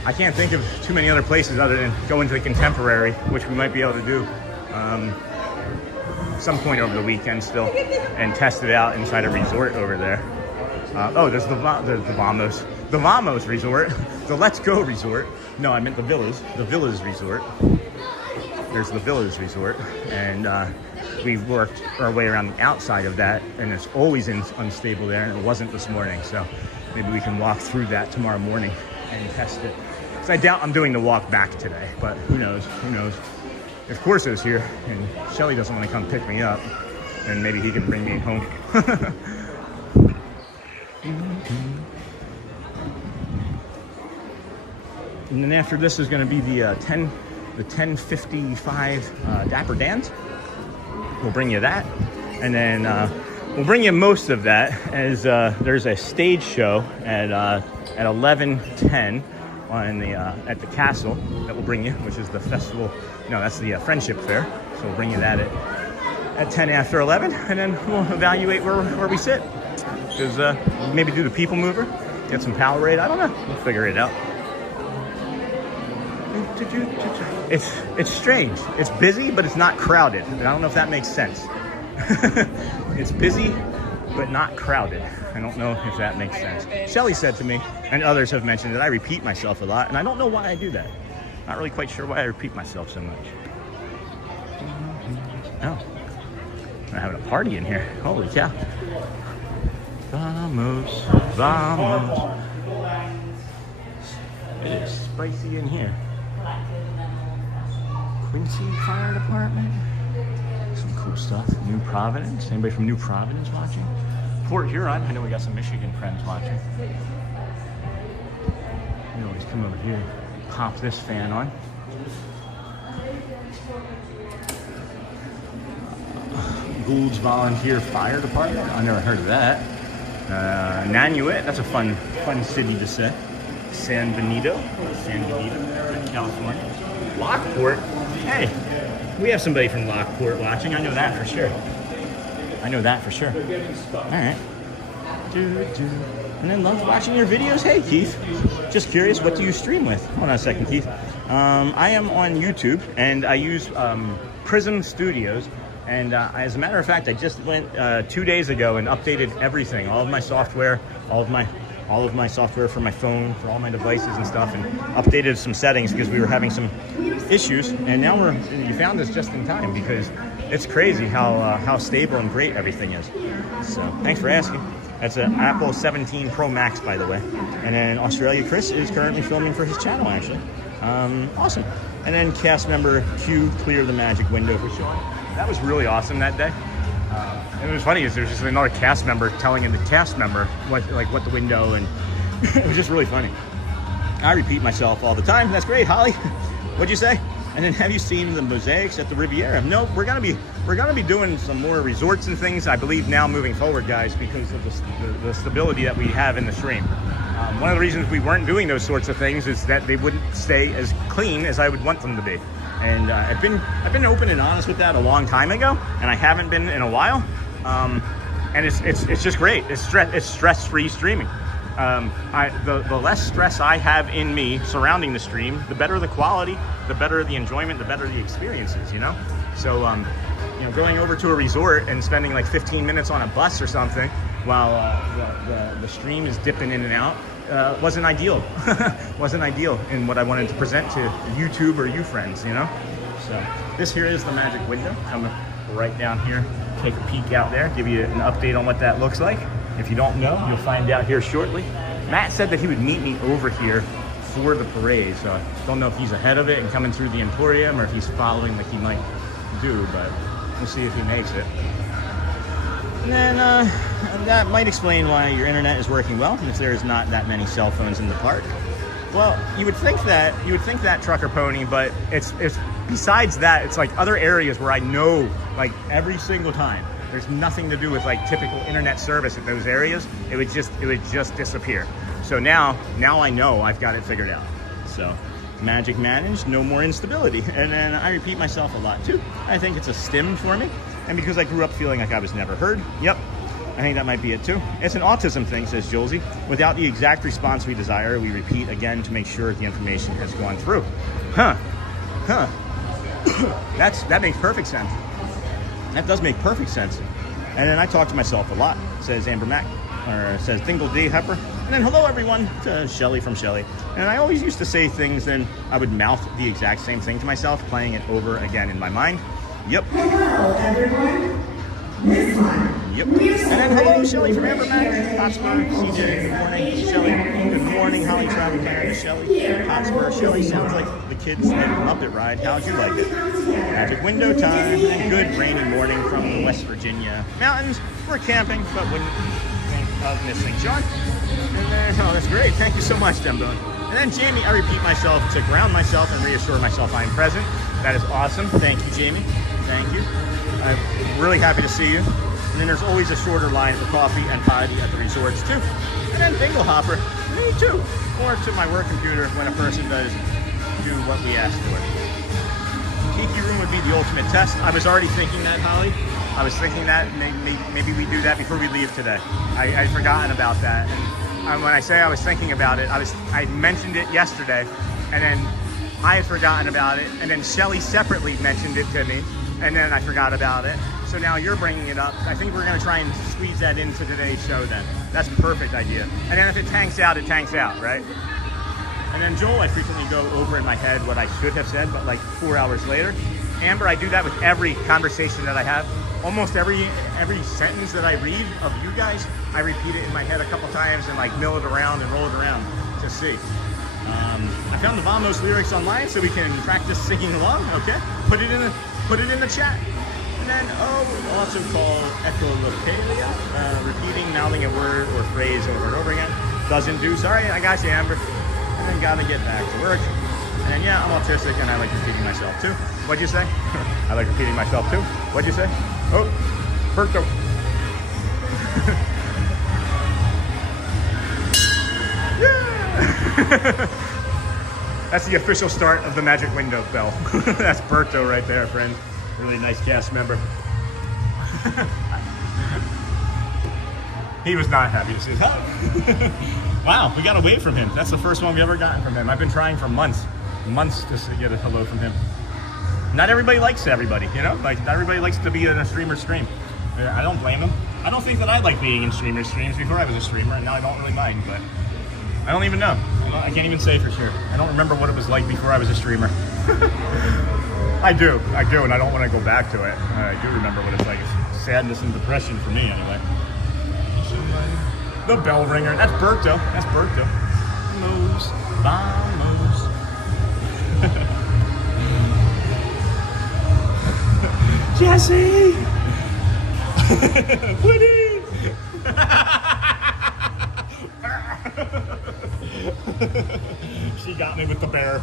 I can't think of too many other places other than going to the Contemporary, which we might be able to do some point over the weekend still, and test it out inside a resort over there. Oh, there's the Vamos Resort, the Let's Go Resort. No, I meant the Villas Resort. There's the Villas Resort, and we've worked our way around the outside of that, and it's always unstable there, and it wasn't this morning, so maybe we can walk through that tomorrow morning and test it. So I doubt I'm doing the walk back today, but who knows? If Corso's here and Shelly doesn't want to come pick me up, then maybe he can bring me home. And then after this is going to be the 1055 Dapper Dans. We'll bring you that. And then we'll bring you most of that as there's a stage show at 11:10 on the at the castle that we'll bring you, which is the festival. No, that's the Friendship Fair. So we'll bring you that at 10 after 11, and then we'll evaluate where we sit. Because maybe do the people mover, get some Powerade. I don't know. We'll figure it out. It's strange. It's busy, but it's not crowded. I don't know if that makes sense. It's busy, but not crowded. I don't know if that makes sense. Shelly said to me, and others have mentioned that I repeat myself a lot, and I don't know why I do that. Not really quite sure why I repeat myself so much. Oh, we're having a party in here. Holy cow. Vamos, vamos. It is spicy in here. Quincy Fire Department. Some cool stuff. New Providence. Anybody from New Providence watching? Port Huron. I know we got some Michigan friends watching. You always come over here, pop this fan on. Gould's Volunteer Fire Department. I never heard of that. Nanuet. That's a fun city to say. San Benito, California. Lockport. Hey, we have somebody from Lockport watching. I know that for sure. All right. And then love watching your videos. Hey, Keith. Just curious, what do you stream with? Hold on a second, Keith. I am on YouTube, and I use Prism Studios. And as a matter of fact, I just went 2 days ago and updated everything, all of my software, all of my software for my phone, for all my devices and stuff, and updated some settings because we were having some issues. And now you found us just in time because it's crazy how stable and great everything is. So thanks for asking. That's an Apple 17 Pro Max, by the way. And then Australia, Chris is currently filming for his channel, actually. Awesome. And then cast member Q, clear the magic window for Sean. That was really awesome that day. And it was funny is there was just another cast member telling the cast member what the window, and it was just really funny. I repeat myself all the time. That's great, Holly. What'd you say? And then have you seen the mosaics at the Riviera? No, we're gonna be doing some more resorts and things, I believe, now moving forward, guys, because of the stability that we have in the stream. One of the reasons we weren't doing those sorts of things is that they wouldn't stay as clean as I would want them to be. And I've been open and honest with that a long time ago, and I haven't been in a while. And it's just great. It's stress-free streaming. The less stress I have in me surrounding the stream, the better the quality, the better the enjoyment, the better the experiences. You know. So going over to a resort and spending like 15 minutes on a bus or something while the stream is dipping in and out. Wasn't ideal. Wasn't ideal in what I wanted to present to YouTube or you friends, you know? So this here is the magic window. Come right down here, take a peek out there, give you an update on what that looks like. If you don't know, you'll find out here shortly. Matt said that he would meet me over here for the parade, so I don't know if he's ahead of it and coming through the Emporium or if he's following like he might do, but we'll see if he makes it. And then that might explain why your internet is working well, if there's not that many cell phones in the park. Well, you would think that Trucker Pony, but it's besides that, it's like other areas where I know, like every single time, there's nothing to do with like typical internet service at those areas. It would just disappear. So now I know I've got it figured out. So magic managed, no more instability. And then I repeat myself a lot too. I think it's a stim for me. And because I grew up feeling like I was never heard. Yep, I think that might be it too. It's an autism thing, says Julesy. Without the exact response we desire, we repeat again to make sure the information has gone through. Huh. That makes perfect sense. That does make perfect sense. And then I talk to myself a lot, says Amber Mac, or says Dingle D Hepper. And then hello everyone, to Shelly from Shelly. And I always used to say things, then I would mouth the exact same thing to myself, playing it over again in my mind. Yep. Hello, everyone. This one. Yep. And then hello, Shelly from Amber Mac, Hotspur, CJ, good morning, Shelly. Good morning, Holly Travel Planner, Shelly. Hotspur, Shelly sounds like the kids in Muppet Ride. How'd you like it? Magic window time, and good rainy morning from the West Virginia mountains. We're camping, but wouldn't think of missing John. And then, oh, that's great. Thank you so much, Jumbo. And then Jamie, I repeat myself to ground myself and reassure myself I am present. That is awesome. Thank you, Jamie. Thank you. I'm really happy to see you. And then there's always a shorter line for coffee and potty at the resorts too. And then bingo hopper, me too. Or to my work computer when a person does do what we asked for. Tiki room would be the ultimate test. I was already thinking that, Holly. I was thinking that maybe we do that before we leave today. I'd forgotten about that. And when I say I was thinking about it, I mentioned it yesterday, and then I had forgotten about it, and then Shelly separately mentioned it to me, and then I forgot about it. So now you're bringing it up. I think we're going to try and squeeze that into today's show then. That's a perfect idea. And then if it tanks out, it tanks out, right? And then Joel, I frequently go over in my head what I should have said, but like 4 hours later. Amber, I do that with every conversation that I have. Almost every sentence that I read of you guys, I repeat it in my head a couple times and like mill it around and roll it around to see. I found the Vamos lyrics online so we can practice singing along. Okay, put it in the chat. And then also called echolocalia, repeating, mouthing a word or phrase over and over again. Doesn't do. Sorry, I got you, Amber. And then gotta get back to work. And then yeah, I'm autistic and I like repeating myself too. What'd you say? I like repeating myself too. What'd you say? Oh, Berto. Yeah! That's the official start of the Magic Window bell. That's Berto right there, friend. Really nice cast member. He was not happy to see that. Wow, we got away from him. That's the first one we ever gotten from him. I've been trying for months to get a hello from him. Not everybody likes everybody, you know? Like, not everybody likes to be in a streamer stream. I don't blame them. I don't think that I liked being in streamer streams before I was a streamer, and now I don't really mind, but I don't even know. I can't even say for sure. I don't remember what it was like before I was a streamer. I do, and I don't want to go back to it. I do remember what it's like. It's sadness and depression for me, anyway. The bell ringer. That's Berto. That's Berto. Vamos. Jesse! Woody! She got me with the bear.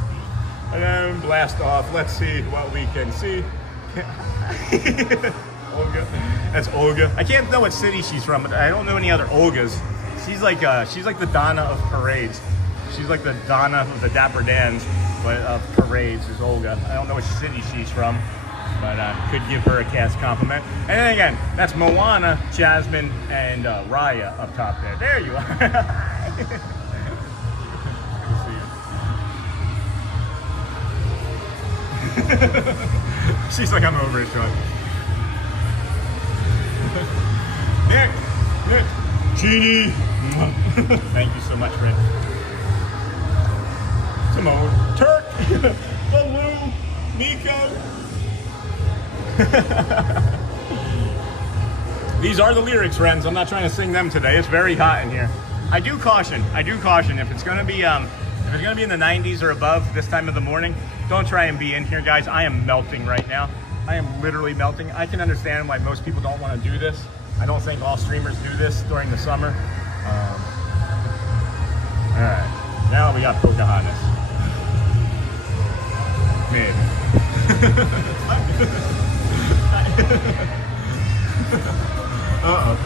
And then blast off. Let's see what we can see. Olga. That's Olga. I can't know what city she's from, but I don't know any other Olgas. She's like the Donna of parades. She's like the Donna of the Dapper Dans, but of parades is Olga. I don't know which city she's from, but could give her a cast compliment. And then again, that's Moana, Jasmine, and Raya up top there. There you are. She's like, I'm over it, Sean. Nick, Jeannie. Thank you so much, friend. Simone, Turk, Baloo, Nico. These are the lyrics, friends. I'm not trying to sing them today. It's very hot in here. I do caution. If it's gonna be in the 90s or above this time of the morning, don't try and be in here, guys. I am melting right now. I am literally melting. I can understand why most people don't want to do this. I don't think all streamers do this during the summer. All right, now we got Pocahontas. Maybe. Uh-oh.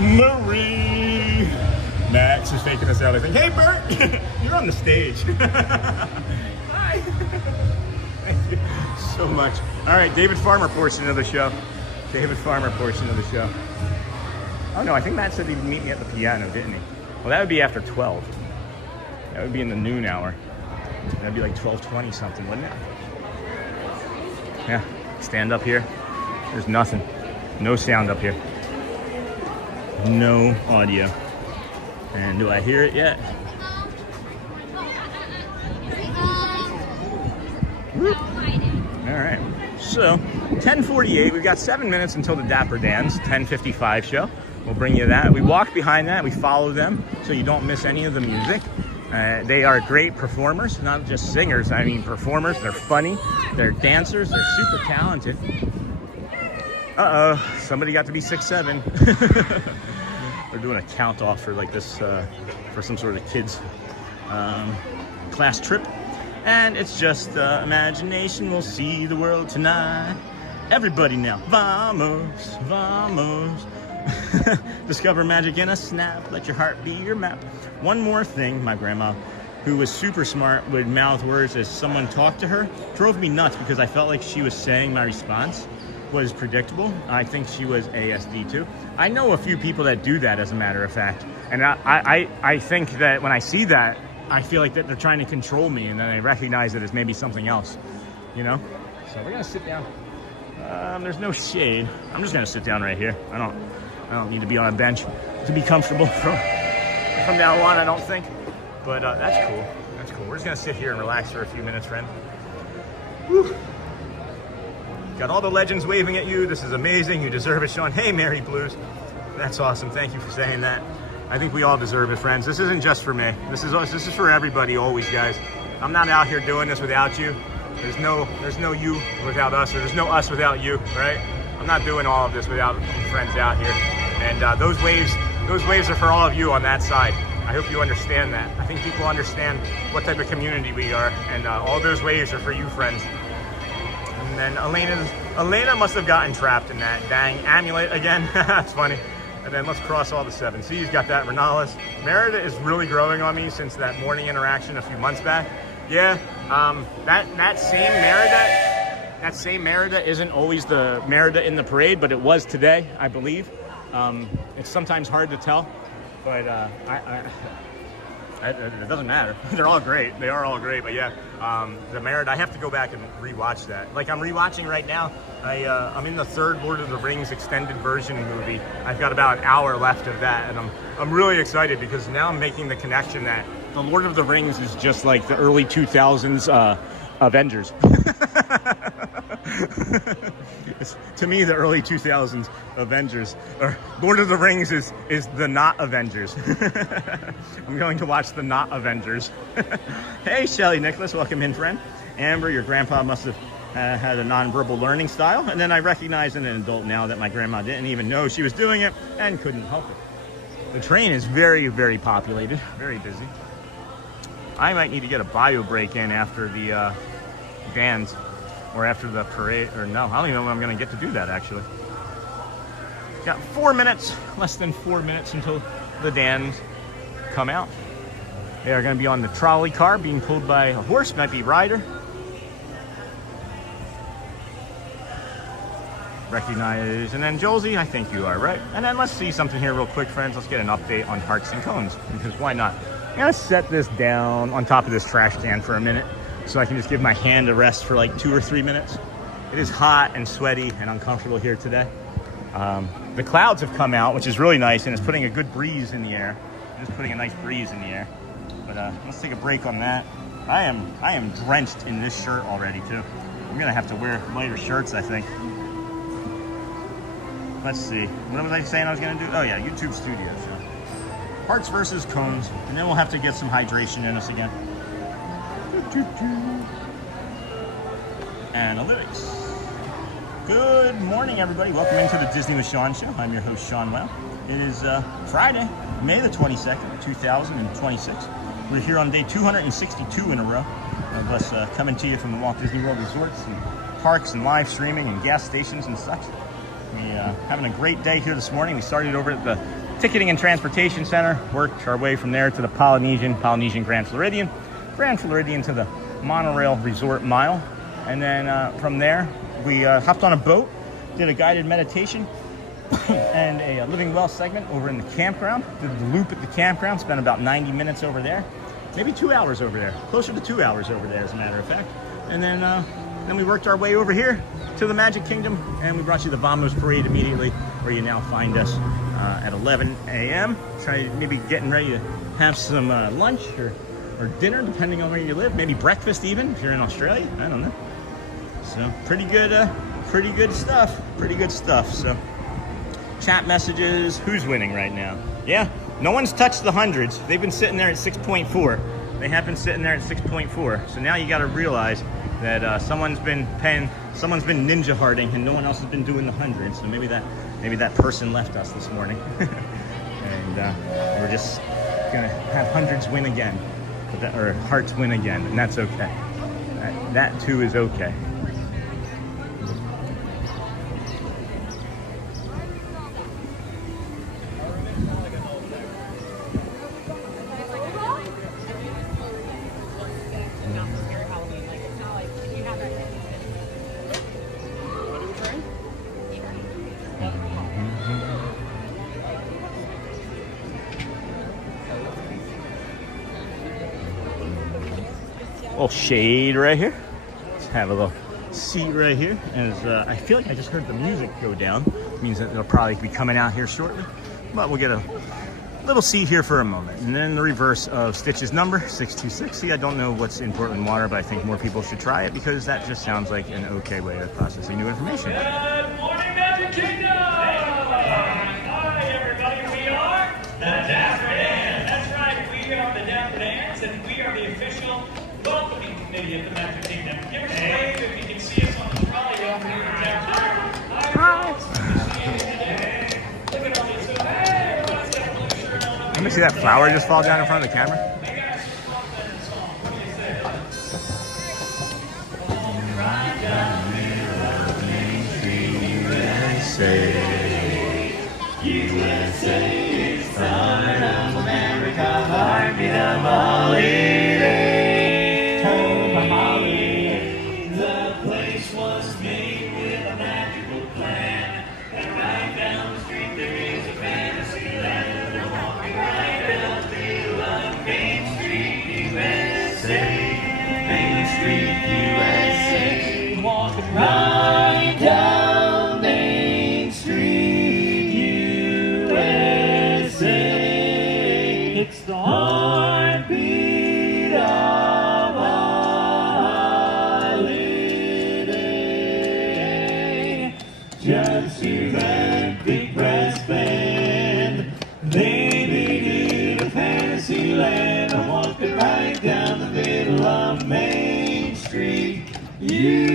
Marie. Max is faking us out. I think, hey, Bert, you're on the stage. Hi. Thank you so much. All right, David Farmer portion of the show. Oh, no, I think Matt said he'd meet me at the piano, didn't he? Well, that would be after 12. That would be in the noon hour. That'd be like 12:20 something, wouldn't it? Yeah, stand up here. There's nothing. No sound up here. No audio. And do I hear it yet? Whoop. All right. So, 10:48. We've got 7 minutes until the Dapper Dans 10:55 show. We'll bring you that. We walk behind that. We follow them so you don't miss any of the music. They are great performers, not just singers. I mean performers. They're funny. They're dancers. They're super talented. Uh-oh. Somebody got to be 6'7". They're doing a count off for like this, for some sort of kids class trip. And it's just imagination will see the world tonight. Everybody now, vamos, vamos. Discover magic in a snap. Let your heart be your map. One more thing, my grandma, who was super smart, would mouth words as someone talked to her. Drove me nuts because I felt like she was saying my response was predictable. I think she was ASD too. I know a few people that do that, as a matter of fact. And I think that when I see that, I feel like that they're trying to control me, and then I recognize it as maybe something else, you know? So we're gonna sit down. There's no shade. I'm just gonna sit down right here. I don't need to be on a bench to be comfortable from now on, I don't think. But that's cool. That's cool. We're just gonna sit here and relax for a few minutes, friend. Whew. Got all the legends waving at you. This is amazing. You deserve it, Sean. Hey, Mary Blues. That's awesome. Thank you for saying that. I think we all deserve it, friends. This isn't just for me. This is for everybody, always, guys. I'm not out here doing this without you. There's no you without us, or there's no us without you, right? I'm not doing all of this without friends out here. And those waves are for all of you on that side. I hope you understand that. I think people understand what type of community we are, and all those waves are for you, friends. And then Elena must have gotten trapped in that dang amulet again. That's funny. And then let's cross all the 7 C's. Got that, Reynolds. Merida is really growing on me since that morning interaction a few months back. Yeah, that same Merida isn't always the Merida in the parade, but it was today, I believe. It's sometimes hard to tell, but it doesn't matter. They're all great. They are all great, but yeah, the Merida, I have to go back and rewatch that. Like I'm rewatching right now. I'm in the 3rd Lord of the Rings extended version movie. I've got about an hour left of that, and I'm really excited because now I'm making the connection that the Lord of the Rings is just like the early 2000s Avengers. To me, the early 2000s Avengers, or Lord of the Rings is the not Avengers. I'm going to watch the not Avengers. Hey, Shelly Nicholas, welcome in, friend. Amber, your grandpa must have had a nonverbal learning style, and then I recognize in an adult now that my grandma didn't even know she was doing it and couldn't help it. The train is very, very populated, very busy. I might need to get a bio break in after the bands, or after the parade, or no, I don't even know when I'm gonna get to do that, actually. Got 4 minutes, less than 4 minutes until the Dans come out. They are gonna be on the trolley car being pulled by a horse, might be rider. Recognize, and then Josie, I think you are, right? And then let's see something here real quick, friends. Let's get an update on Hearts and Cones, because why not? I'm gonna set this down on top of this trash can for a minute so I can just give my hand a rest for like 2 or 3 minutes. It is hot and sweaty and uncomfortable here today. The clouds have come out, which is really nice, and it's putting a good breeze in the air. It's putting a nice breeze in the air. But let's take a break on that. I am drenched in this shirt already too. I'm gonna have to wear lighter shirts, I think. Let's see. What was I saying I was gonna do? Oh yeah, YouTube Studios. Hearts versus Cones, and then we'll have to get some hydration in us again. Analytics. Good morning, everybody. Welcome into the Disney with Sean show. I'm your host, Sean Well. It is Friday, May the 22nd, 2026. We're here on day 262 in a row of us coming to you from the Walt Disney World resorts and parks and live streaming and gas stations and such. We're having a great day here this morning. We started over at the Ticketing and Transportation Center, worked our way from there to the Polynesian Grand Floridian to the Monorail Resort Mile. And then from there, we hopped on a boat, did a guided meditation and a living well segment over in the campground. Did the loop at the campground, spent about 90 minutes over there. Maybe 2 hours over there, closer to 2 hours over there, as a matter of fact. And then we worked our way over here to the Magic Kingdom, and we brought you the Vamos Parade immediately, where you now find us at 11 a.m. Maybe getting ready to have some lunch or dinner, depending on where you live. Maybe breakfast even, if you're in Australia. I don't know. So pretty good stuff. Pretty good stuff. So chat messages. Who's winning right now? Yeah, no one's touched the hundreds. They've been sitting there at 6.4. They have been sitting there at 6.4. So now you got to realize that someone's been ninja harding, and no one else has been doing the hundreds. So maybe that person left us this morning. And and we're just gonna have hundreds win again, or hearts win again, and that's okay. That too is okay. Little shade right here. Let's have a little seat right here. As I feel like I just heard the music go down. It means that they'll probably be coming out here shortly. But we'll get a little seat here for a moment. And then the reverse of Stitch's number, 626. See, I don't know what's in Portland water, but I think more people should try it because that just sounds like an okay way of processing new information. Good morning, Magic Kingdom! Hi, everybody. We are the Dapper Dans. That's right. We are the Dapper Dans, and we are the official welcoming committee of the Magic Kingdom. Give us a wave if you can see us on the trolley over here at Dapper Dans. Hi, folks. Good to see you today. Look at all these. Hey, everybody's got a blue shirt on. Let me see that flower just fall down in front of the camera. They got us some fun with that song. What do you say? USA, it's the heart of America, heartbeat of holiday. The place was made with a magical plan, and right down the street there is a fantasy land. We're walking right up the Main Street, USA. Main Street, USA. Walking right down Main Street, USA. It's the heartbeat of holiday. Just hear that big brass band. They made it a fantasy land. I'm walking right down the middle of Main Street, USA.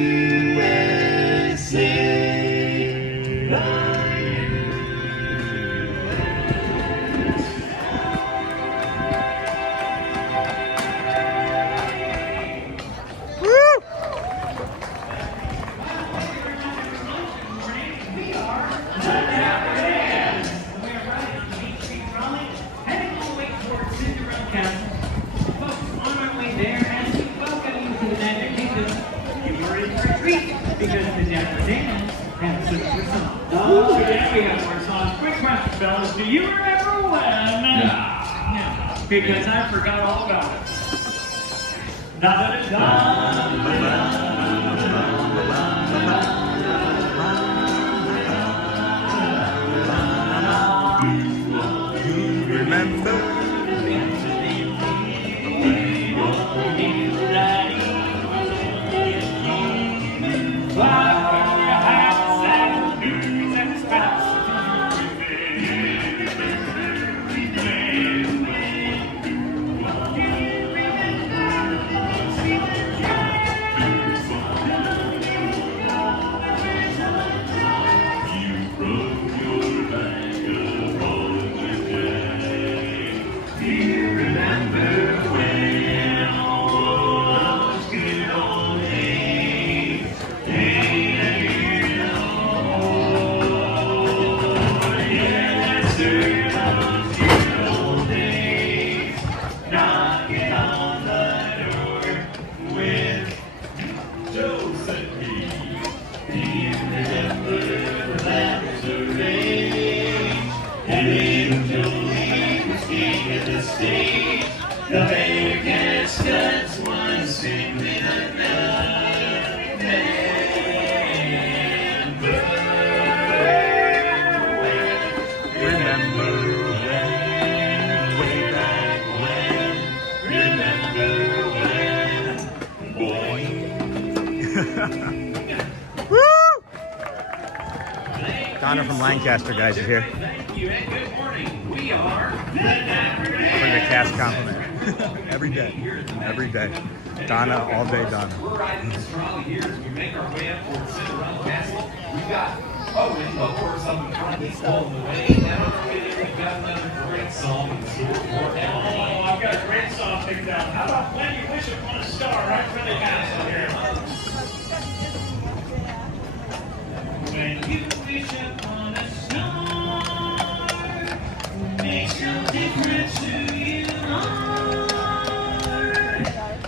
Because the Dapper Dans have such a song. Oh, yeah, we have more songs. Quick question, fellas. Do you remember when? No. Because I forgot all about it. remember. Donna from Lancaster, guys, is here. Thank you and good morning. We are the Dapper Dans. For the cast compliment. Every day. Every day. Donna, all day Donna. We're riding this trolley here as we make our way up towards Cinderella Castle. We've got, and of course, up in front of us all the way. Down the way there, we've got another great Oh, I've got a great song picked out. How about When You Wish Upon a Star right for the castle here? When you wish upon a star, makes no difference who you are.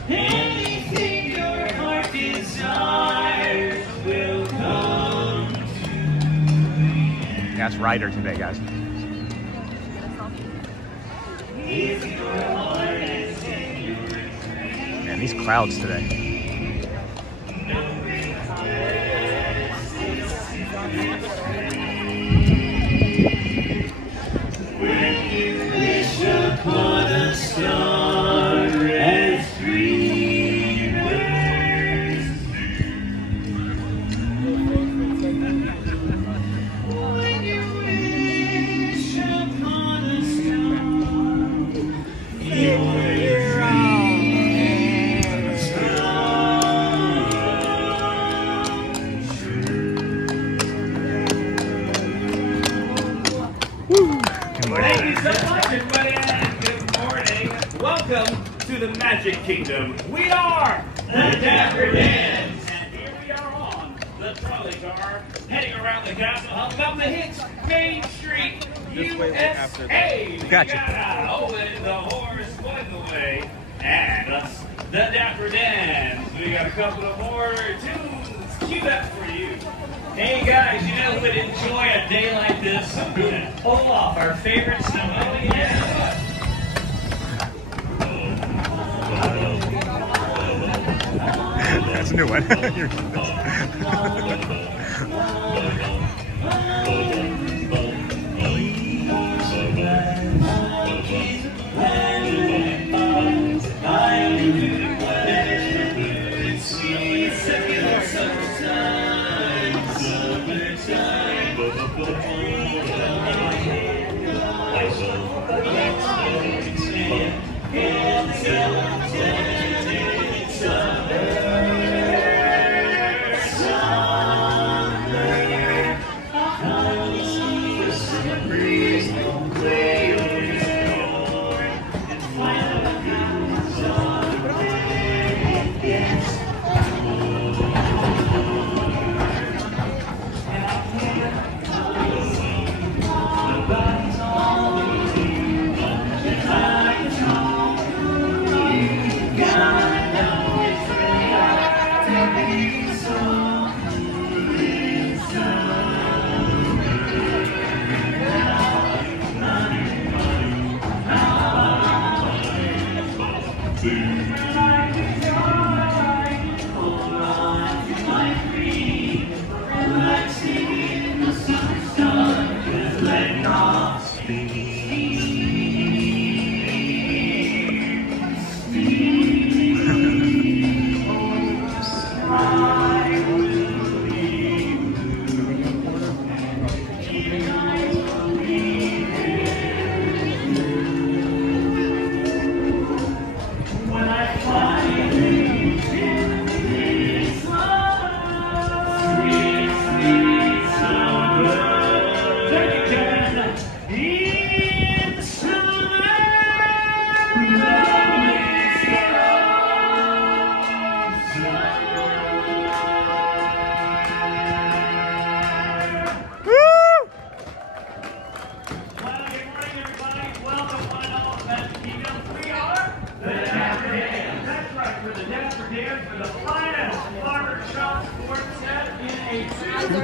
Anything your heart desires will come to you. That's Ryder today, guys. If your heart is in your dream. Man, these clouds today. When you wish upon a star as dreamers when you wish upon a star, your dreams Good morning. Thank you so much, everybody, and good morning. Welcome to the Magic Kingdom. We are the Dapper Dans, and here we are on the trolley car, heading around the castle, helping up the hits, Main Street, USA. Gotcha. We got Owen, the horse, was the way, and us, the Dapper Dans. We got a couple of more tunes queued up for you. Hey guys, you know who would enjoy a day like this? Pull off our favorite song. Oh yeah. That's a new one.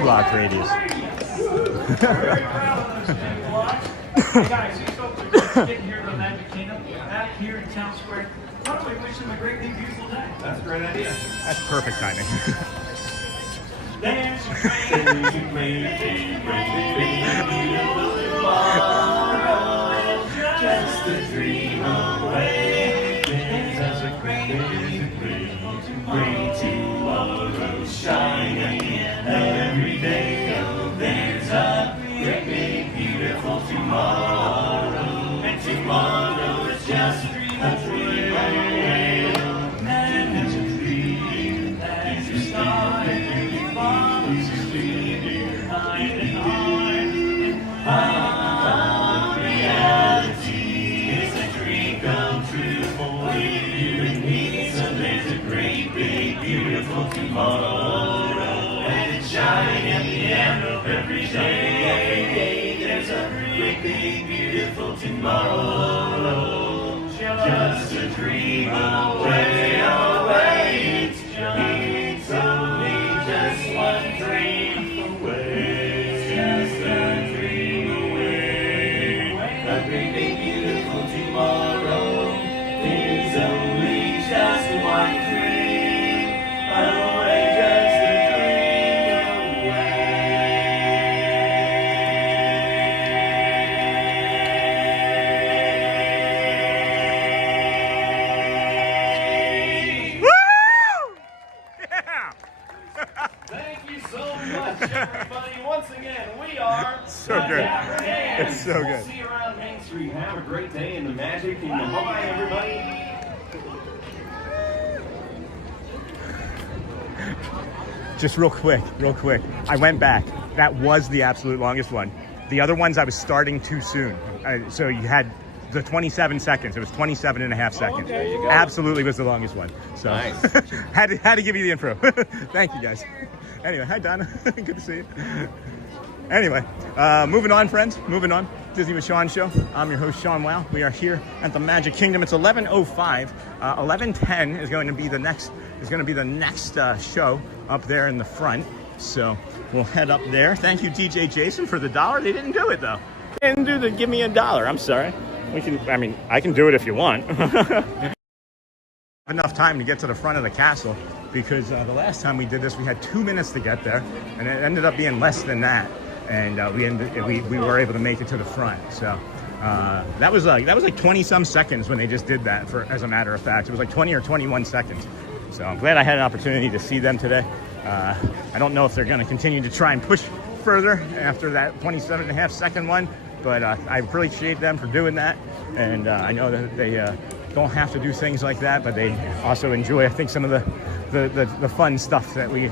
Block radius. Hey guys, these folks are just getting here to the Magic Kingdom, back here in Town Square. Why don't we wish them a great, big, beautiful day? That's a great idea. That's perfect timing. Dance and train, just a dream away. There's a great, tomorrow shining every day. Oh, there's a great, big, beautiful tomorrow, and tomorrow is just a dream away. And it's a dream that you start and you follow your dream, mind and heart, and reality. light at the end of every day. There's a great big beautiful tomorrow. Just a dream away, away. It's only just one dream away. Just a dream away. A great big beautiful tomorrow is only just one dream away. Just a dream away. Woo! Yeah! Thank you so much, everybody. Once again, we are So the good. Dapper Dans. It's so good. See you around Main Street. Have a great day in the Magic Kingdom. Bye-bye, everybody. Just real quick. I went back. That was the absolute longest one. The other ones I was starting too soon. So you had the 27 seconds. It was 27 and a half seconds. there you go. Absolutely was the longest one. So Nice. had to give you the intro. Thank you guys. Anyway, hi Donna. Good to see you. Anyway, moving on, friends. Moving on. Disney with Sean show. I'm your host, Sean Wow. We are here at the Magic Kingdom. It's 11:05. 11:10 is going to be the next show up there in the front. So we'll head up there. Thank you, DJ Jason, for the $1. They didn't do it though. They didn't do the give me $1. I'm sorry. I can do it if you want. Enough time to get to the front of the castle because the last time we did this, we had 2 minutes to get there, and it ended up being less than that. And we were able to make it to the front. So that was like 20 some seconds when they just did that. As a matter of fact, it was like 20 or 21 seconds. So I'm glad I had an opportunity to see them today. I don't know if they're going to continue to try and push further after that 27.5 second one, but I appreciate them for doing that. And I know that they don't have to do things like that, but they also enjoy, I think, some of the fun stuff that we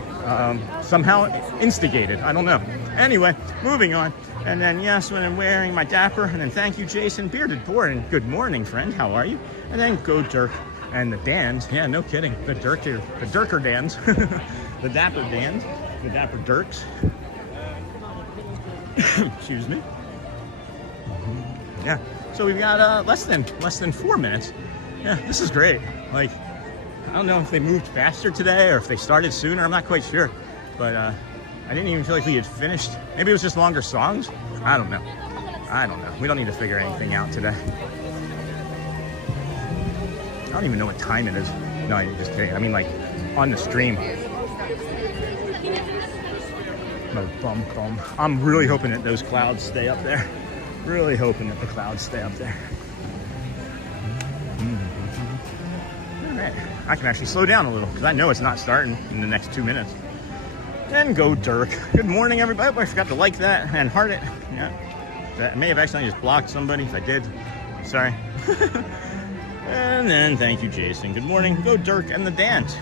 somehow instigated. I don't know. Anyway, moving on. And then, yes, when I'm wearing my Dapper, and then thank you, Jason. Bearded Boar, and good morning, friend. How are you? And then go Dirk and the Dans. Yeah, no kidding. The Dirker Dans. The Dapper Dans. The Dapper Dirks. Excuse me. Yeah. So we've got less than 4 minutes. Yeah, this is great. Like, I don't know if they moved faster today or if they started sooner. I'm not quite sure. But I didn't even feel like we had finished. Maybe it was just longer songs. I don't know. We don't need to figure anything out today. I don't even know what time it is. No, I'm just kidding. I mean, like, on the stream. No, bum. I'm really hoping that those clouds stay up there. Really hoping that the clouds stay up there. All right. I can actually slow down a little because I know it's not starting in the next 2 minutes. And go Dirk. Good morning, everybody. I forgot to like that and heart it. Yeah. I may have accidentally just blocked somebody. If I did, I'm sorry. And then thank you, Jason. Good morning. Go Dirk and the Dance.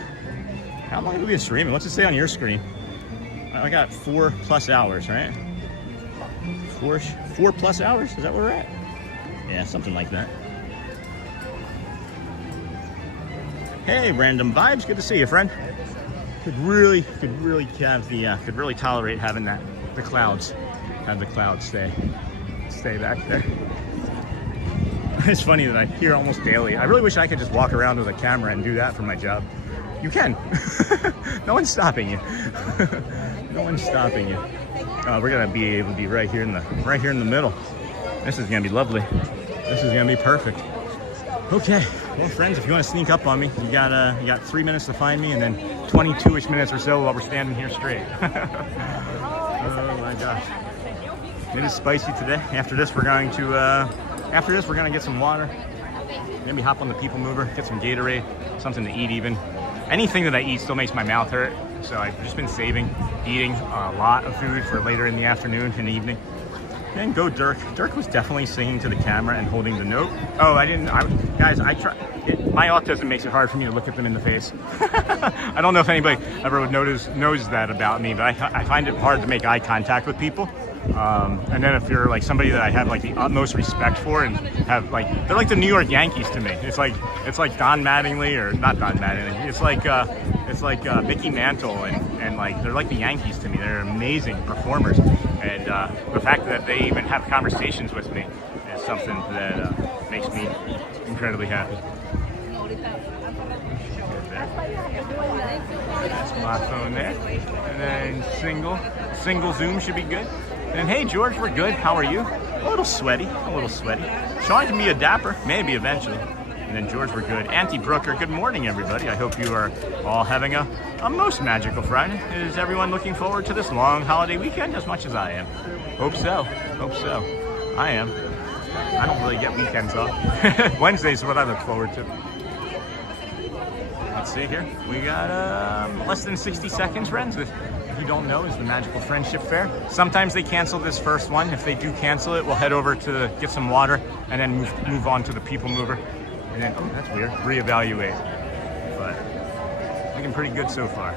How long have we been streaming? What's it say on your screen? I got 4+ hours, right? 4+ hours? Is that where we're at? Yeah, something like that. Hey, Random Vibes. Good to see you, friend. Could really tolerate having the clouds stay back there. It's funny that I hear almost daily. I really wish I could just walk around with a camera and do that for my job. You can. No one's stopping you. No one's stopping you. We're gonna be able to be right here in the middle. This is gonna be lovely. This is gonna be perfect. Okay, well, friends, if you want to sneak up on me, you got 3 minutes to find me, and then 22-ish minutes or so while we're standing here straight. Oh my gosh, it is spicy today. After this, we're gonna get some water. Maybe hop on the People Mover, get some Gatorade, something to eat even. Anything that I eat still makes my mouth hurt, so I've just been eating a lot of food for later in the afternoon and evening. And go Dirk. Dirk was definitely singing to the camera and holding the note. Oh, guys, my autism makes it hard for me to look at them in the face. I don't know if anybody ever knows that about me, but I find it hard to make eye contact with people. And then if you're like somebody that I have like the utmost respect for and have like, they're like the New York Yankees to me. It's like Don Mattingly, or not Don Mattingly. It's It's like Mickey Mantle and like they're like the Yankees to me. They're amazing performers, and the fact that they even have conversations with me is something that makes me incredibly happy. Smartphone there, and then single zoom should be good. And hey George, we're good. How are you? A little sweaty. Sean can be a dapper, maybe eventually. And then George, we're good. Auntie Brooker, good morning everybody. I hope you are all having a most magical Friday. Is everyone looking forward to this long holiday weekend as much as I am? Hope so. I am. I don't really get weekends off. Wednesday's what I look forward to. Let's see here. We got less than 60 seconds, friends. If you don't know, is the Magical Friendship Fair. Sometimes they cancel this first one. If they do cancel it, we'll head over to get some water and then move on to the People Mover. And then, oh, that's weird, reevaluate. But looking pretty good so far.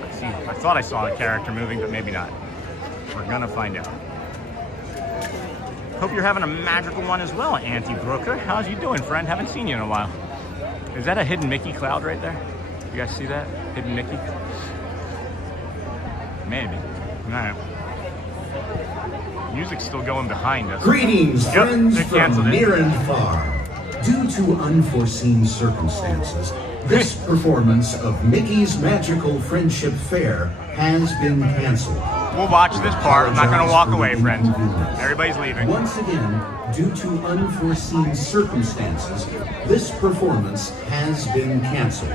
Let's see. I thought I saw a character moving, but maybe not. We're gonna find out. Hope you're having a magical one as well, Auntie Brooker. How's you doing, friend? Haven't seen you in a while. Is that a hidden Mickey cloud right there? You guys see that? Hidden Mickey? Maybe. All right. Music's still going behind us. Greetings, friends they canceled from it. near and far. Due to unforeseen circumstances, this performance of Mickey's Magical Friendship Fair has been canceled. We'll watch this part. I'm not going to walk away, friends. Everybody's leaving. Once again, due to unforeseen circumstances, this performance has been canceled.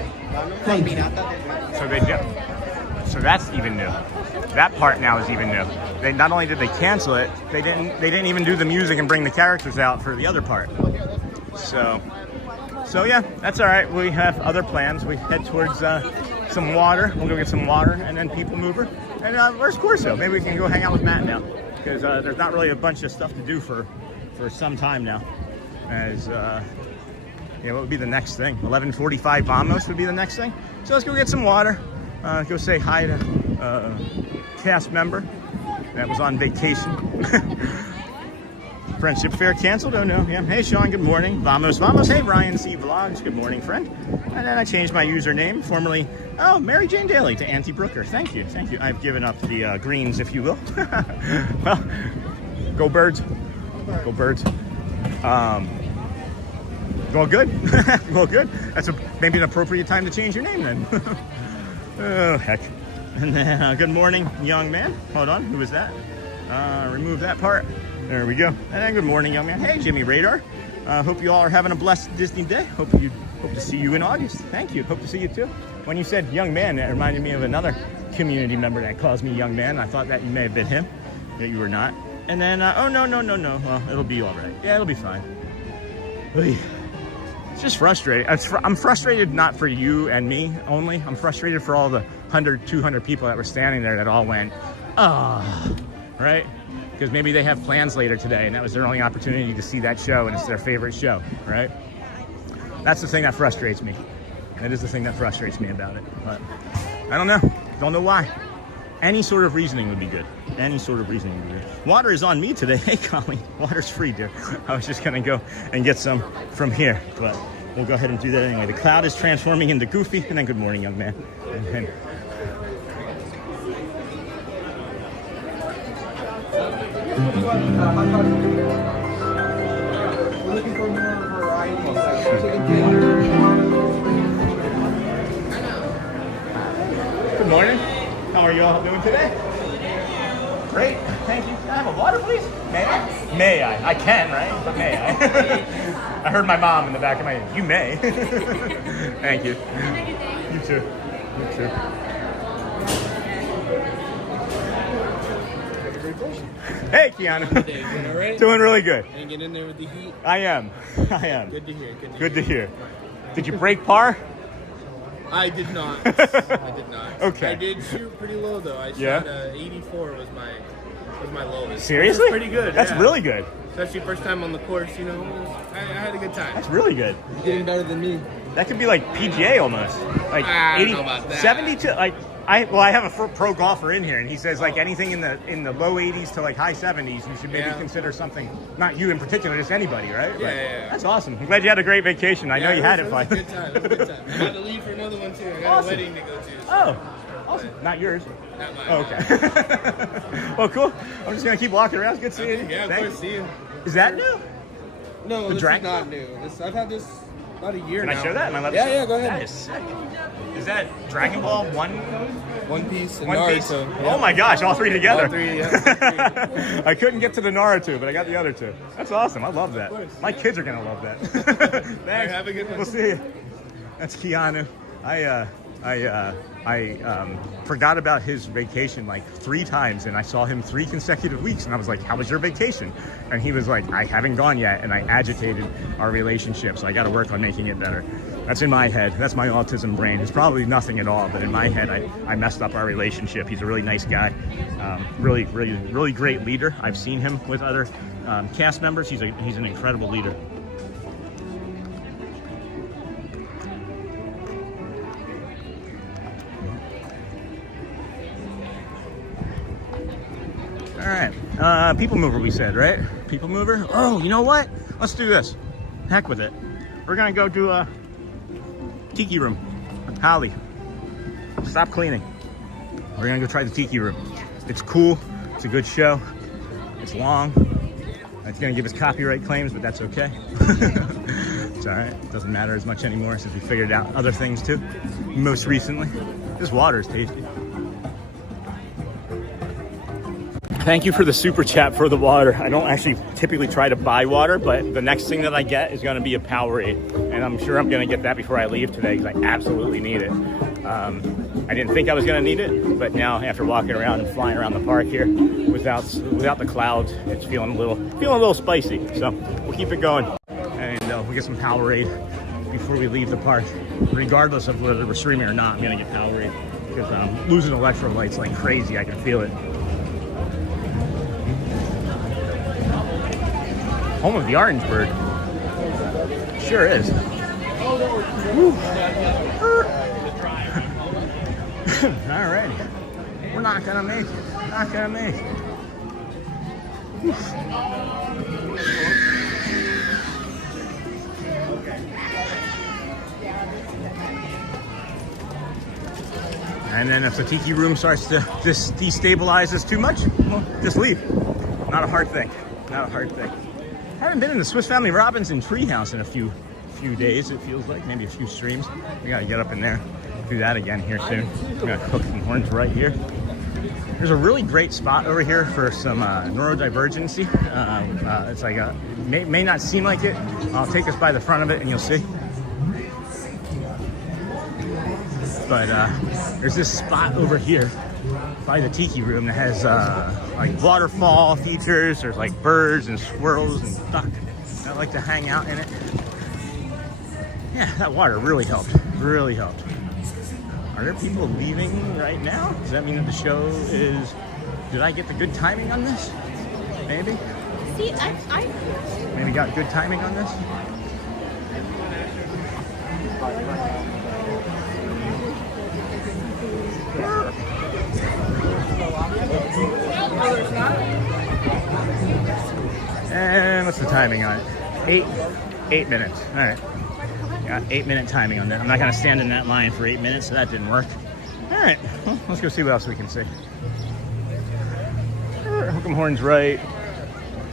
Thank you. So they did. So that's even new. That part now is even new. They not only did they cancel it, they didn't even do the music and bring the characters out for the other part. So yeah, that's all right. We have other plans. We head towards some water. We'll go get some water and then People Mover. And where's Corso? Maybe we can go hang out with Matt now, because there's not really a bunch of stuff to do for some time now. As what would be the next thing? 11:45 Vamos would be the next thing. So let's go get some water. Go say hi to a cast member that was on vacation. Friendship Fair canceled? Oh no, yeah. Hey Sean, good morning. Vamos. Hey Ryan C. Vlogs, good morning friend. And then I changed my username, formerly, Mary Jane Daly to Auntie Brooker. Thank you. I've given up the greens, if you will. Well, go birds. Go birds. Well good. Well good. That's maybe an appropriate time to change your name then. Oh heck. And then good morning young man. Hold on, who was that? Remove that part. There we go. And then good morning, young man. Hey, Jimmy Radar. Hope you all are having a blessed Disney day. Hope to see you in August. Thank you. Hope to see you too. When you said young man, that reminded me of another community member that calls me young man. I thought that you may have been him, that you were not. And then, oh no. Well, it'll be all right. Yeah, it'll be fine. It's just frustrating. I'm frustrated not for you and me only. I'm frustrated for all the 100, 200 people that were standing there that all went, right? Because maybe they have plans later today and that was their only opportunity to see that show and it's their favorite show, right? That's the thing that frustrates me. That is the thing that frustrates me about it. But I don't know. Don't know why. Any sort of reasoning would be good. Any sort of reasoning would be good. Water is on me today. Hey, Colleen. Water's free, dear. I was just going to go and get some from here. But we'll go ahead and do that anyway. The cloud is transforming into Goofy. And then good morning, young man. And then, looking for more variety. good morning. How are you all doing today? Great. Thank you. Can I have a water, please? May I? May I? I can, right? But may I? I heard my mom in the back of my head. You may. Thank you. You too. You too. Hey, Keanu. Doing all right? Doing really good. Hanging in there with the heat. I am. Good to hear. Good to hear. Did you break par? I did not. I did not. Okay. I did shoot pretty low though. I shot 84 was my lowest. Seriously? Which was pretty good. That's really good. Especially first time on the course, you know. I had a good time. That's really good. You're getting better than me. That could be like PGA almost. Like I 80, don't know about that. 72. Like I have a pro golfer in here, and he says like anything in the low 80s to like high 70s, you should maybe consider something. Not you in particular, just anybody, right? Yeah. That's awesome. I'm glad you had a great vacation. I know you had it fun. It was a good time. It was a good time. I got to leave for another one too. I got a wedding to go to. So. Oh, awesome. Not yours. Not mine. Oh, okay. Well, cool. I'm just gonna keep walking around. It's good seeing you. Yeah, of course. See you. Is that new? No, The this Dragon? is not new. I've had this about a year Can now. I show that? Am I allowed to Yeah, show yeah, go ahead. That is sick. Is that Dragon Ball One Piece and One Naruto. Piece? Yeah. Oh my gosh, all three together. All three, yeah. I couldn't get to the Naruto, but I got the other two. That's awesome. I love that. My kids are gonna love that. Thanks. Have a good one. We'll see you. That's Keanu. I forgot about his vacation like 3 times, and I saw him 3 consecutive weeks, and I was like, how was your vacation? And he was like, I haven't gone yet, and I agitated our relationship, so I got to work on making it better. That's in my head. That's my autism brain. It's probably nothing at all, but in my head, I messed up our relationship. He's a really nice guy, really great leader. I've seen him with other cast members. He's an incredible leader. All right, people mover we said, right? People mover. Oh, you know what? Let's do this. Heck with it. We're gonna go do a tiki room. Holly, stop cleaning. We're gonna go try the tiki room. It's cool. It's a good show. It's long. It's gonna give us copyright claims, but that's okay. It's all right. It doesn't matter as much anymore since we figured out other things too. Most recently, this water is tasty. Thank you for the super chat for the water. I don't actually typically try to buy water, but the next thing that I get is gonna be a Powerade. And I'm sure I'm gonna get that before I leave today because I absolutely need it. I didn't think I was gonna need it, but now after walking around and flying around the park here without the clouds, it's feeling a little spicy. So we'll keep it going. And we'll get some Powerade before we leave the park. Regardless of whether we're streaming or not, I'm gonna get Powerade because I'm losing electrolytes like crazy. I can feel it. Home of the orange bird. Sure is. Alrighty. We're not gonna make it. Not gonna make it. And then if the tiki room starts to just destabilize us too much, well, just leave. Not a hard thing. Not a hard thing. Haven't been in the Swiss Family Robinson treehouse in a few days, it feels like. Maybe a few streams. We gotta get up in there. Do that again here soon. We got Hooks and Horns right here. There's a really great spot over here for some neurodivergency. It's like may not seem like it. I'll take us by the front of it and you'll see. But there's this spot over here by the tiki room that has like waterfall features. There's like birds and squirrels and duck that like to hang out in it. Yeah, that water really helped. Really helped. Are there people leaving right now? Does that mean that the show is... Did I get the good timing on this? Maybe? See, I Maybe got good timing on this? And what's the timing on it? 8 minutes. All right. Got 8-minute timing on that. I'm not gonna stand in that line for 8 minutes, so that didn't work. All right, well, let's go see what else we can see. Hook 'em horns right.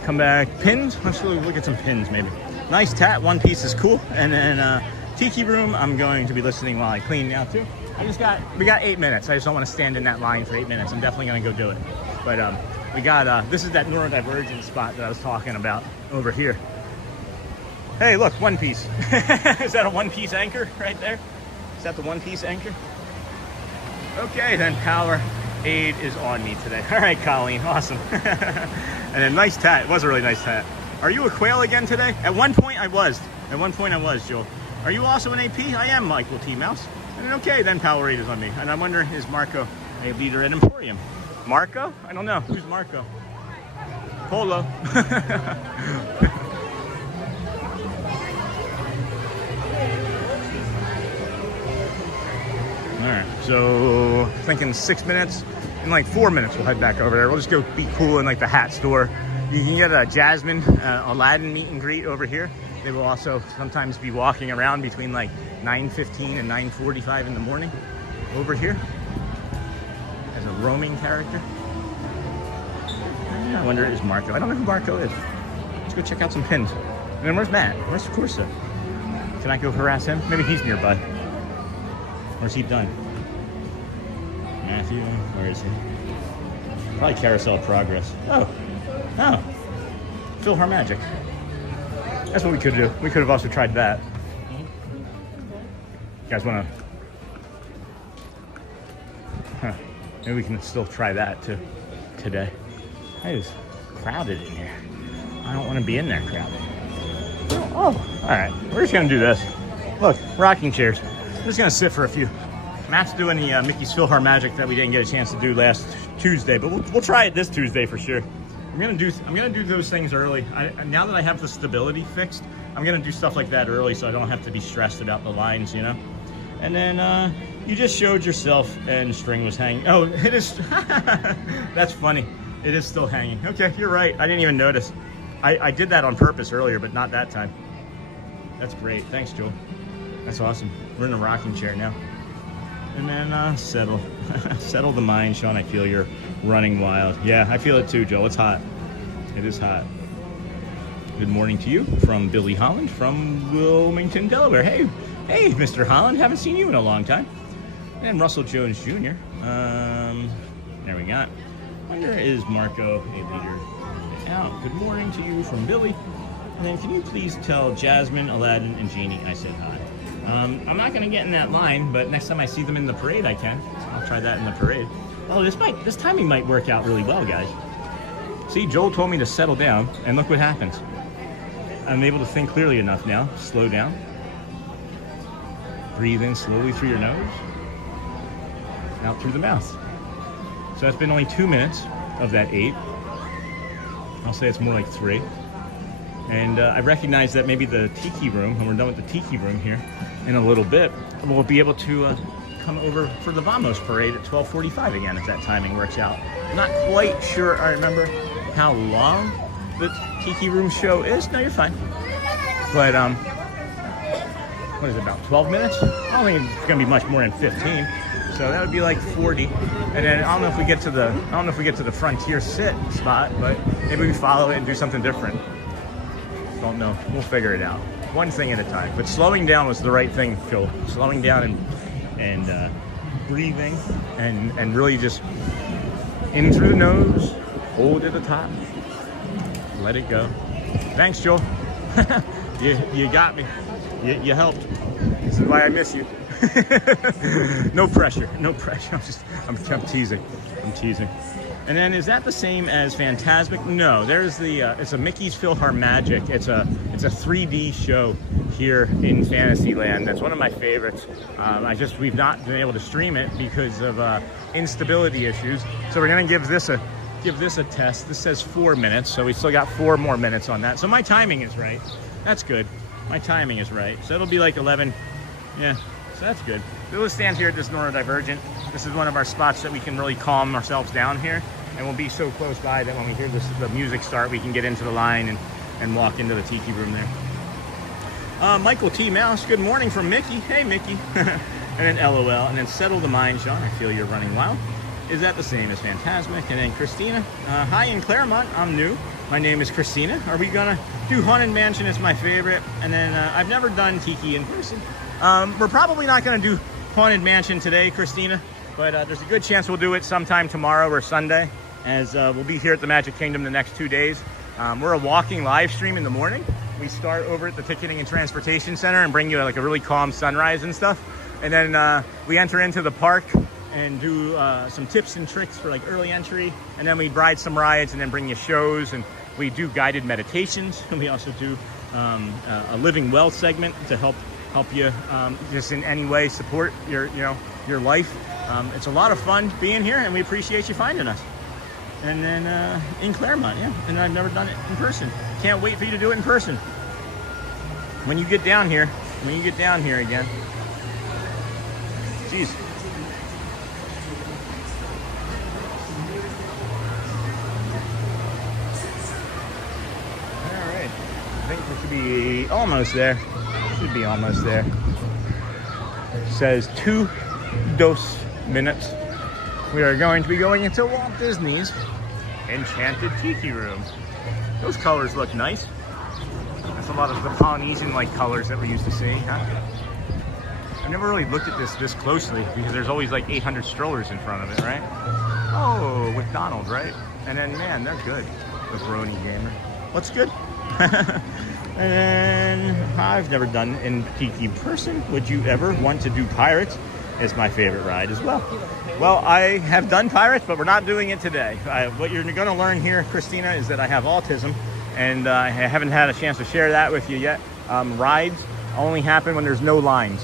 Come back. Pins. Let's look at some pins, maybe. Nice tat. One piece is cool. And then tiki room. I'm going to be listening while I clean now too. We got 8 minutes. I just don't want to stand in that line for 8 minutes. I'm definitely gonna go do it. But we got this is that neurodivergent spot that I was talking about over here. Hey, look, One Piece. Is that a One Piece anchor right there? Is that the One Piece anchor? Okay, then Powerade is on me today. All right, Colleen, awesome. And then nice tat. It was a really nice tat. Are you a quail again today? At one point I was. At one point I was, Joel. Are you also an AP? I am Michael T. Mouse. And then, okay, then Powerade is on me. And I'm wondering, is Marco a leader at Emporium? Marco? I don't know. Who's Marco? Polo. All right, so thinking 6 minutes. In like 4 minutes, we'll head back over there. We'll just go be cool in like the hat store. You can get a Jasmine, Aladdin meet and greet over here. They will also sometimes be walking around between like 9:15 and 9:45 in the morning over here as a roaming character. I wonder, is Marco? I don't know who Marco is. Let's go check out some pins. And then where's Matt? Where's Corsa? Can I go harass him? Maybe he's nearby. Or is he done? Matthew, where is he? Probably Carousel Progress. Oh, Phil Magic. That's what we could do. We could have also tried that. You guys want to? Maybe we can still try that too today. Hey, it's crowded in here. I don't want to be in there crowded. Oh, all right. We're just gonna do this. Look, rocking chairs. I'm just gonna sit for a few. Matt's doing the Mickey's PhilharMagic that we didn't get a chance to do last Tuesday, but we'll try it this Tuesday for sure. I'm gonna do those things early. Now that I have the stability fixed, I'm gonna do stuff like that early so I don't have to be stressed about the lines, you know. And then you just showed yourself, and string was hanging. Oh, it is. That's funny. It is still hanging. Okay, you're right. I didn't even notice. I did that on purpose earlier, but not that time. That's great. Thanks, Joel. That's awesome. We're in a rocking chair now. And then settle. Settle the mind, Sean. I feel you're running wild. Yeah, I feel it too, Joel. It's hot. It is hot. Good morning to you from Billy Holland from Wilmington, Delaware. Hey, Mr. Holland. Haven't seen you in a long time. And Russell Jones Jr. There we got. Wonder is Marco a leader? Out. Good morning to you from Billy. And then can you please tell Jasmine, Aladdin, and Jeannie I said hi? I'm not going to get in that line, but next time I see them in the parade, I can. So I'll try that in the parade. Oh, this timing might work out really well, guys. See, Joel told me to settle down, and look what happens. I'm able to think clearly enough now. Slow down. Breathe in slowly through your nose. Out through the mouth. So it's been only 2 minutes of that 8. I'll say it's more like 3. And I recognize that maybe the tiki room, when we're done with the tiki room here in a little bit, we'll be able to come over for the Vamos parade at 12:45 again, if that timing works out. I'm not quite sure I remember how long the tiki room show is. No, you're fine. But what is it, about 12 minutes? I don't think it's gonna be much more than 15. So that would be like 40. And then I don't know if we get to the frontier sit spot, but maybe we follow it and do something different. Don't know. We'll figure it out. One thing at a time. But slowing down was the right thing, Phil. Slowing down and breathing and really just in through the nose, hold at the top, let it go. Thanks, Joel. you got me. You helped. This is why I miss you. No pressure. I'm teasing. And then is that the same as Fantasmic? No, there's it's a Mickey's PhilharMagic. It's a 3D show here in Fantasyland. That's one of my favorites. We've not been able to stream it because of instability issues. So we're gonna give this a test. This says 4 minutes, so we still got 4 more minutes on that. So my timing is right. That's good. My timing is right. So it'll be like 11. Yeah. So that's good. We'll stand here at this neurodivergent. This is one of our spots that we can really calm ourselves down here, and we'll be so close by that when we hear the music start, we can get into the line and walk into the tiki room there. Michael T. Mouse, good morning from Mickey. Hey, Mickey. And then LOL, and then Settle the Mind, Sean. I feel you're running wild. Is that the same as Fantasmic? And then Christina. Hi in Claremont. I'm new. My name is Christina. Are we gonna do Haunted Mansion? It's my favorite. And then I've never done tiki in person. We're probably not going to do Haunted Mansion today, Christina, but there's a good chance we'll do it sometime tomorrow or Sunday, as we'll be here at the Magic Kingdom the next 2 days. We're a walking live stream in the morning. We start over at the Ticketing and Transportation Center and bring you like a really calm sunrise and stuff. And then we enter into the park and do some tips and tricks for like early entry. And then we ride some rides and then bring you shows, and we do guided meditations. And we also do a Living Well segment to help you just in any way support your life. It's a lot of fun being here, and we appreciate you finding us. And then in Claremont, yeah. And I've never done it in person. Can't wait for you to do it in person. When you get down here again. Geez, be almost there. Should be almost there. Says 2 minutes. We are going to be going into Walt Disney's Enchanted Tiki Room. Those colors look nice. That's a lot of the Polynesian-like colors that we used to see. Huh? I've never really looked at this closely because there's always like 800 strollers in front of it, right? Oh, with Donald, right? And then, man, they're good. The Brony Gamer. What's good? And I've never done in Tiki person. Would you ever want to do Pirates? It's my favorite ride as well. Well, I have done Pirates, but we're not doing it today. What you're going to learn here, Christina, is that I have autism, and I haven't had a chance to share that with you yet. Rides only happen when there's no lines.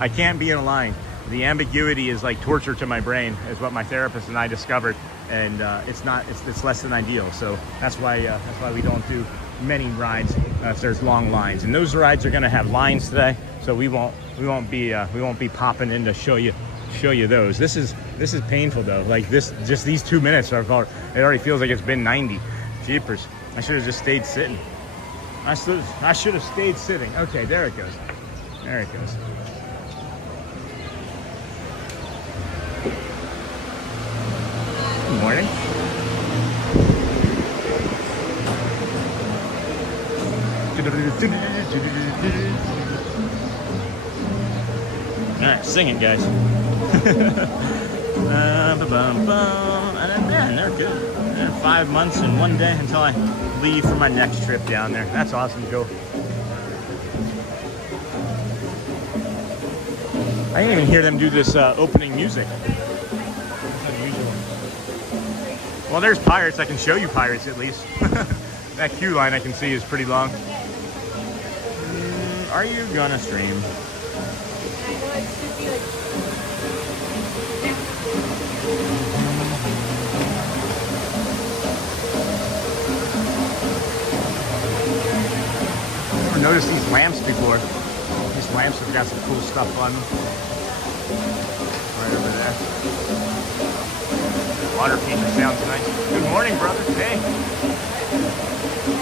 I can't be in a line. The ambiguity is like torture to my brain, is what my therapist and I discovered, and it's less than ideal. So that's why we don't do many rides if there's long lines. And those rides are going to have lines today, so we won't be popping in to show you those. This is painful though. Like just these 2 minutes it already feels like it's been 90. Jeepers! I should have just stayed sitting. I should have stayed sitting. Okay, there it goes. There it goes. Good morning. All right, sing it, guys. And then, man, they're good. 5 months and 1 day until I leave for my next trip down there. That's awesome to go. I didn't even hear them do this opening music. That's unusual. Well, there's Pirates. I can show you Pirates at least. That queue line I can see is pretty long. Are you gonna stream? Never noticed these lamps before. These lamps have got some cool stuff on them. Right over there. Water feature sounds nice. Good morning, brother. Hey.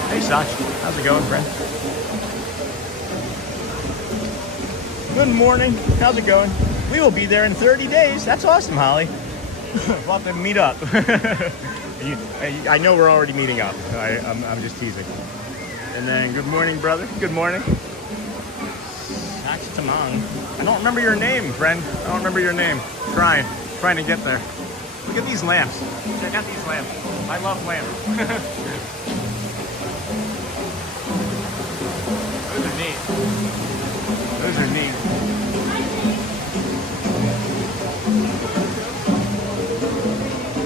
Hey, Sach. How's it going, friend? Good morning. How's it going? We will be there in 30 days. That's awesome, Holly. We'll have to meet up. I know we're already meeting up. I'm just teasing. And then, good morning, brother. Good morning. I don't remember your name, friend. I don't remember your name. Trying to get there. Look at these lamps. Check out these lamps. I love lamps. Those are neat. Those are neat.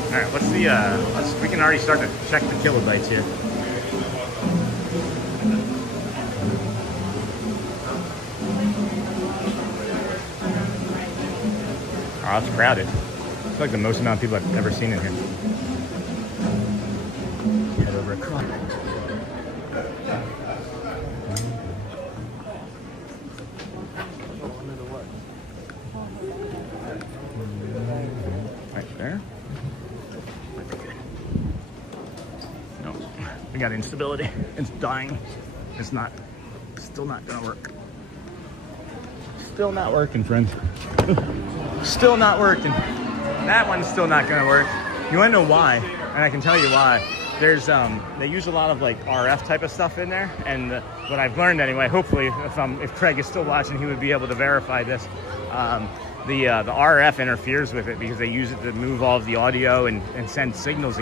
All right, what's the? We can already start to check the kilobytes here. Oh, it's crowded. It's like the most amount of people I've ever seen in here. Head over across. Right there. No, we got instability. It's dying. It's still not gonna work. Still not working, friends. Still not working. That one's still not gonna work. You wanna know why? And I can tell you why. There's they use a lot of like RF type of stuff in there, and what I've learned anyway, hopefully if Craig is still watching, he would be able to verify this. The RF interferes with it because they use it to move all of the audio and send signals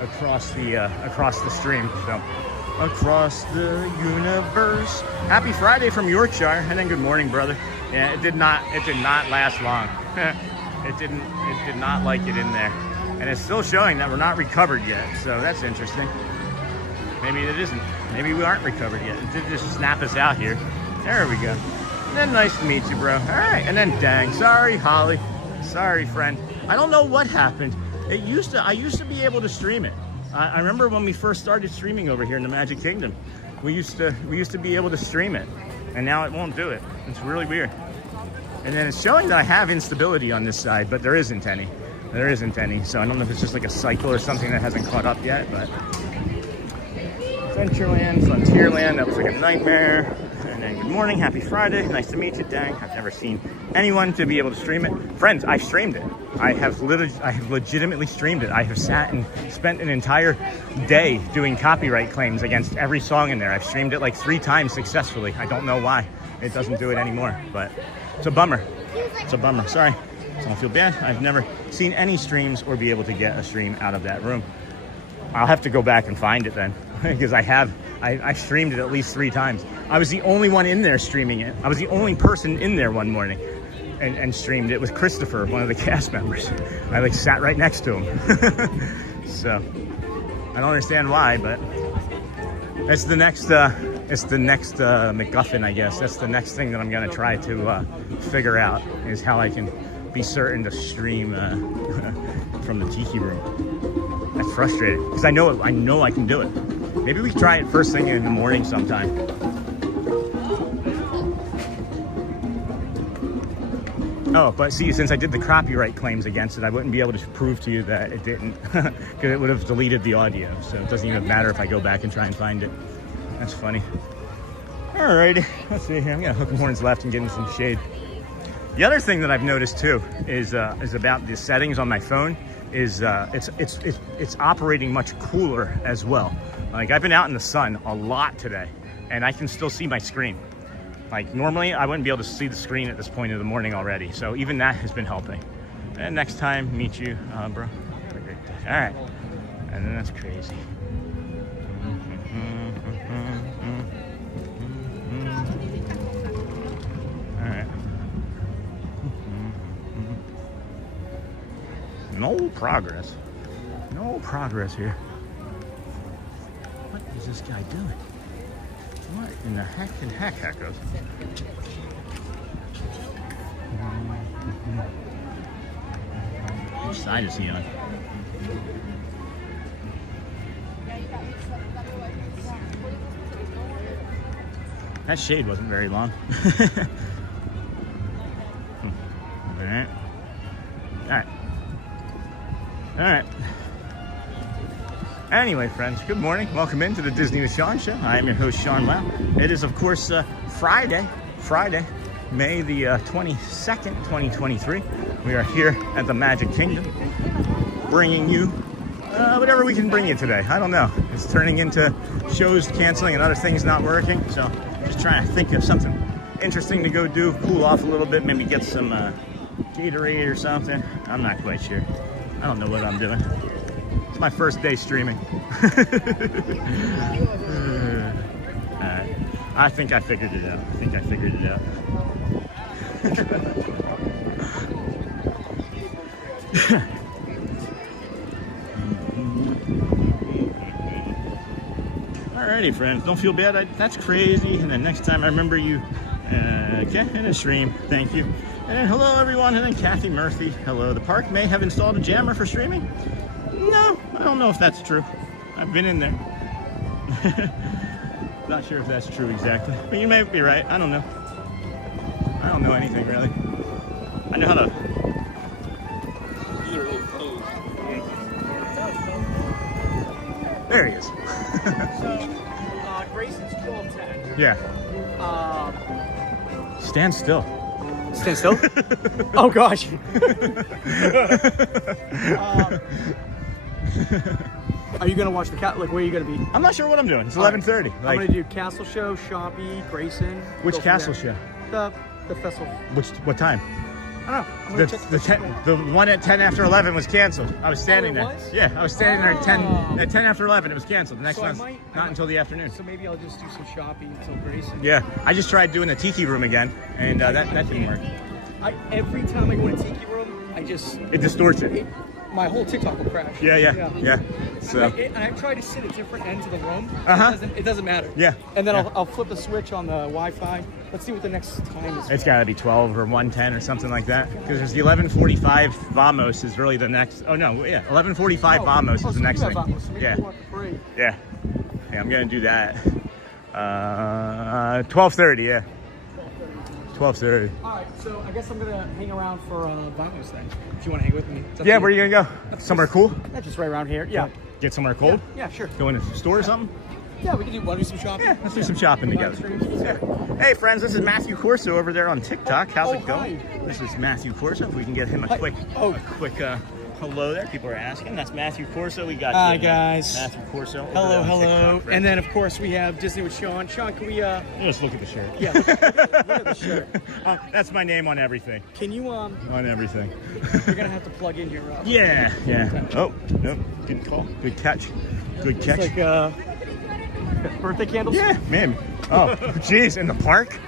across the stream. So across the universe. Happy Friday from Yorkshire, and then good morning, brother. Yeah, it did not last long. It did not like it in there. And it's still showing that we're not recovered yet. So that's interesting. Maybe it isn't. Maybe we aren't recovered yet. It did just snap us out here. There we go. And then nice to meet you, bro. All right. And then dang. Sorry, Holly. Sorry, friend. I don't know what happened. I used to be able to stream it. I remember when we first started streaming over here in the Magic Kingdom. We used to be able to stream it. And now it won't do it. It's really weird. And then it's showing that I have instability on this side, but there isn't any. There isn't any. So I don't know if it's just like a cycle or something that hasn't caught up yet, but Adventureland, Frontierland, that was like a nightmare. And then good morning, happy Friday, nice to meet you. Dang, I've never seen anyone to be able to stream it. Friends, I streamed it. I have legitimately streamed it. I have sat and spent an entire day doing copyright claims against every song in there. I've streamed it like 3 times successfully. I don't know why it doesn't do it anymore, but it's a bummer. It's a bummer, sorry. Don't feel bad. I've never seen any streams or be able to get a stream out of that room. I'll have to go back and find it then, because I streamed it at least 3 times. I was the only one in there streaming it. I was the only person in there one morning and streamed it with Christopher, one of the cast members. I like sat right next to him. So I don't understand why, but it's the next MacGuffin, I guess. That's the next thing that I'm gonna try to figure out, is how I can be certain to stream from the tiki room. That's frustrating because I know I can do it. Maybe we try it first thing in the morning sometime. Oh, but see, since I did the copyright claims against it, I wouldn't be able to prove to you that it didn't, because it would have deleted the audio. So it doesn't even matter if I go back and try and find it. That's funny. Alrighty, let's see here. I'm gonna hook 'em horns left and get in some shade. The other thing that I've noticed too is about the settings on my phone. Is it's operating much cooler as well. Like, I've been out in the sun a lot today, and I can still see my screen. Like, normally I wouldn't be able to see the screen at this point of the morning already. So even that has been helping. And next time, meet you, bro. Have a great day. All right. And then that's crazy. All right. No progress. No progress here. What is this guy doing? What in the heck goes? Which side is he on? That shade wasn't very long. All right. All right. All right. Anyway, friends, good morning. Welcome into the Disney with Sean show. I am your host, Sean Lau. It is, of course, Friday, May the 22nd, 2023. We are here at the Magic Kingdom, bringing you whatever we can bring you today. I don't know. It's turning into shows canceling and other things not working. So just trying to think of something interesting to go do, cool off a little bit, maybe get some Gatorade or something. I'm not quite sure. I don't know what I'm doing. It's my first day streaming. I think I figured it out. Alrighty, friends. Don't feel bad. That's crazy. And then next time I remember you. Okay, in a stream. Thank you. And then hello, everyone. And then Kathy Murphy. Hello. The park may have installed a jammer for streaming. No, I don't know if that's true. I've been in there. Not sure if that's true exactly, but you may be right. I don't know. I don't know anything really. I know how to. There he is. So, Grayson's 12:10. Yeah. Stand still. Stand still? Oh gosh. Are you gonna watch the cat? Like, where are you gonna be? I'm not sure what I'm doing. It's 11:30. Like, I'm gonna do Castle Show, Shoppy, Grayson. Which Castle Show? The festival. What time? I don't know. The one at 10 after 11 was canceled. I was standing there. Was? Yeah, I was standing there at 10 after 11. It was canceled. The next one's not until the afternoon. So maybe I'll just do some shopping until Grayson. Yeah, I just tried doing the Tiki Room again, and that didn't work. Every time I go to Tiki Room, it distorts it. My whole TikTok will crash. Yeah. So and I try to sit at different ends of the room. It doesn't matter. Yeah. And then I'll flip a switch on the Wi-Fi. Let's see what the next time is. It's got to be 12 or 1:10 or something like that. Because there's the 11:45 Vamos is really the next. Oh no, yeah, 11:45 Vamos is the next thing. Vamos, so Yeah. Yeah. I'm gonna do that. 12:30. Yeah. 12:30. All right, so I guess I'm gonna hang around for Vamos then. If you want to hang with me. Yeah, where are you gonna go? Somewhere cool? Just right around here. Yeah. Get somewhere cold? Yeah, sure. Go in a store or something? Yeah, we can do some shopping. Yeah, let's do some shopping together. Yeah. Hey friends, this is Matthew Corso over there on TikTok. How's it going? Hi. This is Matthew Corso. If we can get him a quick hello there. People are asking. That's Matthew Corso. We got Hi guys. Matthew Corso. over Hello, there on hello. TikTok, And then of course we have Disney with Sean. Sean, can we Just look at the shirt. yeah, look at the shirt. That's my name on everything. Can you On everything. you're gonna have to plug in your Yeah, yeah. Oh, no. Good call. Good catch. Good catch. It's like birthday candles? Yeah, man. Oh, jeez, in the park?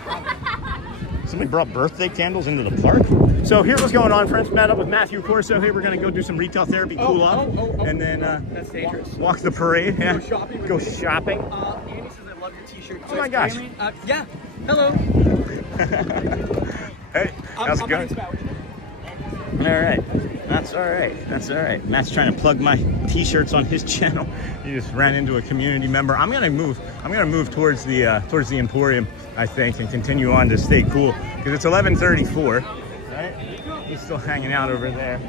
Somebody brought birthday candles into the park? So here's what's going on, friends. Met up with Matthew Corso here. We're going to go do some retail therapy, cool off, and then that's dangerous. walk the parade. Yeah. Go shopping. Go shopping. Andy says I love your t-shirt. Oh my gosh. Yeah. Hello. Hey, how's it going? All right. That's all right. That's all right. Matt's trying to plug my t-shirts on his channel. He just ran into a community member. I'm gonna move towards the Emporium, I think, and continue on to stay cool because it's 11:34. Right? He's still hanging out over there.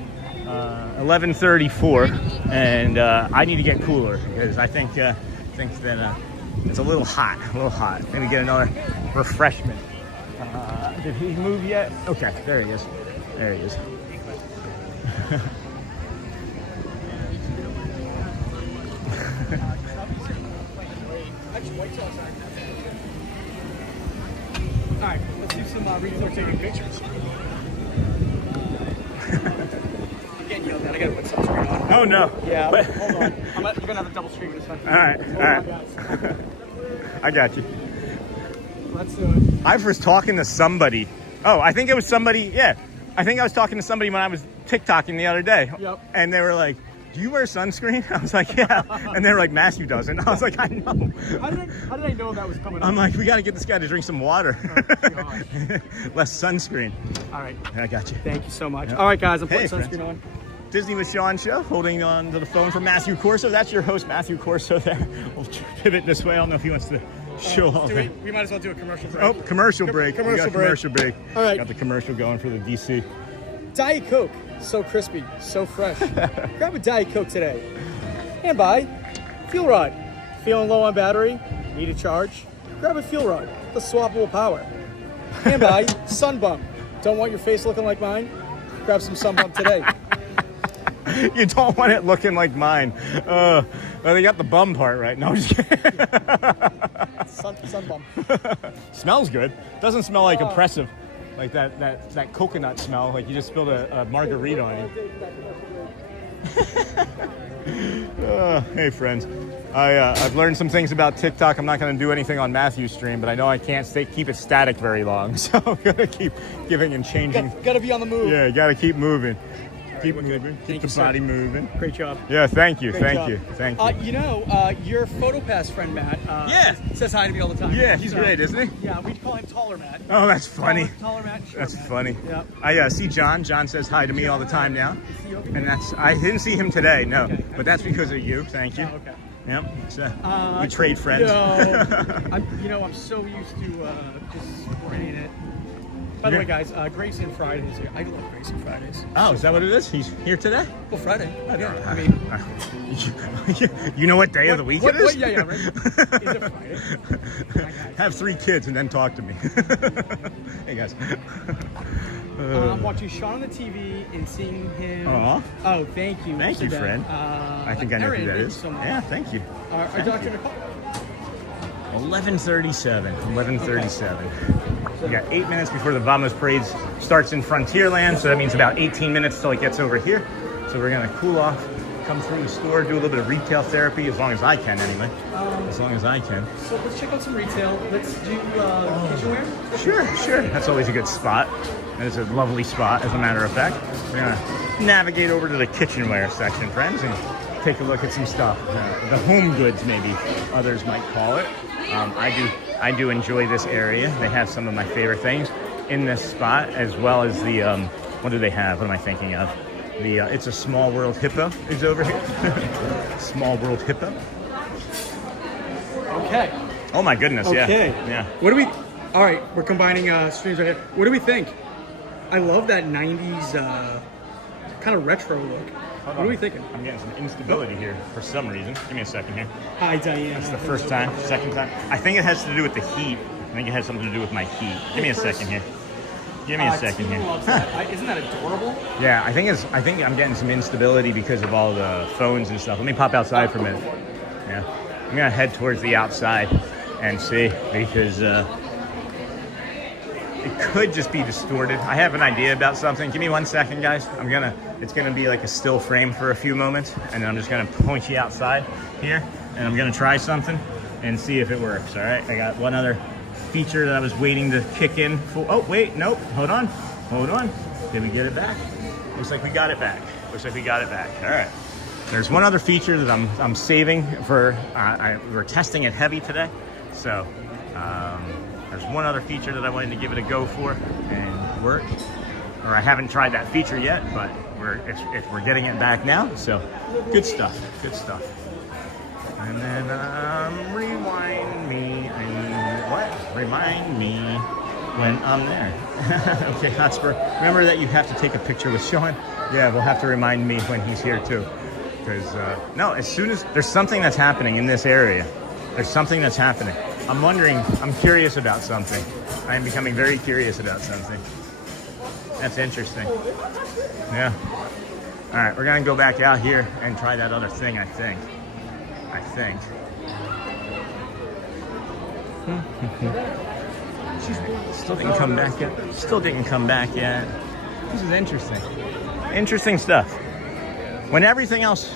11:34, and I need to get cooler because I think that it's a little hot. Maybe get another refreshment. Did he move yet? Okay, there he is. There he is. All right, let's do some retail taking pictures. I'm getting yelled at. I gotta put sunscreen on. Oh no. Yeah, But- hold on. You're gonna have a double screen this time. All right. Guys. I got you. Let's do it. I was talking to somebody. Oh, I think it was somebody. Yeah, I think I was talking to somebody when I was TikToking the other day. Yep. And they were like, "Do you wear sunscreen?" I was like, "Yeah." And they were like, "Matthew doesn't." I was like, "I know." How did I know that was coming up? I'm like, "We got to get this guy to drink some water." Oh, gosh. Less sunscreen. All right. I got you. Thank you so much. Yep. All right, guys, I'm putting Hey, sunscreen friends. on. Disney with Sean show, holding on to the phone for Matthew Corso. That's your host, Matthew Corso there. We'll pivot this way. I don't know if he wants to show off. We might as well do a commercial break. Oh, commercial break. We got commercial break. All right. Got the commercial going for the DC. Diet Coke, so crispy, so fresh. Grab a Diet Coke today. And buy Fuel Rod. Feeling low on battery? Need a charge? Grab a Fuel Rod, the swappable power. And buy Sun Bum. Don't want your face looking like mine? Grab some Sun Bum today. You don't want it looking like mine. Well, they got the bum part right. No, I'm just kidding. Sun Bum. Smells good. Doesn't smell like oppressive, like that coconut smell. Like you just spilled a margarita on you. Hey friends, I've learned some things about TikTok. I'm not going to do anything on Matthew's stream, but I know I can't keep it static very long, so I'm going to keep giving and changing. Gotta be on the move. Yeah, got to keep moving. Keep we're good. moving. Thank Keep you, the body sir. moving. Great job. Yeah, thank you. Great Thank job. you. Thank you. You know, your PhotoPass friend Matt says hi to me all the time. Yeah, he's So, great, isn't he? Yeah, we call him Taller Matt. Oh, that's funny. Taller Matt. Sure, That's Matt. funny. Yeah. I see John. John says hi to me all the time now. And I didn't see him today, no. Okay. But that's because of you. Thank you. Oh, okay. Yep. So, we trade friends. I'm so used to just spraying it. By the way, guys, Grayson Fridays here. I love Grayson Fridays. Oh, is that what it is? He's here today? Well, Friday. Yeah, I mean, you know what day of the week it is? Yeah, right. Is it Friday? Have 3 kids and then talk to me. Hey, guys. I'm watching Sean on the TV and seeing him. Aw. Oh, thank you. Thank you, for that. friend. I think I know Erin, who that thank is. you so much. Yeah, thank you. Our Thank Dr. you. Nicole. 11:37. 11:37. We got 8 minutes before the Vamos Parade starts in Frontierland, so that means about 18 minutes till it gets over here. So we're gonna cool off, come through the store, do a little bit of retail therapy, as long as I can anyway. As long as I can. So let's check out some retail. Let's do kitchenware. Sure. That's always a good spot. And it's a lovely spot, as a matter of fact. We're gonna navigate over to the kitchenware section, friends, and take a look at some stuff. The home goods, maybe others might call it. I do enjoy this area. They have some of my favorite things in this spot, as well as the what do they have? What am I thinking of? The It's a Small World Hippo is over here. Small World Hippo. Okay. Oh my goodness, Okay. Yeah. What do we? All right, we're combining streams right here. What do we think? I love that '90s kind of retro look. Hold What on. are we thinking? I'm getting some instability here for some reason. Give me a second here. Hi, Diane. It's the first time, second time. I think it has to do with the heat. I think it has something to do with my heat. Give me a second here. Give me a second here. Isn't that adorable? Yeah, I think I'm getting some instability because of all the phones and stuff. Let me pop outside for a minute. Yeah, I'm gonna head towards the outside and see, because it could just be distorted. I have an idea about something. Give me 1 second, guys. It's gonna be like a still frame for a few moments, and then I'm just gonna point you outside here, and I'm gonna try something and see if it works. All right, I got one other feature that I was waiting to kick in for. Oh wait, nope, hold on. Did we get it back? Looks like we got it back. All right. There's one other feature that I'm saving for. We're testing it heavy today, so there's one other feature that I wanted to give it a go for and work. Or I haven't tried that feature yet, but we're getting it back now. So good stuff. And then remind me when I'm there. Okay, Hotspur. Remember that you have to take a picture with Sean. Yeah, we'll have to remind me when he's here too. Because no, as soon as there's something that's happening in this area, I'm curious about something. I am becoming very curious about something. That's interesting. Yeah. All right, we're gonna go back out here and try that other thing, I think. Still didn't come back yet. This is interesting. Interesting stuff. When everything else.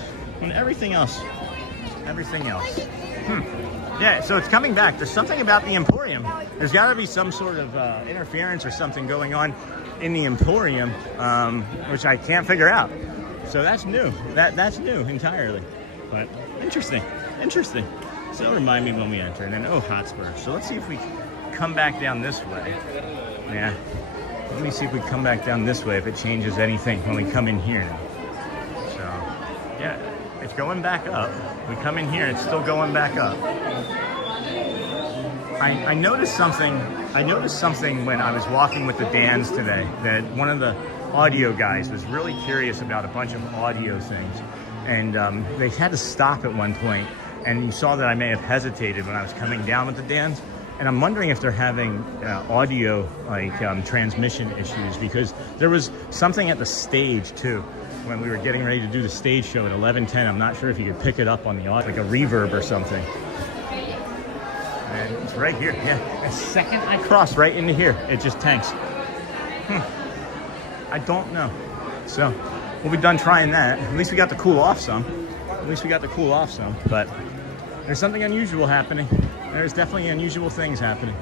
Yeah, so it's coming back. There's something about the Emporium. There's got to be some sort of interference or something going on in the Emporium, which I can't figure out. So that's new. That's new entirely. But interesting. So remind me when we enter. And then, Hotspur. So let's see if we come back down this way. Yeah. Let me see if we come back down this way, if it changes anything when we come in here now. So, yeah, it's going back up. We come in here, it's still going back up. I noticed something when I was walking with the Dans today, that one of the audio guys was really curious about a bunch of audio things. And they had to stop at one point, and you saw that I may have hesitated when I was coming down with the Dans. And I'm wondering if they're having audio, transmission issues, because there was something at the stage too, when we were getting ready to do the stage show at 11:10. I'm not sure if you could pick it up on the audio, like a reverb or something. And it's right here, yeah. The second I cross right into here, it just tanks. I don't know. So we'll be done trying that. At least we got to cool off some. But there's something unusual happening. There's definitely unusual things happening.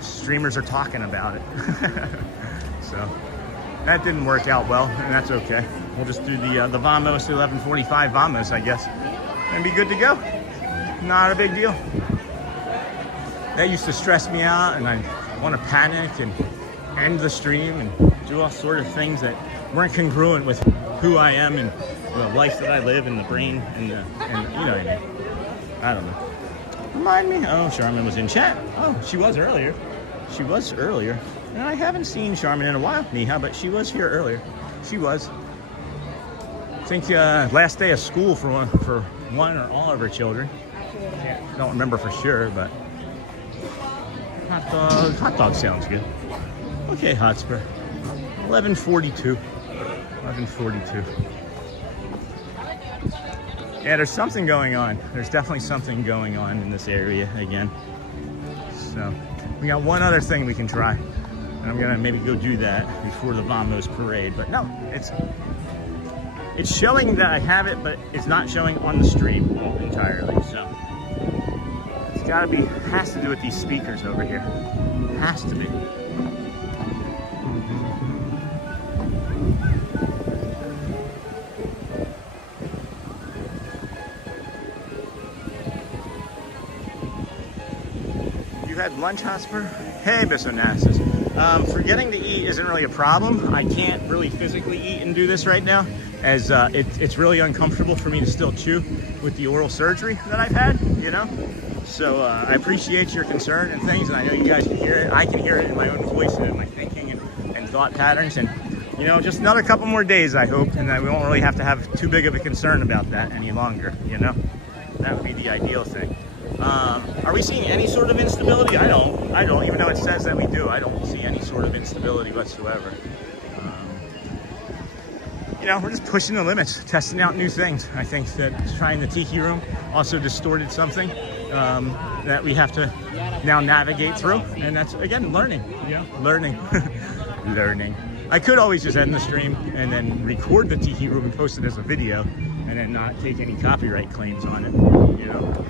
Streamers are talking about it. So that didn't work out well, and that's okay. We'll just do the Vamos, the 11:45 Vamos, I guess, and be good to go. Not a big deal. That used to stress me out, and I want to panic and end the stream and do all sort of things that weren't congruent with who I am and the life that I live and the brain and you know what I mean. I don't know. Remind me. Oh, Charmin was in chat. Oh, she was earlier. And I haven't seen Charmin in a while, Neha, but she was here earlier. She was. I think last day of school for one or all of her children. Don't remember for sure, but hot dog sounds good. Okay, Hotspur. 11:42. Yeah, there's something going on. There's definitely something going on in this area again. So we got one other thing we can try, and I'm gonna maybe go do that before the Vamos parade. But no, it's showing that I have it, but it's not showing on the stream entirely. So it's gotta be, has to do with these speakers over here. Has to be. Had lunch, Hotspur? Hey, Miss Onassis. Forgetting to eat isn't really a problem. I can't really physically eat and do this right now, as it's really uncomfortable for me to still chew with the oral surgery that I've had, you know? So I appreciate your concern and things, and I know you guys can hear it. I can hear it in my own voice and in my thinking and thought patterns. And you know, just another couple more days, I hope, and that we won't really have to have too big of a concern about that any longer, you know? That would be the ideal thing. Are we seeing any sort of instability? I don't, even though it says that we do. I don't see any sort of instability whatsoever. You know, we're just pushing the limits, testing out new things. I think that trying the tiki room also distorted something that we have to now navigate through. And that's, again, learning, you know, learning. Learning. I could always just end the stream and then record the tiki room and post it as a video and then not take any copyright claims on it, you know.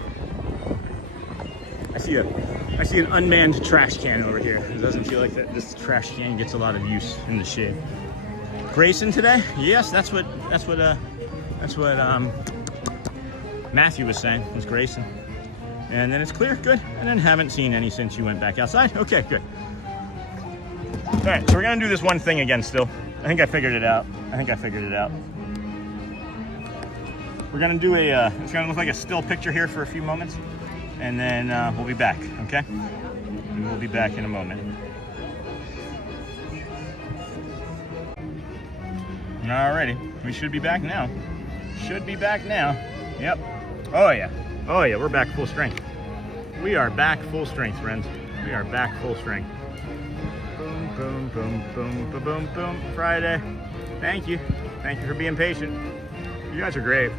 I see an unmanned trash can over here. It doesn't feel like that this trash can gets a lot of use in the shade. Grayson today? Yes, that's what Matthew was saying, was Grayson. And then it's clear, good. And then haven't seen any since you went back outside. Okay, good. All right, so we're gonna do this one thing again still. I think I figured it out. We're gonna do it's gonna look like a still picture here for a few moments. And then we'll be back, okay? And we'll be back in a moment. Alrighty, we should be back now. Yep. Oh yeah, we're back full strength. We are back full strength, friends. We are back full strength. Boom, boom, boom, boom, boom, boom, boom. Friday. Thank you for being patient. You guys are great.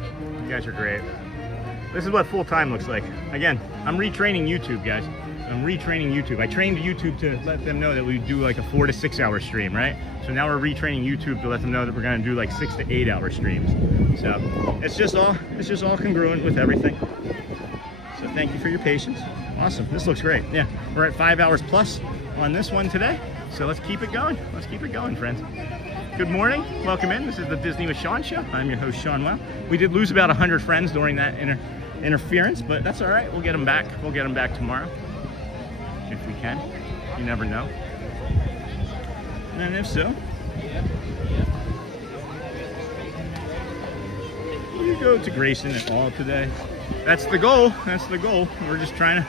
This is what full-time looks like. Again, I'm retraining YouTube, guys. I trained YouTube to let them know that we do like a 4 to 6 hour stream, right? So now we're retraining YouTube to let them know that we're gonna do like 6 to 8 hour streams. So it's just all congruent with everything. So thank you for your patience. Awesome, this looks great. Yeah, we're at 5 hours plus on this one today. So let's keep it going. Friends. Good morning, welcome in. This is the Disney with Sean show. I'm your host, Sean Well. We did lose about 100 friends during that interference, but that's all right. We'll get them back. We'll get them back tomorrow. If we can, you never know. And if so, you go to Grayson at all today. That's the goal. We're just trying to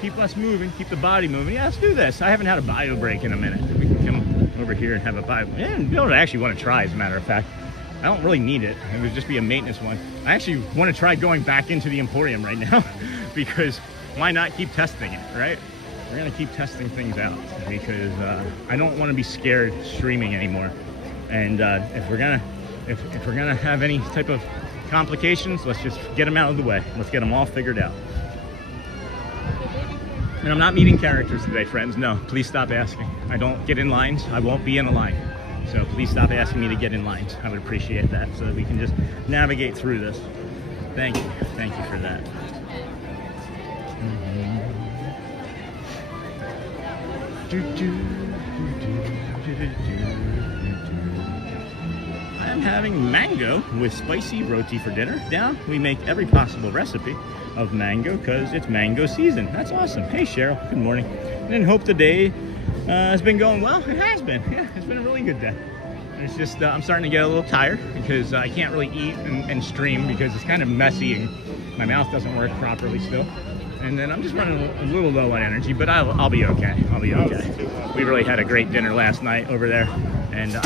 keep us moving, keep the body moving. Yeah, let's do this. I haven't had a bio break in a minute. We can come over here and have a bio. Yeah, you don't actually want to try, as a matter of fact. I don't really need it. It would just be a maintenance one. I actually want to try going back into the Emporium right now because why not keep testing it, right? We're gonna keep testing things out because I don't want to be scared streaming anymore. And if we're gonna have any type of complications, let's just get them out of the way. Let's get them all figured out. And I'm not meeting characters today, friends. No, please stop asking. I don't get in lines. I won't be in a line. So please stop asking me to get in lines. I would appreciate that so that we can just navigate through this. Thank you for that. I am having mango with spicy roti for dinner. Now we make every possible recipe of mango because it's mango season. That's awesome. Hey Cheryl, good morning. And hope the day has been going well. It has been. Yeah, it's been a really good day. It's just I'm starting to get a little tired because I can't really eat and stream because it's kind of messy and my mouth doesn't work properly still. And then I'm just running a little low on energy, but I'll be okay. We really had a great dinner last night over there. And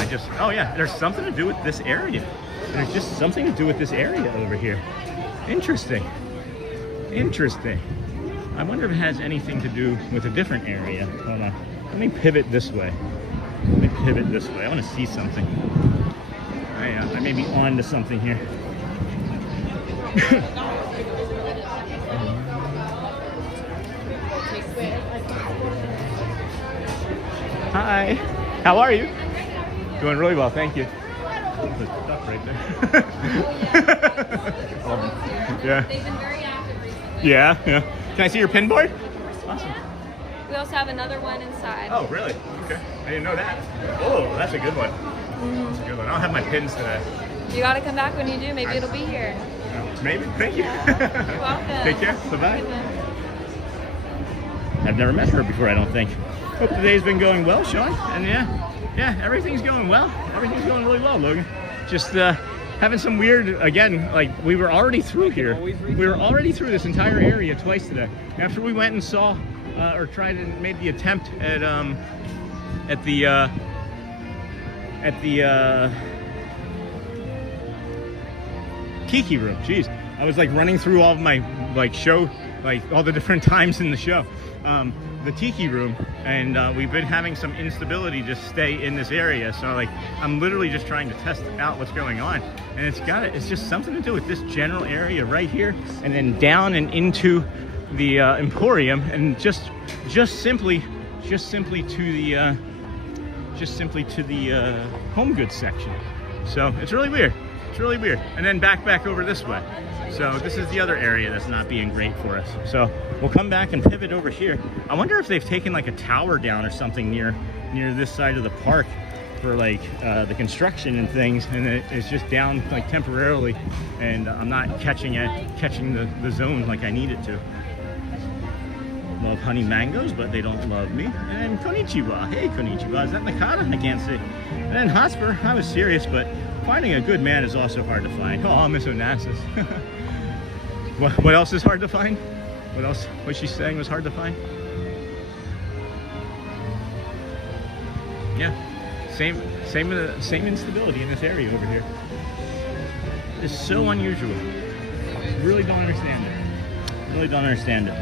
oh yeah, there's something to do with this area. There's just something to do with this area over here. Interesting. I wonder if it has anything to do with a different area. Hold on, let me pivot this way. I want to see something. I may be on to something here. Hi, how are you? Doing really well, thank you. There's stuff right there. Yeah. They've been very active recently. Yeah. Can I see your pin board? Awesome. We also have another one inside. Oh, really? Okay. I didn't know that. Oh, that's a good one. That's a good one. I don't have my pins today. You gotta come back when you do. Maybe it'll be here. Maybe. Thank you. You're welcome. Take care. Bye-bye. I've never met her before, I don't think. Hope the day's been going well, Sean. And yeah, everything's going well. Everything's going really well, Logan. Just having some weird, again, like we were already through here. We were already through this entire area twice today. After we went and saw, or tried and made the attempt at the Tiki Room. Jeez, I was like running through all of my like show, like all the different times in the show. The Tiki Room, and we've been having some instability just stay in this area. So like I'm literally just trying to test out what's going on, and it's just something to do with this general area right here, and then down and into the Emporium, and just simply to the home goods section. So it's really weird. It's really weird. And then back over this way. So this is the other area that's not being great for us. So we'll come back and pivot over here. I wonder if they've taken like a tower down or something near this side of the park for like the construction and things, and it's just down like temporarily, and I'm not catching the zone like I need it to. Love honey mangoes, but they don't love me. And konnichiwa. Hey, konnichiwa. Is that Nakata? I can't see. And then Hotspur. I was serious, but finding a good man is also hard to find. Oh, Miss Onassis. What else is hard to find? What else? What she's saying was hard to find? Yeah. Same instability in this area over here. It's so unusual. Really don't understand it. Really don't understand it.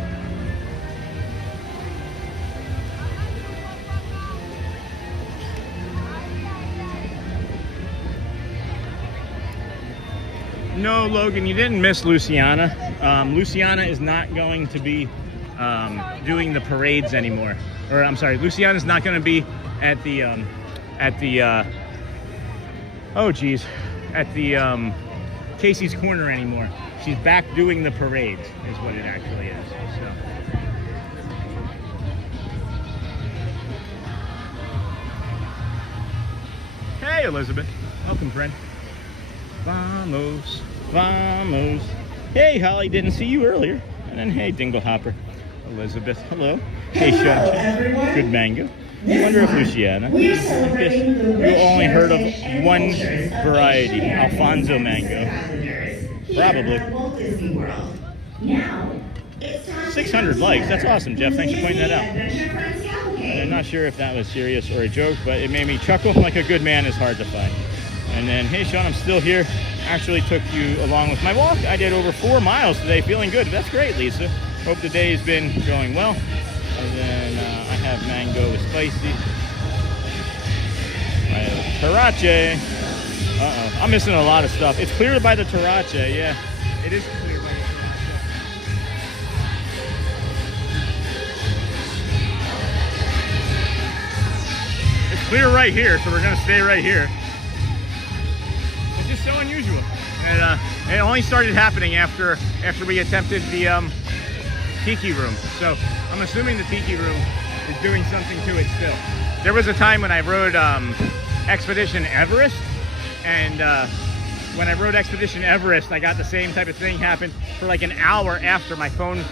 No, Logan, you didn't miss Luciana. Luciana is not going to be doing the parades anymore. Or I'm sorry, Luciana's not going to be at the Casey's Corner anymore. She's back doing the parades, is what it actually is. So. Hey, Elizabeth. Welcome, friend. Vamos, vamos. Hey, Holly, didn't see you earlier. And then, hey, Dingle Hopper. Elizabeth, hello. Hey, Sean. Good mango. I wonder if Luciana. You only heard of one variety, Alfonso mango. Probably. 600 likes. That's awesome, Jeff. Thanks for pointing that out. I'm not sure if that was serious or a joke, but it made me chuckle. Like a good man is hard to find. And then, hey, Sean, I'm still here. Actually took you along with my walk. I did over 4 miles today, feeling good. That's great, Lisa. Hope the day has been going well. And then I have mango with spicy. I have Tarache. Uh-oh, I'm missing a lot of stuff. It's cleared by the Tarache, yeah. It is cleared by the Tarache. It's clear right here, so we're gonna stay right here. It's just so unusual. And it only started happening after we attempted the Tiki Room. So I'm assuming the Tiki Room is doing something to it still. There was a time when I rode Expedition Everest, and when I rode Expedition Everest, I got the same type of thing happen for like an hour after my phone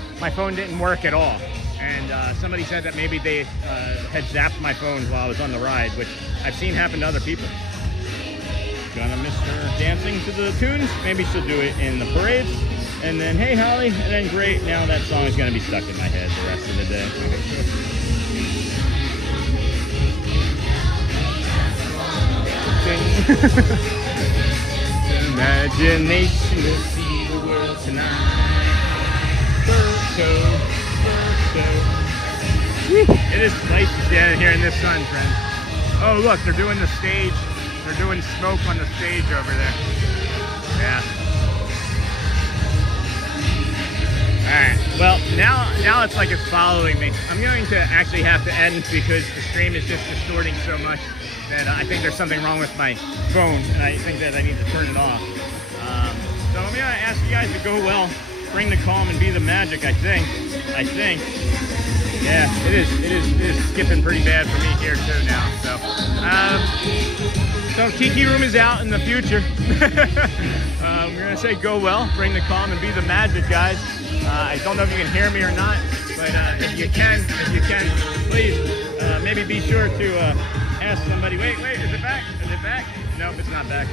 didn't work at all. And somebody said that maybe they had zapped my phone while I was on the ride, which I've seen happen to other people. Gonna miss her dancing to the tunes. Maybe she'll do it in the parades. And then, hey, Holly, and then great. Now that song is gonna be stuck in my head the rest of the day. Imagination will see the world tonight. It is nice to stand here in this sun, friends. Oh, look, they're doing the stage. They're doing smoke on the stage over there. Yeah. Alright, well, now it's like it's following me. I'm going to actually have to end because the stream is just distorting so much that I think there's something wrong with my phone, and I think that I need to turn it off. So I'm going to ask you guys to go well, bring the calm and be the magic, I think. Yeah, it is skipping pretty bad for me here too now. So Tiki Room is out in the future. We're going to say go well, bring the calm and be the magic, guys. I don't know if you can hear me or not, but if you can, please maybe be sure to ask somebody. Wait, is it back? Is it back? Nope, it's not back.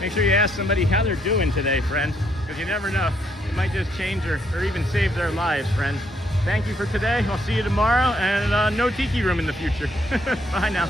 Make sure you ask somebody how they're doing today, friends, because you never know. It might just change or even save their lives, friends. Thank you for today. I'll see you tomorrow, and no Tiki Room in the future. Bye now.